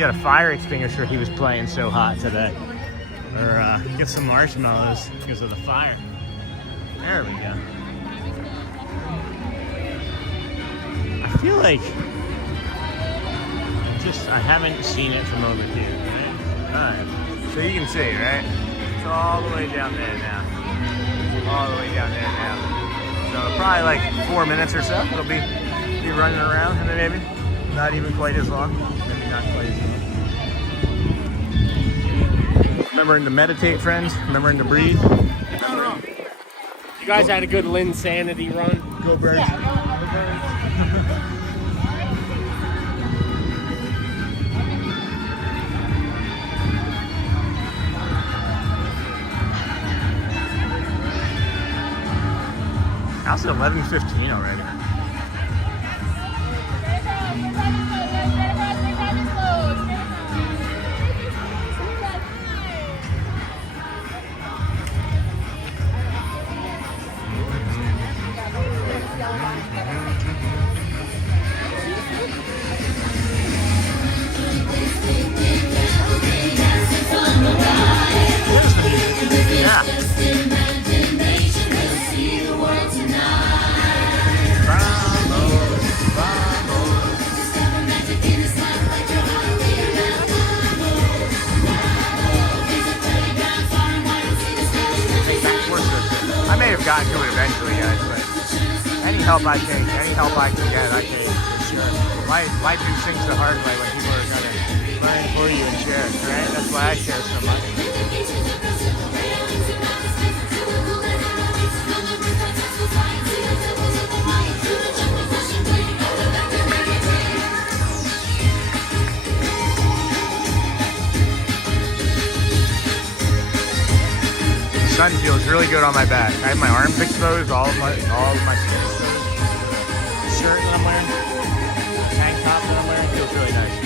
a fire extinguisher. He was playing so hot today, or get some marshmallows because of the fire. There we go. I feel like I haven't seen it from over here. Right? Alright, so you can see, right? It's all the way down there now. All the way down there now. So probably like 4 minutes or so, it'll be running around, and then maybe not even quite as long. Maybe not quite as long. Remembering to meditate, friends. Remembering to breathe. You guys had a good Linsanity run. Go Birds. Yeah. How's it 11:15 already? Yeah. I may have gotten to it eventually, guys, but any help I can get, I can, for sure. Why do things the hard way when people are gonna learn for you and share, right? That's why I share so much. The sun feels really good on my back. I have my arms exposed, all of my skin exposed. The shirt that I'm wearing, tank top that I'm wearing feels really nice.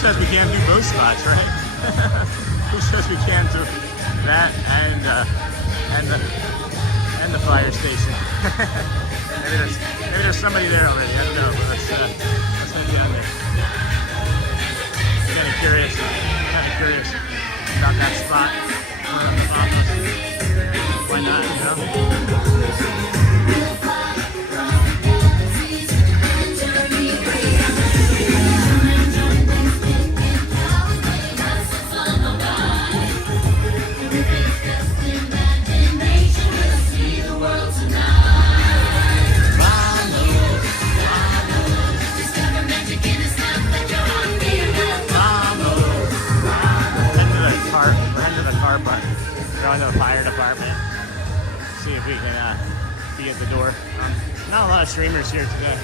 says we can't do both spots, right? Who says we can't do that and the fire station? maybe there's somebody there already. I don't know, but let's not get on there. Kind of curious about that spot. Why not? You know. Going to the fire department, see if we can be at the door. Not a lot of streamers here today,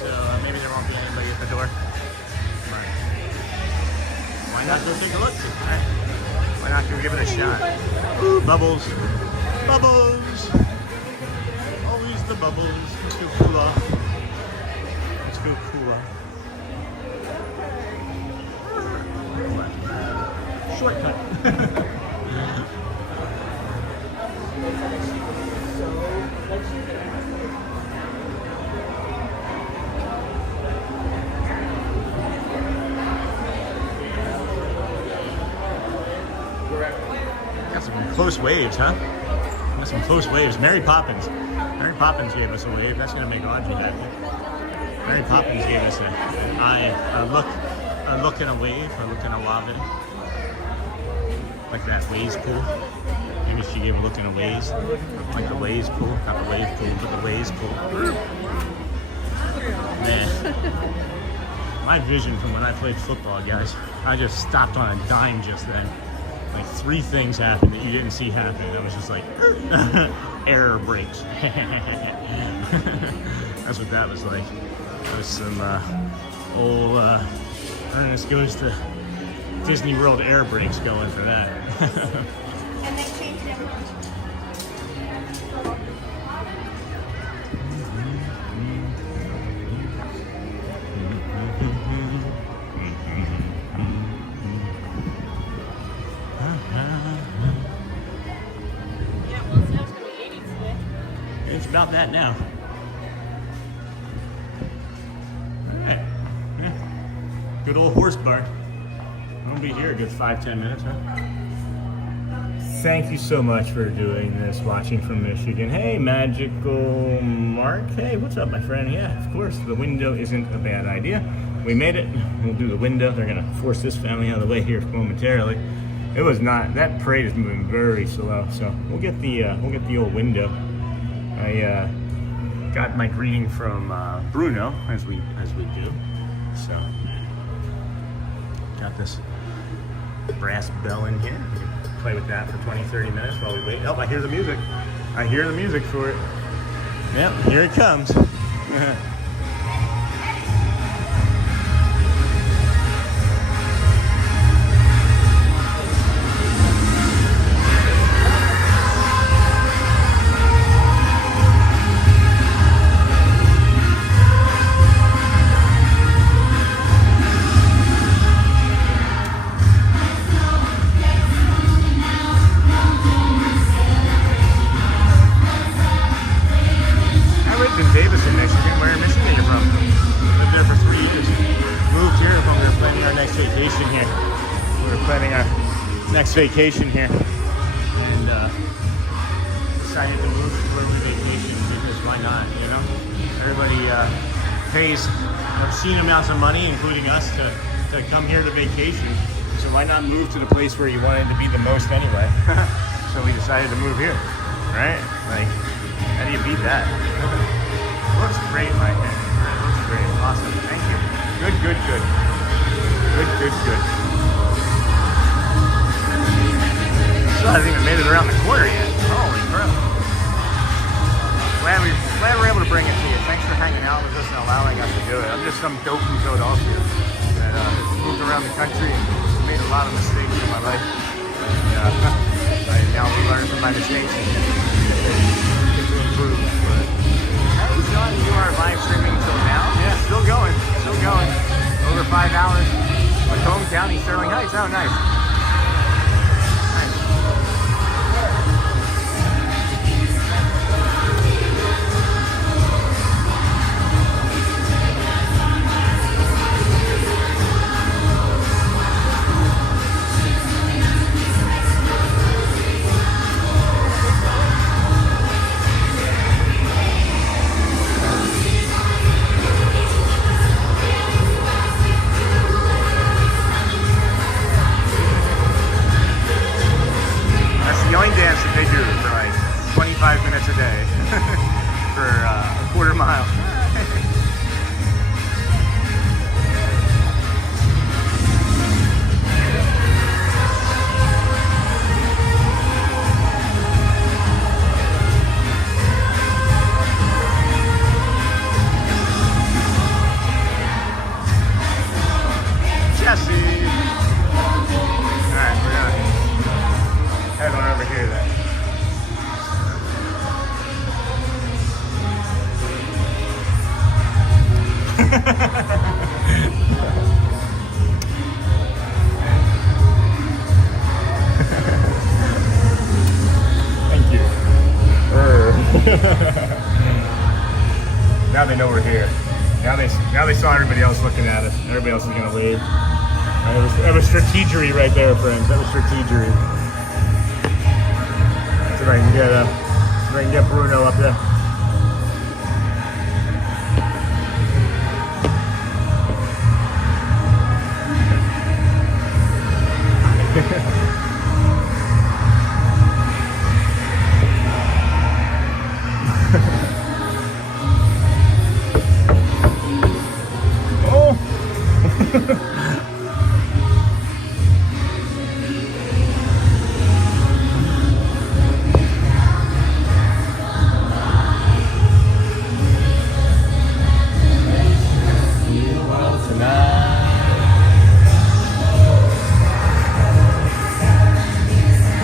so maybe there won't be anybody at the door. But why not go take a look? Right? Why not go give it a shot? Ooh, bubbles, bubbles! Always the bubbles. Let's go cool off. Let's go cool off. Shortcut. We're at Got some close waves, huh? Got some close waves. Mary Poppins gave us a wave. That's gonna make Audrey happy. Mary Poppins gave us a look and a wave, a look and a wave. Like that waves pool. Maybe she gave a look and a waves. Like the waves pool, not the wave pool, but the waves pool. Man, my vision from when I played football, guys, I just stopped on a dime just then. Like 3 things happened that you didn't see happen. I was just like, error brakes. That's what that was like. There was some old Ernest Goes to Disney World air brakes going for that. And they changed everything. It's about that now. Alright. Yeah. Good old horse barn. We'll be here a good 5-10 minutes, huh? Thank you so much for doing this, watching from Michigan. Hey, Magical Mark. Hey, what's up, my friend? Yeah, of course, the window isn't a bad idea. We made it. We'll do the window. They're gonna force this family out of the way here momentarily. It was not, that parade is moving very slow, so we'll get the old window. I got my greeting from Bruno, as we do. So got this brass bell in here. We can play with that for 20-30 minutes while we wait. Oh, I hear the music. I hear the music for it. Yep, here it comes. Vacation here, and decided to move to where we vacation because why not, you know? Everybody pays obscene amounts of money, including us, to come here to vacation, so why not move to the place where you wanted to be the most anyway? So we decided to move here, right? Like, how do you beat that? Looks great, my head. Looks great. Awesome. Thank you. Good, good, good. Good, good, good. I haven't even made it around the corner yet. Holy crap. Glad we're able to bring it to you. Thanks for hanging out with us and allowing us to do it. I'm just some dope from Philadelphia that moved around the country and made a lot of mistakes in my life. And now we learn from my mistakes and get to improve. But, hey, Sean, you are live streaming until now? Yeah, still going. Still going. Over 5 hours. Macomb County, Sterling Heights. Oh, nice. Now they know we're here. Now they saw everybody else looking at us. Everybody else is gonna wave. That was strategery right there, friends. That was strategery. if I can get Bruno up there.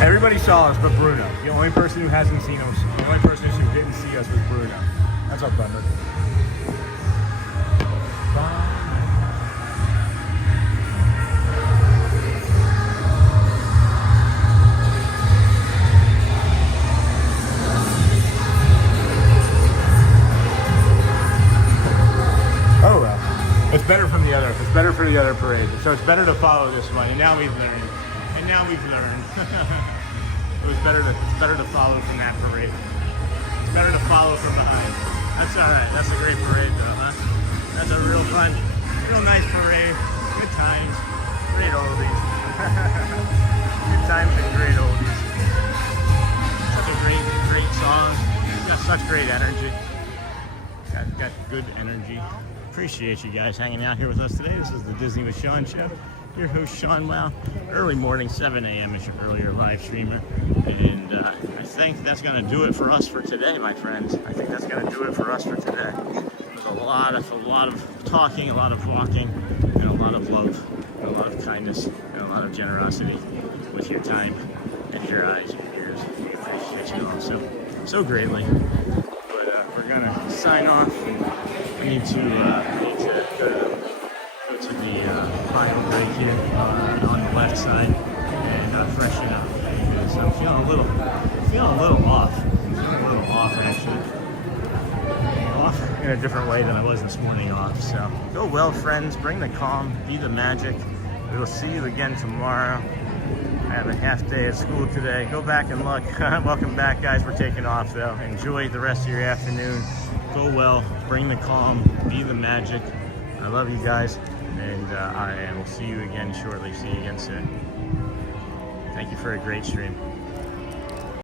Everybody saw us but Bruno. The only person who hasn't seen us, the only person who didn't see us was Bruno. That's our thunder. Oh well. It's better from the other. It's better for the other parade. So it's better to follow this one. And now we've learned. It's better to follow from that parade. It's better to follow from behind. That's all right. That's a great parade, though, huh? That's a real fun, real nice parade. Good times, great oldies. Good times and great oldies. Such a great song. It's got such great energy. Got good energy. Appreciate you guys hanging out here with us today. This is the Disney with Sean show. Your host Sean Wow. Early morning, 7 a.m. is your earlier live streamer. And I think that's going to do it for us for today, my friends. I think that's going to do it for us for today. There's a lot of talking, a lot of walking, and a lot of love, and a lot of kindness, and a lot of generosity with your time and your eyes and ears. We appreciate you all so greatly. But we're going to sign off. We need to go to the final break here on the left side and freshen up. So I'm feeling a little off. I'm feeling a little off actually. Off in a different way than I was this morning off. So go well, friends. Bring the calm. Be the magic. We will see you again tomorrow. I have a half day of school today. Go back and look. Welcome back, guys. We're taking off though. Enjoy the rest of your afternoon. Go well. Bring the calm. Be the magic. I love you guys. And I will see you again shortly. See you again soon. Thank you for a great stream.